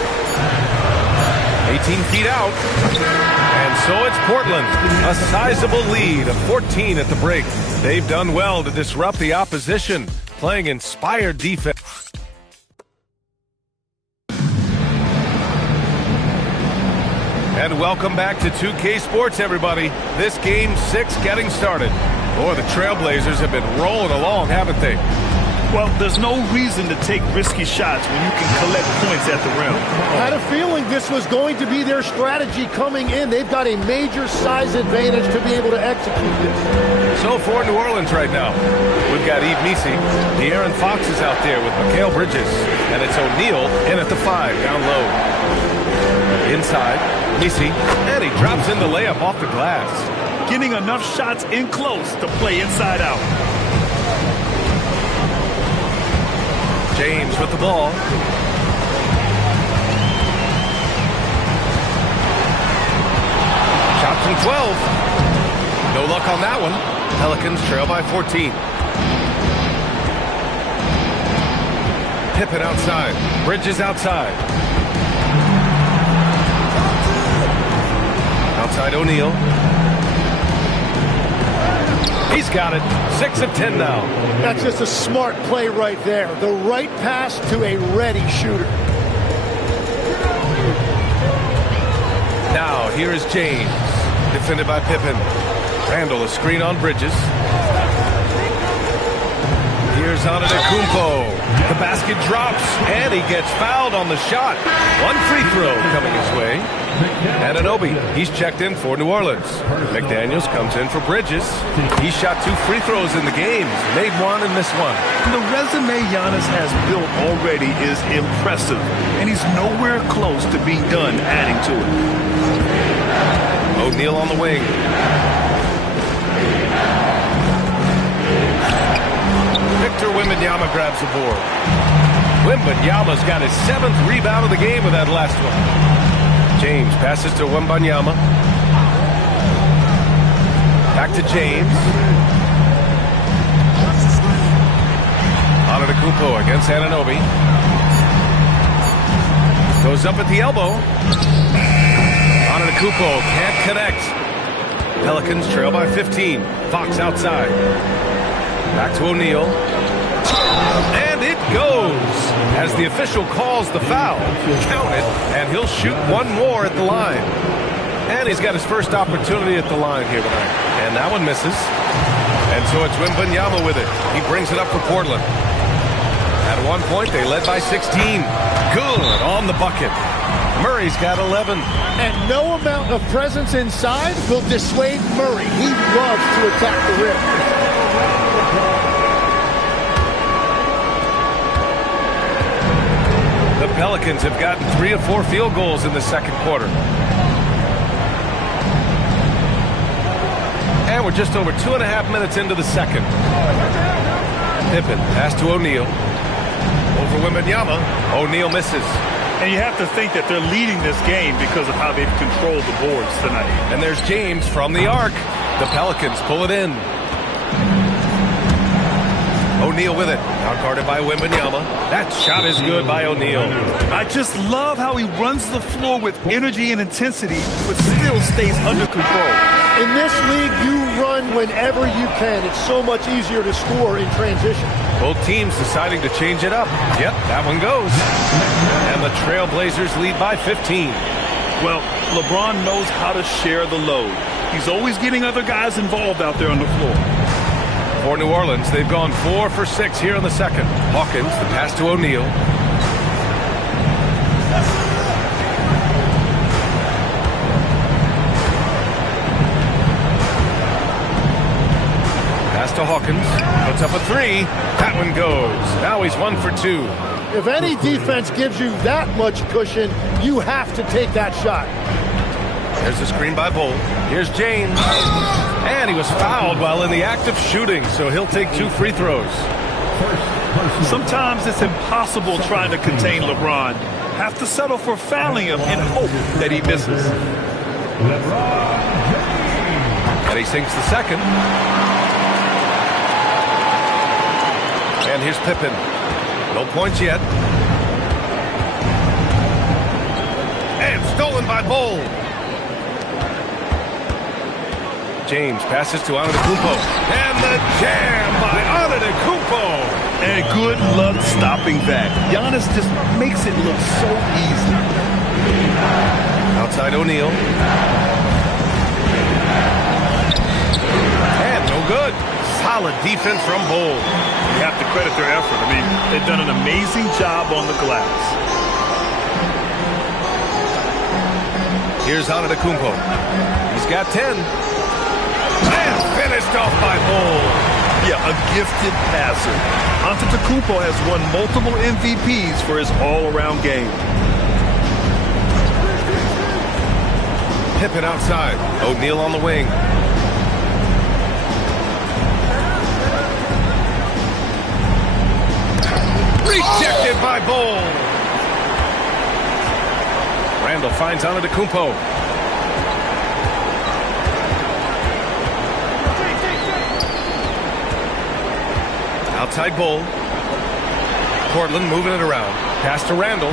18 feet out. And so it's Portland. A sizable lead of 14 at the break. They've done well to disrupt the opposition, playing inspired defense. And welcome back to 2K Sports, everybody. This game 6 getting started. Boy, the Trailblazers have been rolling along, haven't they? Well, there's no reason to take risky shots when you can collect points at the rim. I had a feeling this was going to be their strategy coming in. They've got a major size advantage to be able to execute this. So for New Orleans right now, we've got Yves Missi. De'Aaron Fox is out there with Mikal Bridges. And it's O'Neal in at the 5, down low. Inside, Missi, and he drops in the layup off the glass. Getting enough shots in close to play inside out. James with the ball. Shot from 12. No luck on that one. Pelicans trail by 14. Pippen outside. Bridges outside. Outside O'Neal. He's got it. 6 of 10 now. That's just a smart play right there. The right pass to a ready shooter. Now, here is James. Defended by Pippen. Randall, a screen on Bridges. Here's Antetokounmpo. The basket drops, and he gets fouled on the shot. One free throw coming his way. Anunoby, he's checked in for New Orleans. McDaniels comes in for Bridges. He shot 2 free throws in the game. Made one and missed one. The resume Giannis has built already is impressive, and he's nowhere close to being done adding to it. O'Neal on the wing. Victor Wembanyama grabs the board. Wembanyama's got his 7th rebound of the game with that last one. James passes to Wembanyama. Back to James. Antetokounmpo against Anunoby. Goes up at the elbow. Antetokounmpo can't connect. Pelicans trail by 15. Fox outside. Back to O'Neal. And it goes as the official calls the foul. Count it, and he'll shoot one more at the line. And he's got his first opportunity at the line here tonight. And that one misses. And so it's Wembanyama with it. He brings it up for Portland. At one point, they led by 16. Good on the bucket. Murray's got 11. And no amount of presence inside will dissuade Murray. He loves to attack the rim. The Pelicans have gotten 3 of 4 field goals in the second quarter. And we're just over 2.5 minutes into the second. Pippen pass to O'Neal. Over Wembanyama. O'Neal misses. And you have to think that they're leading this game because of how they've controlled the boards tonight. And there's James from the arc. The Pelicans pull it in. O'Neal with it. Now guarded by Wembanyama. That shot is good by O'Neal. I just love how he runs the floor with energy and intensity, but still stays under control. In this league, you run whenever you can. It's so much easier to score in transition. Both teams deciding to change it up. Yep, that one goes. And the Trailblazers lead by 15. Well, LeBron knows how to share the load. He's always getting other guys involved out there on the floor. For New Orleans, they've gone 4 for 6 here in the second. Hawkins, the pass to O'Neal. Pass to Hawkins. Puts up a 3. That one goes. Now he's 1 for 2. If any defense gives you that much cushion, you have to take that shot. There's a screen by Bull. Here's James. And he was fouled while in the act of shooting, so he'll take 2 free throws. Sometimes it's impossible trying to contain LeBron. Have to settle for fouling him and hope that he misses. And he sinks the second. And here's Pippen. No points yet. And stolen by Bull. James passes to Antetokounmpo. And the jam by Antetokounmpo. And good luck stopping that. Giannis just makes it look so easy. Outside O'Neal. And no good. Solid defense from Bol. You have to credit their effort. I mean, they've done an amazing job on the glass. Here's Antetokounmpo. He's got 10. And finished off by Bol. Yeah, a gifted passer. Antetokounmpo has won multiple MVPs for his all-around game. Pippen outside. O'Neal on the wing. Rejected by Bol. Randall finds Antetokounmpo. Outside Bol. Portland moving it around. Pass to Randall.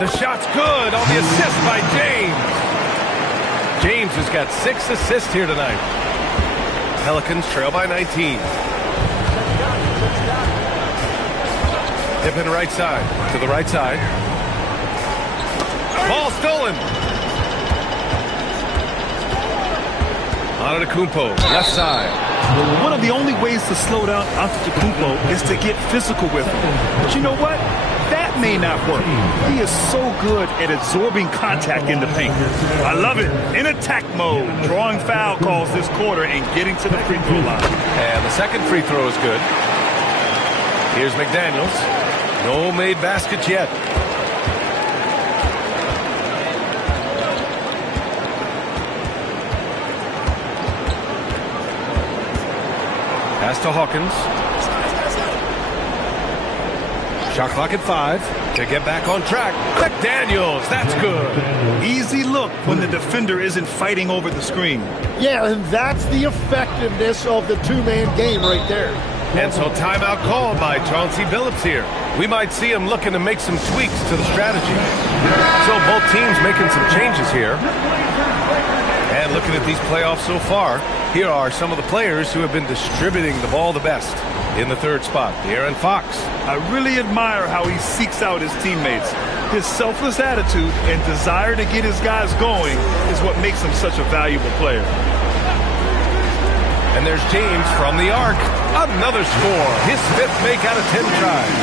The shot's good on the assist by James. James has got 6 assists here tonight. Pelicans trail by 19. Pippen right side. To the right side. Ball stolen. Antetokounmpo, left side. One of the only ways to slow down Antetokounmpo is to get physical with him. But you know what? That may not work. He is so good at absorbing contact in the paint. I love it. In attack mode, drawing foul calls this quarter and getting to the free throw line. And the second free throw is good. Here's McDaniels. No made baskets yet. Pass to Hawkins. Shot clock at 5 to get back on track. McDaniels, that's good. Easy look when the defender isn't fighting over the screen. Yeah, and that's the effectiveness of the two-man game right there. And so timeout called by Chauncey Billups here. We might see him looking to make some tweaks to the strategy. So both teams making some changes here. And looking at these playoffs so far, here are some of the players who have been distributing the ball the best. In the third spot, De'Aaron Fox. I really admire how he seeks out his teammates. His selfless attitude and desire to get his guys going is what makes him such a valuable player. And there's James from the arc. Another score. His 5th make out of 10 tries.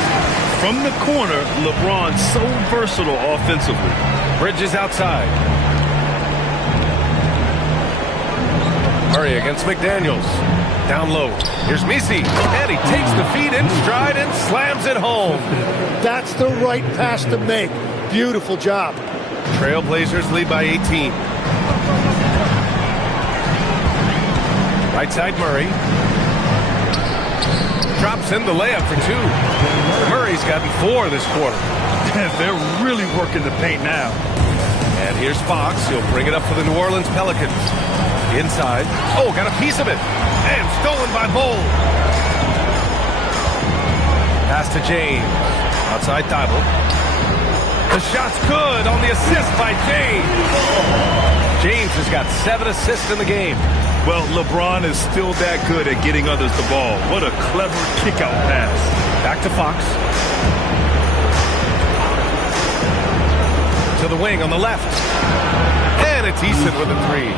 From the corner, LeBron so versatile offensively. Bridges outside. Murray against McDaniels. Down low. Here's Messi. And he takes the feed in stride and slams it home. That's the right pass to make. Beautiful job. Trailblazers lead by 18. Right side Murray. Drops in the layup for 2. Murray's gotten 4 this quarter. They're really working the paint now. And here's Fox. He'll bring it up for the New Orleans Pelicans. Inside. Oh, got a piece of it. And stolen by Bol. Pass to James. Outside Thibault. The shot's good on the assist by James. James has got 7 assists in the game. Well, LeBron is still that good at getting others the ball. What a clever kick-out pass. Back to Fox. To the wing on the left. And it's Eason with a 3.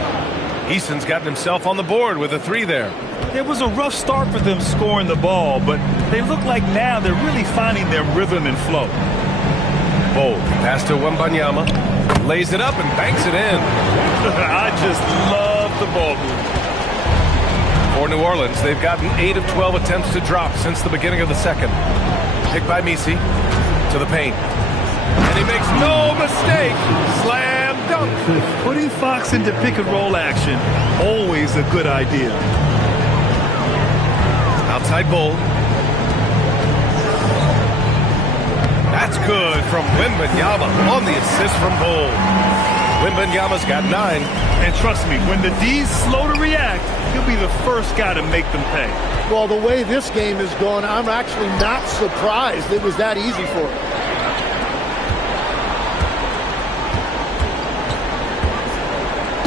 Eason's gotten himself on the board with a 3 there. It was a rough start for them scoring the ball, but they look like now they're really finding their rhythm and flow. Bol, pass to Wembanyama, lays it up and banks it in. I just love the ball move. For New Orleans, they've gotten 8 of 12 attempts to drop since the beginning of the second. Picked by Messi to the paint. And he makes no mistake. Slam dunk. Putting Fox into pick-and-roll action, always a good idea. Outside Bol. That's good from Wembanyama on the assist from Bol. Wembanyama's got 9. And trust me, when the D's slow to react, he'll be the first guy to make them pay. Well, the way this game is going, I'm actually not surprised it was that easy for him.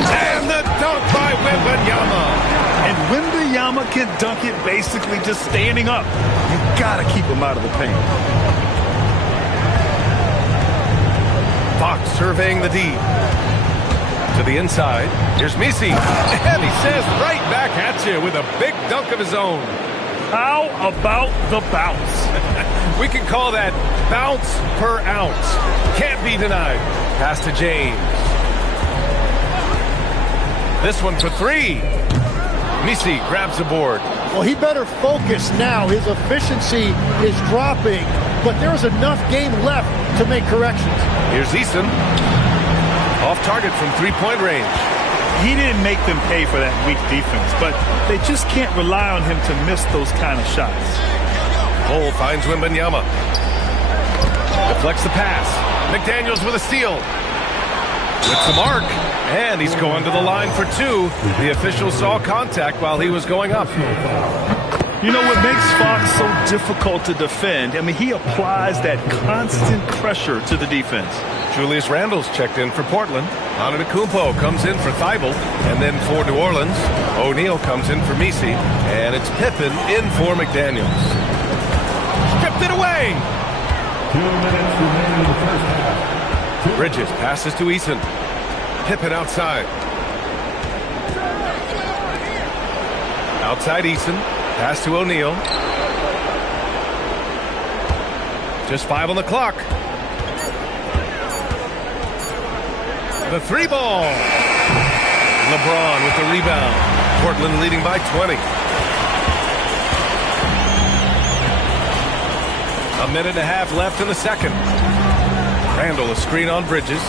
And the dunk by Wembanyama. And Wembanyama can dunk it basically just standing up. You gotta keep him out of the paint. Fox surveying the D. To the inside. Here's Misi. And he says right back at you with a big dunk of his own. How about the bounce? We can call that bounce per ounce. Can't be denied. Pass to James. This one for three. Misi grabs the board. Well, he better focus now. His efficiency is dropping, but there's enough game left to make corrections. Here's Eason. Off target from three-point range. He didn't make them pay for that weak defense, but they just can't rely on him to miss those kind of shots. Cole finds Wembanyama. Deflects the pass. McDaniels with a steal. With the mark. And he's going to the line for two. The official saw contact while he was going up. You know what makes Fox so difficult to defend? I mean, he applies that constant pressure to the defense. Julius Randle's checked in for Portland. Antetokounmpo comes in for Thibault. And then for New Orleans, O'Neal comes in for Misi. And it's Pippen in for McDaniels. Stripped it away. 2 minutes remaining in the first half. Bridges passes to Eason. Pippen outside. Outside Eason. Pass to O'Neal. Just 5 on the clock. The three ball. LeBron with the rebound. Portland leading by 20. A minute and a half left in the second. Randle a screen on Bridges.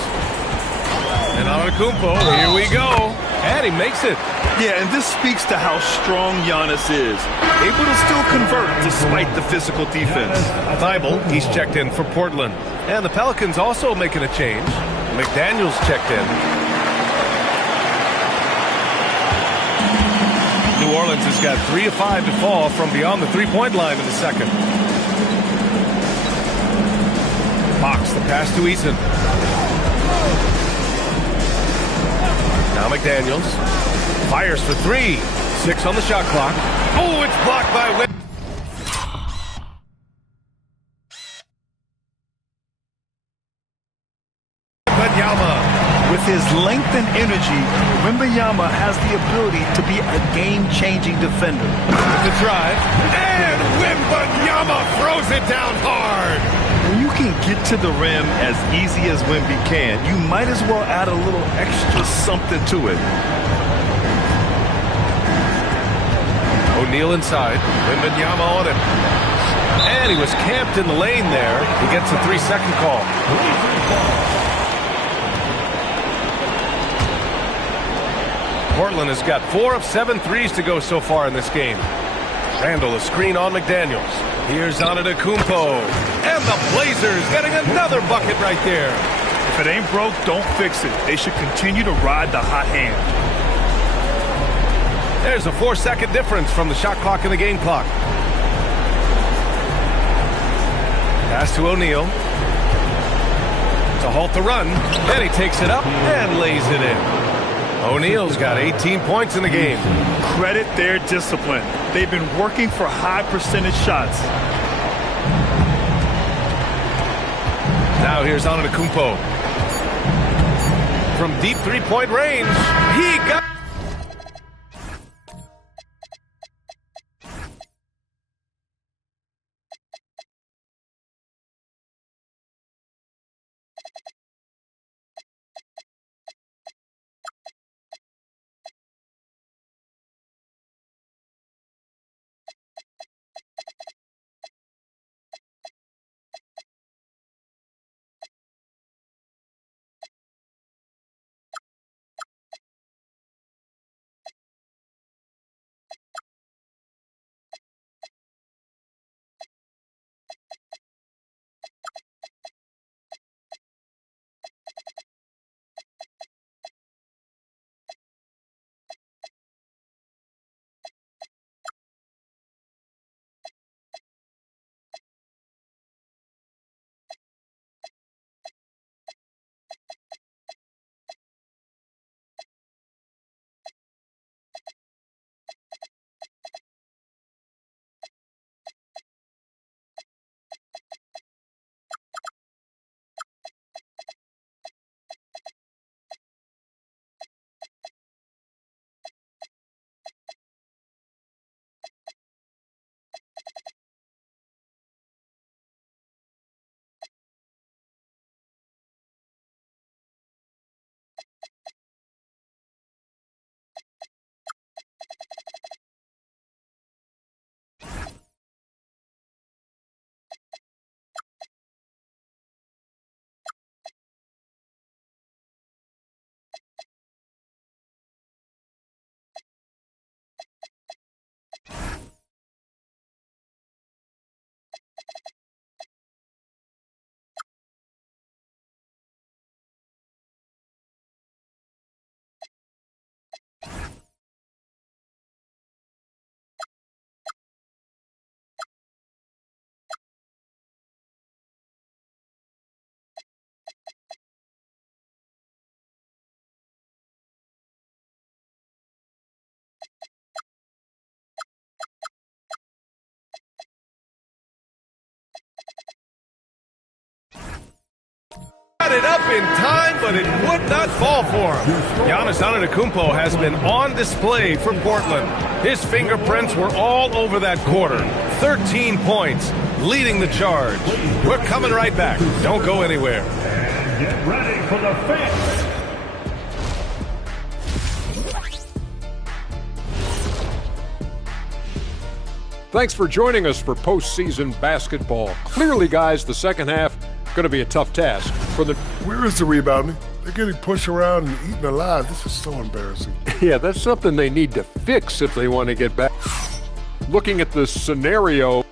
And Antetokounmpo, here we go. And he makes it. Yeah, and this speaks to how strong Giannis is. Able to still convert despite the physical defense. Thibault, he's checked in for Portland. And the Pelicans also making a change. McDaniels checked in. New Orleans has got 3 of 5 to fall from beyond the three-point line in the second. Fox, the pass to Eason. Now McDaniels fires for 3. 6 on the shot clock. Oh, it's blocked by Webb. With his length and energy, Wembanyama has the ability to be a game-changing defender. The drive, and Wembanyama throws it down hard. When you can get to the rim as easy as Wemby can, you might as well add a little extra something to it. O'Neal inside, Wembanyama on it. And he was camped in the lane there. He gets a 3-second call. Portland has got 4 of 7 threes to go so far in this game. Randle a screen on McDaniels. Here's Antetokounmpo. And the Blazers getting another bucket right there. If it ain't broke, don't fix it. They should continue to ride the hot hand. There's a 4-second difference from the shot clock and the game clock. Pass to O'Neal. To halt the run. And he takes it up and lays it in. O'Neal's got 18 points in the game. Credit their discipline. They've been working for high percentage shots. Now here's Antetokounmpo. From deep three-point range, he got Got it up in time, but it would not fall for him. Giannis Antetokounmpo has been on display for Portland. His fingerprints were all over that quarter. 13 points, leading the charge. We're coming right back. Don't go anywhere. And get ready for the fifth. Thanks for joining us for postseason basketball. Clearly, guys, the second half going to be a tough task for the... Where is the rebounding? They're getting pushed around and eaten alive. This is so embarrassing. Yeah, that's something they need to fix if they want to get back. Looking at the scenario,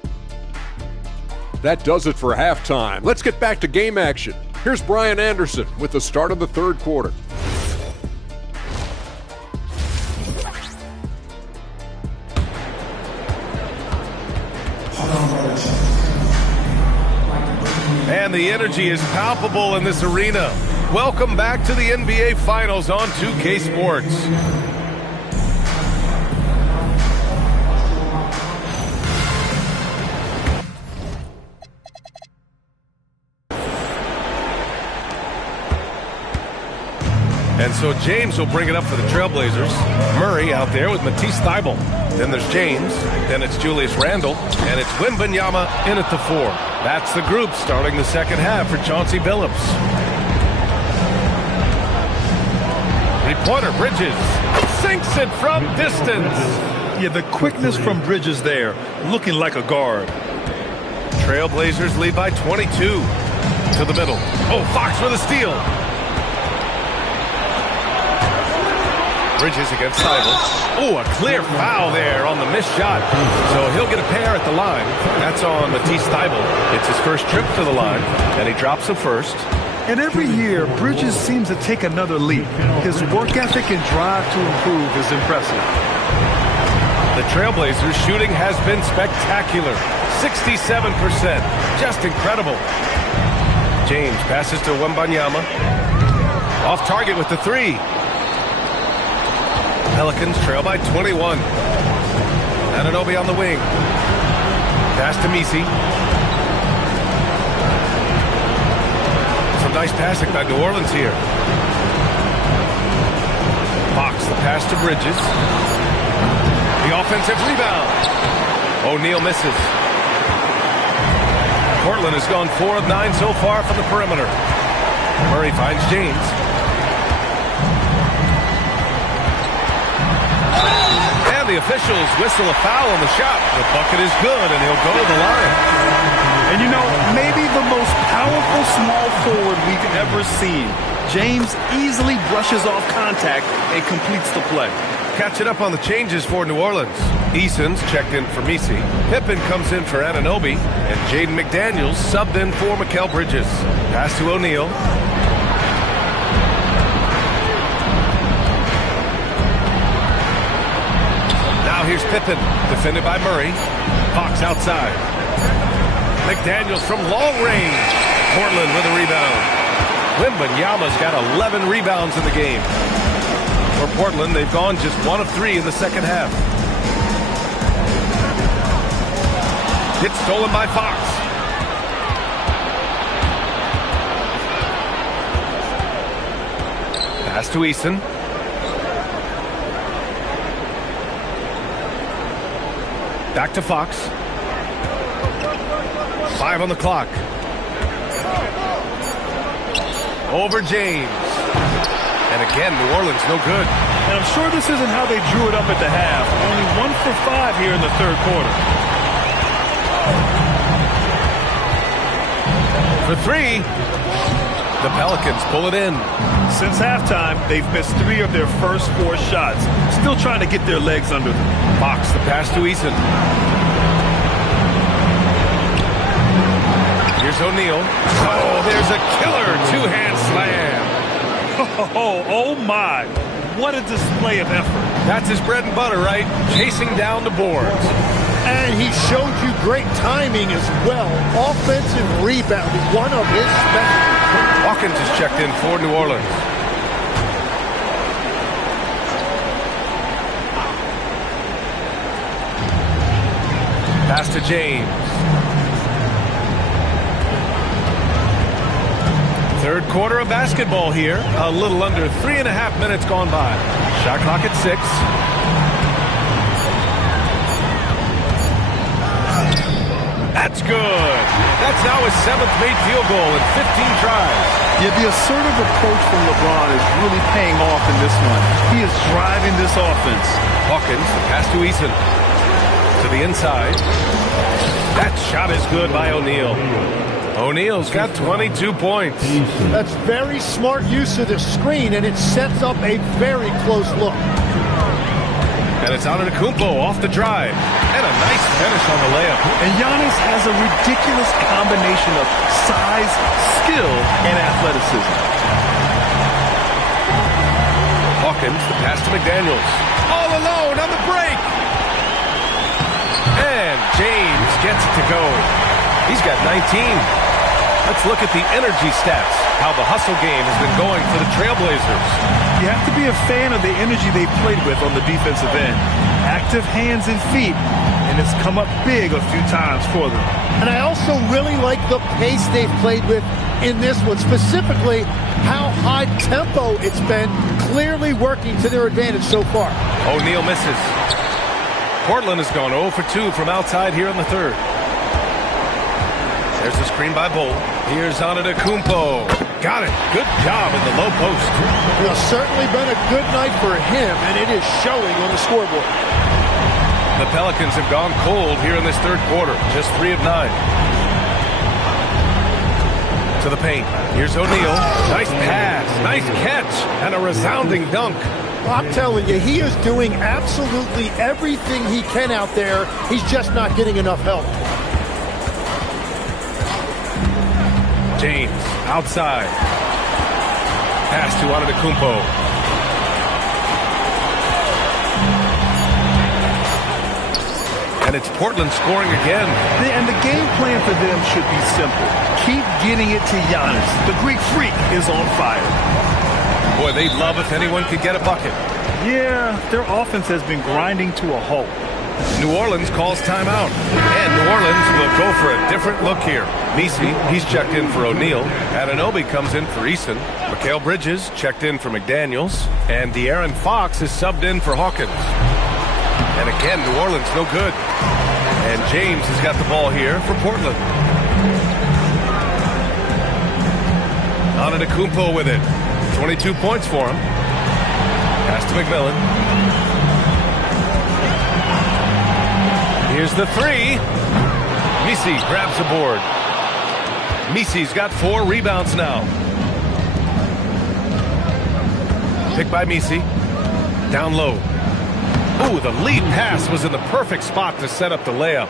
that does it for halftime. Let's get back to game action. Here's Brian Anderson with the start of the third quarter. And the energy is palpable in this arena. Welcome back to the NBA Finals on 2K Sports. And so James will bring it up for the Trailblazers. Murray out there with Matisse Thybulle. Then there's James. Then it's Julius Randle. And it's Wembanyama in at the 4. That's the group starting the second half for Chauncey Billups. Three-pointer, Bridges. Sinks it from distance. Yeah, the quickness from Bridges there, looking like a guard. Trailblazers lead by 22. To the middle. Oh, Fox with a steal. Bridges against Thybulle. Oh, a clear foul there on the missed shot. So he'll get a pair at the line. That's on Matisse Thybulle. It's his first trip to the line, and he drops the first. And every year, Bridges seems to take another leap. His work ethic and drive to improve is impressive. The Trailblazers' shooting has been spectacular. 67%. Just incredible. James passes to Wembanyama. Off target with the 3. Pelicans trail by 21. Anunoby on the wing. Pass to Messi. Some nice passing by New Orleans here. Fox, the pass to Bridges. The offensive rebound. O'Neal misses. Portland has gone 4 of 9 so far from the perimeter. Murray finds James. The officials whistle a foul on the shot. The bucket is good, and he'll go to the line. And you know, maybe the most powerful small forward we've ever seen. James easily brushes off contact and completes the play. Catching up on the changes for New Orleans. Eason's checked in for Messi. Pippen comes in for Anunoby. And Jaden McDaniels subbed in for Mikal Bridges. Pass to O'Neal. Here's Pippen, defended by Murray. Fox outside. McDaniels from long range. Portland with a rebound. Wembanyama's got 11 rebounds in the game. For Portland, they've gone just 1 of 3 in the second half. It's stolen by Fox. Pass to Eason. Back to Fox. 5 on the clock. Over James. And again, New Orleans no good. And I'm sure this isn't how they drew it up at the half. Only 1 for 5 here in the third quarter. For 3. The Pelicans pull it in. Since halftime, they've missed 3 of their first 4 shots. Still trying to get their legs under them. Fox, the pass to Eason. Here's O'Neal. Oh, there's a killer 2-hand slam. Oh my. What a display of effort. That's his bread and butter, right? Chasing down the boards. And he showed you great timing as well. Offensive rebounding, one of his specialties. Hawkins is checked in for New Orleans. Pass to James. Third quarter of basketball here. A little under 3.5 minutes gone by. Shot clock at 6. That's good. That's now his 7th made field goal in 15 tries. Yeah, the assertive approach from LeBron is really paying off in this one. He is driving this offense. Hawkins, the pass to Eason. To the inside. That shot is good by O'Neal. O'Neal's got 22 points. That's very smart use of the screen, and it sets up a very close look. And it's Antetokounmpo off the drive. And a nice finish on the layup. And Giannis has a ridiculous combination of size, skill, and athleticism. Hawkins, the pass to McDaniels. All alone on the break. And James gets it to go. He's got 19. Let's look at the energy stats, how the hustle game has been going for the Trailblazers. You have to be a fan of the energy they played with on the defensive end. Active hands and feet, and it's come up big a few times for them. And I also really like the pace they've played with in this one, specifically how high tempo it's been, clearly working to their advantage so far. O'Neal misses. Portland has gone 0 for 2 from outside here in the third. There's the screen by Bull. Here's Antetokounmpo. Got it. Good job in the low post. It's certainly been a good night for him, and it is showing on the scoreboard. The Pelicans have gone cold here in this third quarter. Just 3 of 9. To the paint. Here's O'Neal. Nice pass. Nice catch. And a resounding dunk. Well, I'm telling you, he is doing absolutely everything he can out there. He's just not getting enough help. James, outside. Pass to Antetokounmpo. And it's Portland scoring again. And the game plan for them should be simple. Keep getting it to Giannis. The Greek Freak is on fire. Boy, they'd love if anyone could get a bucket. Yeah, their offense has been grinding to a halt. New Orleans calls timeout. And New Orleans will go for a different look here. Messi, he's checked in for O'Neal. Anunoby comes in for Eason. Mikal Bridges checked in for McDaniels. And De'Aaron Fox is subbed in for Hawkins. And again, New Orleans no good. And James has got the ball here for Portland. Antetokounmpo with it. 22 points for him. Pass to McMillan. Here's the 3. Messi grabs the board. Messi's got 4 rebounds now. Picked by Messi. Down low. Ooh, the lead pass was in the perfect spot to set up the layup.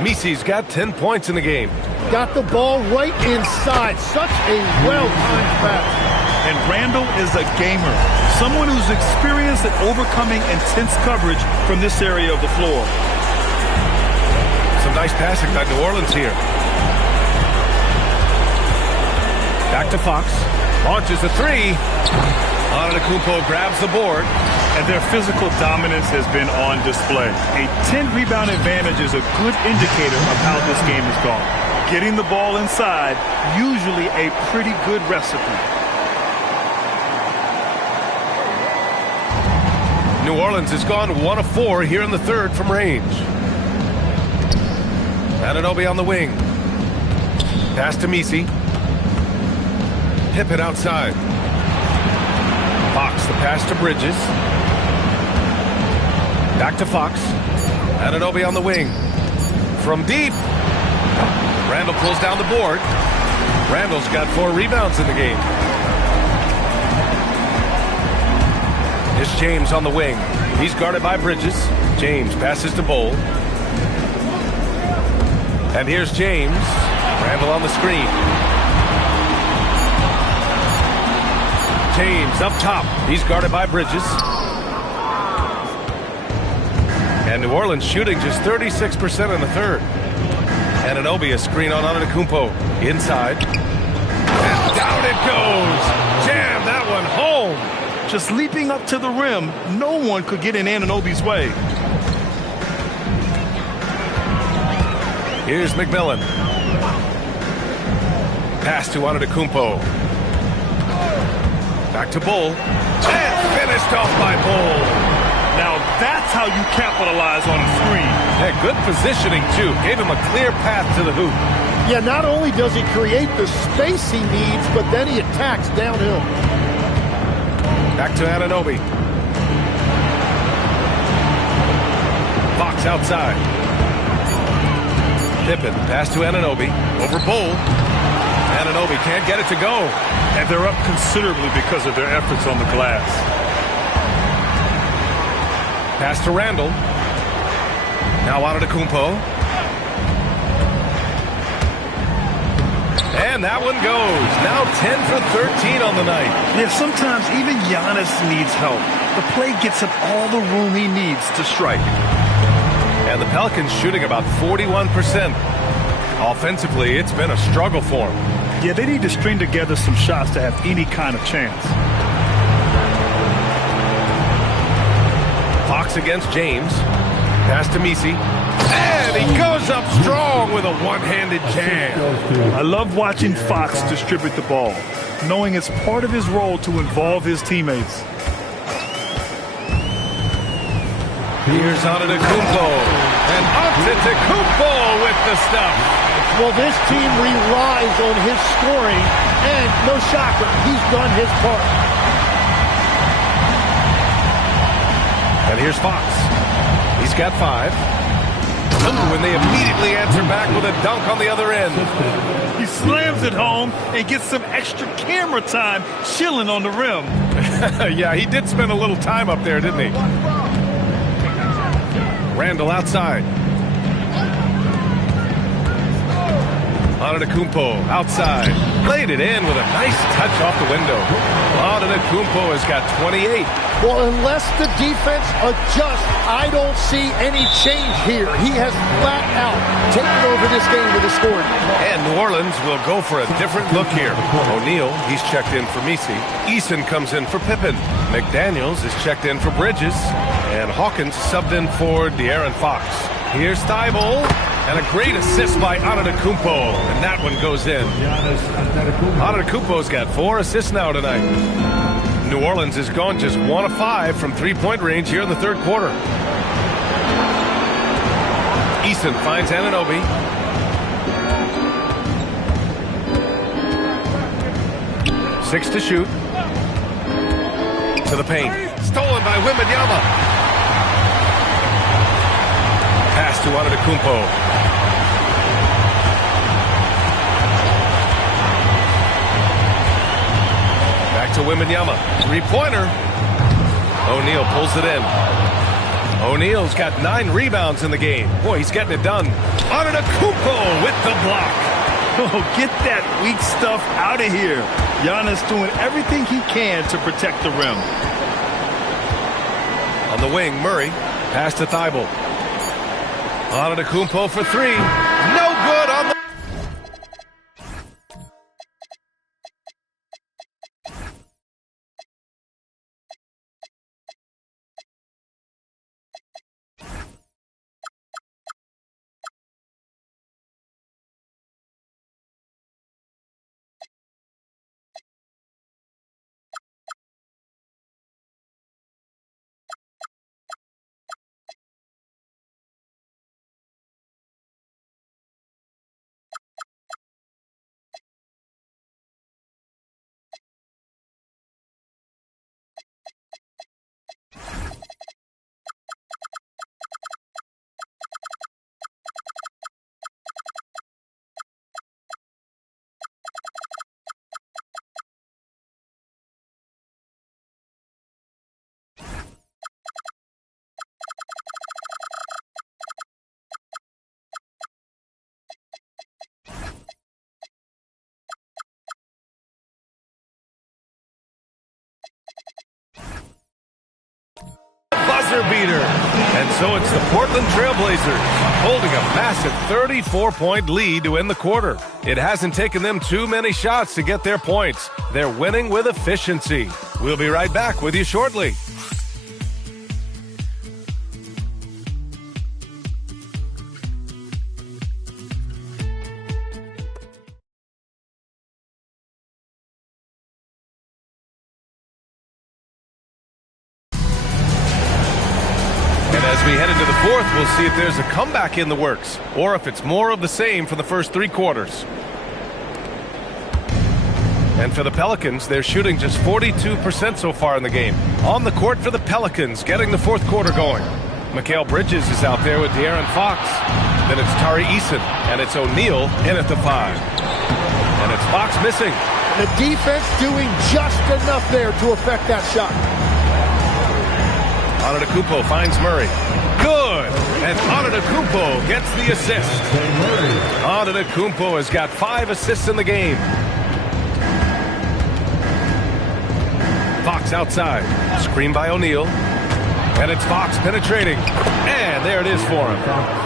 Messi's got 10 points in the game. Got the ball right inside. Such a well-timed pass. And Randall is a gamer. Someone who's experienced at overcoming intense coverage from this area of the floor. Some nice passing by New Orleans here. Back to Fox. Launches a 3. Antetokounmpo grabs the board. And their physical dominance has been on display. A 10-rebound advantage is a good indicator of how this game has gone. Getting the ball inside, usually a pretty good recipe. New Orleans has gone 1 of 4 here in the third from range. Anunoby on the wing. Pass to Messi. Pippen outside. Fox, the pass to Bridges. Back to Fox. Anunoby on the wing. From deep. Randall pulls down the board. Randall's got 4 rebounds in the game. Here's James on the wing. He's guarded by Bridges. James passes to Bull. And here's James. Randall on the screen. James up top. He's guarded by Bridges. And New Orleans shooting just 36% in the third. Anunoby a screen on Antetokounmpo. Inside. And down it goes. Jam that one home. Just leaping up to the rim, no one could get in Anunoby's way. Here's McMillan. Pass to Antetokounmpo. Back to Bull. And finished off by Bull. Now that's how you capitalize on a three. Hey, good positioning, too. Gave him a clear path to the hoop. Yeah, not only does he create the space he needs, but then he attacks downhill. Back to Anunoby. Fox outside. Pippen, pass to Anunoby. Over Bull. Anunoby can't get it to go. And they're up considerably because of their efforts on the glass. Pass to Randall. Now Antetokounmpo. And that one goes. Now 10 for 13 on the night. Yeah, sometimes even Giannis needs help. The play gets him all the room he needs to strike. And the Pelicans shooting about 41%. Offensively, it's been a struggle for them. Yeah, they need to string together some shots to have any kind of chance. Fox against James. Pass to Messi. And he goes up strong with a one-handed jam. I love watching Fox distribute the ball, knowing it's part of his role to involve his teammates. Here's Antetokounmpo. And Antetokounmpo with the stuff. Well, this team relies on his scoring, and no shocker, he's done his part. And here's Fox. He's got 5. Ooh, and they immediately answer back with a dunk on the other end. He slams it home and gets some extra camera time chilling on the rim. Yeah, he did spend a little time up there, didn't he? Randall outside. Antetokounmpo outside. Played it in with a nice touch off the window. Antetokounmpo has got 28. Well, unless the defense adjusts, I don't see any change here. He has flat out taken over this game with his scoring. And New Orleans will go for a different look here. O'Neal, he's checked in for Messi. Eason comes in for Pippen. McDaniels is checked in for Bridges. And Hawkins subbed in for De'Aaron Fox. Here's Thibault. And a great assist by Antetokounmpo. And that one goes in. Antetokounmpo's got 4 assists now tonight. New Orleans has gone just 1 of 5 from three-point range here in the third quarter. Eason finds Anunoby. Six to shoot. To the paint. Stolen by Wembanyama. Pass to Antetokounmpo. Back to Wembanyama. Three-pointer. O'Neal pulls it in. O'Neal's got 9 rebounds in the game. Boy, he's getting it done. Antetokounmpo with the block. Oh, get that weak stuff out of here. Giannis doing everything he can to protect the rim. On the wing, Murray. Pass to Thibault. Antetokounmpo for 3. No good on the... Buzzer beater. And so it's the Portland Trailblazers holding a massive 34-point lead to end the quarter. It hasn't taken them too many shots to get their points. They're winning with efficiency. We'll be right back with you shortly. head into the fourth, we'll see if there's a comeback in the works or if it's more of the same for the first 3 quarters. And for the Pelicans, they're shooting just 42% so far in the game. On the court for the Pelicans, getting the fourth quarter going. Mikal Bridges is out there with De'Aaron Fox. Then it's Tari Eason, and it's O'Neal in at the 5. And it's Fox missing. The defense doing just enough there to affect that shot. Antetokounmpo finds Murray. Good! And Antetokounmpo gets the assist. Antetokounmpo has got 5 assists in the game. Fox outside. Screen by O'Neal. And it's Fox penetrating. And there it is for him.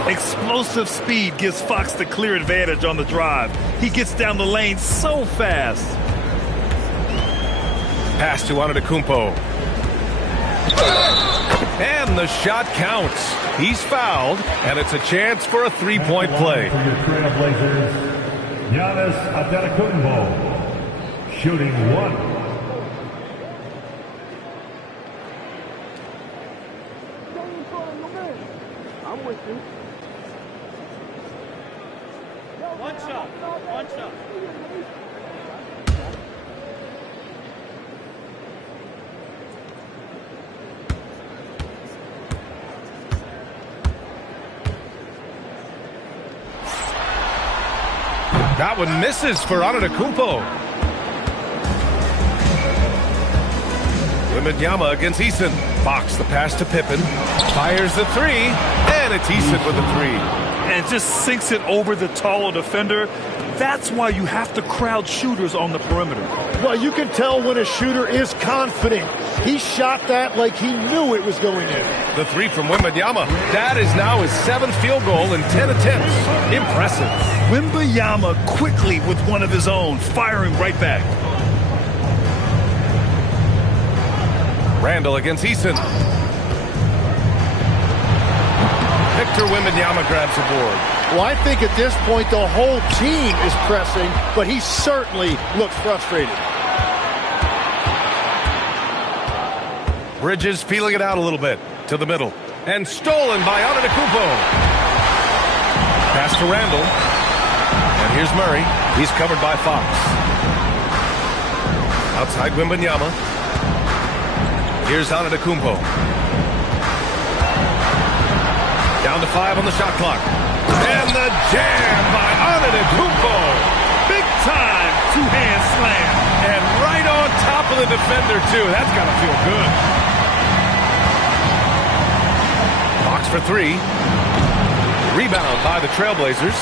Explosive speed gives Fox the clear advantage on the drive. He gets down the lane so fast. Pass to Antetokounmpo. And the shot counts. He's fouled, and it's a chance for a 3-point play. For your Trailblazers, Giannis Antetokounmpo, shooting 1. One shot. That one misses for Antetokounmpo. Wembanyama against Eason. Fox the pass to Pippen. Fires the 3. And it's Eason with the 3. And just sinks it over the taller defender. That's why you have to crowd shooters on the perimeter. Well, you can tell when a shooter is confident. He shot that like he knew it was going in. The 3 from Wembanyama. That is now his 7th field goal in 10 attempts. Impressive. Wembanyama quickly with one of his own, firing right back. Randall against Eason. Victor Wembanyama grabs the board. Well, I think at this point the whole team is pressing, but he certainly looks frustrated. Bridges feeling it out a little bit to the middle. And stolen by Antetokounmpo. Pass to Randall. And here's Murray. He's covered by Fox. Outside Wembanyama. Here's Antetokounmpo. Down to 5 on the shot clock. And the jam by Antetokounmpo. Big time two-hand slam. And right on top of the defender, too. That's got to feel good. Fox for 3. Rebound by the Trailblazers.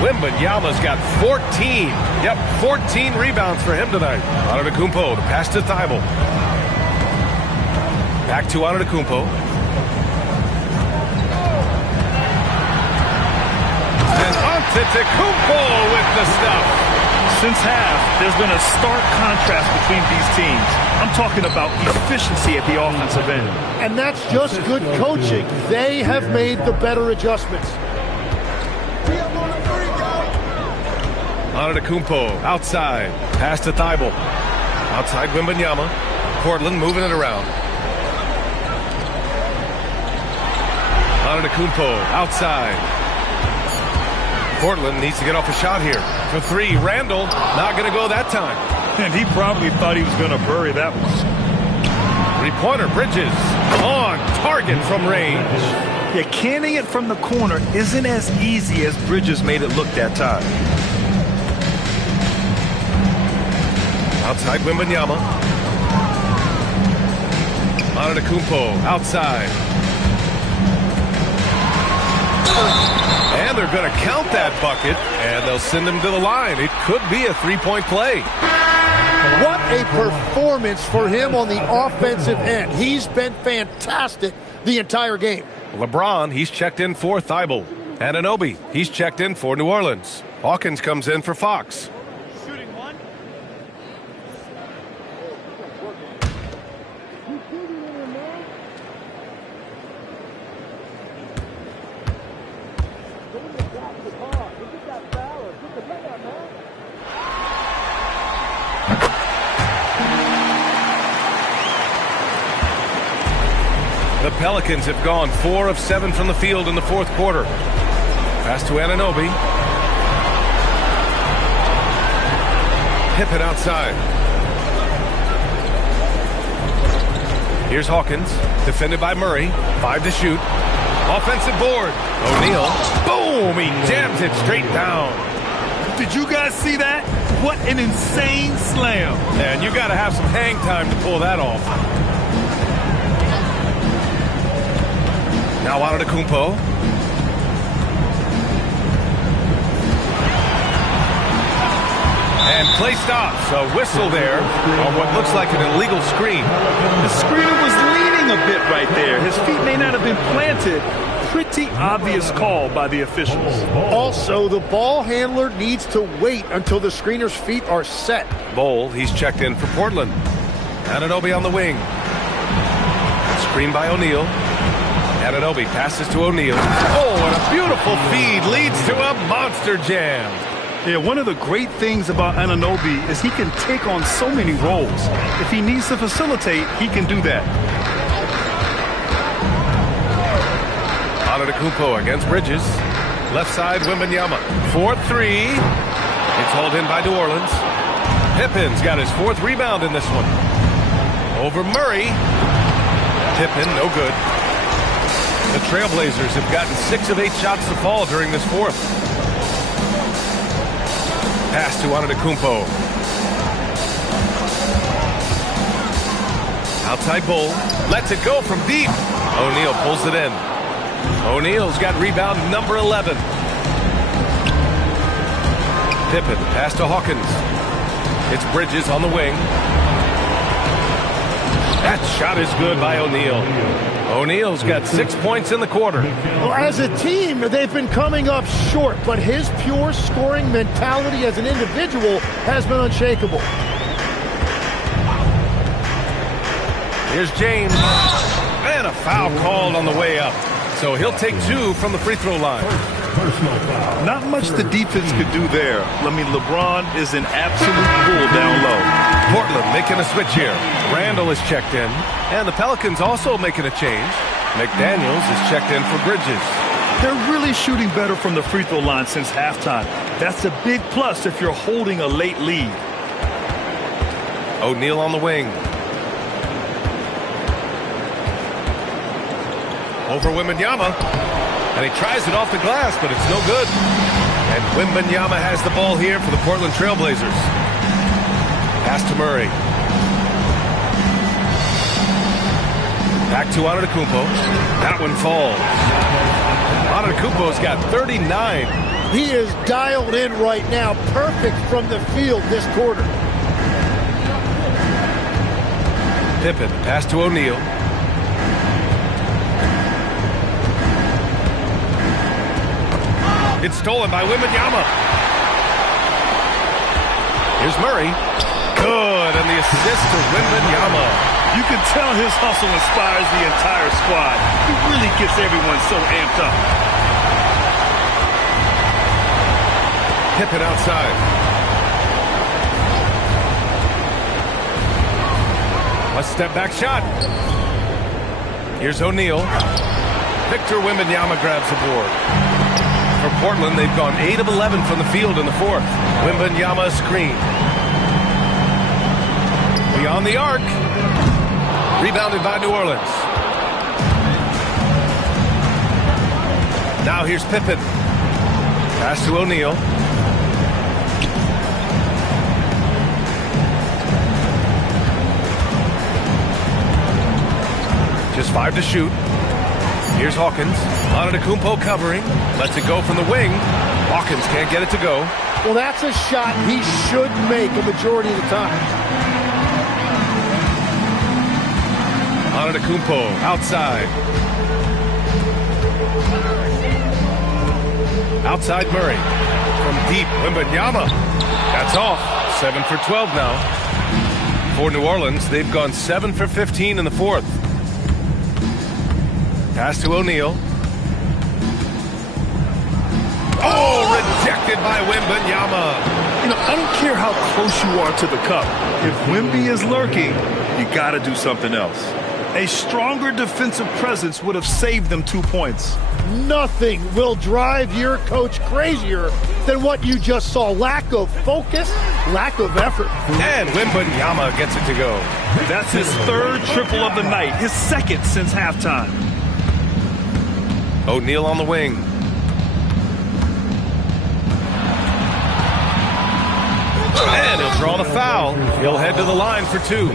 Wembanyama's got 14. Yep, 14 rebounds for him tonight. Antetokounmpo, the pass to Thibault. Back to Antetokounmpo. And Antetokounmpo with the stuff. Since half, there's been a stark contrast between these teams. I'm talking about efficiency at the offensive end. And that's just good coaching. They have made the better adjustments. Antetokounmpo outside. Pass to Thibault. Outside Wembanyama. Portland moving it around. Antetokounmpo outside. Portland needs to get off a shot here. For 3, Randall not going to go that time. And he probably thought he was going to bury that one. 3-pointer, Bridges on target from range. Yeah, canning it from the corner isn't as easy as Bridges made it look that time. Outside Wembanyama. Antetokounmpo outside. And they're going to count that bucket, and they'll send him to the line. It could be a 3-point play. What a performance for him on the offensive end. He's been fantastic the entire game. LeBron, he's checked in for Thibault. Anunoby, he's checked in for New Orleans. Hawkins comes in for Fox. Shooting 1. The Pelicans have gone 4 of 7 from the field in the fourth quarter. Pass to Anunoby. Pippen outside. Here's Hawkins, defended by Murray. 5 to shoot. Offensive board. O'Neal. Boom! He jams it straight down. Did you guys see that? What an insane slam. And you got to have some hang time to pull that off. Now Antetokounmpo. And play stops. A whistle there on what looks like an illegal screen. The screener was leaning a bit right there. His feet may not have been planted. Pretty obvious call by the officials. Also, the ball handler needs to wait until the screener's feet are set. Bol, he's checked in for Portland. Anunoby on the wing. Screen by O'Neal. Anunoby passes to O'Neal. Oh, and a beautiful feed leads to a monster jam. Yeah, one of the great things about Anunoby is he can take on so many roles. If he needs to facilitate, he can do that. Antetokounmpo against Bridges. Left side, Wembanyama. 4-3. It's hauled in by New Orleans. Pippen's got his 4th rebound in this one. Over Murray. Pippen, no good. The Trailblazers have gotten 6 of 8 shots to fall during this fourth. Pass to Antetokounmpo. Outside Bol. Lets it go from deep. O'Neal pulls it in. O'Neal's got rebound number 11. Pippen, pass to Hawkins. It's Bridges on the wing. That shot is good by O'Neal. O'Neal's got 6 points in the quarter. Well, as a team, they've been coming up short, but his pure scoring mentality as an individual has been unshakable. Here's James. And a foul called on the way up. So he'll take 2 from the free throw line. Not much the defense could do there. I mean, LeBron is an absolute bull down low. Portland making a switch here. Randall is checked in. And the Pelicans also making a change. McDaniels is checked in for Bridges. They're really shooting better from the free throw line since halftime. That's a big plus if you're holding a late lead. O'Neal on the wing. Over Wembanyama. And he tries it off the glass, but it's no good. And Wembanyama has the ball here for the Portland Trailblazers. Pass to Murray. Back to Antetokounmpo. That one falls. Antetokounmpo's got 39. He is dialed in right now. Perfect from the field this quarter. Pippen, pass to O'Neal. It's stolen by Wembanyama. Here's Murray. Good, and the assist to Wembanyama. You can tell his hustle inspires the entire squad. He really gets everyone so amped up. Pippen outside. A step back shot. Here's O'Neal. Victor Wembanyama grabs the board. For Portland, they've gone 8 of 11 from the field in the fourth. Wembanyama screen. Beyond the arc. Rebounded by New Orleans. Now here's Pippen. Pass to O'Neal. Just 5 to shoot. Here's Hawkins. Antetokounmpo covering. Lets it go from the wing. Hawkins can't get it to go. Well, that's a shot he should make a majority of the time. Antetokounmpo outside. Outside Murray. From deep, Wembanyama. That's off. 7 for 12 now. For New Orleans, they've gone 7 for 15 in the fourth. Pass to O'Neal. Oh, rejected by Wembanyama. You know, I don't care how close you are to the cup. If Wemby is lurking, you got to do something else. A stronger defensive presence would have saved them 2 points. Nothing will drive your coach crazier than what you just saw. Lack of focus, lack of effort. And Wembanyama gets it to go. That's his third triple of the night, his second since halftime. O'Neal on the wing. And he'll draw the foul. He'll head to the line for 2.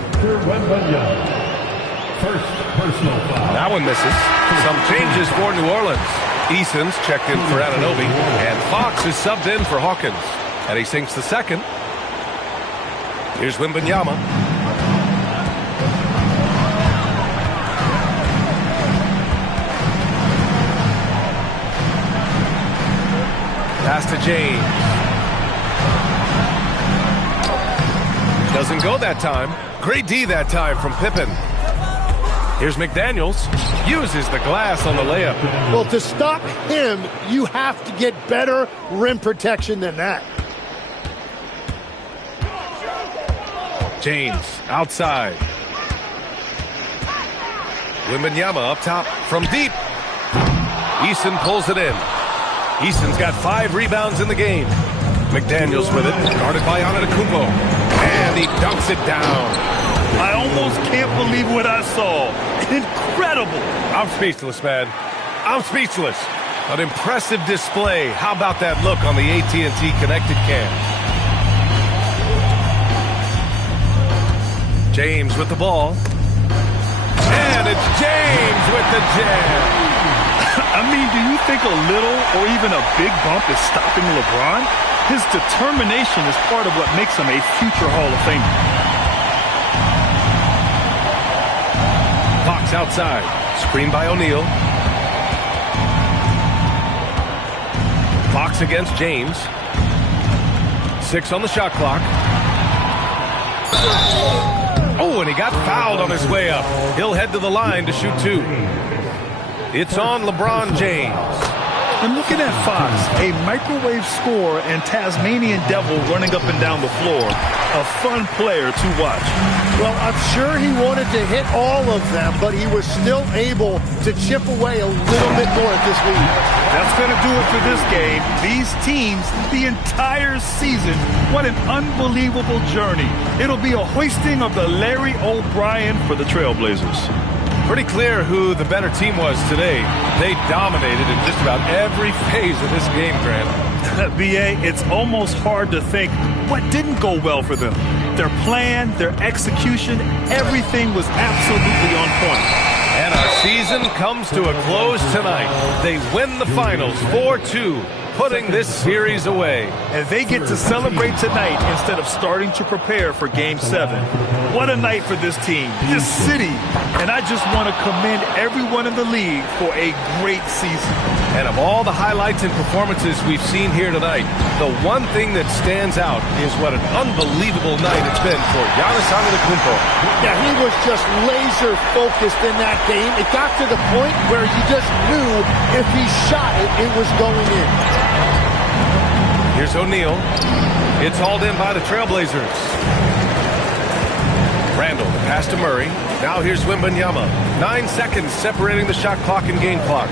First personal foul. That one misses. Some changes for New Orleans. Eason's checked in for Anunoby, and Fox is subbed in for Hawkins. And he sinks the second. Here's Wembanyama. Pass to James. Doesn't go that time. Great D that time from Pippen. Here's McDaniels. Uses the glass on the layup. Well, to stop him, you have to get better rim protection than that. James outside. Wembanyama up top from deep. Eason pulls it in. Eason's got 5 rebounds in the game. McDaniels with it, guarded by Antetokounmpo. And he dunks it down. I almost can't believe what I saw. Incredible. I'm speechless, man. I'm speechless. An impressive display. How about that look on the AT&T connected cam? James with the ball. And it's James with the jam. I mean, do you think a little or even a big bump is stopping LeBron? His determination is part of what makes him a future Hall of Famer. Fox outside. Screen by O'Neal. Fox against James. 6 on the shot clock. Oh, and he got fouled on his way up. He'll head to the line to shoot 2. It's on LeBron James. And looking at Fox, a microwave scorer and Tasmanian devil running up and down the floor. A fun player to watch. Well, I'm sure he wanted to hit all of them, but he was still able to chip away a little bit more at this lead. That's going to do it for this game. These teams, the entire season, what an unbelievable journey. It'll be a hoisting of the Larry O'Brien for the Trailblazers. Pretty clear who the better team was today. They dominated in just about every phase of this game, Grant. B.A., it's almost hard to think what didn't go well for them. Their plan, their execution, everything was absolutely on point. And our season comes to a close tonight. They win the finals 4-2, putting this series away. And they get to celebrate tonight instead of starting to prepare for Game 7. What a night for this team, this city. And I just want to commend everyone in the league for a great season. And of all the highlights and performances we've seen here tonight, the one thing that stands out is what an unbelievable night it's been for Giannis Antetokounmpo. Yeah, he was just laser focused in that game. It got to the point where you just knew if he shot it, it was going in. Here's O'Neal. It's hauled in by the Trailblazers. Randall, the pass to Murray. Now here's Wembanyama. 9 seconds separating the shot clock and game clock.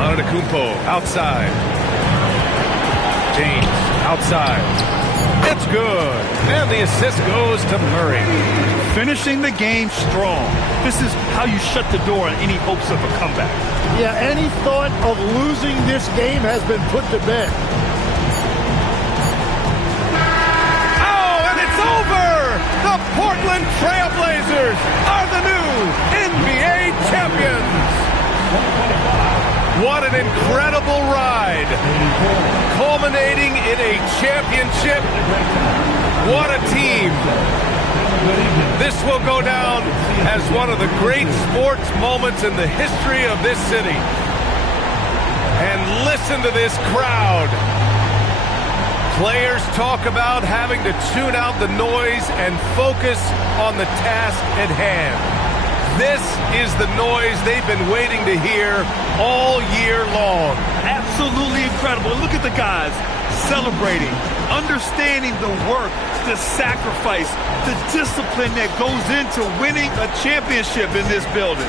Antetokounmpo outside. James outside. It's good. And the assist goes to Murray. Finishing the game strong. This is how you shut the door on any hopes of a comeback. Yeah, any thought of losing this game has been put to bed. Oh, and it's over! The Portland Trailblazers are the new NBA champions! What an incredible ride! Culminating in a championship. What a team! This will go down as one of the great sports moments in the history of this city. And listen to this crowd. Players talk about having to tune out the noise and focus on the task at hand. This is the noise they've been waiting to hear all year long. Absolutely incredible. Look at the guys celebrating, understanding the work, the sacrifice, the discipline that goes into winning a championship in this building.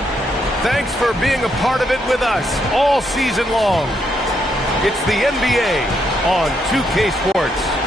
Thanks for being a part of it with us all season long. It's the NBA on 2K Sports.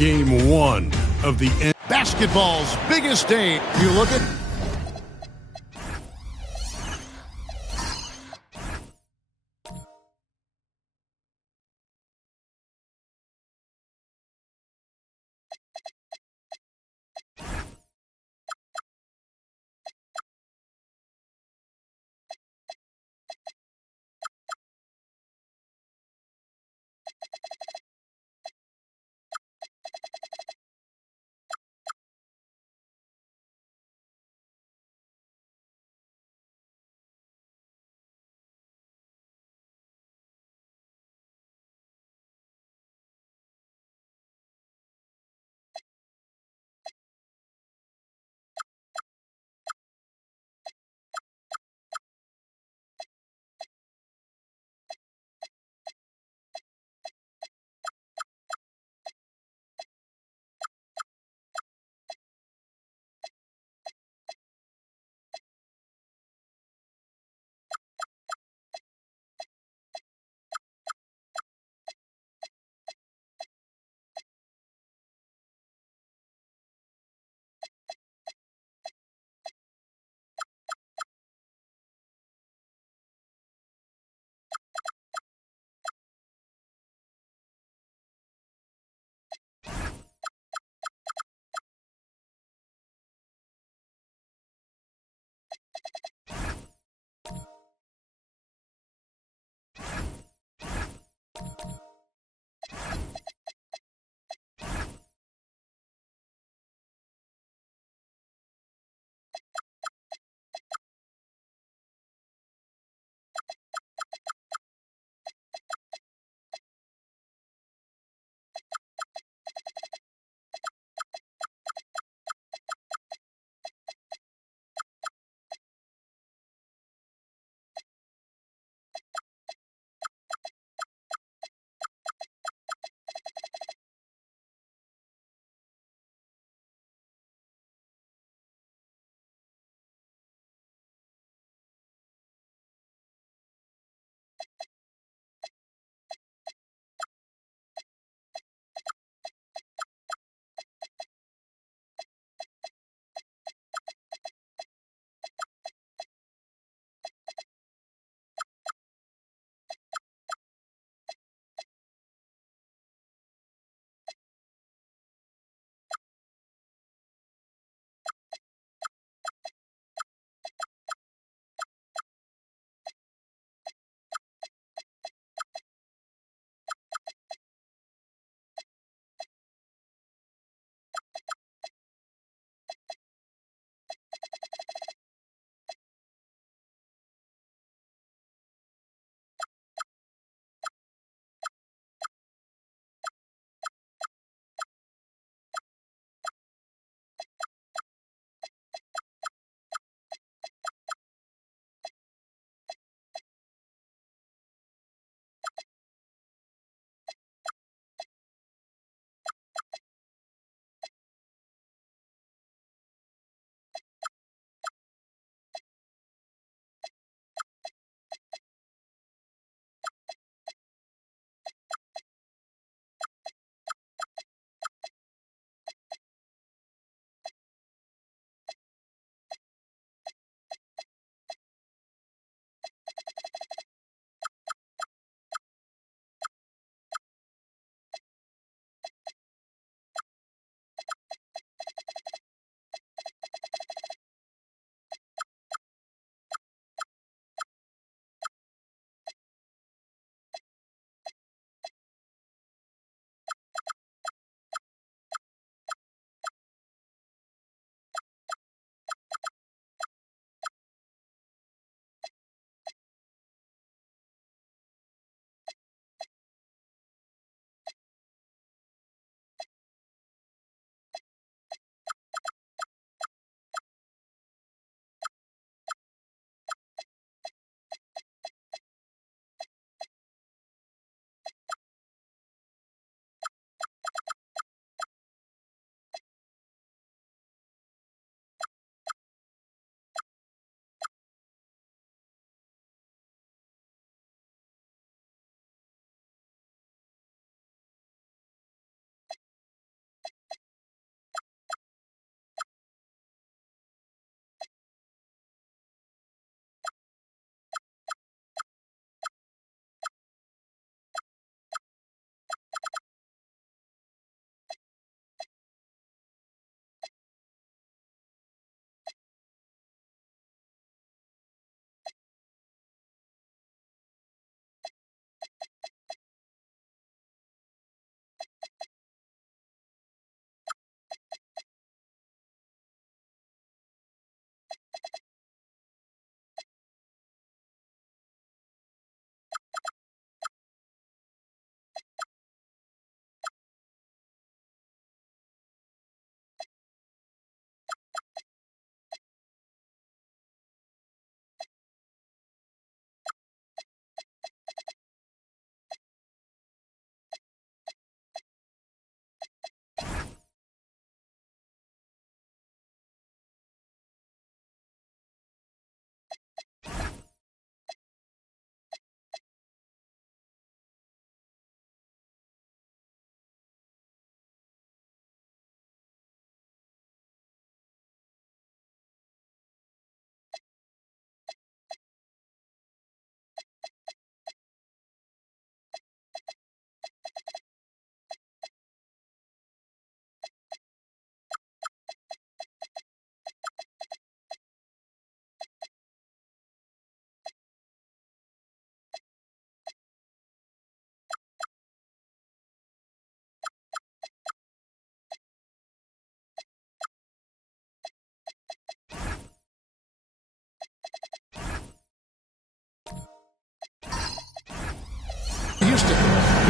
Game 1 of the Basketball's biggest day. You look at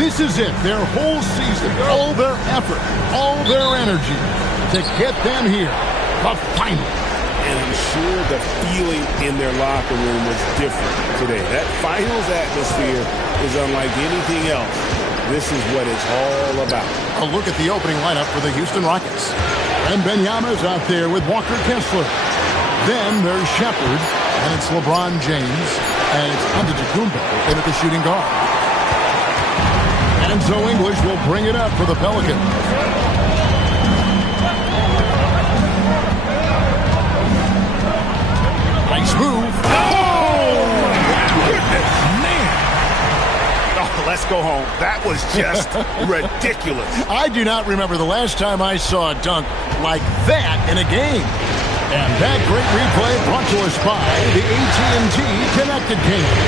This is it, their whole season, all their effort, all their energy to get them here, the final. And I'm sure the feeling in their locker room was different today. That finals atmosphere is unlike anything else. This is what it's all about. A look at the opening lineup for the Houston Rockets. And Wembanyama's out there with Walker Kessler. Then there's Shepard, and it's LeBron James, and it's Antetokounmpo in at the shooting guard. And so English will bring it up for the Pelicans. Nice move. Oh, goodness, man. Oh, let's go home. That was just ridiculous. I do not remember the last time I saw a dunk like that in a game. And that great replay brought to us by the AT&T Connected Game.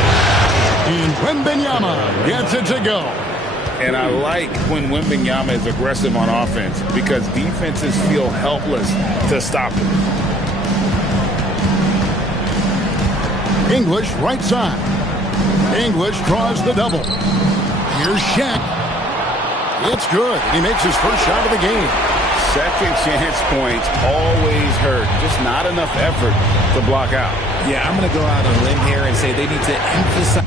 And Wembanyama gets it to go. And I like when Wembanyama is aggressive on offense because defenses feel helpless to stop him. English right side. English draws the double. Here's Shaq. It's good. He makes his first shot of the game. Second chance points always hurt. Just not enough effort to block out. Yeah, I'm going to go out on a limb here and say they need to emphasize.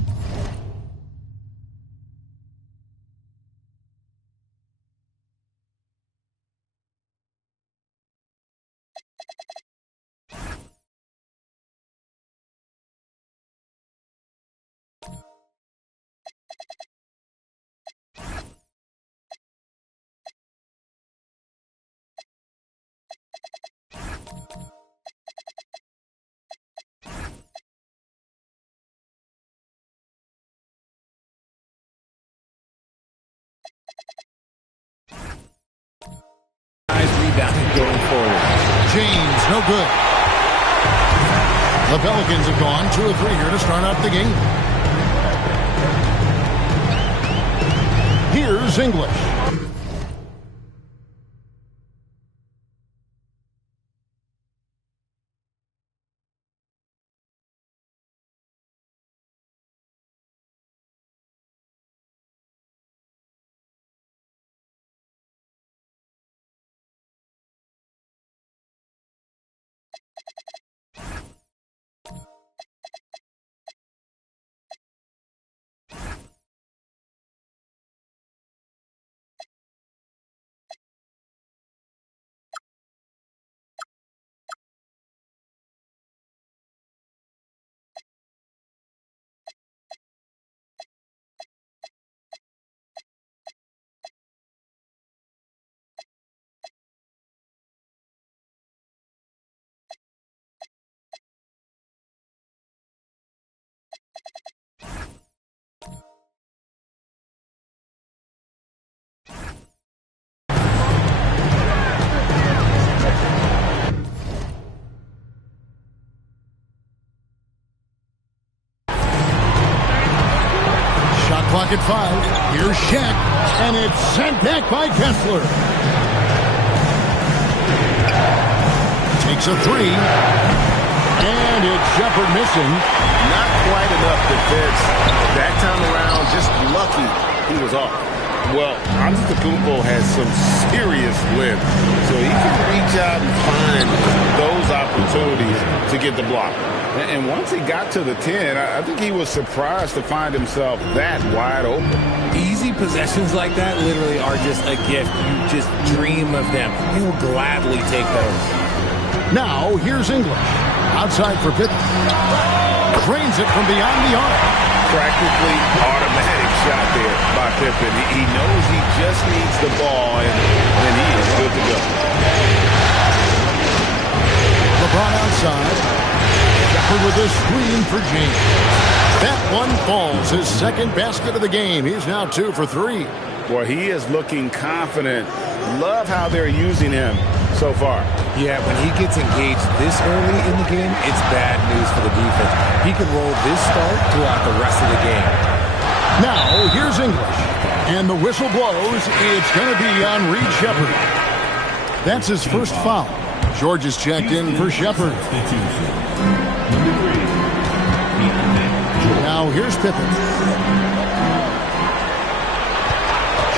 Going forward. James, no good. The Pelicans have gone 2 of 3 here to start out the game. Here's English. Clock at 5. Here's Shaq, and it's sent back by Kessler. Takes a 3, and it's Shepard missing. Not quite enough defense. That time around, just lucky he was off. Well, Antetokounmpo has some serious length, so he can reach out and find those opportunities to get the block. And once he got to the 10, I think he was surprised to find himself that wide open. Easy possessions like that literally are just a gift. You just dream of them. He'll gladly take those. Now, here's English. Outside for Pippen. Drains it from beyond the arc. Practically automatic shot there by Pippen. He knows he just needs the ball, and he is good to go. LeBron outside. Shepard with a screen for James. That one falls. His second basket of the game. He's now 2 for 3. Boy, he is looking confident. Love how they're using him so far. Yeah, when he gets engaged this early in the game, it's bad news for the defense. He can roll this start throughout the rest of the game. Now, here's English. And the whistle blows. It's going to be on Reed Shepard. That's his first foul. George is checked in for Shepard. Now, here's Pippen.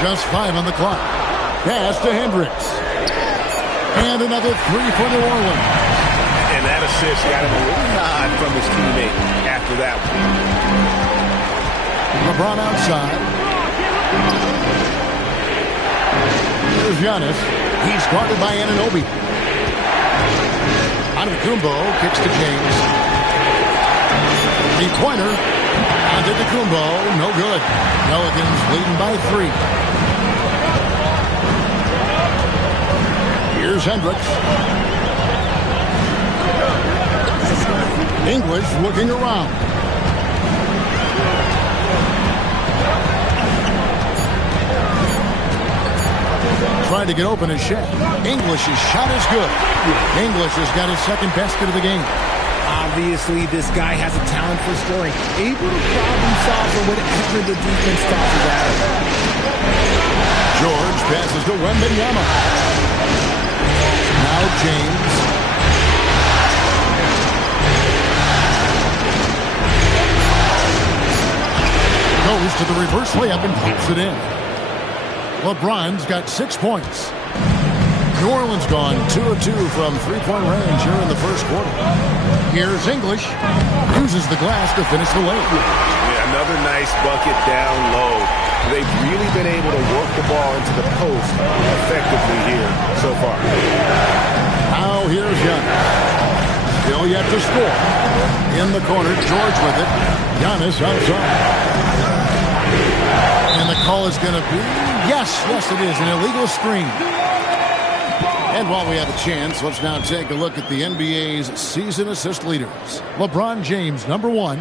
Just 5 on the clock. Pass to Hendricks. And another 3 for New Orleans. And that assist got him a little nod from his teammate after that one. LeBron outside. Here's Giannis. He's guarded by Anunoby. Antetokounmpo kicks to James. Three-pointer. Antetokounmpo, no good. Pelicans leading by 3. Here's Hendricks. English looking around. Trying to get open as Shaq. English's shot is good. English has got his second basket of the game. Obviously, this guy has a talent for scoring. Able to problem solve for whatever the defense tosses at him. George passes to Wembanyama. Now James. Goes to the reverse layup and puts it in. LeBron's got 6 points. New Orleans gone 2 of 2 from three-point range here in the first quarter. Here's English. Uses the glass to finish the lane. Yeah, another nice bucket down low. They've really been able to work the ball into the post effectively here so far. Now here's Giannis. Still yet to score. In the corner, George with it. Giannis outside. And the call is going to be, yes, it is, an illegal screen. And while we have a chance, let's now take a look at the NBA's season assist leaders. LeBron James, number 1.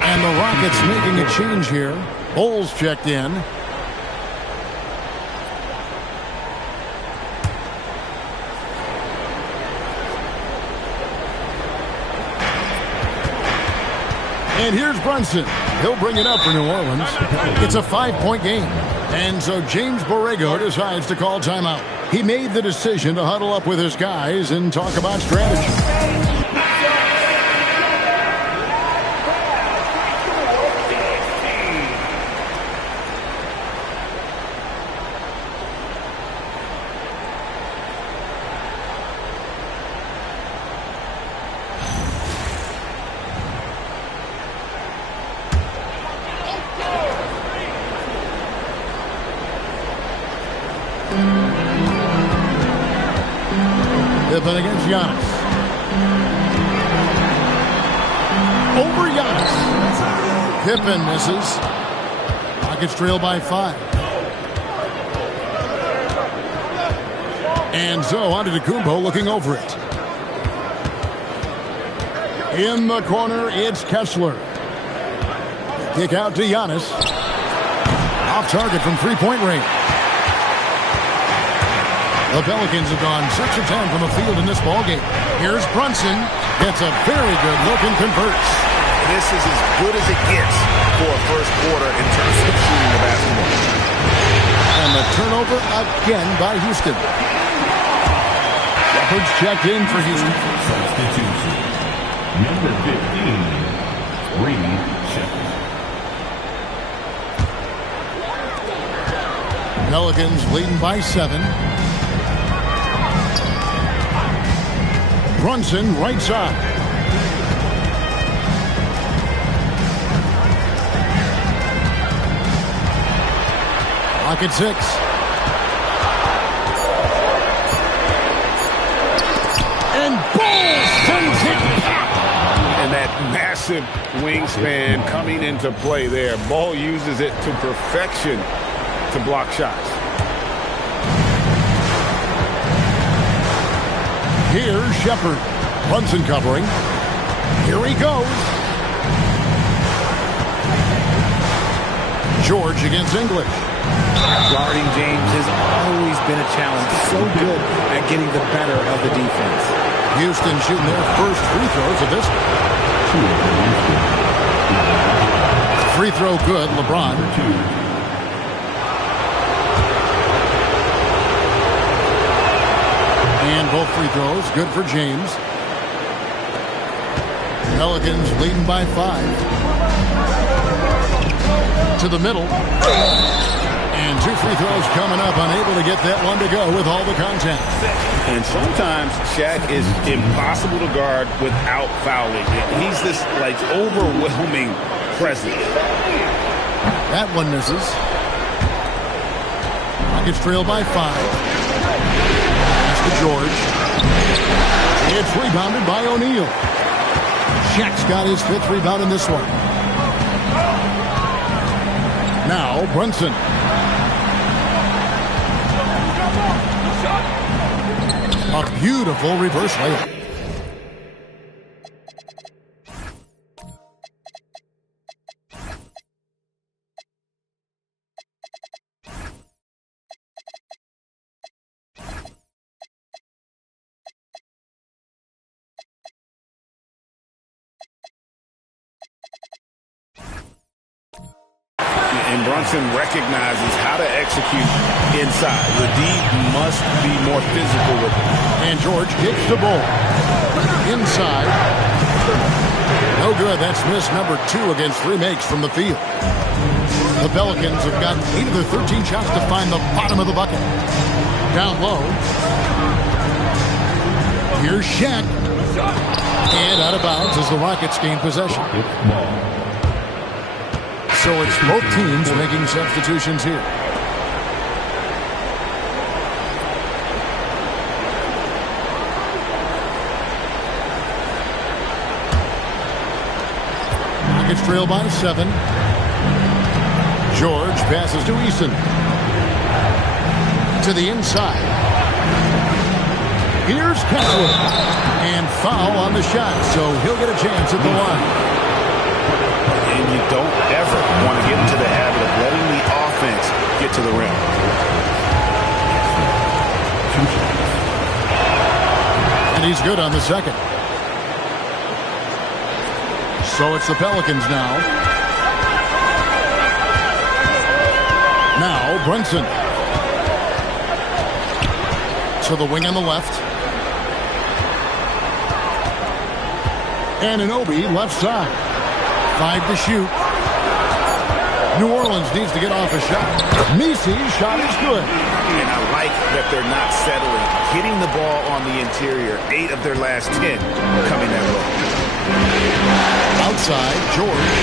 And the Rockets making a change here. Bulls checked in. And here's Brunson. He'll bring it up for New Orleans. It's a 5-point game. And so James Borrego decides to call timeout. He made the decision to huddle up with his guys and talk about strategy. Pippen against Giannis. Over Giannis. Pippen misses. Rockets trail by 5. And so Antetokounmpo looking over it. In the corner, it's Kessler. Kick out to Giannis. Off target from three-point range. The Pelicans have gone 6 of 10 from the field in this ballgame. Here's Brunson. Gets a very good look and converts. This is as good as it gets for a first quarter in terms of shooting the basketball. And the turnover again by Houston. Shepard's checked in for Houston. Substitution. Number 15, Reed Shepard. Pelicans leading by 7. Brunson right side. Pocket 6. And Bulls sends it back. And that massive wingspan coming into play there. Ball uses it to perfection to block shots. Here's Shepard. Brunson covering. Here he goes. George against English. Guarding James has always been a challenge. So good at getting the better of the defense. Houston shooting their first free throws of this one. Free throw good, LeBron. And both free throws good for James. Pelicans leading by 5. To the middle. And 2 free throws coming up. Unable to get that one to go with all the contact. And sometimes Shaq is impossible to guard without fouling. He's this, like, overwhelming presence. That one misses. Rockets trail by 5. Pass to George. It's rebounded by O'Neal. Shaq's got his 5th rebound in this one. Now Brunson. A beautiful reverse layup. And Brunson recognizes how to execute inside. The D must be more physical with it. And George gets the ball. Inside. No good. That's miss number 2 against 3 makes from the field. The Pelicans have gotten 8 of their 13 shots to find the bottom of the bucket. Down low. Here's Shaq. And out of bounds as the Rockets gain possession. So it's both teams making substitutions here. Rockets trail by 7. George passes to Eason. To the inside. Here's Kessler. And foul on the shot, so he'll get a chance at the line. And you don't ever want to get into the habit of letting the offense get to the rim. And he's good on the second. So it's the Pelicans now. Now Brunson. To the wing on the left. And Anunoby left side. 5 to shoot. New Orleans needs to get off a shot. Misi's shot is good. And I like that they're not settling. Hitting the ball on the interior. 8 of their last 10 coming that way. Outside, George.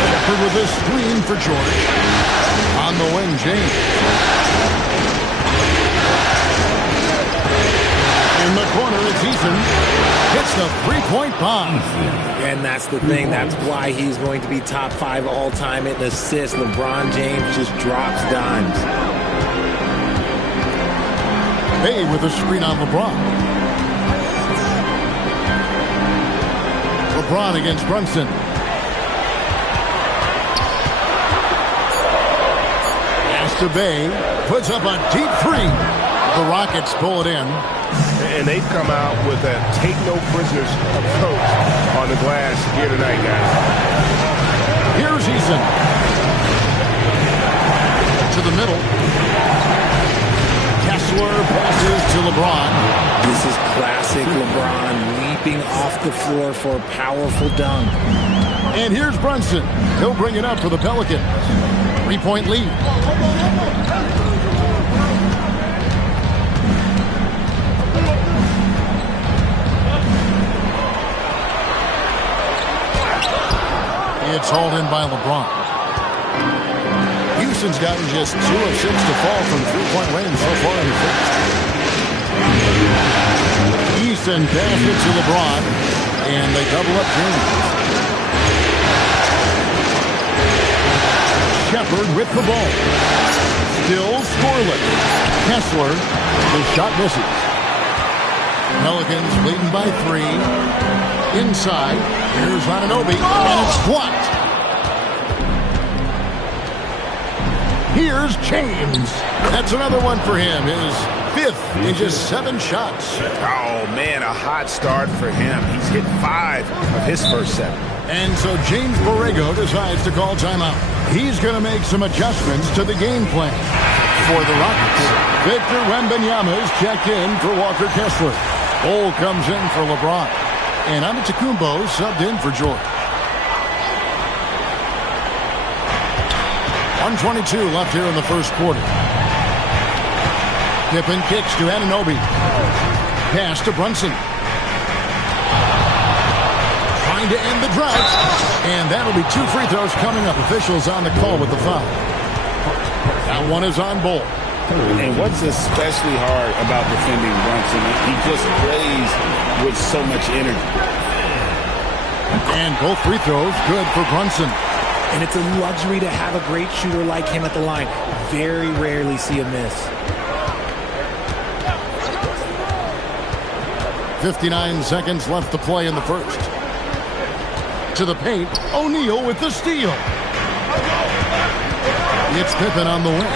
Shepherd with a screen for George. On the wing, James. In the corner, it's Eason. Hits the 3-point bomb. And that's the thing. That's why he's going to be top 5 all-time in assists. LeBron James just drops dimes. Bay with a screen on LeBron. LeBron against Brunson. Pass to Bay. Puts up a deep 3. The Rockets pull it in. And they've come out with a take-no-prisoners approach on the glass here tonight, guys. Here's Eason. To the middle. Kessler passes to LeBron. This is classic LeBron leaping off the floor for a powerful dunk. And here's Brunson. He'll bring it up for the Pelicans. 3-point lead. It's hauled in by LeBron. Houston's gotten just 2 of 6 to fall from 3-point range so far in the first. Eason passes to LeBron, and they double up James. Shepherd with the ball. Still scoreless. Kessler, his shot misses. Pelicans leading by 3. Inside, here's Anunoby, and it's blocked. Here's James. That's another one for him. His 5th in just 7 shots. Oh, man, a hot start for him. He's hit 5 of his first 7. And so James Borrego decides to call timeout. He's going to make some adjustments to the game plan for the Rockets. Victor Wembanyama is checked in for Walker Kessler. Cole comes in for LeBron. And Antetokounmpo subbed in for George. 1:22 left here in the first quarter. Pippen kicks to Anunoby. Pass to Brunson. Trying to end the drought. And that'll be 2 free throws coming up. Officials on the call with the foul. That one is on Bol. And what's especially hard about defending Brunson, he just plays with so much energy. And both free throws good for Brunson. And it's a luxury to have a great shooter like him at the line. Very rarely see a miss. 59 seconds left to play in the first. To the paint, O'Neal with the steal. It's Pippen on the wing.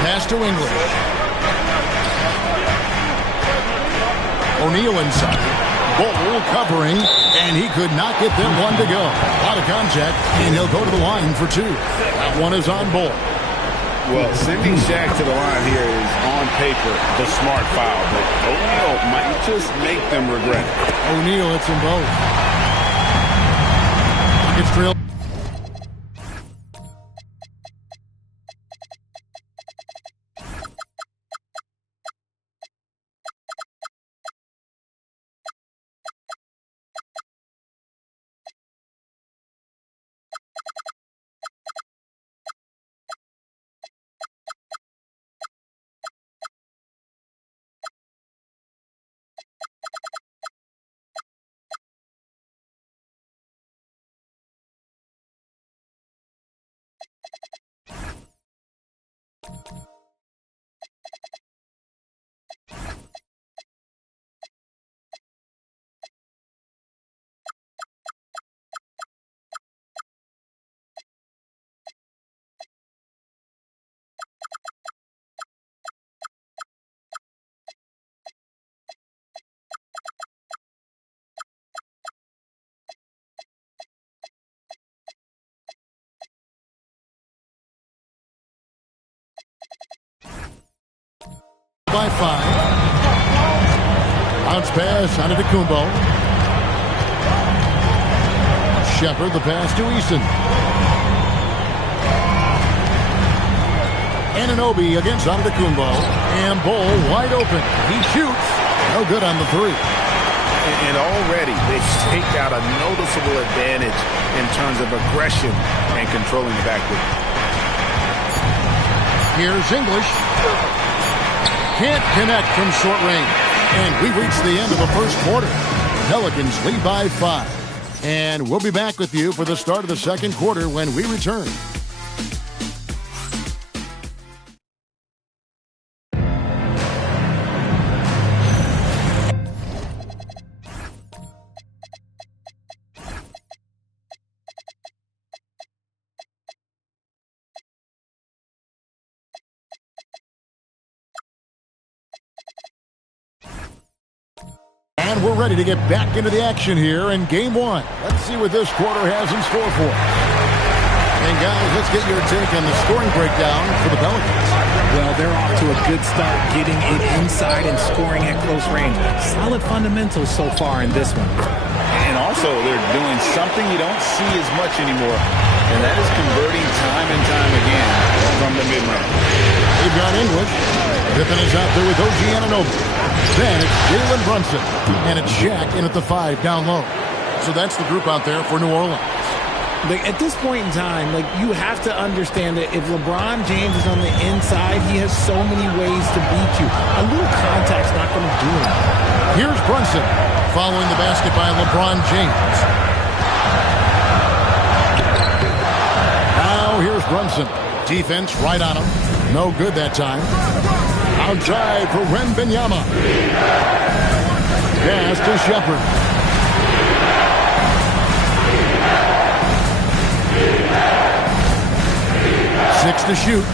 Pass to English. O'Neal inside. Bol covering, and he could not get that one to go. A lot of contact, and he'll go to the line for 2. That one is on Bol. Well, sending Shaq to the line here is, on paper, the smart foul, but O'Neal might just make them regret it. O'Neal hits them both. It's drilled. By 5. Bounce pass out of Antetokounmpo. Shepherd the pass to Eason. Anunoby against Antetokounmpo. And Bol wide open. He shoots. No good on the 3. And already they take out a noticeable advantage in terms of aggression and controlling the backcourt. Here's English. Can't connect from short range. And we reach the end of the first quarter. Pelicans lead by 5. And we'll be back with you for the start of the second quarter when we return. And we're ready to get back into the action here in Game 1. Let's see what this quarter has in store for us. And guys, let's get your take on the scoring breakdown for the Pelicans. Well, they're off to a good start getting it inside and scoring at close range. Solid fundamentals so far in this one. And also, they're doing something you don't see as much anymore, and that is converting time and time again from the mid-range. They've got English. Pippen is out there with OG Anunoby. Then it's Jalen Brunson. And it's Shaq in at the 5 down low. So that's the group out there for New Orleans. At this point in time, you have to understand that if LeBron James is on the inside, he has so many ways to beat you. A little contact's not going to do him. Here's Brunson following the basket by LeBron James. Now here's Brunson. Defense right on him. No good that time. Outside for Wembanyama. Pass to Shepherd. Six to shoot.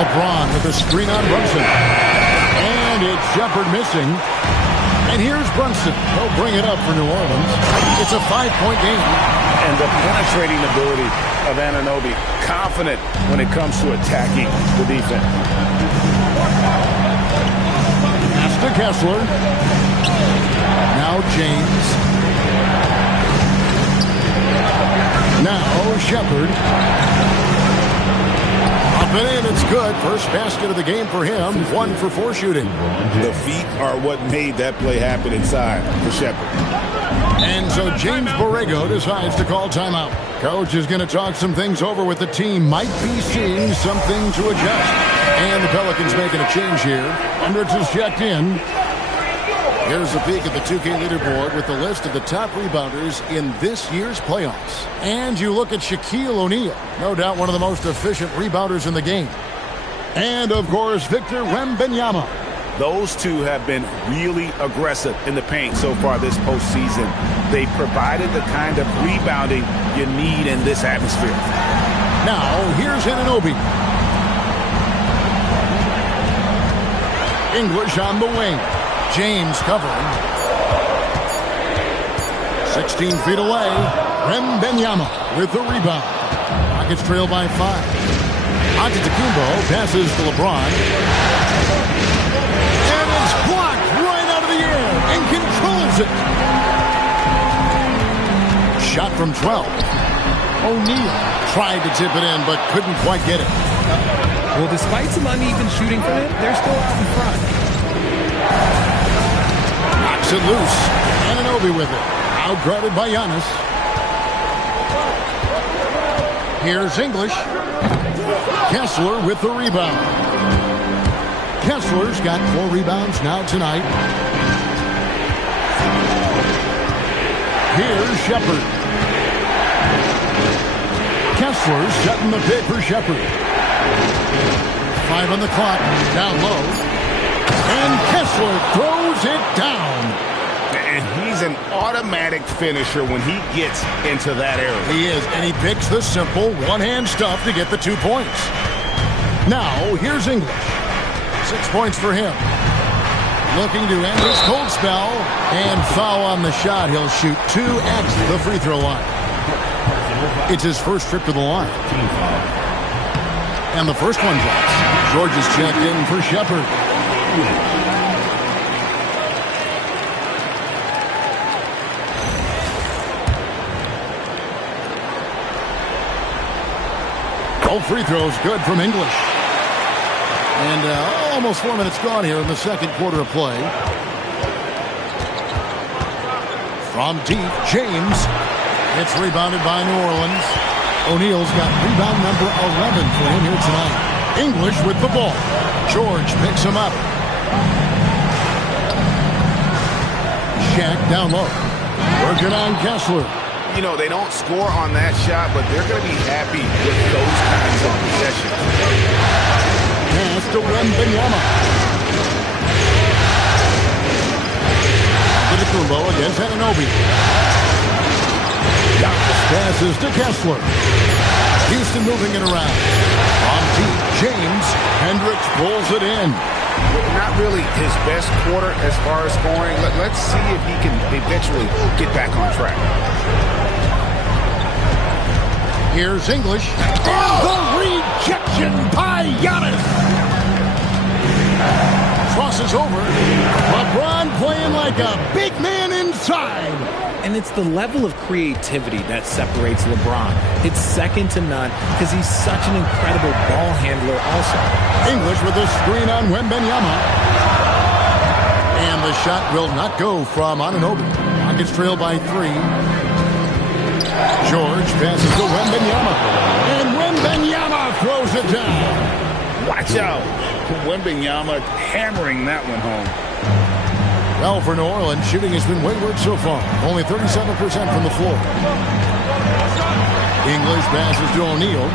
LeBron with a screen on Brunson. And it's Shepherd missing. And here's Brunson. He'll bring it up for New Orleans. It's a 5-point game. And the penetrating ability of Anunoby. Confident when it comes to attacking the defense. Pass to Kessler. Now James. and in, it's good. First basket of the game for him. 1 for 4 shooting. The feet are what made that play happen inside for Shepherd. And so James Borrego decides to call timeout. Coach is going to talk some things over with the team. Might be seeing something to adjust. And the Pelicans making a change here. Hendricks is checked in. Here's a peek at the 2K leaderboard with the list of the top rebounders in this year's playoffs. And you look at Shaquille O'Neal, no doubt one of the most efficient rebounders in the game. And, of course, Victor Wembanyama. Those two have been really aggressive in the paint so far this postseason. They provided the kind of rebounding you need in this atmosphere. Now, here's Anunoby. English on the wing. James covering. 16 feet away. Wembanyama with the rebound. Rockets trail by 5. Antetokounmpo passes to LeBron. And it's blocked right out of the air and controls it. Shot from 12. O'Neal tried to tip it in but couldn't quite get it. Well, despite some uneven shooting for them, they're still out in front. Knocks it loose. Anunoby with it. Outguarded by Giannis. Here's English. Kessler with the rebound. Kessler's got 4 rebounds now tonight. Here's Shepherd. Kessler's setting the pick for Shepherd. 5 on the clock. Down low. And Kessler throws it down. And he's an automatic finisher when he gets into that area. He is, and he picks the simple one-hand stuff to get the 2 points. Now, here's English. 6 points for him. Looking to end his cold spell. And foul on the shot. He'll shoot 2 at the free throw line. It's his first trip to the line. And the first one drops. George is checked in for Shepherd. Both free throws good from English. And almost 4 minutes gone here in the second quarter of play. From deep, James. It's rebounded by New Orleans. O'Neal's got rebound number 11 for him here tonight. English with the ball. George picks him up. Shaq down low. Working on Kessler. You know, they don't score on that shot, but they're going to be happy with those kinds of possessions. Pass to Wembanyama. Antetokounmpo against Anunoby. Passes to Kessler. Houston moving it around. On deep, James. Hendricks pulls it in. Not really his best quarter as far as scoring. Let's see if he can eventually get back on track. Here's English. And the rejection by Giannis. Crosses over. LeBron playing like a big man inside. And it's the level of creativity that separates LeBron. It's second to none because he's such an incredible ball handler also. English with a screen on Wembanyama. And the shot will not go from Anunoby. Rockets trail by 3. George passes to Wembanyama. And Wembanyama throws it down. Watch out. Wembanyama hammering that one home. Well, for New Orleans, shooting has been wayward so far. Only 37% from the floor. English passes to O'Neal.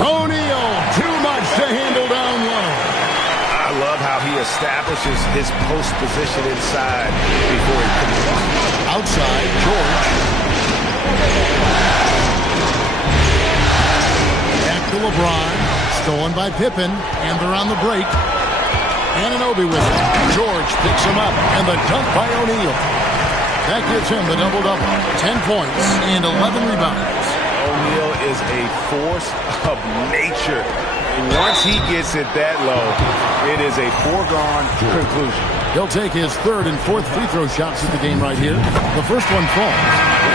O'Neal, too much to handle down low. I love how he establishes his post position inside before he puts it on. Outside, George. Back to LeBron. Stolen by Pippen, and they're on the break. Anunoby with it. George picks him up, and the dunk by O'Neal. That gives him the double-double. 10 points and 11 rebounds. O'Neal is a force of nature. Once he gets it that low, it is a foregone conclusion. He'll take his third and fourth free throw shots at the game right here. The first one falls.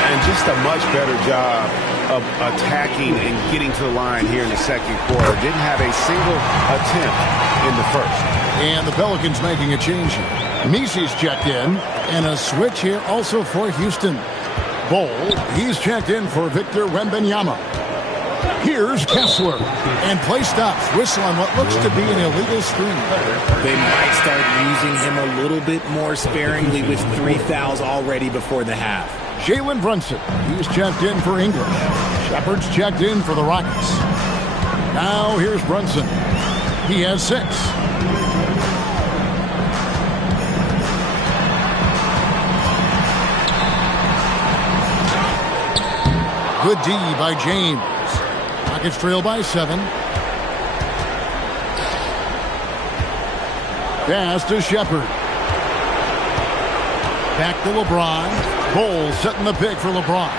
And just a much better job of attacking and getting to the line here in the second quarter. Didn't have a single attempt in the first. And the Pelicans making a change here. Mesey's checked in, and a switch here also for Houston. Bol, he's checked in for Victor Wembanyama. Here's Kessler, and play stops. Whistle on what looks to be an illegal screen. They might start using him a little bit more sparingly with 3 fouls already before the half. Jalen Brunson, he's checked in for English. Shepard's checked in for the Rockets. Now here's Brunson. He has 6. Good D by James. Rockets trail by 7. Pass to Shepard. Back to LeBron. Bol setting the pick for LeBron.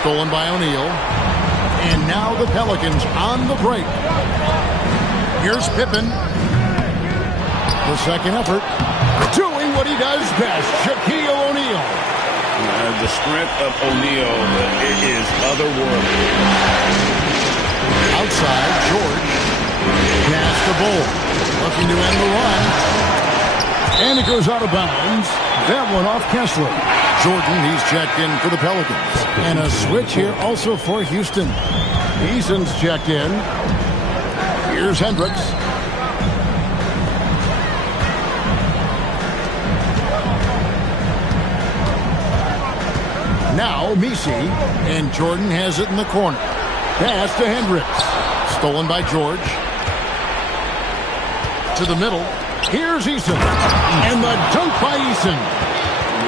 Stolen by O'Neal. And now the Pelicans on the break. Here's Pippen. The second effort. Doing what he does best. Shaquille O'Neal. The strength of O'Neal is otherworldly. Outside, George. Pass to Bol. Looking to end the run. And it goes out of bounds. That one off Kessler. Jordan, he's checked in for the Pelicans. And a switch here also for Houston. Eason's checked in. Here's Hendricks. Now Mesey, and Jordan has it in the corner. Pass to Hendricks. Stolen by George. To the middle. Here's Eason. And the dunk by Eason.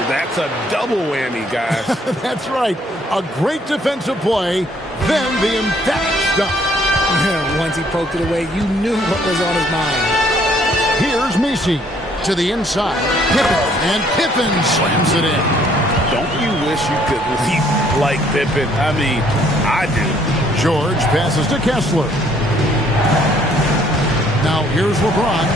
That's a double whammy, guys. That's right. A great defensive play, then the emphatic stuff. Once he poked it away, you knew what was on his mind. Here's Mesey to the inside. Pippen, and Pippen slams it in. Don't you wish you could leap like Pippen? I mean, I do. George passes to Kessler. Now here's LeBron.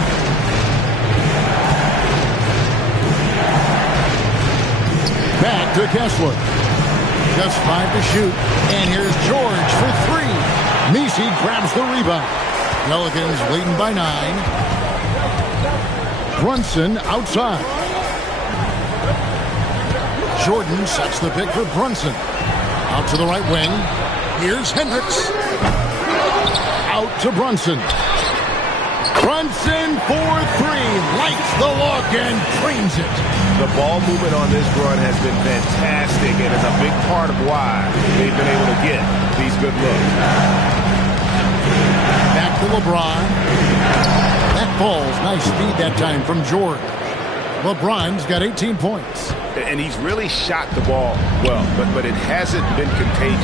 Back to Kessler. Just 5 to shoot. And here's George for 3. Mesey grabs the rebound. Pelicans leading by 9. Brunson outside. Jordan sets the pick for Brunson. Out to the right wing. Here's Hendricks. Out to Brunson. Brunson for 3. Lights the look and drains it. The ball movement on this run has been fantastic and is a big part of why they've been able to get these good looks. Back to LeBron. That ball's nice speed that time from George. LeBron's got 18 points. And he's really shot the ball well, but it hasn't been contagious.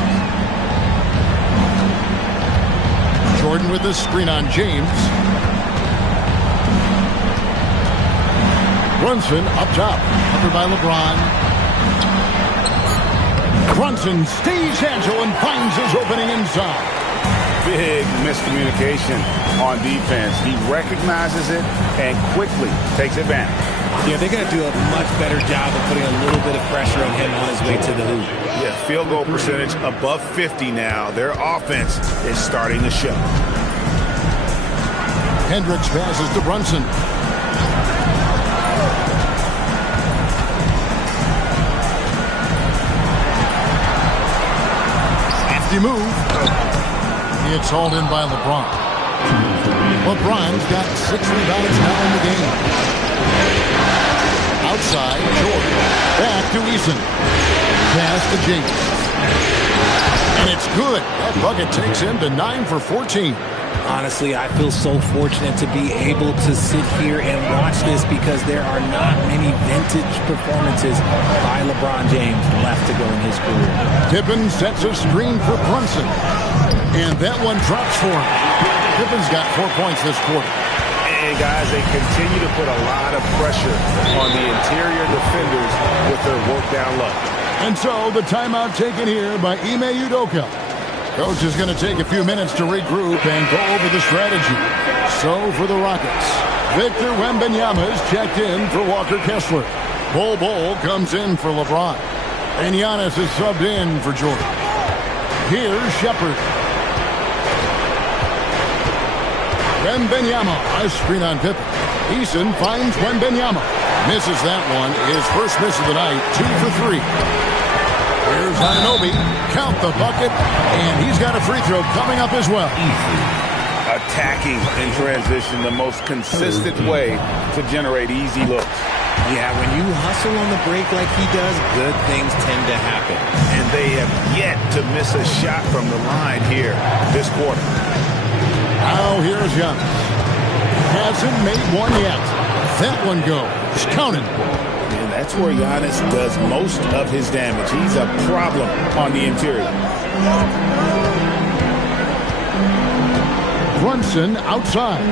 Jordan with the screen on James. Brunson up top, covered by LeBron. Brunson stays agile and finds his opening inside. Big miscommunication on defense. He recognizes it and quickly takes advantage. Yeah, they're going to do a much better job of putting a little bit of pressure on him on his way to the hoop. Yeah, field goal percentage above 50 now. Their offense is starting to show. Hendricks passes to Brunson. Hefty move. It's hauled in by LeBron. LeBron's got 6 rebounds now in the game. Outside, George. Back to Eason. Pass to James. And it's good. That bucket takes him to 9 for 14. Honestly, I feel so fortunate to be able to sit here and watch this because there are not many vintage performances by LeBron James left to go in his career. Pippen sets a screen for Brunson. And that one drops for him. Pippen's got 4 points this quarter. And guys, they continue to put a lot of pressure on the interior defenders with their work down low. And so the timeout taken here by Ime Udoka. Coach is going to take a few minutes to regroup and go over the strategy. So for the Rockets, Victor Wembanyama is checked in for Walker Kessler. Bol comes in for LeBron. And Giannis is subbed in for Jordan. Here's Shepard. Wembanyama, a screen on Pippen. Eason finds Wembanyama. Misses that one. His first miss of the night, 2 for 3. Here's Anunoby. Count the bucket. And he's got a free throw coming up as well. Attacking in transition, the most consistent way to generate easy looks. Yeah, when you hustle on the break like he does, good things tend to happen. And they have yet to miss a shot from the line here this quarter. Now here's Giannis. Hasn't made one yet. That one goes. Counted. And that's where Giannis does most of his damage. He's a problem on the interior. Brunson outside.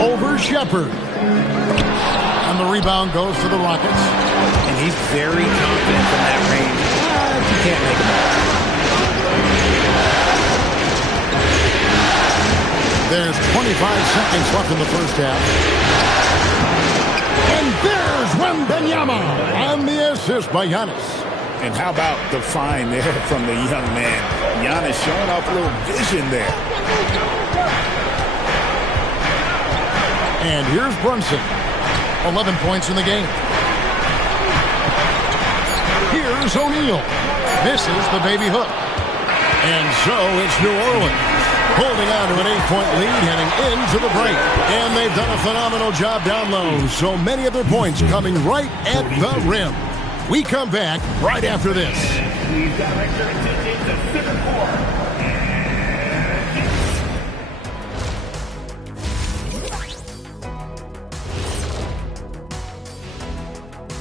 Over Shepard. And the rebound goes to the Rockets. And he's very confident from that range. You can't make him out. There's 25 seconds left in the first half. And there's Wembanyama on the assist by Giannis. And how about the find there from the young man? Giannis showing off a little vision there. And here's Brunson. 11 points in the game. Here's O'Neal. Misses the baby hook. And so it's New Orleans holding on to an 8-point lead heading into the break. And they've done a phenomenal job down low. So many of their points coming right at the rim. We come back right after this. Please direct your attention to center court.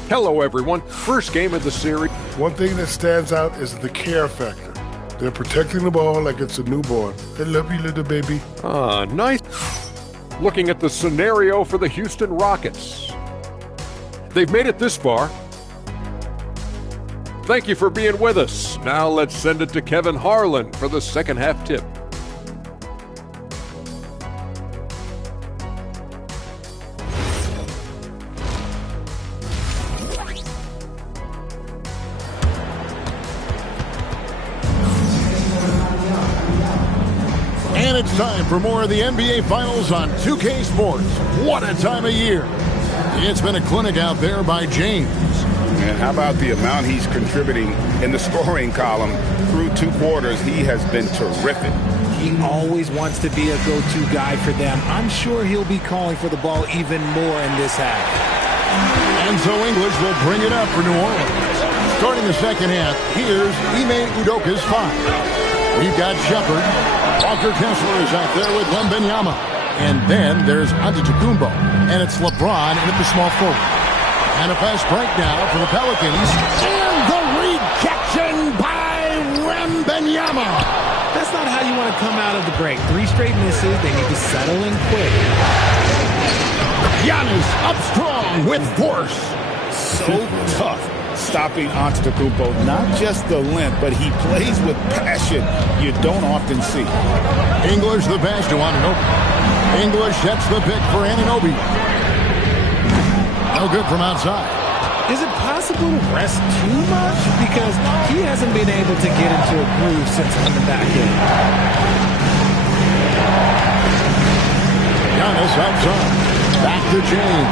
Hello, everyone. First game of the series. One thing that stands out is the care factor. They're protecting the ball like it's a newborn. I love you, little baby. Ah, nice. Looking at the scenario for the Houston Rockets. They've made it this far. Thank you for being with us. Now let's send it to Kevin Harlan for the second half tip. And it's time for more of the NBA Finals on 2K Sports. What a time of year. It's been a clinic out there by James. And how about the amount he's contributing in the scoring column through 2 quarters? He has been terrific. He always wants to be a go-to guy for them. I'm sure he'll be calling for the ball even more in this half. And so English will bring it up for New Orleans. Starting the second half, here's Ime Udoka's 5. We've got Shepard. Walker Kessler is out there with Wembanyama. And then there's Antetokounmpo. And it's LeBron in at the small forward. And a fast break now for the Pelicans. And the rejection by Wembanyama. That's not how you want to come out of the break. 3 straight misses. They need to settle in quick. Giannis up strong with force. So tough stopping Antetokounmpo. Not just the length, but he plays with passion you don't often see. English the pass to Anunoby. English sets the pick for Anunoby. No good from outside. Is it possible to rest too much? Because he hasn't been able to get into a groove since coming back in. Giannis outside. Back to James.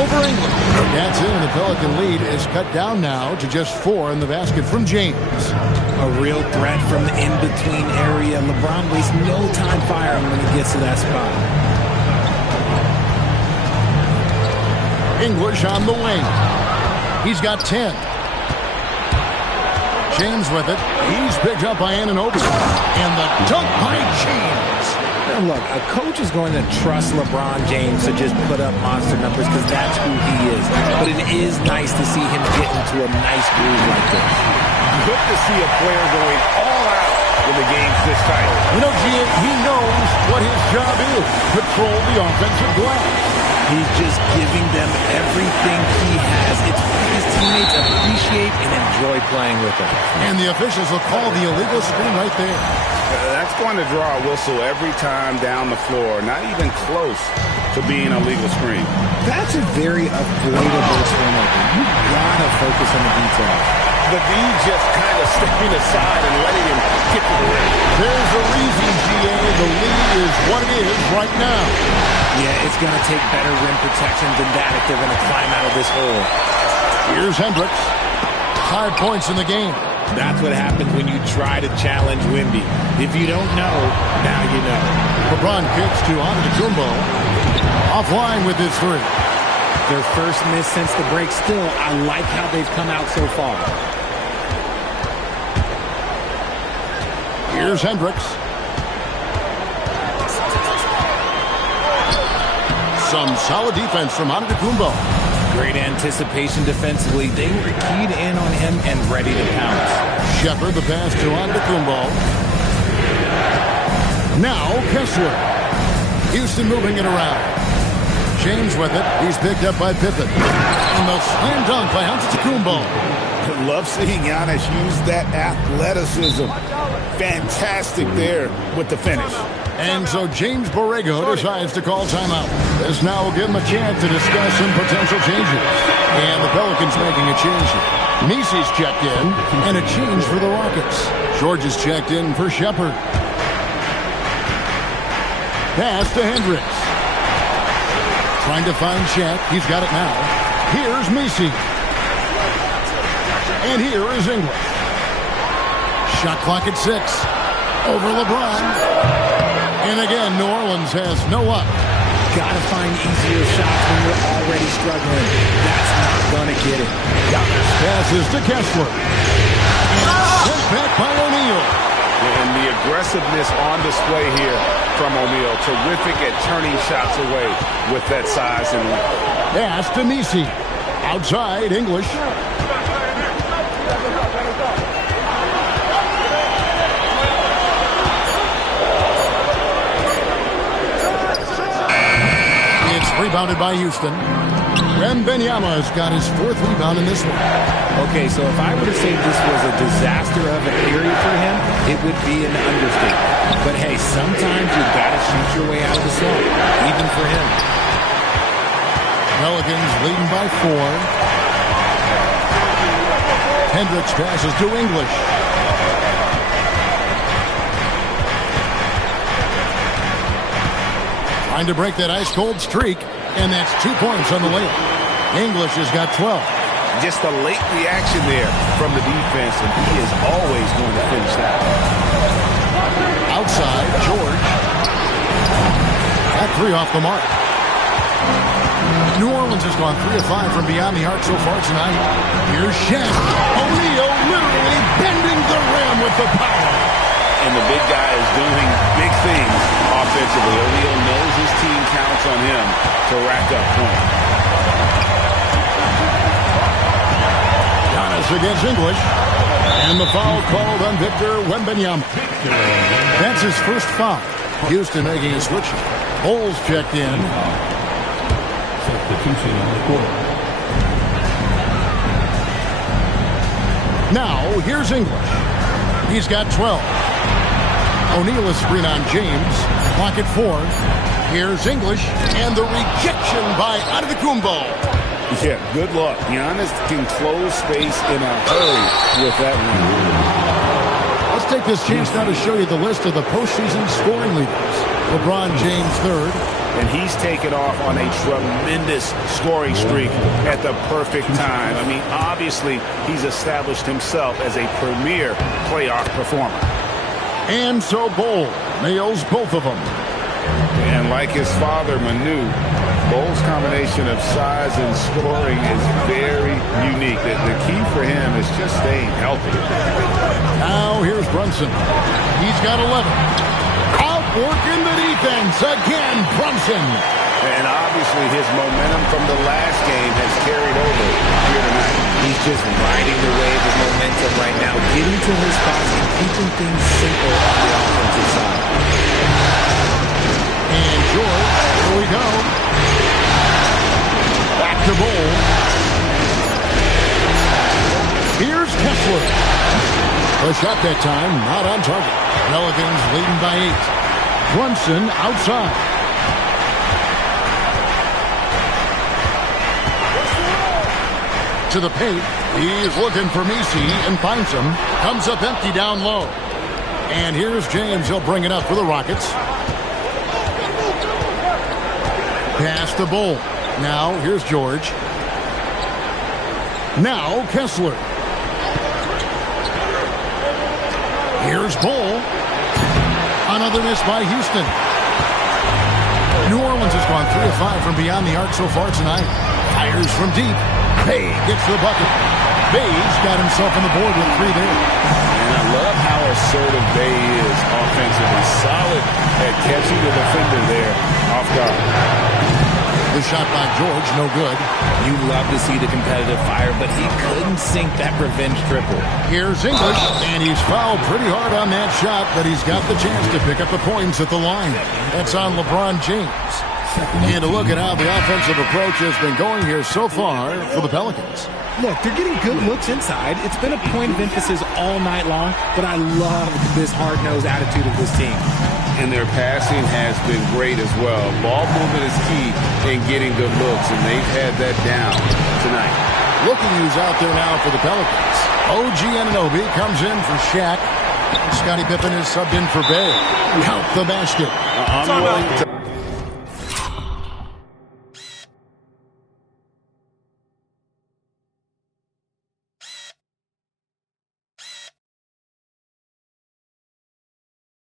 Over England. That's it, and the Pelican lead is cut down now to just 4 in the basket from James. A real threat from the in-between area. LeBron wastes no time firing when he gets to that spot. English on the wing. He's got 10. James with it. He's picked up by Anunoby. And the dunk by James. Now look, a coach is going to trust LeBron James to just put up monster numbers because that's who he is. But it is nice to see him get into a nice groove like this. Good to see a player going all out when the game's this tight. You know, Gian, he knows what his job is. Control the offensive glass. He's just giving them everything he has. It's what his teammates appreciate and enjoy playing with him. And the officials will call the illegal screen right there. That's going to draw a whistle every time down the floor. Not even close to being a legal screen. That's a very avoidable turnover. You focus on the details. The D just kind of stepping aside and letting him get to the rim. There's a reason, GA. The lead is what it is right now. Yeah, it's going to take better rim protection than that if they're going to climb out of this hole. Here's Hendricks. 5 points in the game. That's what happens when you try to challenge Wemby. If you don't know, now you know. LeBron kicks to Antetokounmpo. Offline with his three. Their first miss since the break. Still, I like how they've come out so far. Here's Hendricks. Some solid defense from Antetokounmpo. Great anticipation defensively. They were keyed in on him and ready to pounce. Shepard, the pass to Antetokounmpo. Now Kessler. Houston moving it around. James with it. He's picked up by Pippen. And the slam dunk by Antetokounmpo. Love seeing Giannis use that athleticism. Fantastic there with the finish. And so James Borrego decides to call timeout. This now will give him a chance to discuss some potential changes. And the Pelicans making a change. Nisi's checked in, and a change for the Rockets. George is checked in for Shepard. Pass to Hendricks. Trying to find Chet. He's got it now. Here's Nisi. And here is English. Shot clock at 6. Over LeBron. And again, New Orleans has no up. Gotta find easier shots when you're already struggling. That's not gonna get it. Passes to Kessler. Sent back by O'Neal. And the aggressiveness on display here from O'Neal. Terrific at turning shots away with that size and length. Pass to Nisi. Outside, English. Rebounded by Houston. Wembanyama has got his 4th rebound in this one. Okay, so if I were to say this was a disaster of a period for him, it would be an understatement. But hey, sometimes you gotta shoot your way out of the slump, even for him. Pelicans leading by 4. Hendricks passes to English. Trying to break that ice-cold streak, and that's 2 points on the layup. English has got 12. Just a late reaction there from the defense, and he is always going to finish that. Outside, George. That 3 off the mark. New Orleans has gone 3 of 5 from beyond the arc so far tonight. Here's Shaq. O'Neal literally bending the rim with the power. And the big guy is doing big things offensively. O'Neal knows his team counts on him to rack up points. Giannis against English. And the foul called on Victor Wembanyama. That's his first foul. Houston making a switch. Bulls checked in. Substitution on the court. Now, here's English. He's got 12. O'Neal is screen on James. Clock at 4. Here's English. And the rejection by Antetokounmpo. Yeah, good luck. Giannis can close space in a hurry with that one. Let's take this chance now to show you the list of the postseason scoring leaders. LeBron James 3rd. And he's taken off on a tremendous scoring streak at the perfect time. I mean, obviously, he's established himself as a premier playoff performer. And so Bol nails both of them. And like his father, Manu, Bol's combination of size and scoring is very unique. The key for him is just staying healthy. Now here's Brunson. He's got 11. Outworking the defense again, Brunson. And obviously his momentum from the last game has carried over here tonight. He's just riding the wave of momentum right now, getting to his spots and keeping things simple on the offensive side. And George, here we go. Back to Bol. Here's Kessler. The shot that time, not on target. Pelicans leading by 8. Brunson outside. to the paint. He's looking for Messi and finds him. Comes up empty down low. And here's James. He'll bring it up for the Rockets. Pass to Bull. Now here's George. Now Kessler. Here's Bull. Another miss by Houston. New Orleans has gone 3 of 5 from beyond the arc so far tonight. Fires from deep. Bay gets the bucket. Bay's got himself on the board with 3 there. And I love how assertive Bay is offensively. Solid at catching the defender there off guard. The shot by George, no good. You love to see the competitive fire, but he couldn't sink that revenge triple. Here's English, and he's fouled pretty hard on that shot, but he's got the chance to pick up the points at the line. That's on LeBron James. And a look at how the offensive approach has been going here so far for the Pelicans. Look, they're getting good looks inside. It's been a point of emphasis all night long, but I love this hard-nosed attitude of this team. And their passing has been great as well. Ball movement is key in getting good looks, and they've had that down tonight. Looking who's out there now for the Pelicans. OG Anunoby comes in for Shaq. Scottie Pippen is subbed in for Bay. Count the basket. I'm willing to...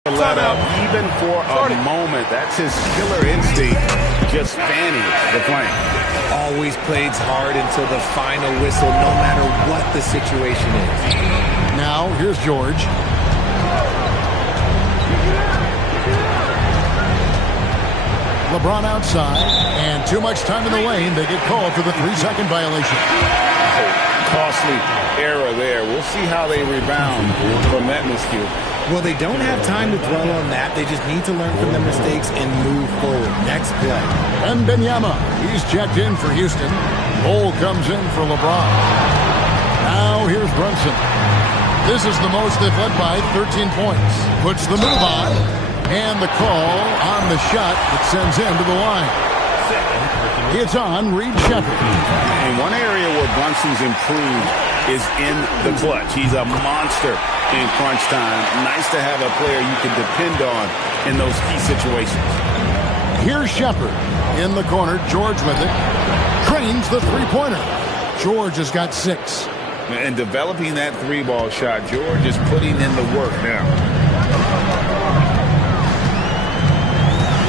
let up even for a moment. That's his killer instinct, just fanning the flank. Always plays hard until the final whistle, no matter what the situation is. Now, here's George. LeBron outside, and too much time in the lane. They get called for the 3-second violation. Costly error there. We'll see how they rebound from that miscue. Well, they don't have time to dwell on that. They just need to learn from their mistakes and move forward. Next play. And Benyama, he's checked in for Houston. Bull comes in for LeBron. Now here's Brunson. This is the most they've led by, 13 points. Puts the move on, and the call on the shot that sends him to the line. It's on Reed Sheppard. And one area where Brunson's improved is in the clutch. He's a monster in crunch time. Nice to have a player you can depend on in those key situations. Here's Sheppard in the corner. George with it. Trains the three-pointer. George has got 6. And developing that 3-ball shot, George is putting in the work now.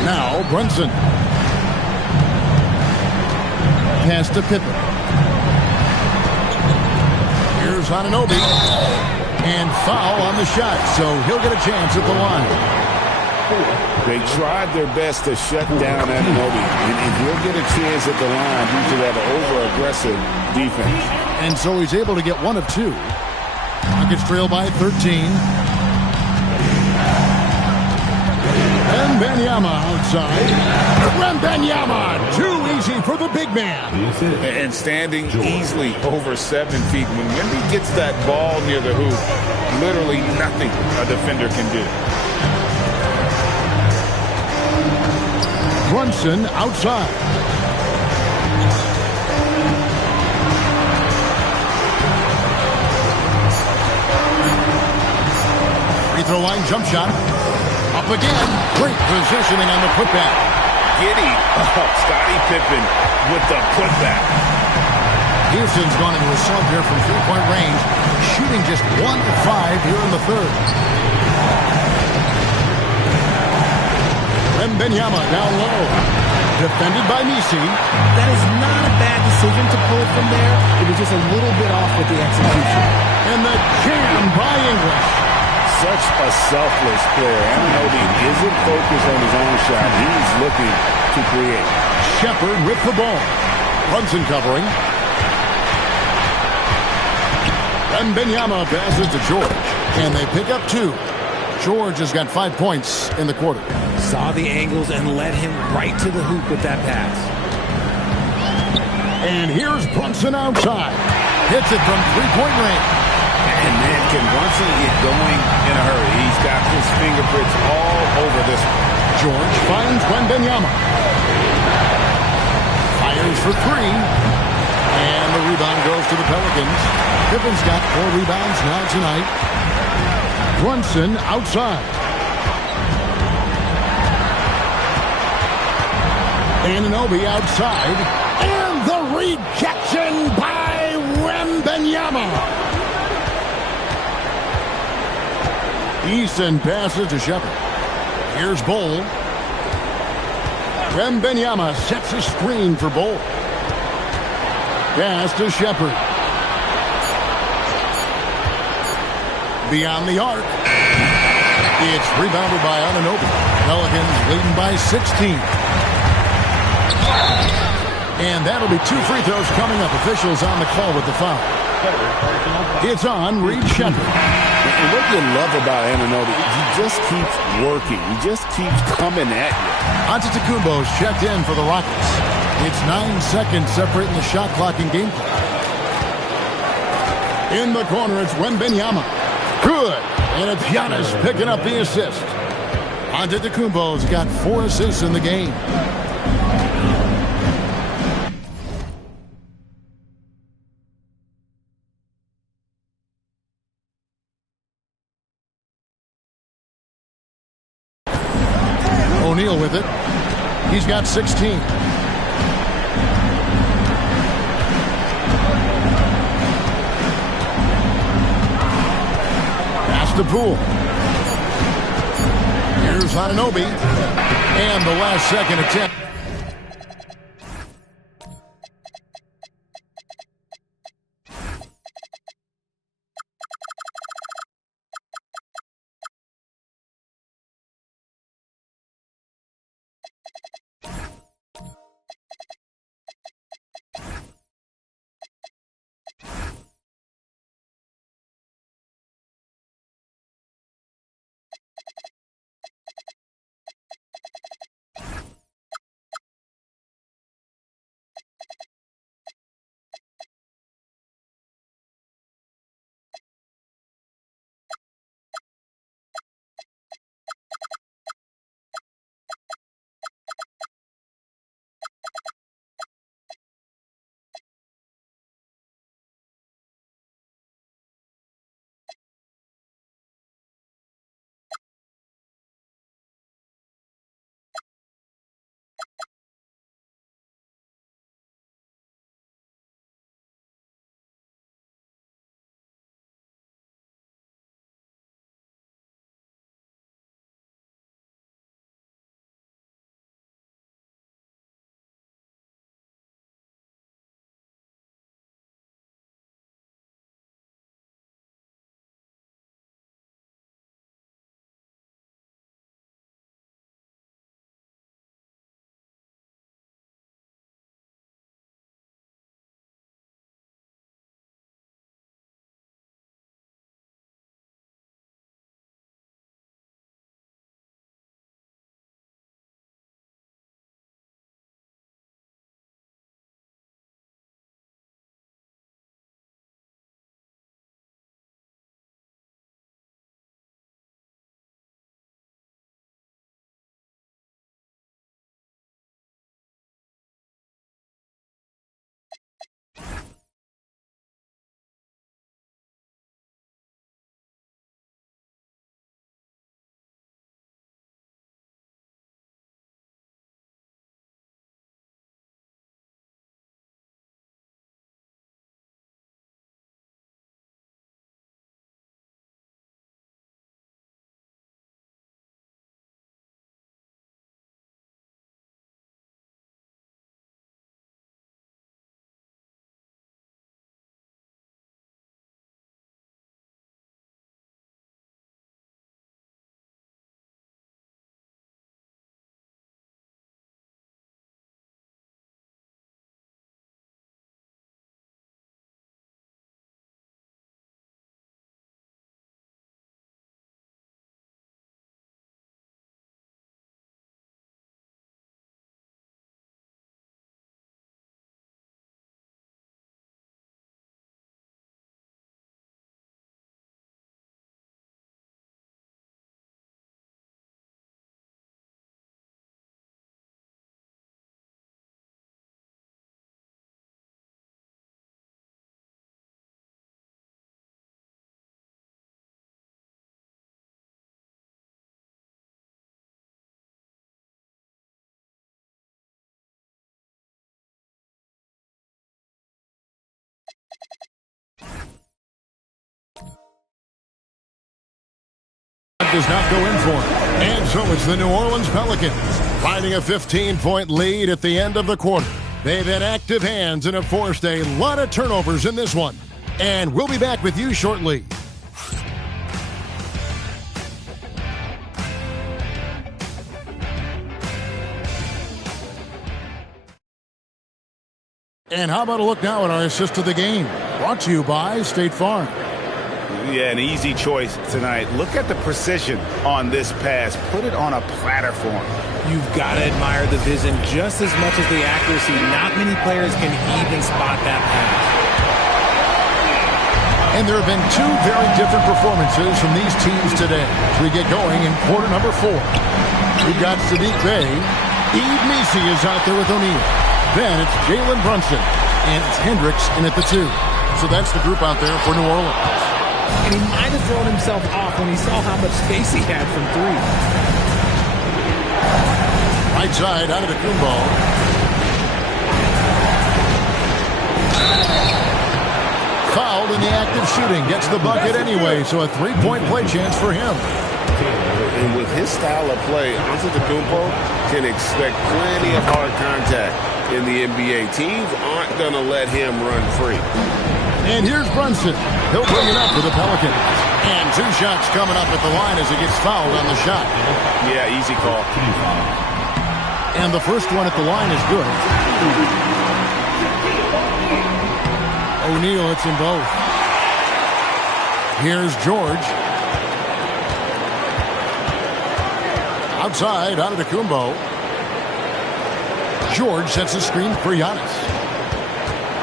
Now Brunson. Pass to Pippen. Here's Anunoby. And foul on the shot, so he'll get a chance at the line. They tried their best to shut down Anunoby, and he'll get a chance at the line due to that over-aggressive defense. And so he's able to get 1 of 2. Rockets trail by 13. And Benyama outside. Wembanyama, too easy for the big man. And standing easily over 7 feet. When Wemby gets that ball near the hoop, literally nothing a defender can do. Brunson outside. Free throw line jump shot. Up again. Great positioning on the putback. Giddy up. Scottie Pippen with the putback. Houston's gone into a slump here from 3-point range, shooting just 1 of 5 here in the third. Wembanyama down low. Defended by Messi. That is not a bad decision to pull from there. It was just a little bit off with the execution. And the jam by English. Such a selfless player. Anunoby isn't focused on his own shot. He's looking to create. Sheppard with the ball. Brunson covering. And Benyama passes to George. And they pick up 2. George has got 5 points in the quarter. Saw the angles and led him right to the hoop with that pass. And here's Brunson outside. Hits it from 3-point range. And man, can Brunson get going in a hurry? He's got his fingerprints all over this one. George finds Wembanyama. Fires for 3. And the rebound goes to the Pelicans. Pippen's got 4 rebounds now tonight. Brunson outside. Anunoby outside. And the rejection by Wembanyama. Eason passes to Shepard. Here's Bol. Wembanyama sets a screen for Bol. Pass to Shepard. Beyond the arc. It's rebounded by Anunoby. Pelicans leading by 16. And that'll be 2 free throws coming up. Officials on the call with the foul. It's on Reed Shepard. And what you love about Anunoby, he just keeps working. He just keeps coming at you. Antetokounmpo's checked in for the Rockets. It's 9 seconds separating the shot clock and game clock. In the corner, it's Wembanyama. Good. And it's Giannis picking up the assist. Antetokounmpo's got 4 assists in the game. O'Neal with it. He's got 16. Pass to Poole. Here's Anunoby. And the last second attempt. attempt does not go in for him. And so it's the New Orleans Pelicans finding a 15-point lead at the end of the quarter. They've had active hands and have forced a lot of turnovers in this one. And we'll be back with you shortly. And how about a look now at our assist of the game? Brought to you by State Farm. Yeah, an easy choice tonight. Look at the precision on this pass. Put it on a platter for him. You've got to admire the vision just as much as the accuracy. Not many players can even spot that pass. And there have been two very different performances from these teams today. As we get going in quarter number 4. We've got Sadiq Bey. Yves Missi is out there with O'Neal. Then it's Jalen Brunson. And it's Hendricks in at the 2. So that's the group out there for New Orleans. And he might have thrown himself off when he saw how much space he had from 3. Right side, out of the Kumbo. Fouled in the act of shooting. Gets the bucket anyway, so a 3-point play chance for him. And with his style of play, Antetokounmpo can expect plenty of hard contact in the NBA. Teams aren't going to let him run free. And here's Brunson. He'll bring it up for the Pelicans. And 2 shots coming up at the line as he gets fouled on the shot. Yeah, easy call. And the first one at the line is good. O'Neal hits them both. Here's George. Outside, out of the Kumbo. George sets a screen for Giannis.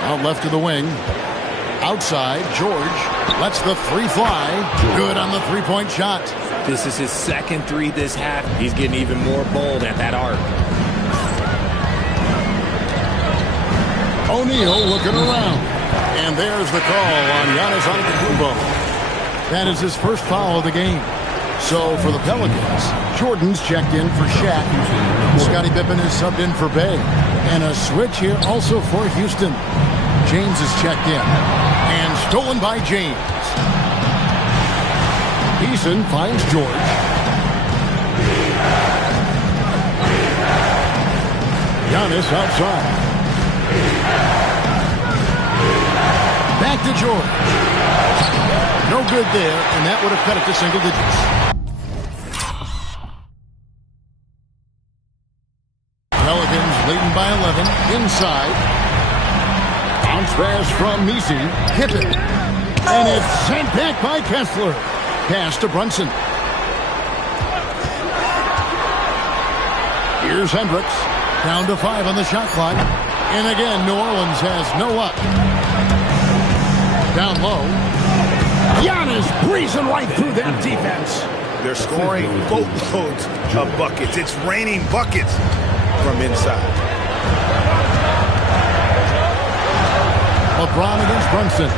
Out left to the wing. Outside, George lets the 3 fly. Good on the 3-point shot. This is his second 3 this half. He's getting even more bold at that arc. O'Neal looking around. And there's the call on Giannis Antetokounmpo. That is his first foul of the game. So for the Pelicans, Jordan's checked in for Shaq. Scottie Pippen is subbed in for Bey. And a switch here also for Houston. James is checked in. And stolen by James. Eason finds George. Giannis outside. Back to George. No good there, and that would have cut it to single digits. Pelicans leading by 11. Inside. Bounce pass from Missi. Hit it. And it's sent back by Kessler. Pass to Brunson. Here's Hendricks. Down to 5 on the shot clock. And again, New Orleans has no up. Down low. Giannis breezing right through that defense. They're scoring boatloads of buckets. It's raining buckets from inside. LeBron against Brunson.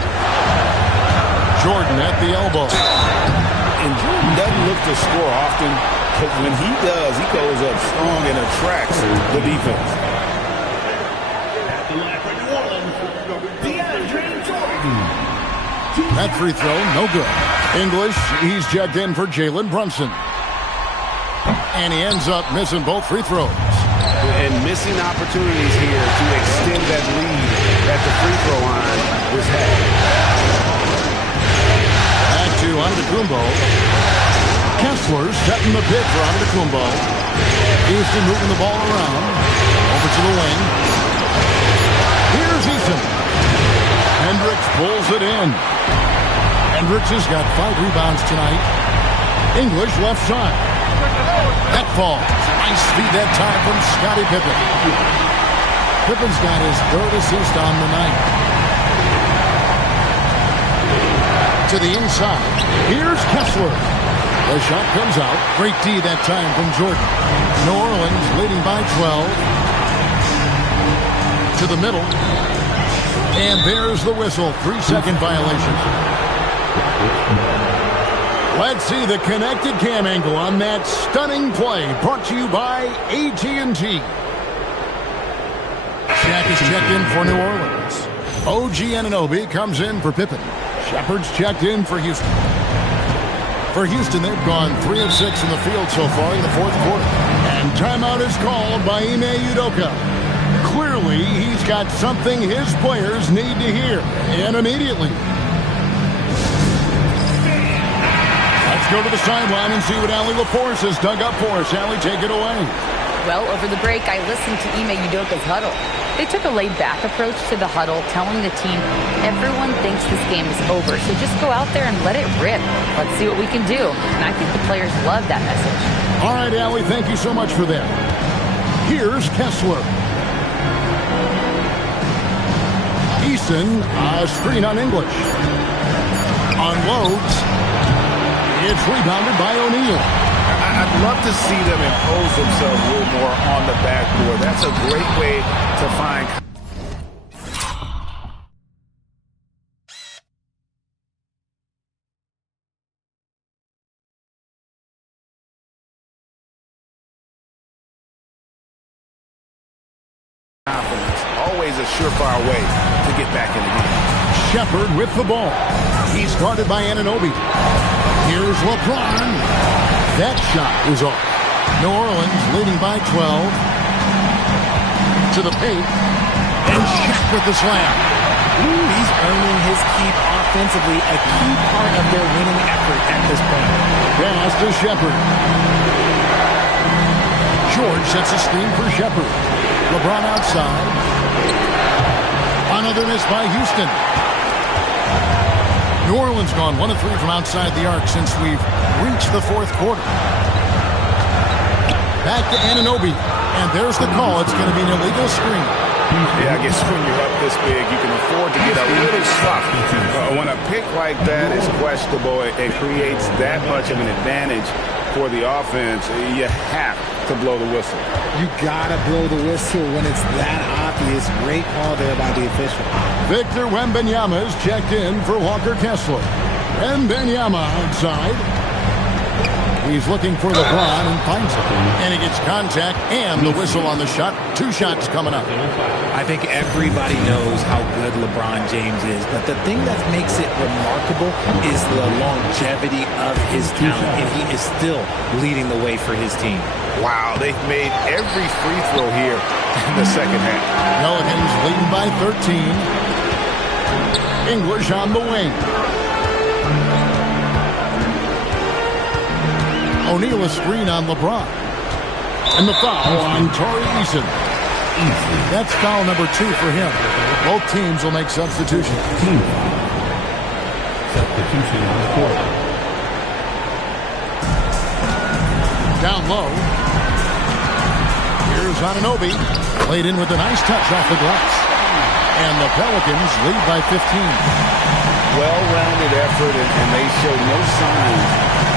Jordan at the elbow. And Jordan doesn't look to score often, but when he does, he goes up strong and attracts the defense. That free throw, no good. English, he's checked in for Jalen Brunson. And he ends up missing both free throws. And missing opportunities here to extend that lead at the free throw line was had. Back to Antetokounmpo. Kessler setting the pick for Antetokounmpo. Houston moving the ball around. Over to the wing. Here's Eason. Hendricks pulls it in. Hendricks has got 5 rebounds tonight. English left side. That falls. Nice speed that time from Scottie Pippen. Pippen's got his 3rd assist on the night. To the inside. Here's Kessler. The shot comes out. Great D that time from Jordan. New Orleans leading by 12. To the middle. And there's the whistle. 3-second violation. Let's see the connected cam angle on that stunning play. Brought to you by AT&T. Shaq is checked in for New Orleans. OG Anunoby comes in for Pippen. Shepard's checked in for Houston. For Houston, they've gone 3 of 6 in the field so far in the fourth quarter. And timeout is called by Ime Udoka. Clearly, he's got something his players need to hear, and immediately. Let's go to the sideline and see what Allie LaForce has dug up for us. Allie, take it away. Well, over the break, I listened to Ime Udoka's huddle. They took a laid-back approach to the huddle, telling the team, everyone thinks this game is over, so just go out there and let it rip. Let's see what we can do. And I think the players love that message. All right, Allie, thank you so much for that. Here's Kessler. Eason, screen on English. Unloads. It's rebounded by O'Neal. I'd love to see them impose themselves a little more on the backboard. That's a great way to find confidence. Always a surefire way to get back in the game. Shepherd with the ball. He's guarded by Anunoby. Here's LeBron. That shot is off. New Orleans leading by 12. To the paint. And Shaq with the slam. He's earning his keep offensively, a key part of their winning effort at this point. Pass to Shepherd. George sets a screen for Shepherd. LeBron outside. Another miss by Houston. New Orleans gone 1 of 3 from outside the arc since we've reached the fourth quarter. Back to Anunoby. And there's the call. It's going to be an illegal screen. Yeah, I guess when you're up this big, you can afford to get a little sloppy. When a pick like that is questionable, it creates that much of an advantage for the offense. You have to blow the whistle. You got to blow the whistle when it's that obvious. Great call there by the official. Victor Wembanyama is checked in for Walker Kessler. Wembanyama outside. He's looking for LeBron and finds it. And he gets contact and the whistle on the shot. 2 shots coming up. I think everybody knows how good LeBron James is, but the thing that makes it remarkable is the longevity of his talent, and he is still leading the way for his team. Wow, they've made every free throw here in the second half. Pelicans leading by 13. English on the wing. O'Neal a screen on LeBron. And the foul on Torrey Eason. That's foul number 2 for him. Both teams will make substitutions. Substitution on the court. Down low. Here's Anunoby. Played in with a nice touch off the glass. And the Pelicans lead by 15. Well-rounded effort, and they show no signs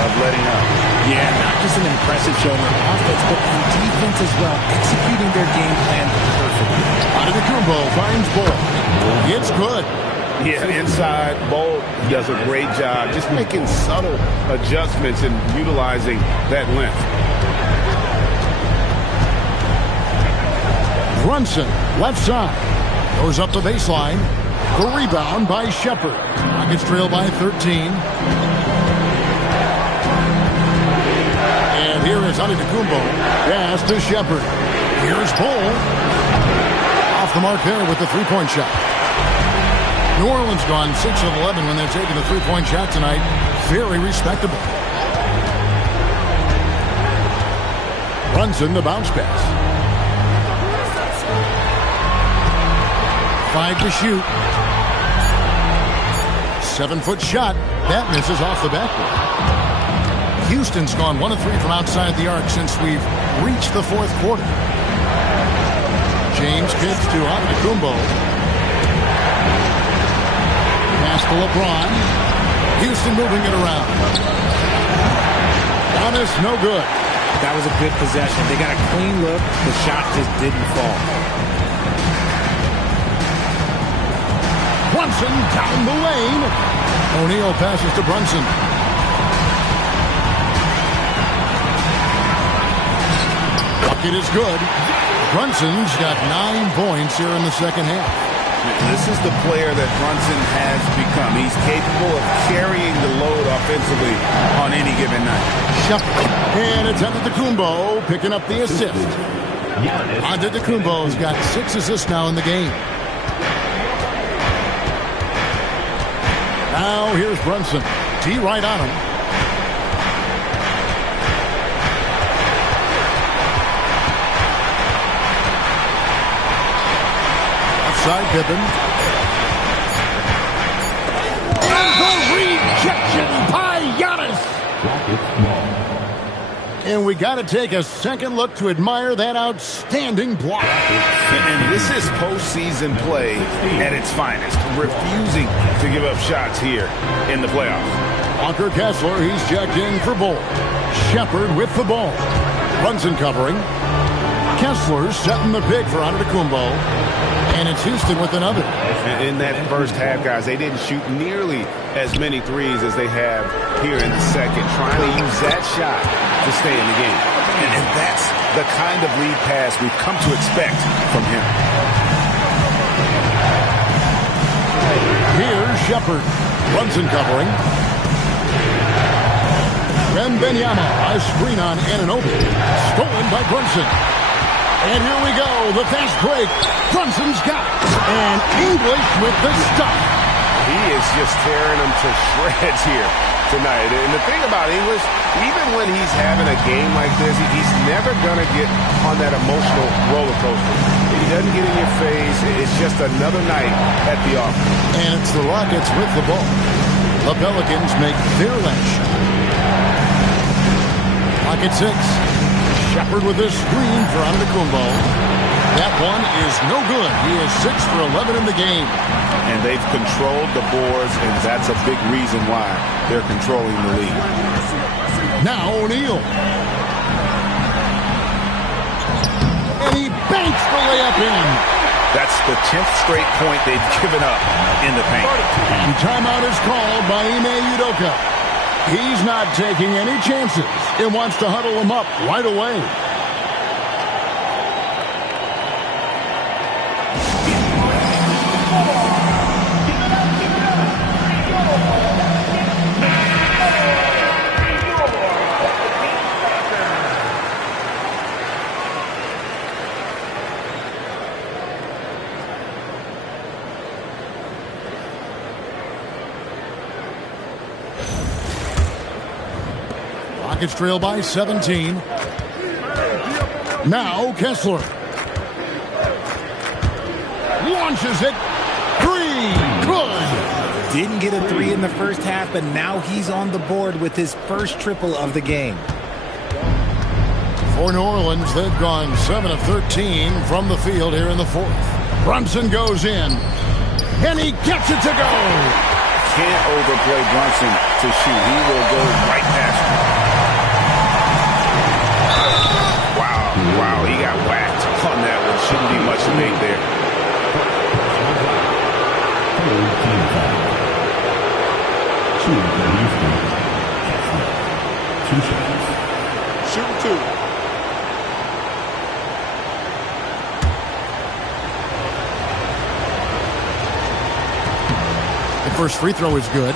of letting up. Yeah, not just an impressive showing on offense, but on defense as well, executing their game plan perfectly. Antetokounmpo finds Ball. It's good. Yeah, inside, Ball does a great job just making subtle adjustments and utilizing that length. Brunson, left side. Goes up the baseline. The rebound by Shepherd. Rockets trail by 13. And here is Antetokounmpo. Pass to Shepherd. Here's Bull. Off the mark there with the three-point shot. New Orleans gone 6 of 11 when they're taking the three-point shot tonight. Very respectable. Brunson, the bounce pass. 5 to shoot. 7-foot shot. That misses off the backboard. Houston's gone 1 of 3 from outside the arc since we've reached the fourth quarter. James kicks to Antetokounmpo. Pass to LeBron. Houston moving it around. Giannis, no good. That was a good possession. They got a clean look. The shot just didn't fall. Brunson down the lane. O'Neal passes to Brunson. Bucket is good. Brunson's got 9 points here in the second half. This is the player that Brunson has become. He's capable of carrying the load offensively on any given night. And it's Antetokounmpo picking up the assist. Antetokounmpo's got 6 assists now in the game. Now here's Brunson. T right on him. Outside Pippen. And the rejection by Giannis. And we got to take a second look to admire that outstanding block. And this is postseason play at its finest. Refusing to give up shots here in the playoffs. Walker Kessler, he's checked in for Bull. Shepard with the ball. Brunson covering. Kessler setting the pick for Antetokounmpo. And it's Houston with another. In that first half, guys, they didn't shoot nearly as many threes as they have here in the second, trying to use that shot to stay in the game. And that's the kind of lead pass we've come to expect from him. Here's Shepard. Brunson covering. Wembanyama, a screen on Anunoby. Stolen by Brunson. And here we go, the fast break. Brunson's got it. And English with the stuff. He is just tearing them to shreds here tonight. And the thing about English, even when he's having a game like this, he's never going to get on that emotional roller coaster. He doesn't get in your face. It's just another night at the office. And it's the Rockets with the ball. The Pelicans make their last shot. Rocket 6. Shepard with this screen for Antetokounmpo. That one is no good. He is 6 for 11 in the game. And they've controlled the boards, and that's a big reason why they're controlling the lead. Now O'Neal. And he banks the layup in. That's the 10th straight point they've given up in the paint. And timeout is called by Ime Udoka. He's not taking any chances. He wants to huddle him up right away. Rockets trail by 17. Now Kessler. Launches it. 3. Good. Didn't get a 3 in the first half, but now he's on the board with his first triple of the game. For New Orleans, they've gone 7 of 13 from the field here in the fourth. Brunson goes in. And he gets it to go. Can't overplay Brunson to shoot. He will go right past him. Wow, he got whacked on that one. Shouldn't be much made there. Shoot 2. The first free throw is good.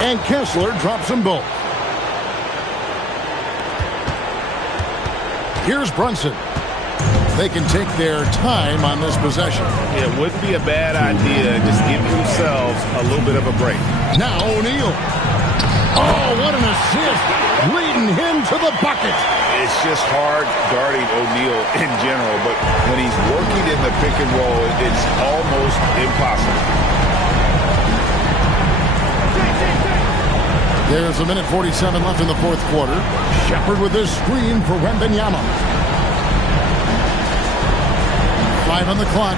And Kessler drops them both. Here's Brunson. They can take their time on this possession. It wouldn't be a bad idea. Just give themselves a little bit of a break. Now O'Neal. Oh, what an assist. Leading him to the bucket. It's just hard guarding O'Neal in general, but when he's working in the pick and roll, it's almost impossible. There's a minute 47 left in the fourth quarter. Shepard with this screen for Wembanyama. 5 on the clock.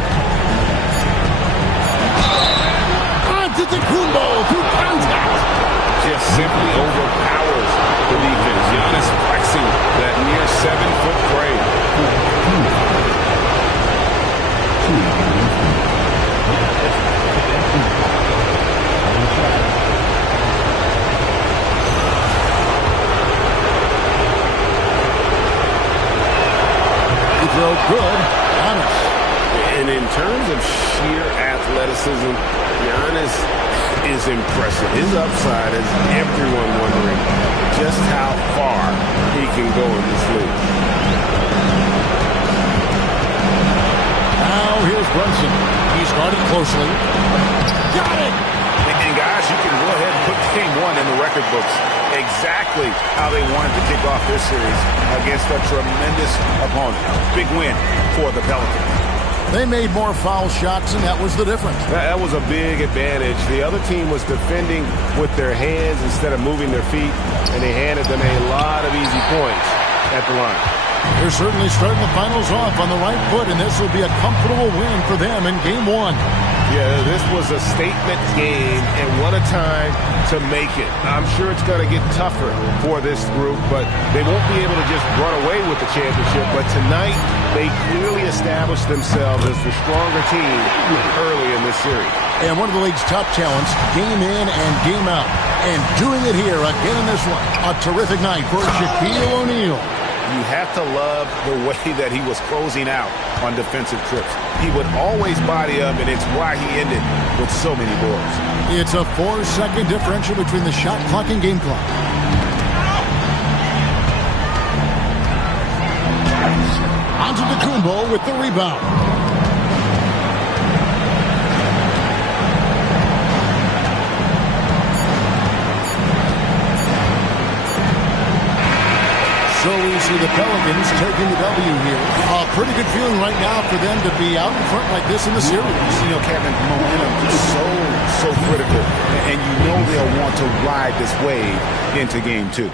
Antetokounmpo through contact. Just simply overpowers the defense. Giannis flexing that near 7-foot frame. He throw good. Giannis. And in terms of sheer athleticism, Giannis is impressive. His upside is everyone wondering just how far he can go in this league. Now here's Brunson. He's guarded closely. Got it! And guys, you can go ahead and put game one in the record books. Exactly how they wanted to kick off this series against a tremendous opponent. Big win for the Pelicans. They made more foul shots, and that was the difference. That was a big advantage. The other team was defending with their hands instead of moving their feet, and they handed them a lot of easy points at the line. They're certainly starting the finals off on the right foot, and this will be a comfortable win for them in Game 1. Yeah, this was a statement game, and what a time to make it. I'm sure it's going to get tougher for this group, but they won't be able to just run away with the championship. But tonight, they clearly established themselves as the stronger team early in this series. And one of the league's top talents, game in and game out. And doing it here again in this one. A terrific night for Shaquille O'Neal. You have to love the way that he was closing out on defensive trips. He would always body up, and it's why he ended with so many boards. It's a 4-second differential between the shot clock and game clock. Antetokounmpo with the rebound. So we see the Pelicans taking the W here. A pretty good feeling right now for them to be out in front like this in the series. You know, Kevin, momentum is so critical. And you know they'll want to ride this wave into Game 2.